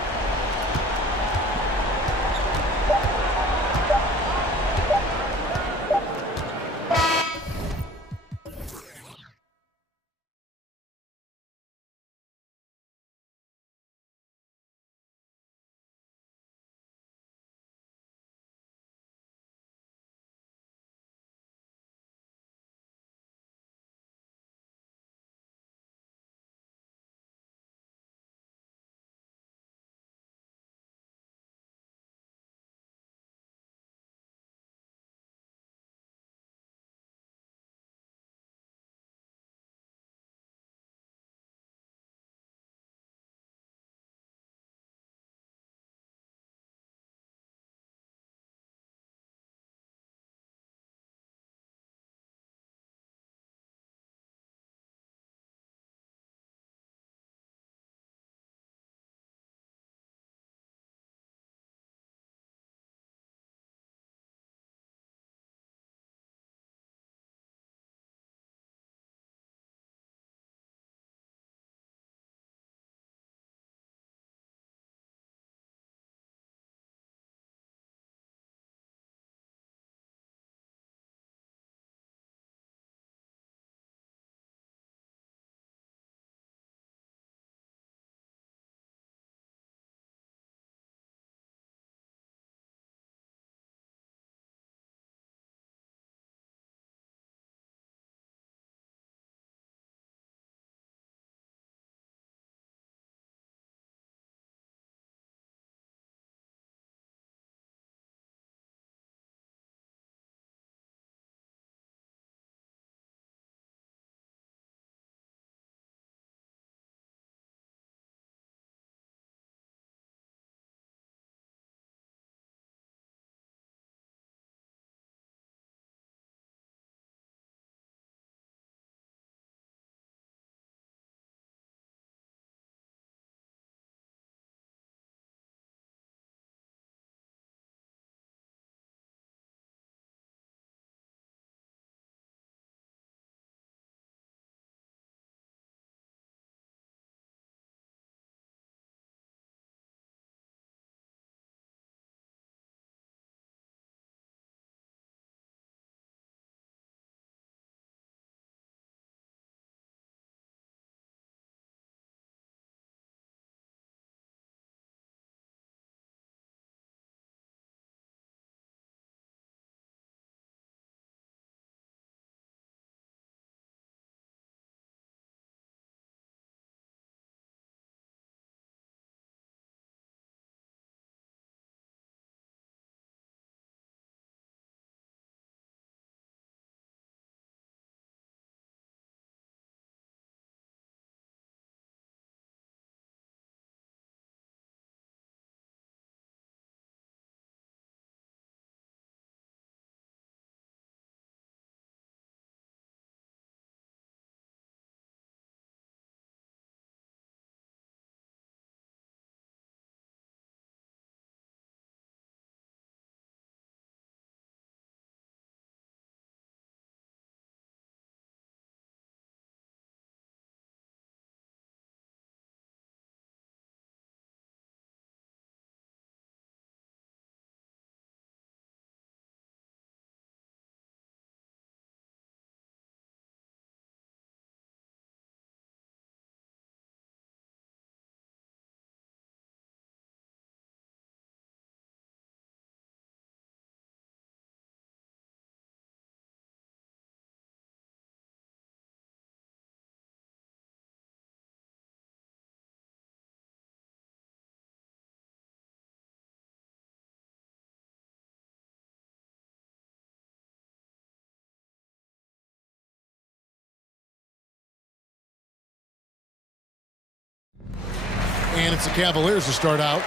And it's the Cavaliers to start out.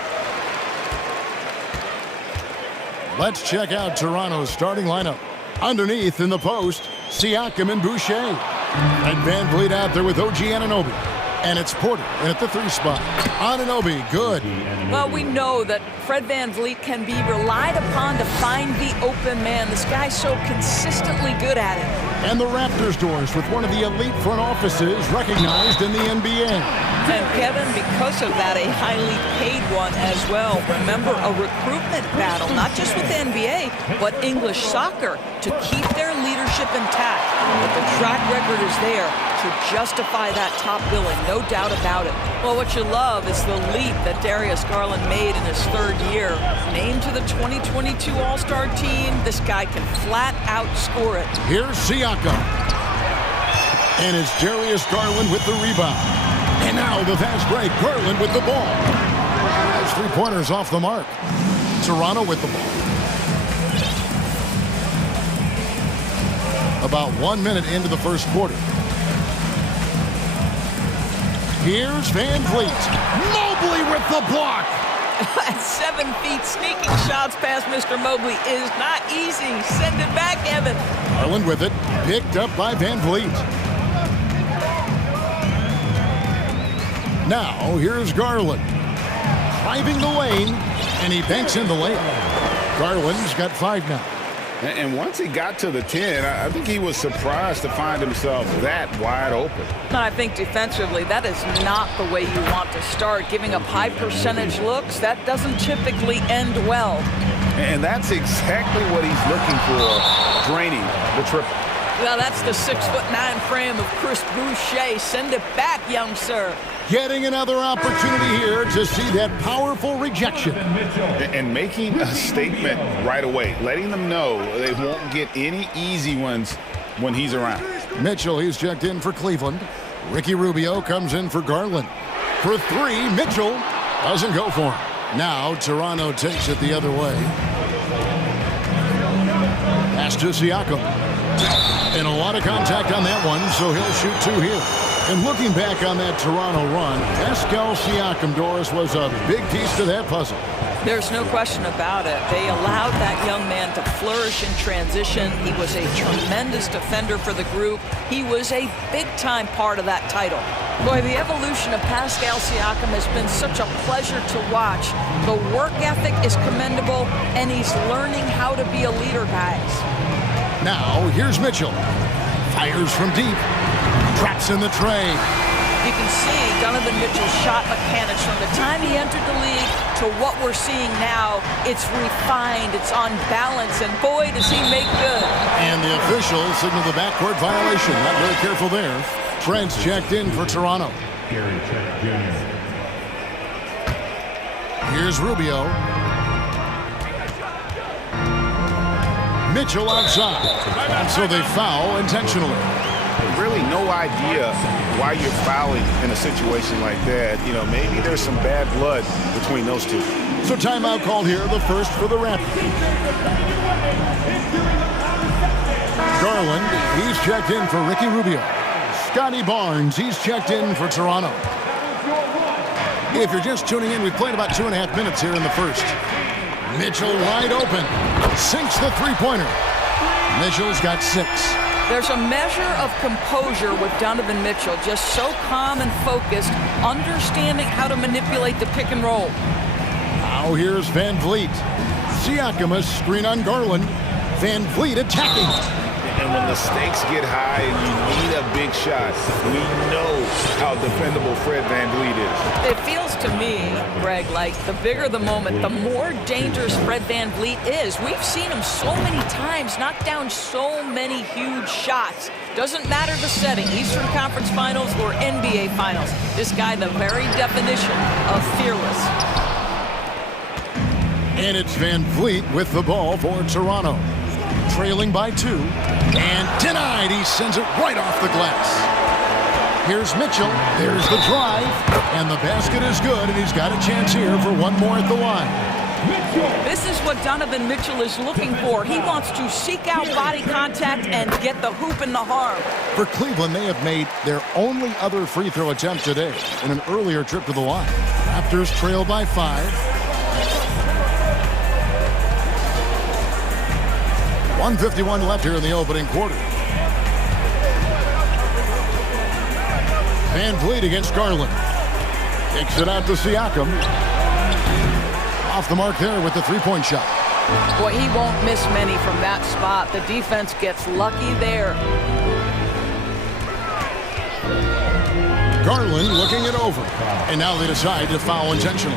Let's check out Toronto's starting lineup. Underneath in the post, Siakam and Boucher. And Van Vliet out there with OG Anunoby. And it's Porter in at the 3 spot. Anunoby, good. Well, we know that Fred Van Vliet can be relied upon to find the open man. This guy's so consistently good at it. And the Raptors doors with one of the elite front offices recognized in the NBA. And Kevin, because of that, a highly paid one as well. Remember, a recruitment battle, not just with the NBA, but English soccer, to keep their leadership intact. But the track record is there to justify that top billing, no doubt about it. Well, what you love is the leap that Darius Garland made in his 3rd year. Named to the 2022 All-Star team, this guy can flat out score it. Here's Siakam. And it's Darius Garland with the rebound. And now the fast break, Garland with the ball. Those 3-pointers off the mark. Toronto with the ball. About 1 minute into the first quarter. Here's Van Vliet. Mobley with the block. At 7 feet, sneaking shots past Mr. Mobley is not easy. Send it back, Evan. Garland with it. Picked up by Van Vliet. Now, here's Garland. Driving the lane, and he banks in the layup. Garland's got 5 now. And once he got to the 10, I think he was surprised to find himself that wide open. I think defensively, that is not the way you want to start. Giving up high percentage looks, that doesn't typically end well. And that's exactly what he's looking for, draining the triple. Well, that's the 6'9" frame of Chris Boucher. Send it back, young sir. Getting another opportunity here to see that powerful rejection. And making a statement right away, letting them know they won't get any easy ones when he's around. Mitchell, he's checked in for Cleveland. Ricky Rubio comes in for Garland. For 3, Mitchell doesn't go for him. Now Toronto takes it the other way. Pass to Siakam. And a lot of contact on that one, so he'll shoot 2 here. And looking back on that Toronto run, Pascal Siakam, Doris, was a big piece to that puzzle. There's no question about it. They allowed that young man to flourish in transition. He was a tremendous defender for the group. He was a big-time part of that title. Boy, the evolution of Pascal Siakam has been such a pleasure to watch. The work ethic is commendable, and he's learning how to be a leader, guys. Now, here's Mitchell. Fires from deep. Traps in the tray. You can see Donovan Mitchell's shot mechanics from the time he entered the league to what we're seeing now. It's refined, it's on balance, and boy, does he make good. And the officials signal the backcourt violation. Not very careful there. Trent's checked in for Toronto. Here's Rubio. Mitchell outside. And so they foul intentionally. Really no idea why you're fouling in a situation like that. You know, maybe there's some bad blood between those two. So timeout called here, the first for the Raptors. Garland, he's checked in for Ricky Rubio. Scotty Barnes, he's checked in for Toronto. If you're just tuning in, we've played about 2.5 minutes here in the first. Mitchell wide open. Sinks the 3-pointer. Mitchell's got 6. There's a measure of composure with Donovan Mitchell, just so calm and focused, understanding how to manipulate the pick and roll. Now here's Van Vliet. Siakam, a screen on Garland. Van Vliet attacking. And when the stakes get high and you need a big shot, we know how dependable Fred Van Vliet is. It feels to me, Greg, like the bigger the moment, the more dangerous Fred Van Vliet is. We've seen him so many times knock down so many huge shots. Doesn't matter the setting, Eastern Conference Finals or NBA Finals. This guy, the very definition of fearless. And it's Van Vliet with the ball for Toronto. Trailing by 2. And denied. He sends it right off the glass. Here's Mitchell. There's the drive. And the basket is good. And he's got a chance here for one more at the line. This is what Donovan Mitchell is looking for. He wants to seek out body contact and get the hoop in the harm. For Cleveland, they have made their only other free throw attempt today in an earlier trip to the line. Raptors trail by 5. 1:51 left here in the opening quarter. Van Vliet against Garland. Kicks it out to Siakam. Off the mark there with the three-point shot. Boy, he won't miss many from that spot. The defense gets lucky there. Garland looking it over. And now they decide to foul intentionally.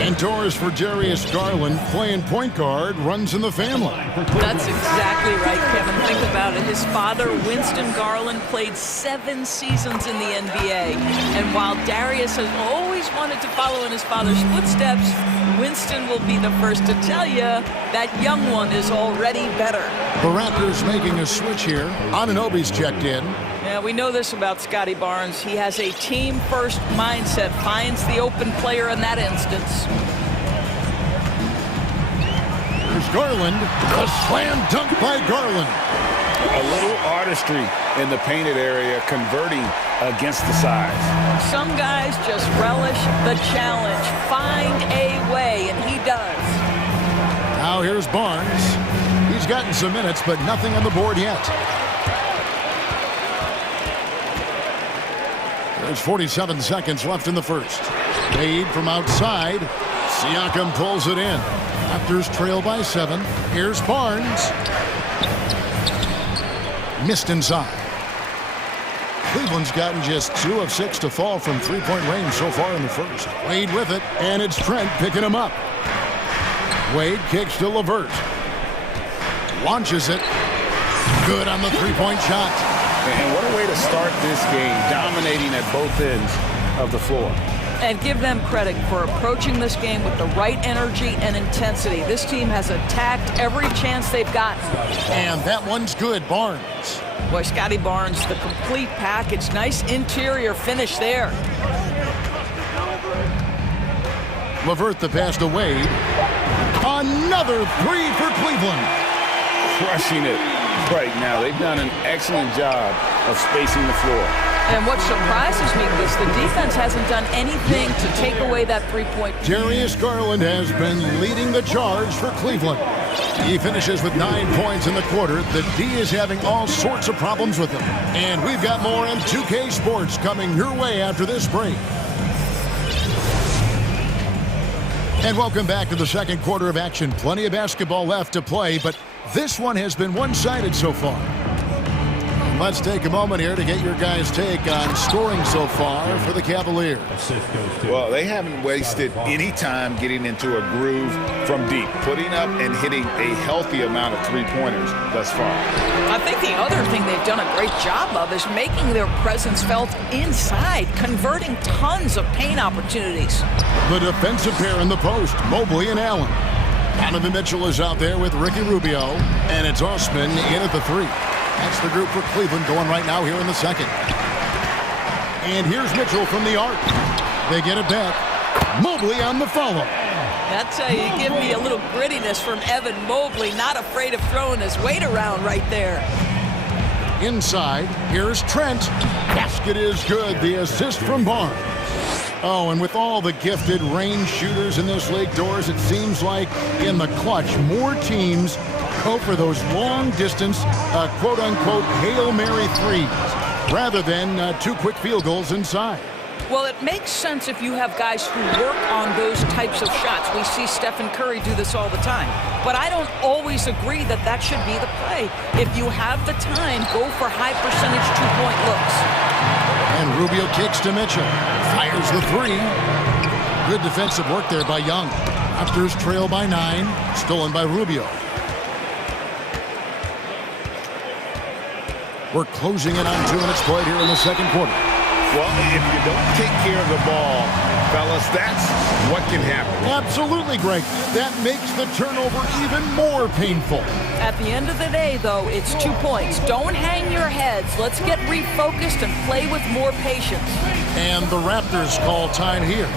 Indoors for Darius Garland, playing point guard, runs in the family. That's exactly right, Kevin. Think about it. His father, Winston Garland, played 7 seasons in the NBA. And while Darius has always wanted to follow in his father's footsteps, Winston will be the first to tell you that young one is already better. The Raptors making a switch here. Anunoby's checked in. Yeah, we know this about Scotty Barnes. He has a team-first mindset, finds the open player in that instance. There's Garland. A slam dunk by Garland. A little artistry in the painted area, converting against the size. Some guys just relish the challenge. Find a way, and he does. Now here's Barnes. He's gotten some minutes, but nothing on the board yet. There's 47 seconds left in the first. Wade from outside. Siakam pulls it in. Raptors trail by 7. Here's Barnes. Missed inside. Cleveland's gotten just 2 of 6 to fall from three-point range so far in the first. Wade with it, and it's Trent picking him up. Wade kicks to LeVert. Launches it. Good on the three-point shot. And what a way to start this game, dominating at both ends of the floor. And give them credit for approaching this game with the right energy and intensity. This team has attacked every chance they've gotten. And that one's good, Barnes. Boy, Scotty Barnes, the complete package. Nice interior finish there. LeVert the pass to Wade. Another three for Cleveland. Crushing it right now. They've done an excellent job of spacing the floor. And what surprises me is the defense hasn't done anything to take away that three-point. Darius Garland has been leading the charge for Cleveland. He finishes with 9 points in the quarter. The D is having all sorts of problems with him. And we've got more on 2K Sports coming your way after this break. And welcome back to the second quarter of action. Plenty of basketball left to play, but this one has been one-sided so far. Let's take a moment here to get your guys' take on scoring so far for the Cavaliers. Well, they haven't wasted any time getting into a groove from deep, putting up and hitting a healthy amount of three-pointers thus far. I think the other thing they've done a great job of is making their presence felt inside, converting tons of paint opportunities. The defensive pair in the post, Mobley and Allen. Donovan Mitchell is out there with Ricky Rubio, and it's Osman in at the 3. That's the group for Cleveland going right now here in the second. And here's Mitchell from the arc. They get it back. Mobley on the follow. That's how you give me a little grittiness from Evan Mobley, not afraid of throwing his weight around right there. Inside, here's Trent. Basket is good. The assist from Barnes. Oh, and with all the gifted range shooters in this league, Doors, it seems like in the clutch, more teams go for those long-distance, quote-unquote, Hail Mary threes, rather than 2 quick field goals inside. Well, it makes sense if you have guys who work on those types of shots. We see Stephen Curry do this all the time. But I don't always agree that that should be the play. If you have the time, go for high-percentage 2-point looks. And Rubio kicks to Mitchell. Fires the 3. Good defensive work there by Young. Raptors trail by 9. Stolen by Rubio. We're closing in on 2 minutes played here in the second quarter. Well, if you don't take care of the ball, fellas, that's what can happen. Absolutely, Greg. That makes the turnover even more painful. At the end of the day, though, it's 2 points. Don't hang your heads. Let's get refocused and play with more patience. And the Raptors call time here.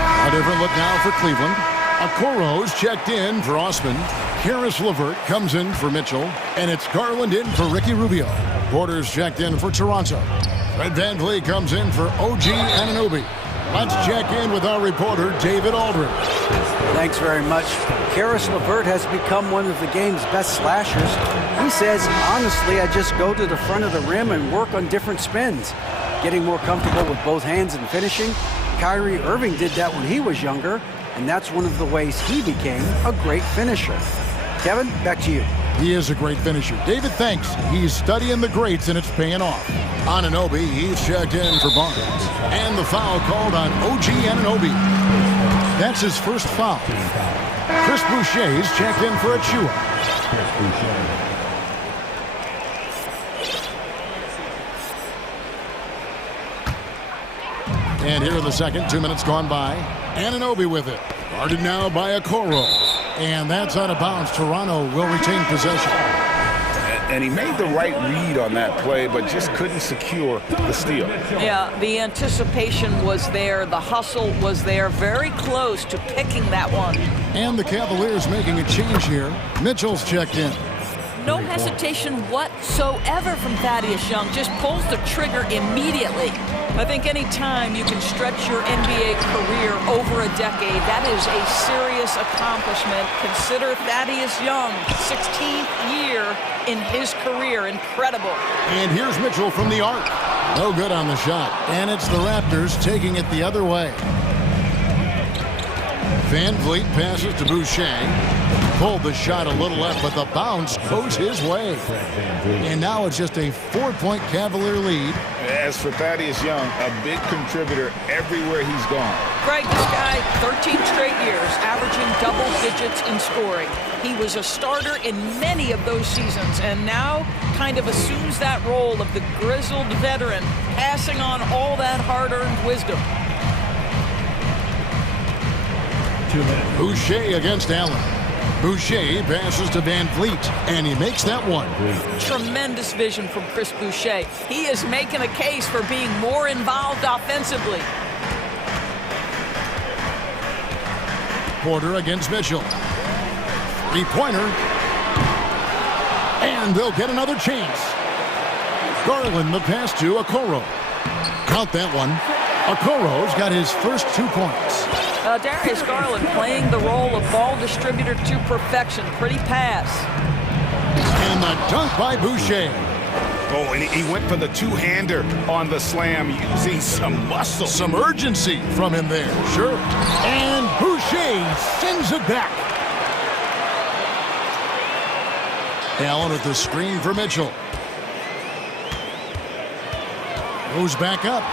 A different look now for Cleveland. Okoro's checked in for Osman. Karis LeVert comes in for Mitchell. And it's Garland in for Ricky Rubio. Porter's checked in for Toronto. Fred VanVleet comes in for OG Anunoby. Let's check in with our reporter, David Aldridge. Thanks very much. Karis LeVert has become one of the game's best slashers. He says, honestly, I just go to the front of the rim and work on different spins. Getting more comfortable with both hands and finishing. Kyrie Irving did that when he was younger, and that's one of the ways he became a great finisher. Kevin, back to you. He is a great finisher. David, thanks. He's studying the greats, and it's paying off. Anunoby, he's checked in for Barnes. And the foul called on OG Anunoby. That's his first foul. Chris Boucher's checked in for Achua. And here in the second, 2 minutes gone by. Anunoby with it. Guarded now by Okoro. And that's out of bounds. Toronto will retain possession. And he made the right read on that play, but just couldn't secure the steal. Yeah, the anticipation was there. The hustle was there. Very close to picking that one. And the Cavaliers making a change here. Mitchell's checked in. No hesitation whatsoever from Thaddeus Young. Just pulls the trigger immediately. I think any time you can stretch your NBA career over a decade, that is a serious accomplishment. Consider Thaddeus Young, 16th year in his career. Incredible. And here's Mitchell from the arc. No good on the shot. And it's the Raptors taking it the other way. VanVleet passes to Boucher. Pulled the shot a little left, but the bounce goes his way. And now it's just a 4-point Cavalier lead. As for Thaddeus Young, a big contributor everywhere he's gone. Greg, this guy, 13 straight years, averaging double digits in scoring. He was a starter in many of those seasons, and now kind of assumes that role of the grizzled veteran, passing on all that hard-earned wisdom. Boucher against Allen. Boucher passes to VanVleet, and he makes that one. Tremendous vision from Chris Boucher. He is making a case for being more involved offensively. Porter against Mitchell. Three-pointer. And they'll get another chance. Garland the pass to Okoro. Count that one. Okoro's got his first 2 points. Darius Garland playing the role of ball distributor to perfection. Pretty pass. And the dunk by Boucher. Oh, and he went for the two-hander on the slam, using some muscle. Some urgency from him there, sure. And Boucher sends it back. Allen with the screen for Mitchell. Goes back up.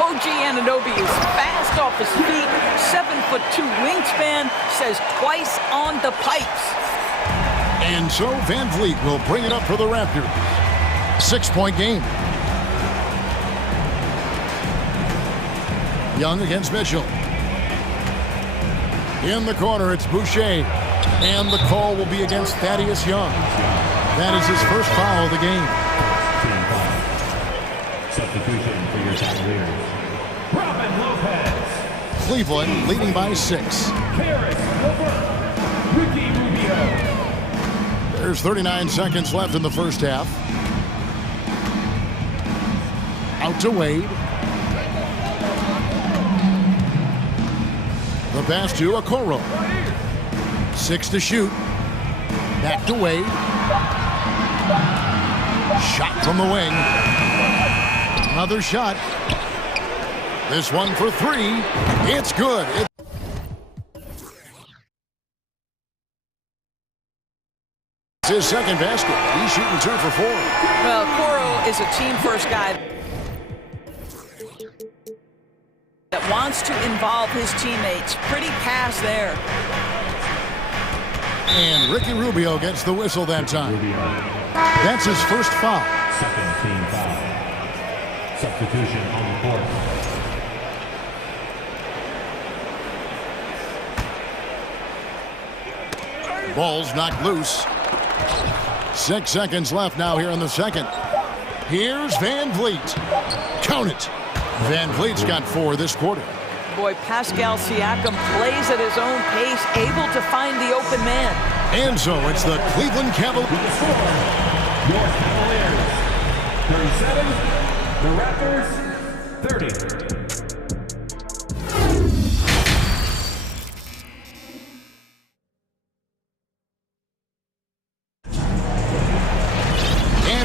OG Anunoby is fast off his feet, 7'2" wingspan, says twice on the pipes. And so VanVleet will bring it up for the Raptors. 6-point game. Young against Mitchell. In the corner, it's Boucher. And the call will be against Thaddeus Young. That is his first foul of the game. Substitution for your Cavaliers. Robin Lopez. Cleveland leading by 6. Karis LeVert. Ricky Rubio. There's 39 seconds left in the first half. Out to Wade. The pass to Okoro. 6 to shoot. Back to Wade. Shot from the wing. Another shot. This one for 3. It's good. It's his second basket. He's shooting 2 for 4. Well, Okoro is a team-first guy that wants to involve his teammates. Pretty pass there. And Ricky Rubio gets the whistle that time. That's his first foul. Second team foul. Substitution on the court. Ball's knocked loose. 6 seconds left now here in the second. Here's VanVleet. Count it. VanVleet's got 4 this quarter. Boy, Pascal Siakam plays at his own pace, able to find the open man. And so it's the Cleveland Cavaliers. With the score, your Cavaliers, 37, The Raptors, 30.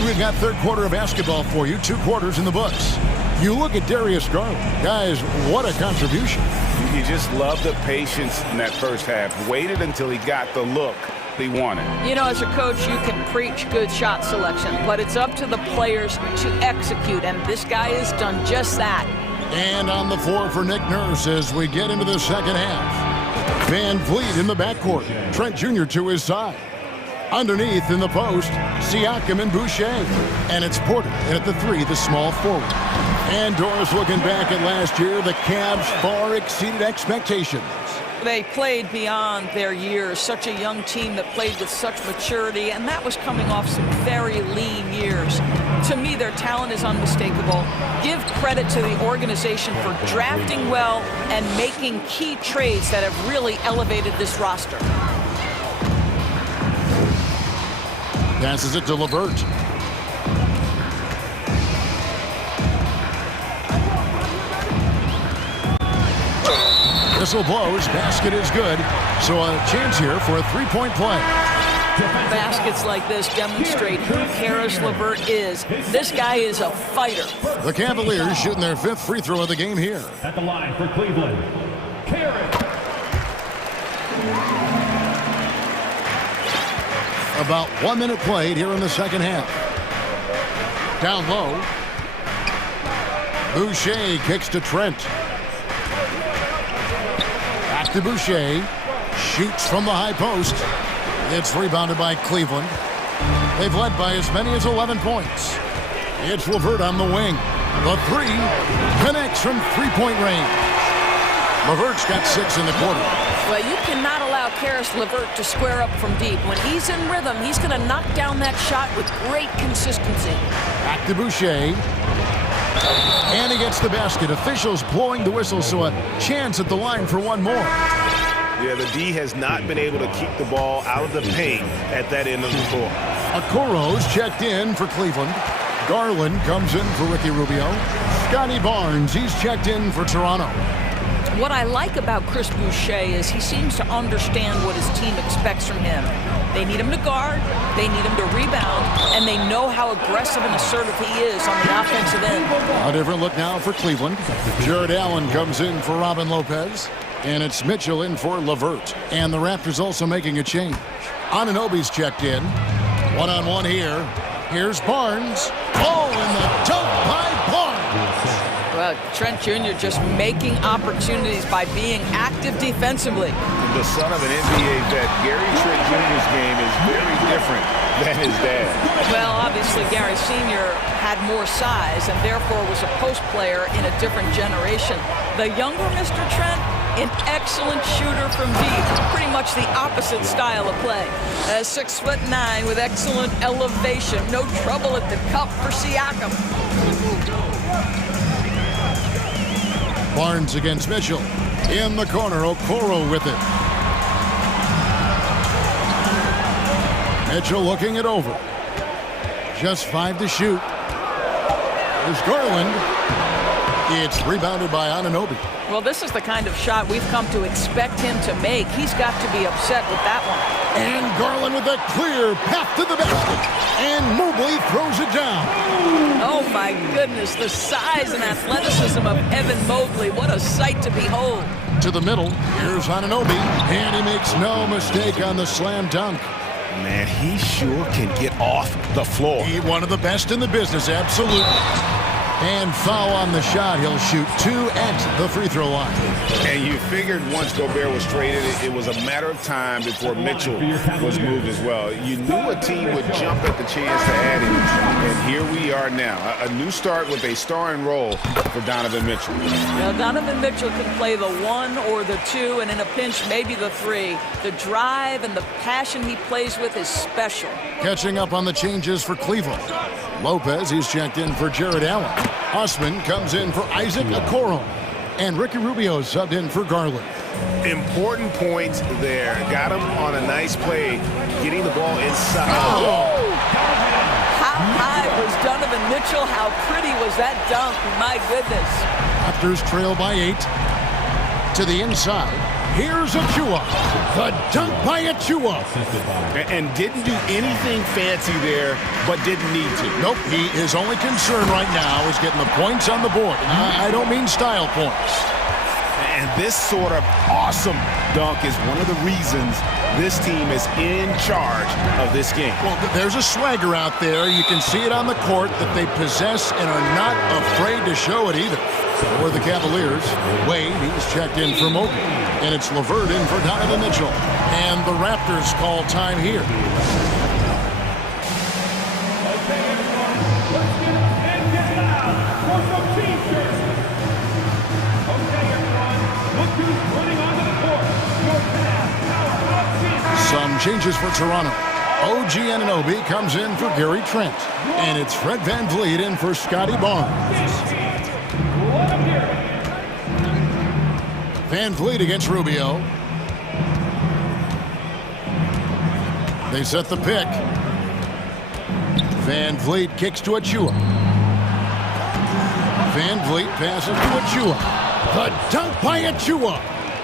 We've got third quarter of basketball for you, 2 quarters in the books. You look at Darius Garland. Guys, what a contribution. You just love the patience in that first half. Waited until he got the look he wanted. You know, as a coach, you can preach good shot selection, but it's up to the players to execute, and this guy has done just that. And on the floor for Nick Nurse as we get into the second half. Van Vliet in the backcourt. Trent Jr. to his side. Underneath in the post, Siakam and Boucher. And it's Porter. And at the 3, the small forward. And Doris looking back at last year, the Cavs far exceeded expectations. They played beyond their years. Such a young team that played with such maturity, and that was coming off some very lean years. To me, their talent is unmistakable. Give credit to the organization for drafting well and making key trades that have really elevated this roster. Passes it to LeVert. Whistle blows. Basket is good. So a chance here for a 3-point play. Baskets like this demonstrate who Karis LeVert is. This guy is a fighter. The Cavaliers shooting their 5th free throw of the game here. At the line for Cleveland, Karis. About 1 minute played here in the second half. Down low. Boucher kicks to Trent. Back to Boucher. Shoots from the high post. It's rebounded by Cleveland. They've led by as many as 11 points. It's LeVert on the wing. The 3 connects from 3-point range. LeVert's got 6 in the quarter. Well, you cannot allow Karis LeVert to square up from deep. When he's in rhythm, he's going to knock down that shot with great consistency. Back to Boucher. And he gets the basket. Officials blowing the whistle, so a chance at the line for one more. Yeah, the D has not been able to keep the ball out of the paint at that end of the floor. Okoro's checked in for Cleveland. Garland comes in for Ricky Rubio. Scotty Barnes, he's checked in for Toronto. What I like about Chris Boucher is he seems to understand what his team expects from him. They need him to guard, they need him to rebound, and they know how aggressive and assertive he is on the offensive end. A different look now for Cleveland. Jared Allen comes in for Robin Lopez. And it's Mitchell in for LeVert. And the Raptors also making a change. Anunoby's checked in. One-on-one here. Here's Barnes. Oh, and the dunk by Barnes. Well, Trent Jr. just making opportunities by being active defensively. The son of an NBA vet, Gary Trent Jr.'s game is very different than his dad. Well, obviously, Gary Sr. had more size and therefore was a post player in a different generation. The younger Mr. Trent, an excellent shooter from deep. Pretty much the opposite style of play. 6'9" with excellent elevation. No trouble at the cup for Siakam. Barnes against Mitchell. In the corner, Okoro with it. Mitchell looking it over. Just 5 to shoot. There's Garland. It's rebounded by Anunoby. Well, this is the kind of shot we've come to expect him to make. He's got to be upset with that one. And Garland with a clear path to the basket. And Mobley throws it down. Oh, my goodness. The size and athleticism of Evan Mobley. What a sight to behold. To the middle. Here's Anunoby. And he makes no mistake on the slam dunk. Man, he sure can get off the floor. He's one of the best in the business, absolutely. And foul on the shot. He'll shoot 2 at the free throw line. And you figured once Gobert was traded, it was a matter of time before Mitchell was moved as well. You knew a team would jump at the chance to add him. And here we are now. A new start with a starring role for Donovan Mitchell. Now, Donovan Mitchell can play the 1 or the 2, and in a pinch, maybe the 3. The drive and the passion he plays with is special. Catching up on the changes for Cleveland. Lopez, he's checked in for Jared Allen. Osman comes in for Isaac Okoro. And Ricky Rubio subbed in for Garland. Important points there. Got him on a nice play, getting the ball inside. Oh. How high was Donovan Mitchell Mitchell, how pretty was that dunk? My goodness. Raptors trail by 8. To the inside. Here's Achua. The dunk by Achua. And didn't do anything fancy there, but didn't need to. Nope, his only concern right now is getting the points on the board. And I don't mean style points. And this sort of awesome dunk is one of the reasons this team is in charge of this game. Well, there's a swagger out there. You can see it on the court that they possess and are not afraid to show it either. For the Cavaliers, Wade, he's checked in for Mobley. And it's LeVert in for Donovan Mitchell. And the Raptors call time here. Some changes for Toronto. OG Anunoby comes in for Gary Trent. And it's Fred VanVleet in for Scotty Barnes. VanVleet against Rubio. They set the pick. VanVleet kicks to Achua. VanVleet passes to Achua. The dunk by Achua.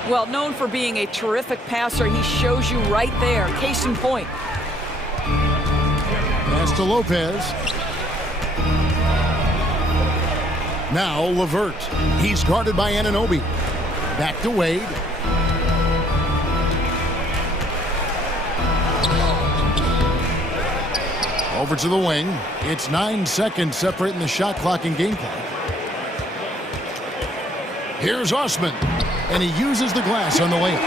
Well, known for being a terrific passer, he shows you right there. Case in point. Pass to Lopez. Now LeVert. He's guarded by Anunoby. Back to Wade. Over to the wing. It's 9 seconds separating the shot clock and game clock. Here's Osman. And he uses the glass on the layup.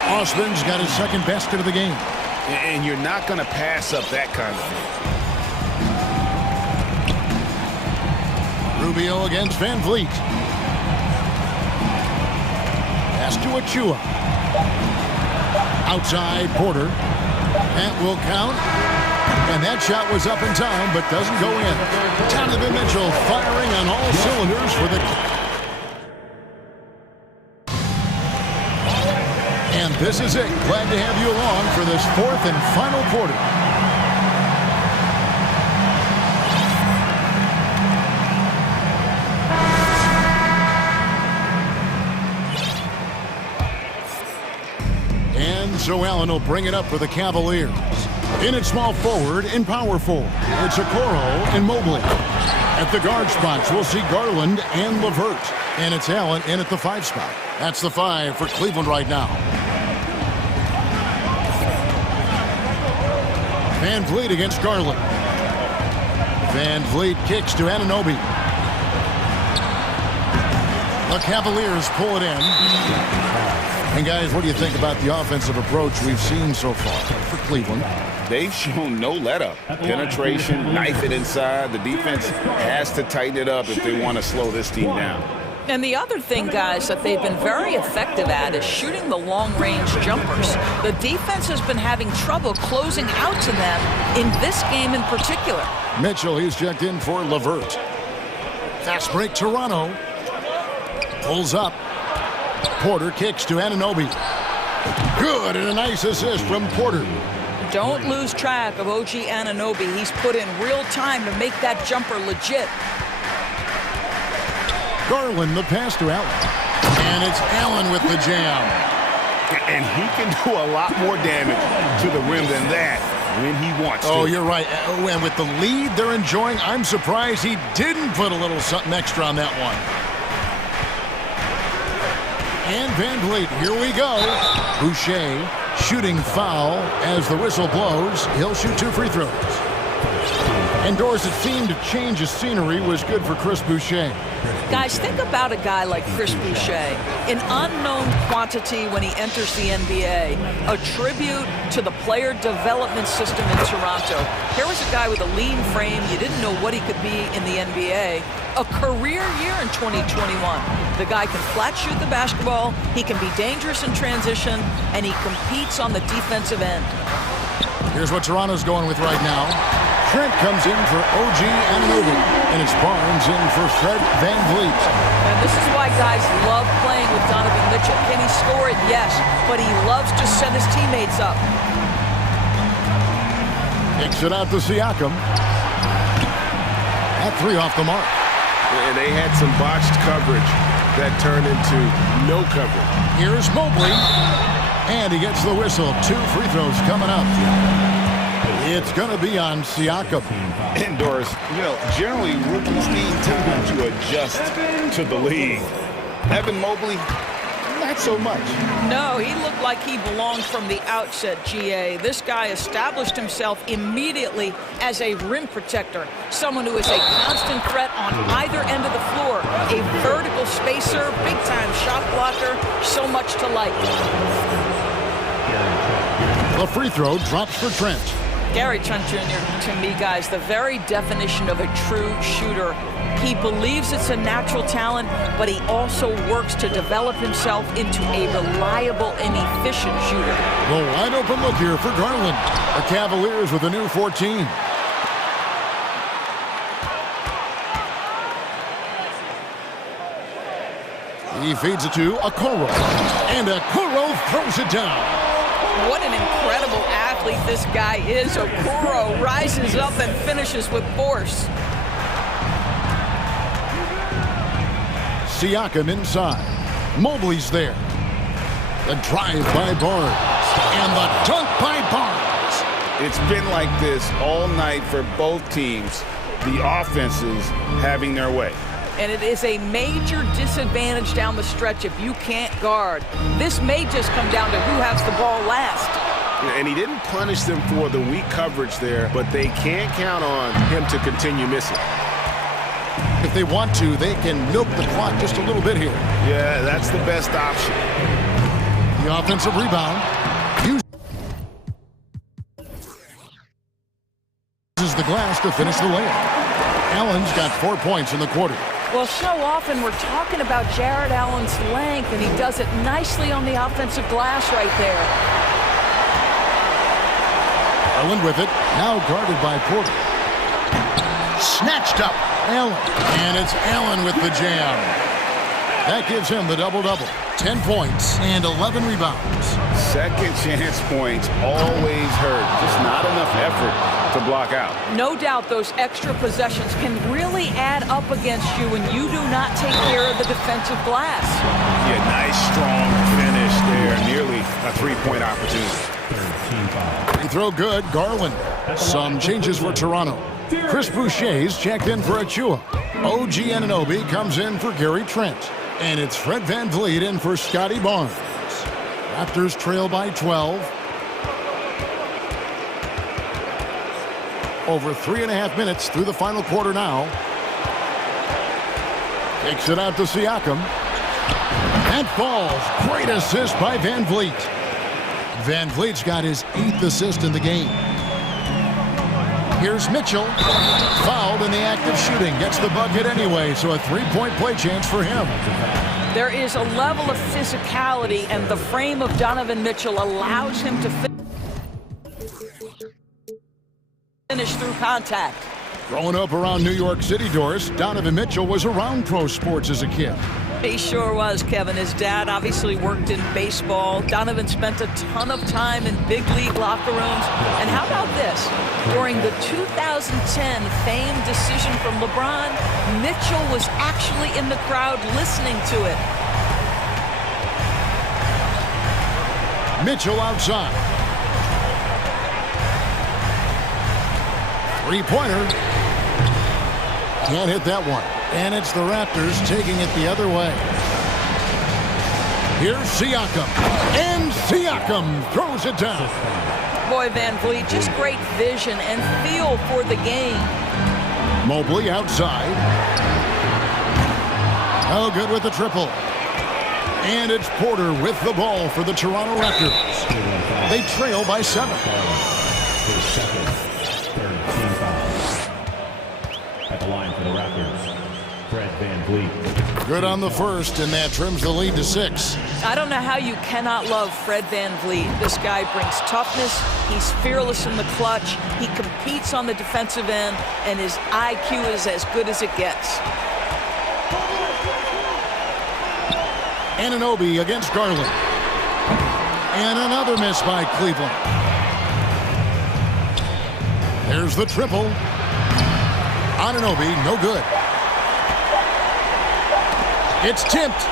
Osman's got his second basket of the game. And you're not going to pass up that kind of thing. Rubio against VanVleet. Pass to Achua. Outside Porter. That will count. And that shot was up in time, but doesn't go in. Donovan Mitchell firing on all cylinders for the... And this is it. Glad to have you along for this fourth and final quarter. And so Allen will bring it up for the Cavaliers. In at small forward and power forward, it's Okoro and Mobley. At the guard spots, we'll see Garland and LeVert. And it's Allen in at the 5 spot. That's the 5 for Cleveland right now. VanVleet against Garland. VanVleet kicks to Anunoby. The Cavaliers pull it in. And guys, what do you think about the offensive approach we've seen so far for Cleveland? They've shown no let-up. Penetration, knife it inside. The defense has to tighten it up if they want to slow this team down. And the other thing, guys, that they've been very effective at is shooting the long-range jumpers. The defense has been having trouble closing out to them in this game in particular. Mitchell, he's checked in for LeVert. Fast break, Toronto. Pulls up. Porter kicks to Anunoby. Good, and a nice assist from Porter. Don't lose track of OG Anunoby. He's put in real time to make that jumper legit. Garland, the pass to Allen. And it's Allen with the jam. And he can do a lot more damage to the rim than that when he wants to. Oh, you're right. And with the lead they're enjoying, I'm surprised he didn't put a little something extra on that one. And VanVleet, here we go. Boucher shooting foul as the whistle blows. He'll shoot 2 free throws. And doors that seemed to change his scenery was good for Chris Boucher. Guys, think about a guy like Chris Boucher, an unknown quantity when he enters the NBA, a tribute to the player development system in Toronto. Here was a guy with a lean frame. You didn't know what he could be in the NBA. A career year in 2021. The guy can flat shoot the basketball, he can be dangerous in transition, and he competes on the defensive end. Here's what Toronto's going with right now. Trent comes in for OG Anunoby, and it's Barnes in for Fred VanVleet. And this is why guys love playing with Donovan Mitchell. Can he score it? Yes, but he loves to set his teammates up. Kicks it out to Siakam. That three off the mark. And they had some botched coverage that turned into no coverage. Here's Mobley. And he gets the whistle. 2 free throws coming up. It's going to be on Siakam. And Doris, generally rookies need time to adjust to the league. Evan Mobley, not so much. No, he looked like he belonged from the outset, GA. This guy established himself immediately as a rim protector, someone who is a constant threat on either end of the floor, a vertical spacer, big-time shot blocker, so much to like. The free throw drops for Trent. Gary Trent Jr., to me, guys, the very definition of a true shooter. He believes it's a natural talent, but he also works to develop himself into a reliable and efficient shooter. The wide open look here for Garland. The Cavaliers with a new 14. He feeds it to Okoro. And Okoro throws it down. What an incredible athlete this guy is. Okoro rises up and finishes with force. Siakam inside. Mobley's there. The drive by Barnes. And the dunk by Barnes. It's been like this all night for both teams. The offenses having their way. And it is a major disadvantage down the stretch if you can't guard. This may just come down to who has the ball last. And he didn't punish them for the weak coverage there, but they can't count on him to continue missing. If they want to, they can milk the clock just a little bit here. Yeah, that's the best option. The offensive rebound. Uses the glass to finish the layup. Allen's got 4 points in the quarter. Well, so often we're talking about Jared Allen's length, and he does it nicely on the offensive glass right there. Allen with it, now guarded by Porter. Snatched up, Allen. And it's Allen with the jam. That gives him the double-double. 10 points and 11 rebounds. Second chance points always hurt. Just not enough effort to block out. No doubt those extra possessions can really add up against you when you do not take care of the defensive glass. Yeah, nice, strong finish there. Nearly a three-point opportunity. Free throw good, Garland. Some changes for Toronto. Chris Boucher's checked in for Achua. OG Anunoby comes in for Gary Trent. And it's Fred VanVleet in for Scotty Barnes. Raptors trail by 12. Over 3.5 minutes through the final quarter now. Takes it out to Siakam. That falls. Great assist by VanVleet. VanVleet's got his 8th assist in the game. Here's Mitchell. Fouled in the act of shooting. Gets the bucket anyway, so a 3-point play chance for him. There is a level of physicality, and the frame of Donovan Mitchell allows him to finish through contact. Growing up around New York City, Doris, Donovan Mitchell was around pro sports as a kid. He sure was, Kevin. His dad obviously worked in baseball. Donovan spent a ton of time in big league locker rooms. And how about this? During the 2010 famed decision from LeBron, Mitchell was actually in the crowd listening to it. Mitchell outside. Three-pointer. Can't hit that one. And it's the Raptors taking it the other way. Here's Siakam. And Siakam throws it down. Boy, VanVleet, just great vision and feel for the game. Mobley outside. Oh, good with the triple. And it's Porter with the ball for the Toronto Raptors. They trail by 7. At the line for the Raptors, Fred VanVleet. Good on the first, and that trims the lead to 6. I don't know how you cannot love Fred VanVleet. This guy brings toughness. He's fearless in the clutch. He competes on the defensive end, and his IQ is as good as it gets. Anunoby against Garland. And another miss by Cleveland. There's the triple. Anunoby, no good. It's tipped.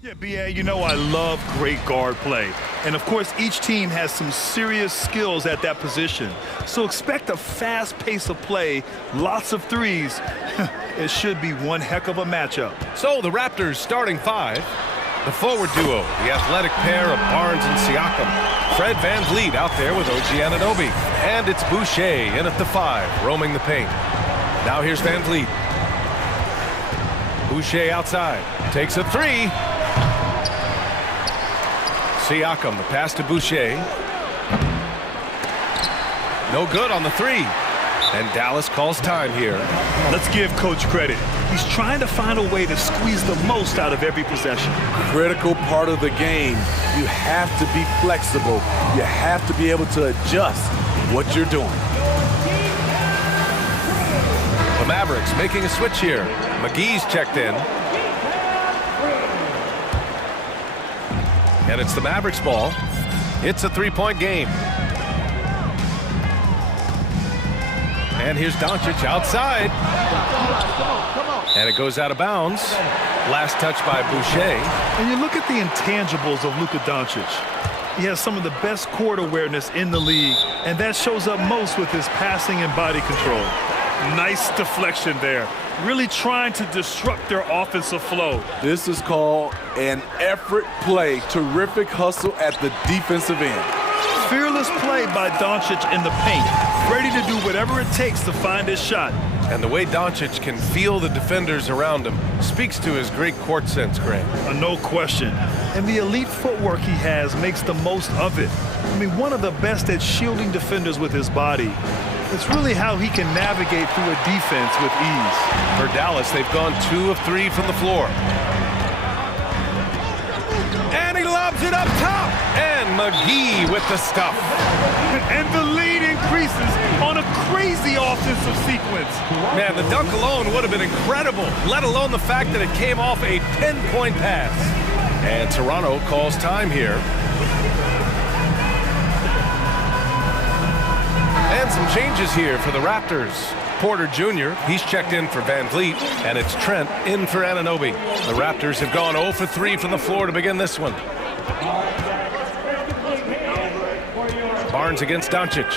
Yeah, B.A., you know I love great guard play. And, of course, each team has some serious skills at that position. So expect a fast pace of play, lots of threes. It should be one heck of a matchup. So the Raptors starting five. The forward duo, the athletic pair of Barnes and Siakam. Fred VanVleet out there with OG Anunoby. And it's Boucher in at the five, roaming the paint. Now here's VanVleet. Boucher outside, takes a three. Siakam, the pass to Boucher. No good on the three. And Dallas calls time here. Let's give Coach credit. He's trying to find a way to squeeze the most out of every possession. Critical part of the game. You have to be flexible. You have to be able to adjust what you're doing. The Mavericks making a switch here. McGee's checked in. And it's the Mavericks ball. It's a three-point game. And here's Doncic outside. And it goes out of bounds. Last touch by Boucher. And you look at the intangibles of Luka Doncic. He has some of the best court awareness in the league, and that shows up most with his passing and body control. Nice deflection there. Really trying to disrupt their offensive flow. This is called an effort play. Terrific hustle at the defensive end. Fearless play by Doncic in the paint. Ready to do whatever it takes to find his shot. And the way Doncic can feel the defenders around him speaks to his great court sense, Grant. No question. And the elite footwork he has makes the most of it. I mean, one of the best at shielding defenders with his body. It's really how he can navigate through a defense with ease. For Dallas, they've gone 2 of 3 from the floor. And he lobs it up top. And McGee with the stuff. And the lead increases on a crazy offensive sequence. Man, the dunk alone would have been incredible, let alone the fact that it came off a 10-point pass. And Toronto calls time here. And some changes here for the Raptors. Porter Jr., he's checked in for Van Vliet, and it's Trent in for Anunoby. The Raptors have gone 0 for 3 from the floor to begin this one. Barnes against Doncic.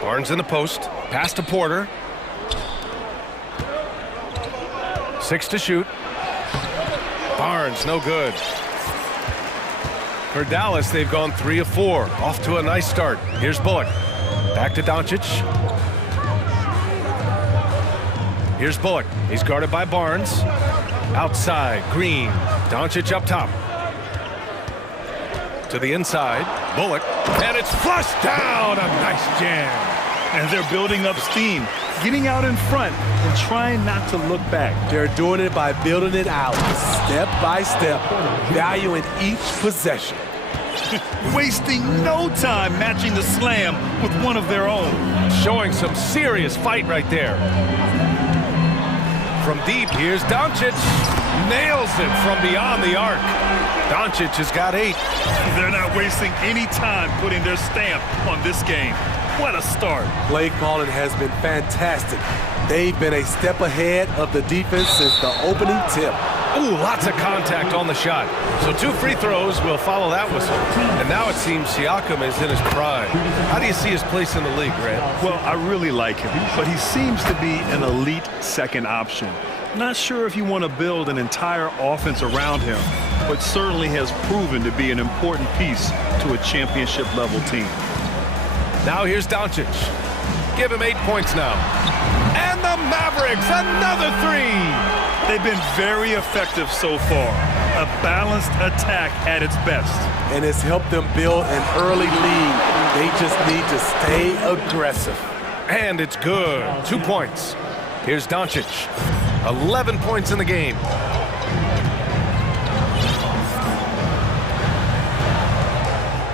Barnes in the post. Pass to Porter. 6 to shoot. Barnes, no good. For Dallas, they've gone 3 of 4. Off to a nice start. Here's Bullock. Back to Doncic. Here's Bullock. He's guarded by Barnes. Outside, Green. Doncic up top. To the inside. Bullock. And it's flushed down. A nice jam. And they're building up steam, getting out in front and trying not to look back. They're doing it by building it out, step by step, valuing each possession. Wasting no time matching the slam with one of their own. Showing some serious fight right there. From deep, here's Doncic. Nails it from beyond the arc. Doncic has got 8. They're not wasting any time putting their stamp on this game. What a start. Play calling has been fantastic. They've been a step ahead of the defense since the opening tip. Ooh, lots of contact on the shot. So 2 free throws will follow that whistle. And now it seems Siakam is in his prime. How do you see his place in the league, Grant? Well, I really like him, but he seems to be an elite second option. Not sure if you want to build an entire offense around him, but certainly has proven to be an important piece to a championship-level team. Now here's Doncic. Give him 8 points now. And the Mavericks, another 3. They've been very effective so far. A balanced attack at its best. And it's helped them build an early lead. They just need to stay aggressive. And it's good. 2 points. Here's Doncic. 11 points in the game.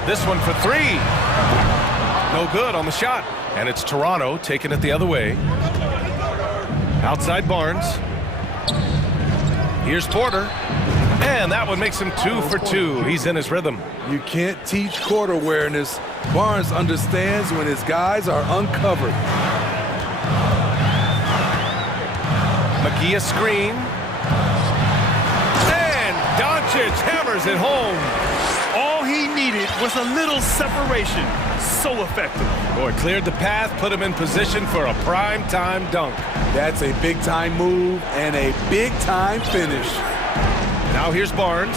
This one for 3. No good on the shot. And it's Toronto taking it the other way. Outside Barnes. Here's Porter. And that one makes him 2 for 2. He's in his rhythm. You can't teach court awareness. Barnes understands when his guys are uncovered. McGee a screen. And Doncic hammers it home. All he needed was a little separation. So effective. Boy, cleared the path, put him in position for a prime-time dunk. That's a big-time move and a big-time finish. Now here's Barnes.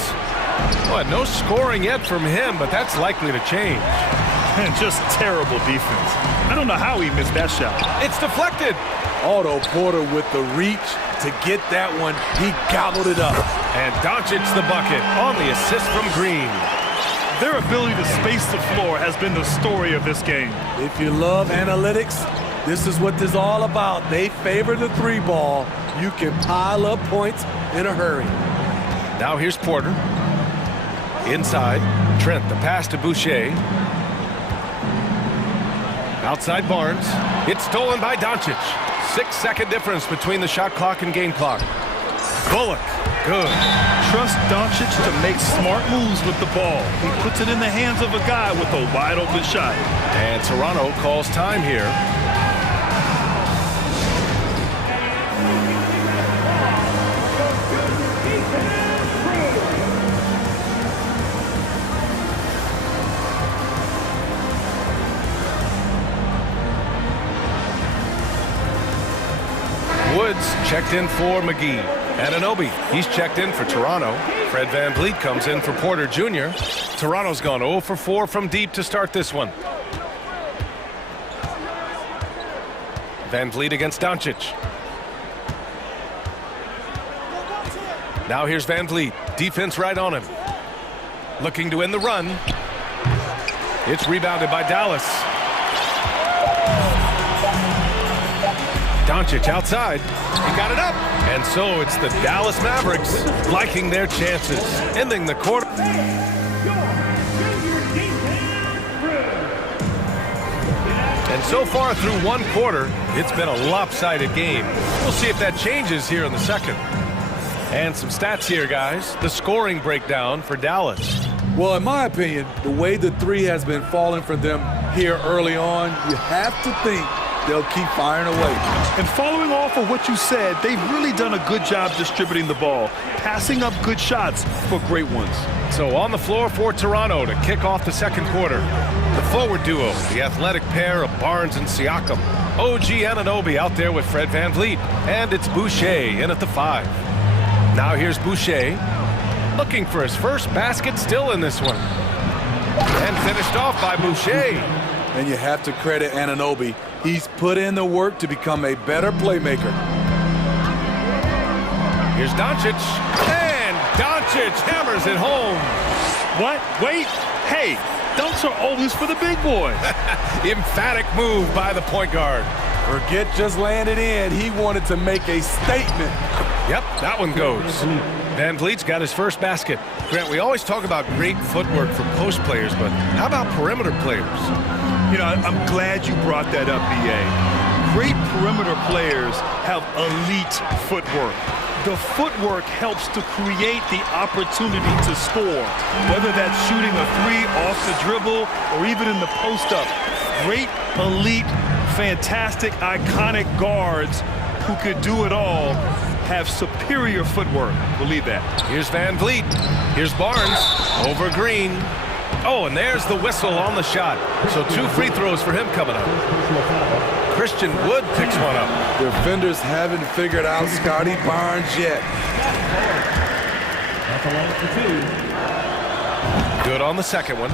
Boy, no scoring yet from him, but that's likely to change. And just terrible defense. I don't know how he missed that shot. It's deflected. Otto Porter with the reach to get that one. He gobbled it up. And Doncic's the bucket on the assist from Green. Their ability to space the floor has been the story of this game. If you love analytics, This is what this is all about. They favor the three ball. You can pile up points in a hurry. Now here's Porter. Inside, Trent, the pass to Boucher. Outside Barnes. It's stolen by Doncic. 6-second difference between the shot clock and game clock. Bullock, good. Trust Doncic to make smart moves with the ball. He puts it in the hands of a guy with a wide open shot. And Toronto calls time here. Woods checked in for McGee. Anunoby, he's checked in for Toronto. Fred VanVleet comes in for Porter Jr. Toronto's gone 0 for 4 from deep to start this one. VanVleet against Doncic. Now here's VanVleet. Defense right on him. Looking to end the run. It's rebounded by Dallas. Doncic outside. He got it up. And so it's the Dallas Mavericks liking their chances. Ending the quarter. And so far through one quarter, it's been a lopsided game. We'll see if that changes here in the second. And some stats here, guys. The scoring breakdown for Dallas. Well, in my opinion, the way the three has been falling for them here early on, you have to think they'll keep firing away. And following off of what you said, they've really done a good job distributing the ball, passing up good shots for great ones. So on the floor for Toronto to kick off the second quarter. The forward duo, the athletic pair of Barnes and Siakam. OG Anunoby out there with Fred VanVleet. And it's Boucher in at the 5. Now here's Boucher. Looking for his first basket still in this one. And finished off by Boucher. And you have to credit Anunoby. He's put in the work to become a better playmaker. Here's Doncic. And Doncic hammers it home. What? Wait. Hey, dunks are always for the big boy. Emphatic move by the point guard. Forget just laying it in. He wanted to make a statement. Yep, that one goes. VanVleet's got his first basket. Grant, we always talk about great footwork for post players, but how about perimeter players? You know, I'm glad you brought that up, B.A. Great perimeter players have elite footwork. The footwork helps to create the opportunity to score, whether that's shooting a three off the dribble or even in the post-up. Great, elite, fantastic, iconic guards who could do it all have superior footwork. Believe that. Here's VanVleet. Here's Barnes over Green. Oh, and there's the whistle on the shot. So 2 free throws for him coming up. Christian Wood picks one up. Defenders haven't figured out Scotty Barnes yet. Good on the second one.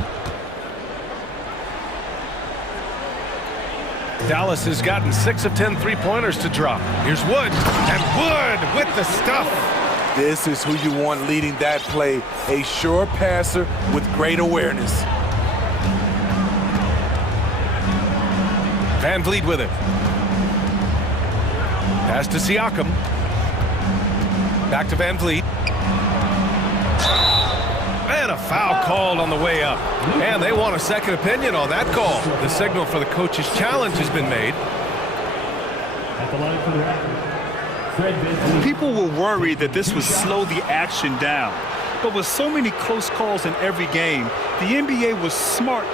Dallas has gotten 6 of 10 three-pointers to drop. Here's Wood, and Wood with the stuff. This is who you want leading that play, a sure passer with great awareness. VanVleet with it. Pass to Siakam. Back to VanVleet. And a foul called on the way up. And they want a second opinion on that call. The signal for the coach's challenge has been made. At the line for the record, people were worried that this would slow the action down. But with so many close calls in every game, the NBA was smart.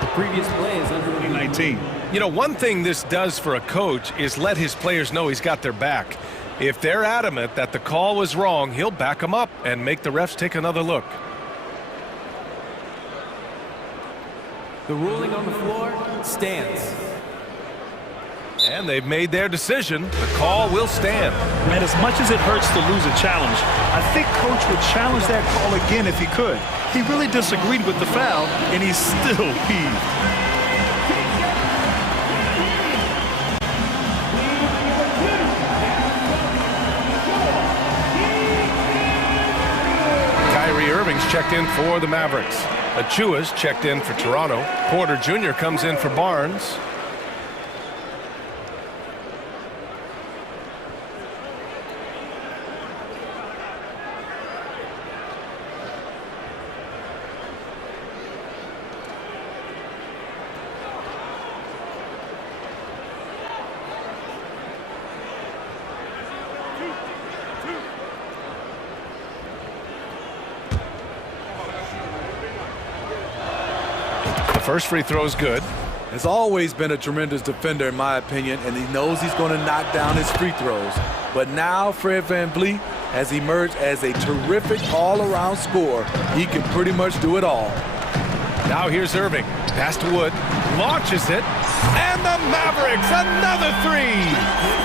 The previous play is under 19. You know, one thing this does for a coach is let his players know he's got their back. If they're adamant that the call was wrong, he'll back them up and make the refs take another look. The ruling on the floor stands. And they've made their decision. The call will stand. Man, as much as it hurts to lose a challenge, I think Coach would challenge that call again if he could. He really disagreed with the foul, and he's still peeved. Kyrie Irving's checked in for the Mavericks. Achua's checked in for Toronto. Porter Jr. comes in for Barnes. First free throw is good. Has always been a tremendous defender, in my opinion, and he knows he's going to knock down his free throws. But now Fred VanVleet has emerged as a terrific all-around scorer. He can pretty much do it all. Now here's Irving. Pass to Wood. Launches it. And the Mavericks, another three.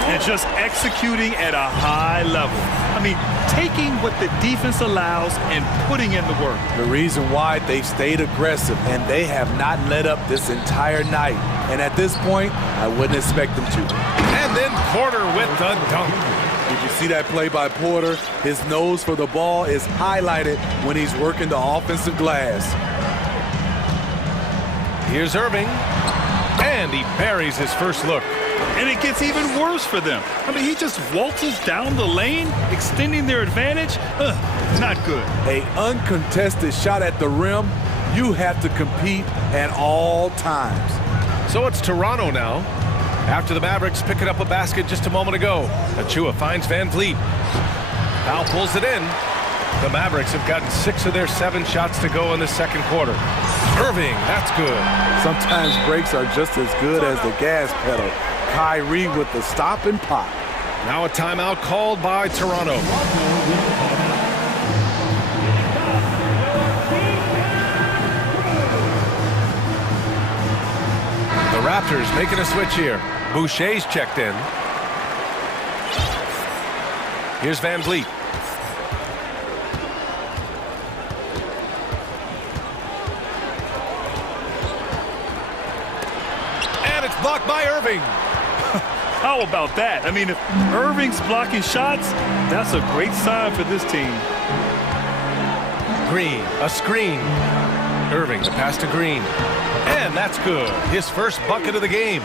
And just executing at a high level. I mean, taking what the defense allows and putting in the work. The reason why they've stayed aggressive, and they have not let up this entire night. And at this point, I wouldn't expect them to. And then Porter with the dunk. Did you see that play by Porter? His nose for the ball is highlighted when he's working the offensive glass. Here's Irving. And he buries his first look. And it gets even worse for them. I mean, he just waltzes down the lane, extending their advantage. Not good. An uncontested shot at the rim, you have to compete at all times. So it's Toronto now. After the Mavericks picking up a basket just a moment ago. Achua finds VanVleet. Foul pulls it in. The Mavericks have gotten 6 of their 7 shots to go in the second quarter. Irving, that's good. Sometimes breaks are just as good as the gas pedal. Kyrie with the stop and pop. Now a timeout called by Toronto. The Raptors making a switch here. Boucher's checked in. Here's VanVleet. And it's blocked by Irving. How about that? I mean, if Irving's blocking shots, that's a great sign for this team. Green, a screen. Irving, the pass to Green. And that's good. His first bucket of the game.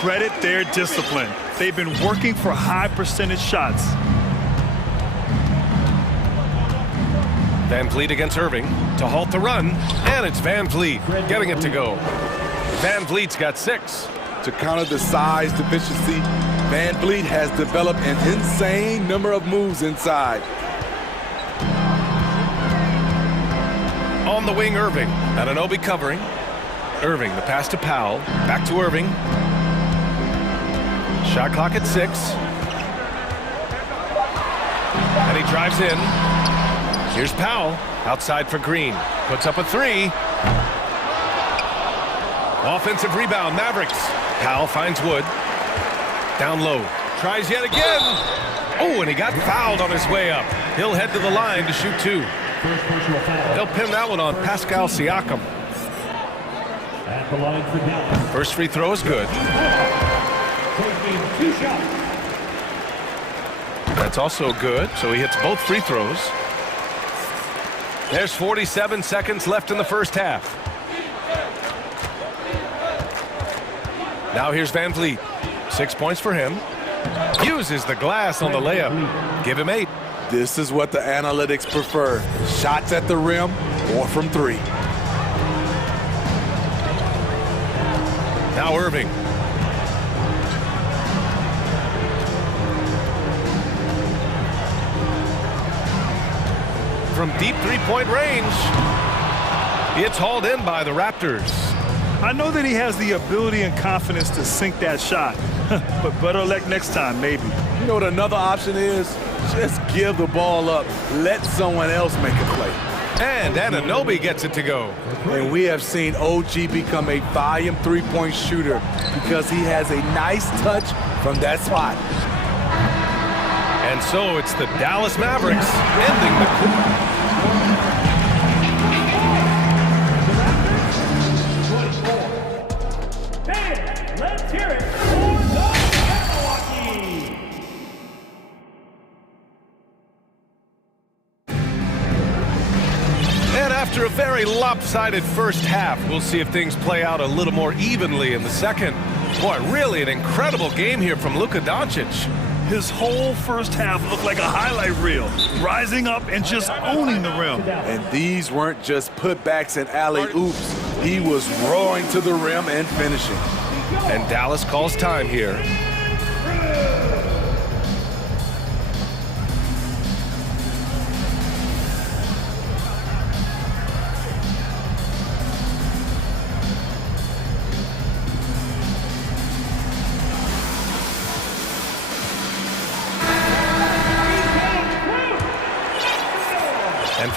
Credit their discipline. They've been working for high percentage shots. VanVleet against Irving to halt the run. And it's VanVleet getting it to go. VanVleet's got 6. To counter the size deficiency, VanVleet has developed an insane number of moves inside. On the wing, Irving. Anunoby covering. Irving, the pass to Powell. Back to Irving. Shot clock at 6. And he drives in. Here's Powell. Outside for Green. Puts up a 3. Offensive rebound, Mavericks. Powell finds Wood. Down low. Tries yet again. Oh, and he got fouled on his way up. He'll head to the line to shoot 2. They'll pin that one on Pascal Siakam. At the line for Dallas. First free throw is good. Taking 2 shots. That's also good, so he hits both free throws. There's 47 seconds left in the first half. Now here's VanVleet. 6 points for him. Uses the glass on the layup. Give him 8. This is what the analytics prefer. Shots at the rim or from 3. Now Irving. From deep three-point range. It's hauled in by the Raptors. I know that he has the ability and confidence to sink that shot, but better luck next time, maybe. You know what another option is? Just give the ball up. Let someone else make a play. And Anunoby gets it to go. And we have seen OG become a volume three-point shooter because he has a nice touch from that spot. And so it's the Dallas Mavericks ending the quarter. Let's hear it for the Milwaukee. And after a very lopsided first half, we'll see if things play out a little more evenly in the second. Boy, really an incredible game here from Luka Doncic. His whole first half looked like a highlight reel, rising up and just owning the rim. And these weren't just putbacks and alley-oops. He was roaring to the rim and finishing. And Dallas calls time here.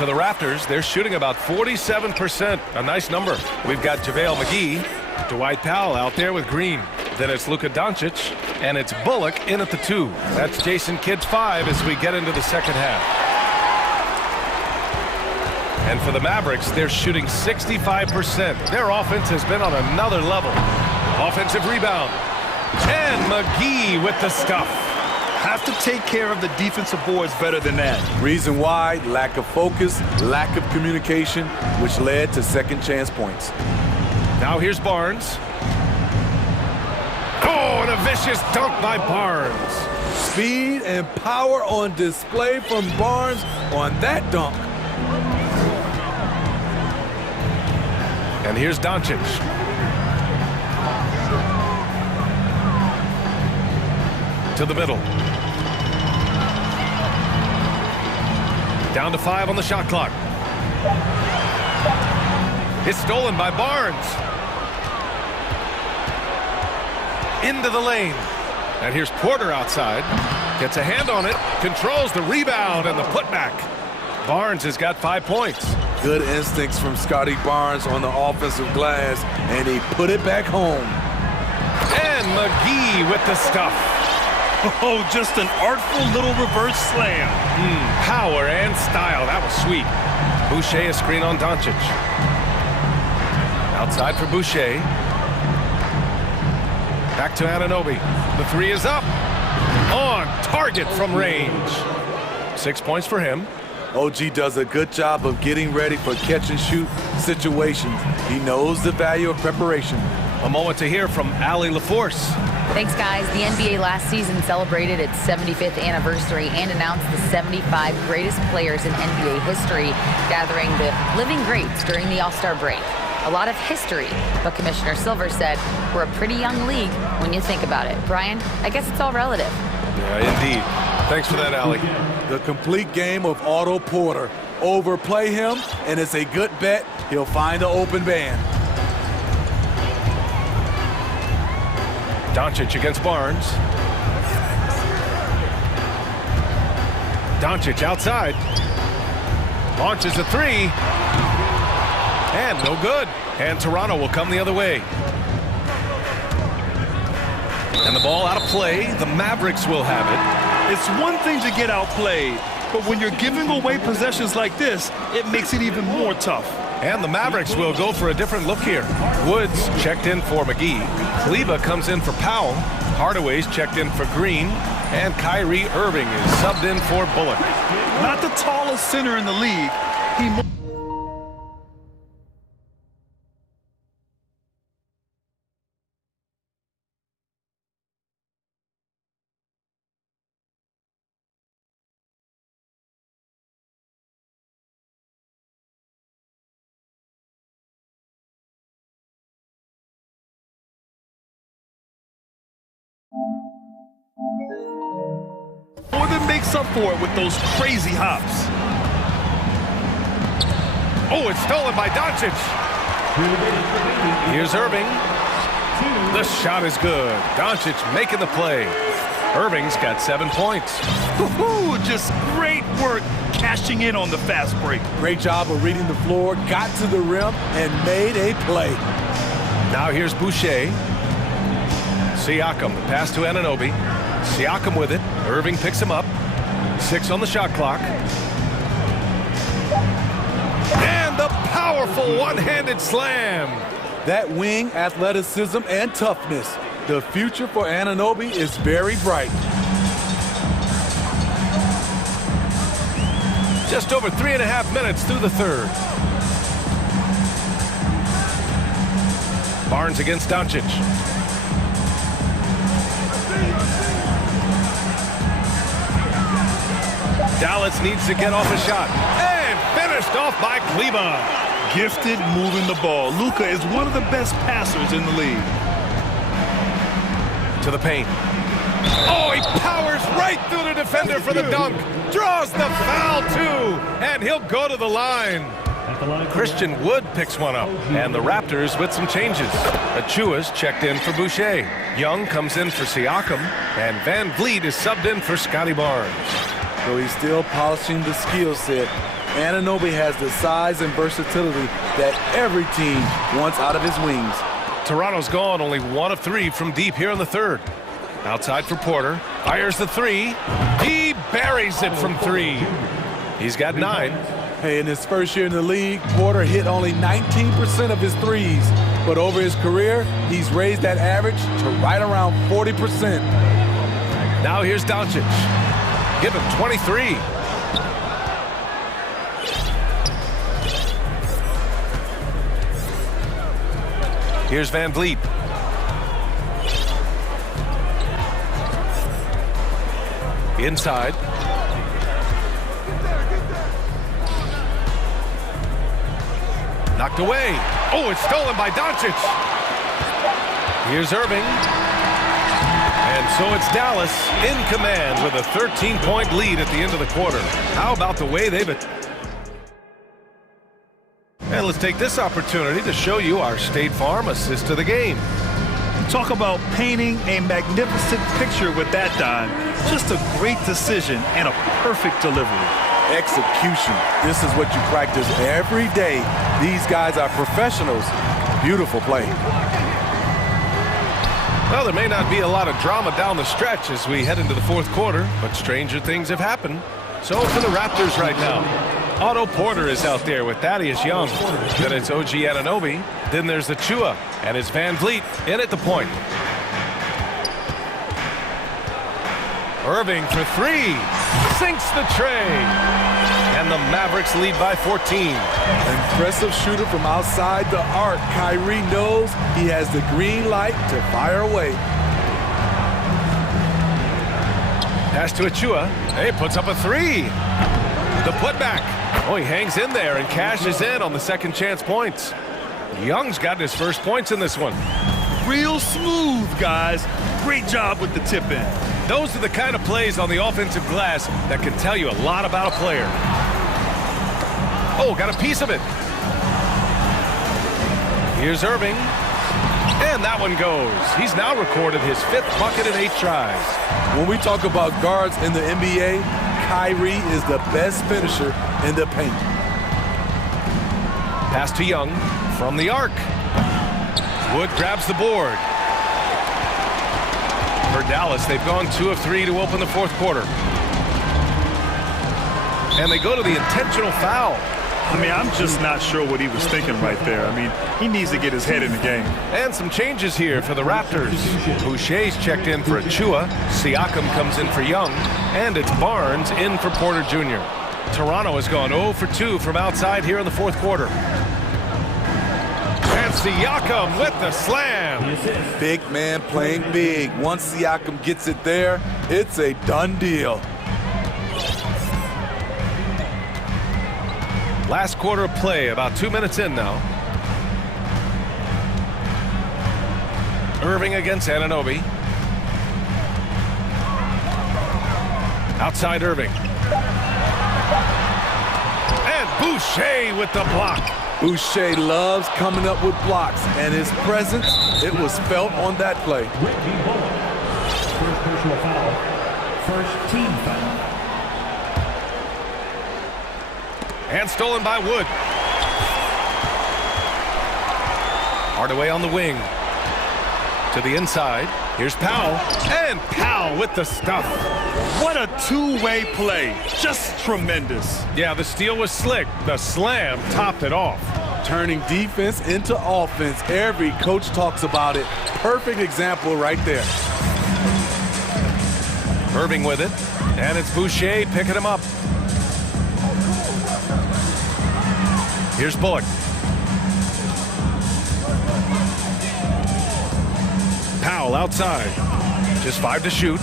for the Raptors, they're shooting about 47%. A nice number. We've got JaVale McGee, Dwight Powell out there with Green. Then it's Luka Doncic, and it's Bullock in at the 2. That's Jason Kidd's 5 as we get into the second half. And for the Mavericks, they're shooting 65%. Their offense has been on another level. Offensive rebound. And McGee with the stuff. Have to take care of the defensive boards better than that. Reason why, lack of focus, lack of communication, which led to second chance points. Now here's Barnes. Oh, and a vicious dunk by Barnes. Speed and power on display from Barnes on that dunk. And here's Doncic. To the middle. Down to 5 on the shot clock. It's stolen by Barnes. Into the lane. And here's Porter outside. Gets a hand on it. Controls the rebound and the putback. Barnes has got 5 points. Good instincts from Scotty Barnes on the offensive glass, and he put it back home. And McGee with the stuff. Oh, just an artful little reverse slam. Power and style. That was sweet. Boucher a screen on Doncic. Outside for Boucher. Back to Anunoby. The 3 is up. On target from range. 6 points for him. OG does a good job of getting ready for catch-and-shoot situations. He knows the value of preparation. A moment to hear from Allie LaForce. Thanks, guys. The NBA last season celebrated its 75th anniversary and announced the 75 greatest players in NBA history, gathering the living greats during the All-Star break. A lot of history, but Commissioner Silver said, we're a pretty young league when you think about it. Brian, I guess it's all relative. Yeah, indeed. Thanks for that, Allie. The complete game of Otto Porter. Overplay him, and it's a good bet he'll find an open man. Doncic against Barnes. Doncic outside. Launches a 3. And no good. And Toronto will come the other way. And the ball out of play. The Mavericks will have it. It's one thing to get outplayed, but when you're giving away possessions like this, it makes it even more tough. And the Mavericks will go for a different look here. Woods checked in for McGee. Kleba comes in for Powell. Hardaway's checked in for Green. And Kyrie Irving is subbed in for Bullock. Not the tallest center in the league. More than makes up for it with those crazy hops. Oh, it's stolen by Doncic. Here's Irving. The shot is good. Doncic making the play. Irving's got 7 points. Just great work cashing in on the fast break. Great job of reading the floor, got to the rim, and made a play. Now here's Boucher. Siakam, the pass to Anunoby. Siakam with it. Irving picks him up. 6 on the shot clock. And the powerful one-handed slam. That wing athleticism and toughness. The future for Anunoby is very bright. Just over 3.5 minutes through the third. Barnes against Doncic. Dallas needs to get off a shot. And finished off by Kleba. Gifted moving the ball. Luka is one of the best passers in the league. To the paint. Oh, he powers right through the defender for the dunk. Draws the foul, too. And he'll go to the line. Christian Wood picks one up. And the Raptors with some changes. Achua's checked in for Boucher. Young comes in for Siakam. And Van Vliet is subbed in for Scotty Barnes. So he's still polishing the skill set. Anunoby has the size and versatility that every team wants out of his wings. Toronto's gone only 1 of 3 from deep here in the third. Outside for Porter. Fires the three. He buries it from 3. He's got 9. Hey, in his first year in the league, Porter hit only 19% of his threes. But over his career, he's raised that average to right around 40%. Now here's Doncic. Give him 23. Here's Van Vliet. Inside. Knocked away. Oh, it's stolen by Doncic. Here's Irving. And so it's Dallas in command with a 13-point lead at the end of the quarter. How about the way they've... And let's take this opportunity to show you our State Farm assist to the game. Talk about painting a magnificent picture with that dime. Just a great decision and a perfect delivery. Execution. This is what you practice every day. These guys are professionals. Beautiful play. Well, there may not be a lot of drama down the stretch as we head into the fourth quarter, but stranger things have happened. So for the Raptors right now, Otto Porter is out there with Thaddeus Young. Then it's OG Anunoby. Then there's the Chua, and it's Van Vliet in at the point. Irving for 3. Sinks the tray. And the Mavericks lead by 14. Impressive shooter from outside the arc. Kyrie knows he has the green light to fire away. Pass to Achua. Hey, puts up a 3. The putback. Oh, he hangs in there and cashes in on the second chance points. Young's gotten his first points in this one. Real smooth, guys. Great job with the tip in. Those are the kind of plays on the offensive glass that can tell you a lot about a player. Oh, got a piece of it. Here's Irving. And that one goes. He's now recorded his 5th bucket in 8 tries. When we talk about guards in the NBA, Kyrie is the best finisher in the paint. Pass to Young from the arc. Wood grabs the board. For Dallas, they've gone 2 of 3 to open the fourth quarter. And they go to the intentional foul. I mean, I'm just not sure what he was thinking right there. I mean, he needs to get his head in the game. And some changes here for the Raptors. Boucher's checked in for Achua. Siakam comes in for Young. And it's Barnes in for Porter Jr. Toronto has gone 0 for 2 from outside here in the fourth quarter. And Siakam with the slam. Big man playing big. Once Siakam gets it there, it's a done deal. Last quarter of play, about 2 minutes in now. Irving against Anunoby. Outside Irving. And Boucher with the block. Boucher loves coming up with blocks, and his presence, it was felt on that play. First personal foul. First team foul. And stolen by Wood. Hardaway on the wing. To the inside. Here's Powell. And Powell with the stuff. What a two-way play. Just tremendous. Yeah, the steal was slick. The slam topped it off. Turning defense into offense. Every coach talks about it. Perfect example right there. Irving with it. And it's Boucher picking him up. Here's Bullock. Powell outside. Just 5 to shoot.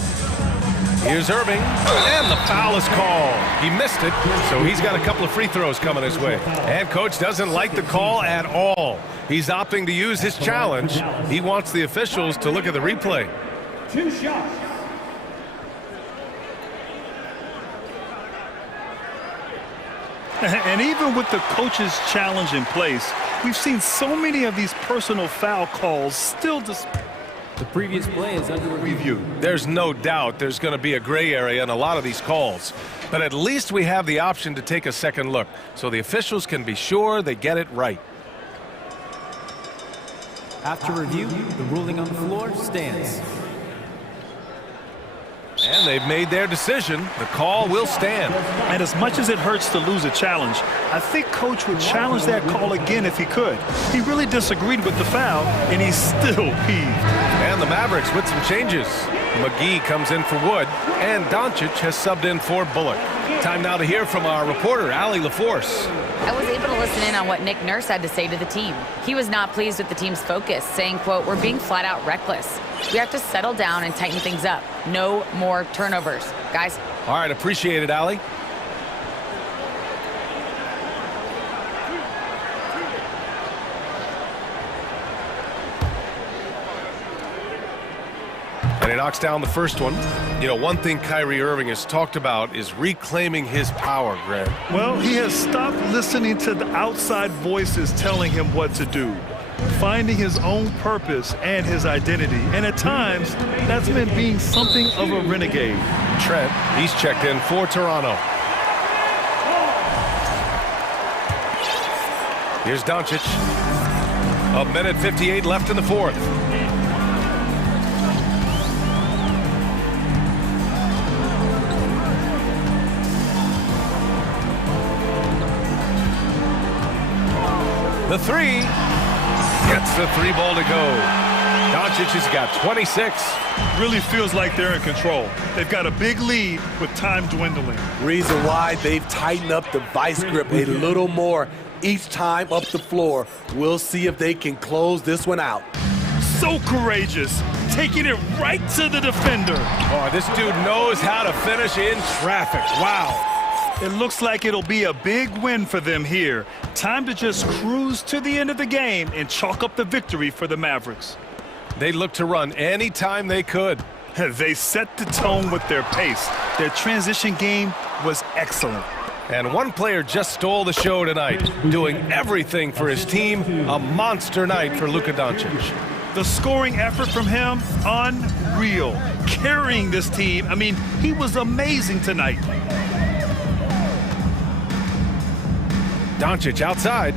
Here's Irving. And the foul is called. He missed it, so he's got a couple of free throws coming his way. And coach doesn't like the call at all. He's opting to use his challenge. He wants the officials to look at the replay. 2 shots. And even with the coach's challenge in place, we've seen so many of these personal foul calls still The previous play is under review. There's no doubt there's going to be a gray area in a lot of these calls. But at least we have the option to take a second look, so the officials can be sure they get it right. After review, the ruling on the floor stands. And they've made their decision. The call will stand. And as much as it hurts to lose a challenge, I think Coach would challenge that call again if he could. He really disagreed with the foul, and he's still peeved. And the Mavericks with some changes. McGee comes in for Wood, and Doncic has subbed in for Bullock. Time now to hear from our reporter, Allie LaForce. I was able to listen in on what Nick Nurse had to say to the team. He was not pleased with the team's focus, saying, quote, "We're being flat out reckless. We have to settle down and tighten things up. No more turnovers." Guys. All right, appreciate it, Allie. And he knocks down the first one. You know, one thing Kyrie Irving has talked about is reclaiming his power, Greg. Well, he has stopped listening to the outside voices telling him what to do, finding his own purpose and his identity. And at times, that's meant being something of a renegade. Trent, he's checked in for Toronto. Here's Doncic. 1:58 left in the fourth. The three gets the three ball to go. Doncic has got 26. Really feels like they're in control. They've got a big lead with time dwindling. Reason why they've tightened up the vice grip a little more each time up the floor. We'll see if they can close this one out. So courageous, taking it right to the defender. Oh, this dude knows how to finish in traffic. Wow. It looks like it'll be a big win for them here. Time to just cruise to the end of the game and chalk up the victory for the Mavericks. They look to run anytime they could. They set the tone with their pace. Their transition game was excellent. And one player just stole the show tonight, doing everything for his team. A monster night for Luka Doncic. The scoring effort from him, unreal. Carrying this team, I mean, he was amazing tonight. Doncic outside.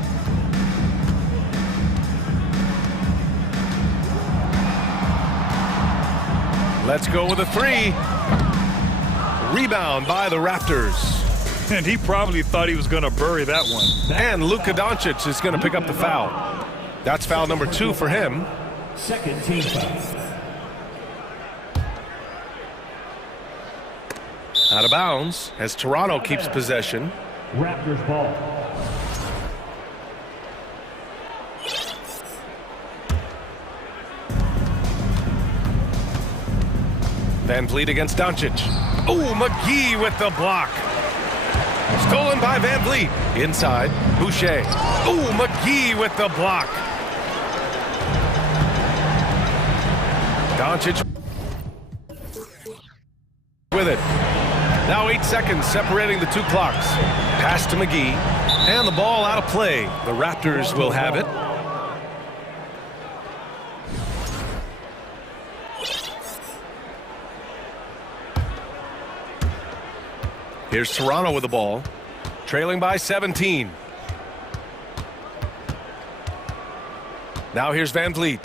Let's go with a three. Rebound by the Raptors. And he probably thought he was going to bury that one. And Luka Doncic is going to pick up the foul. That's foul number 2 for him. Second team foul. Out of bounds as Toronto keeps possession. Raptors ball. Van Vliet against Doncic. Oh, McGee with the block. Stolen by Van Vliet. Inside, Boucher. Oh, McGee with the block. Doncic with it. Now 8 seconds separating the two clocks. Pass to McGee. And the ball out of play. The Raptors will have it. Here's Toronto with the ball, trailing by 17. Now here's Van Vliet.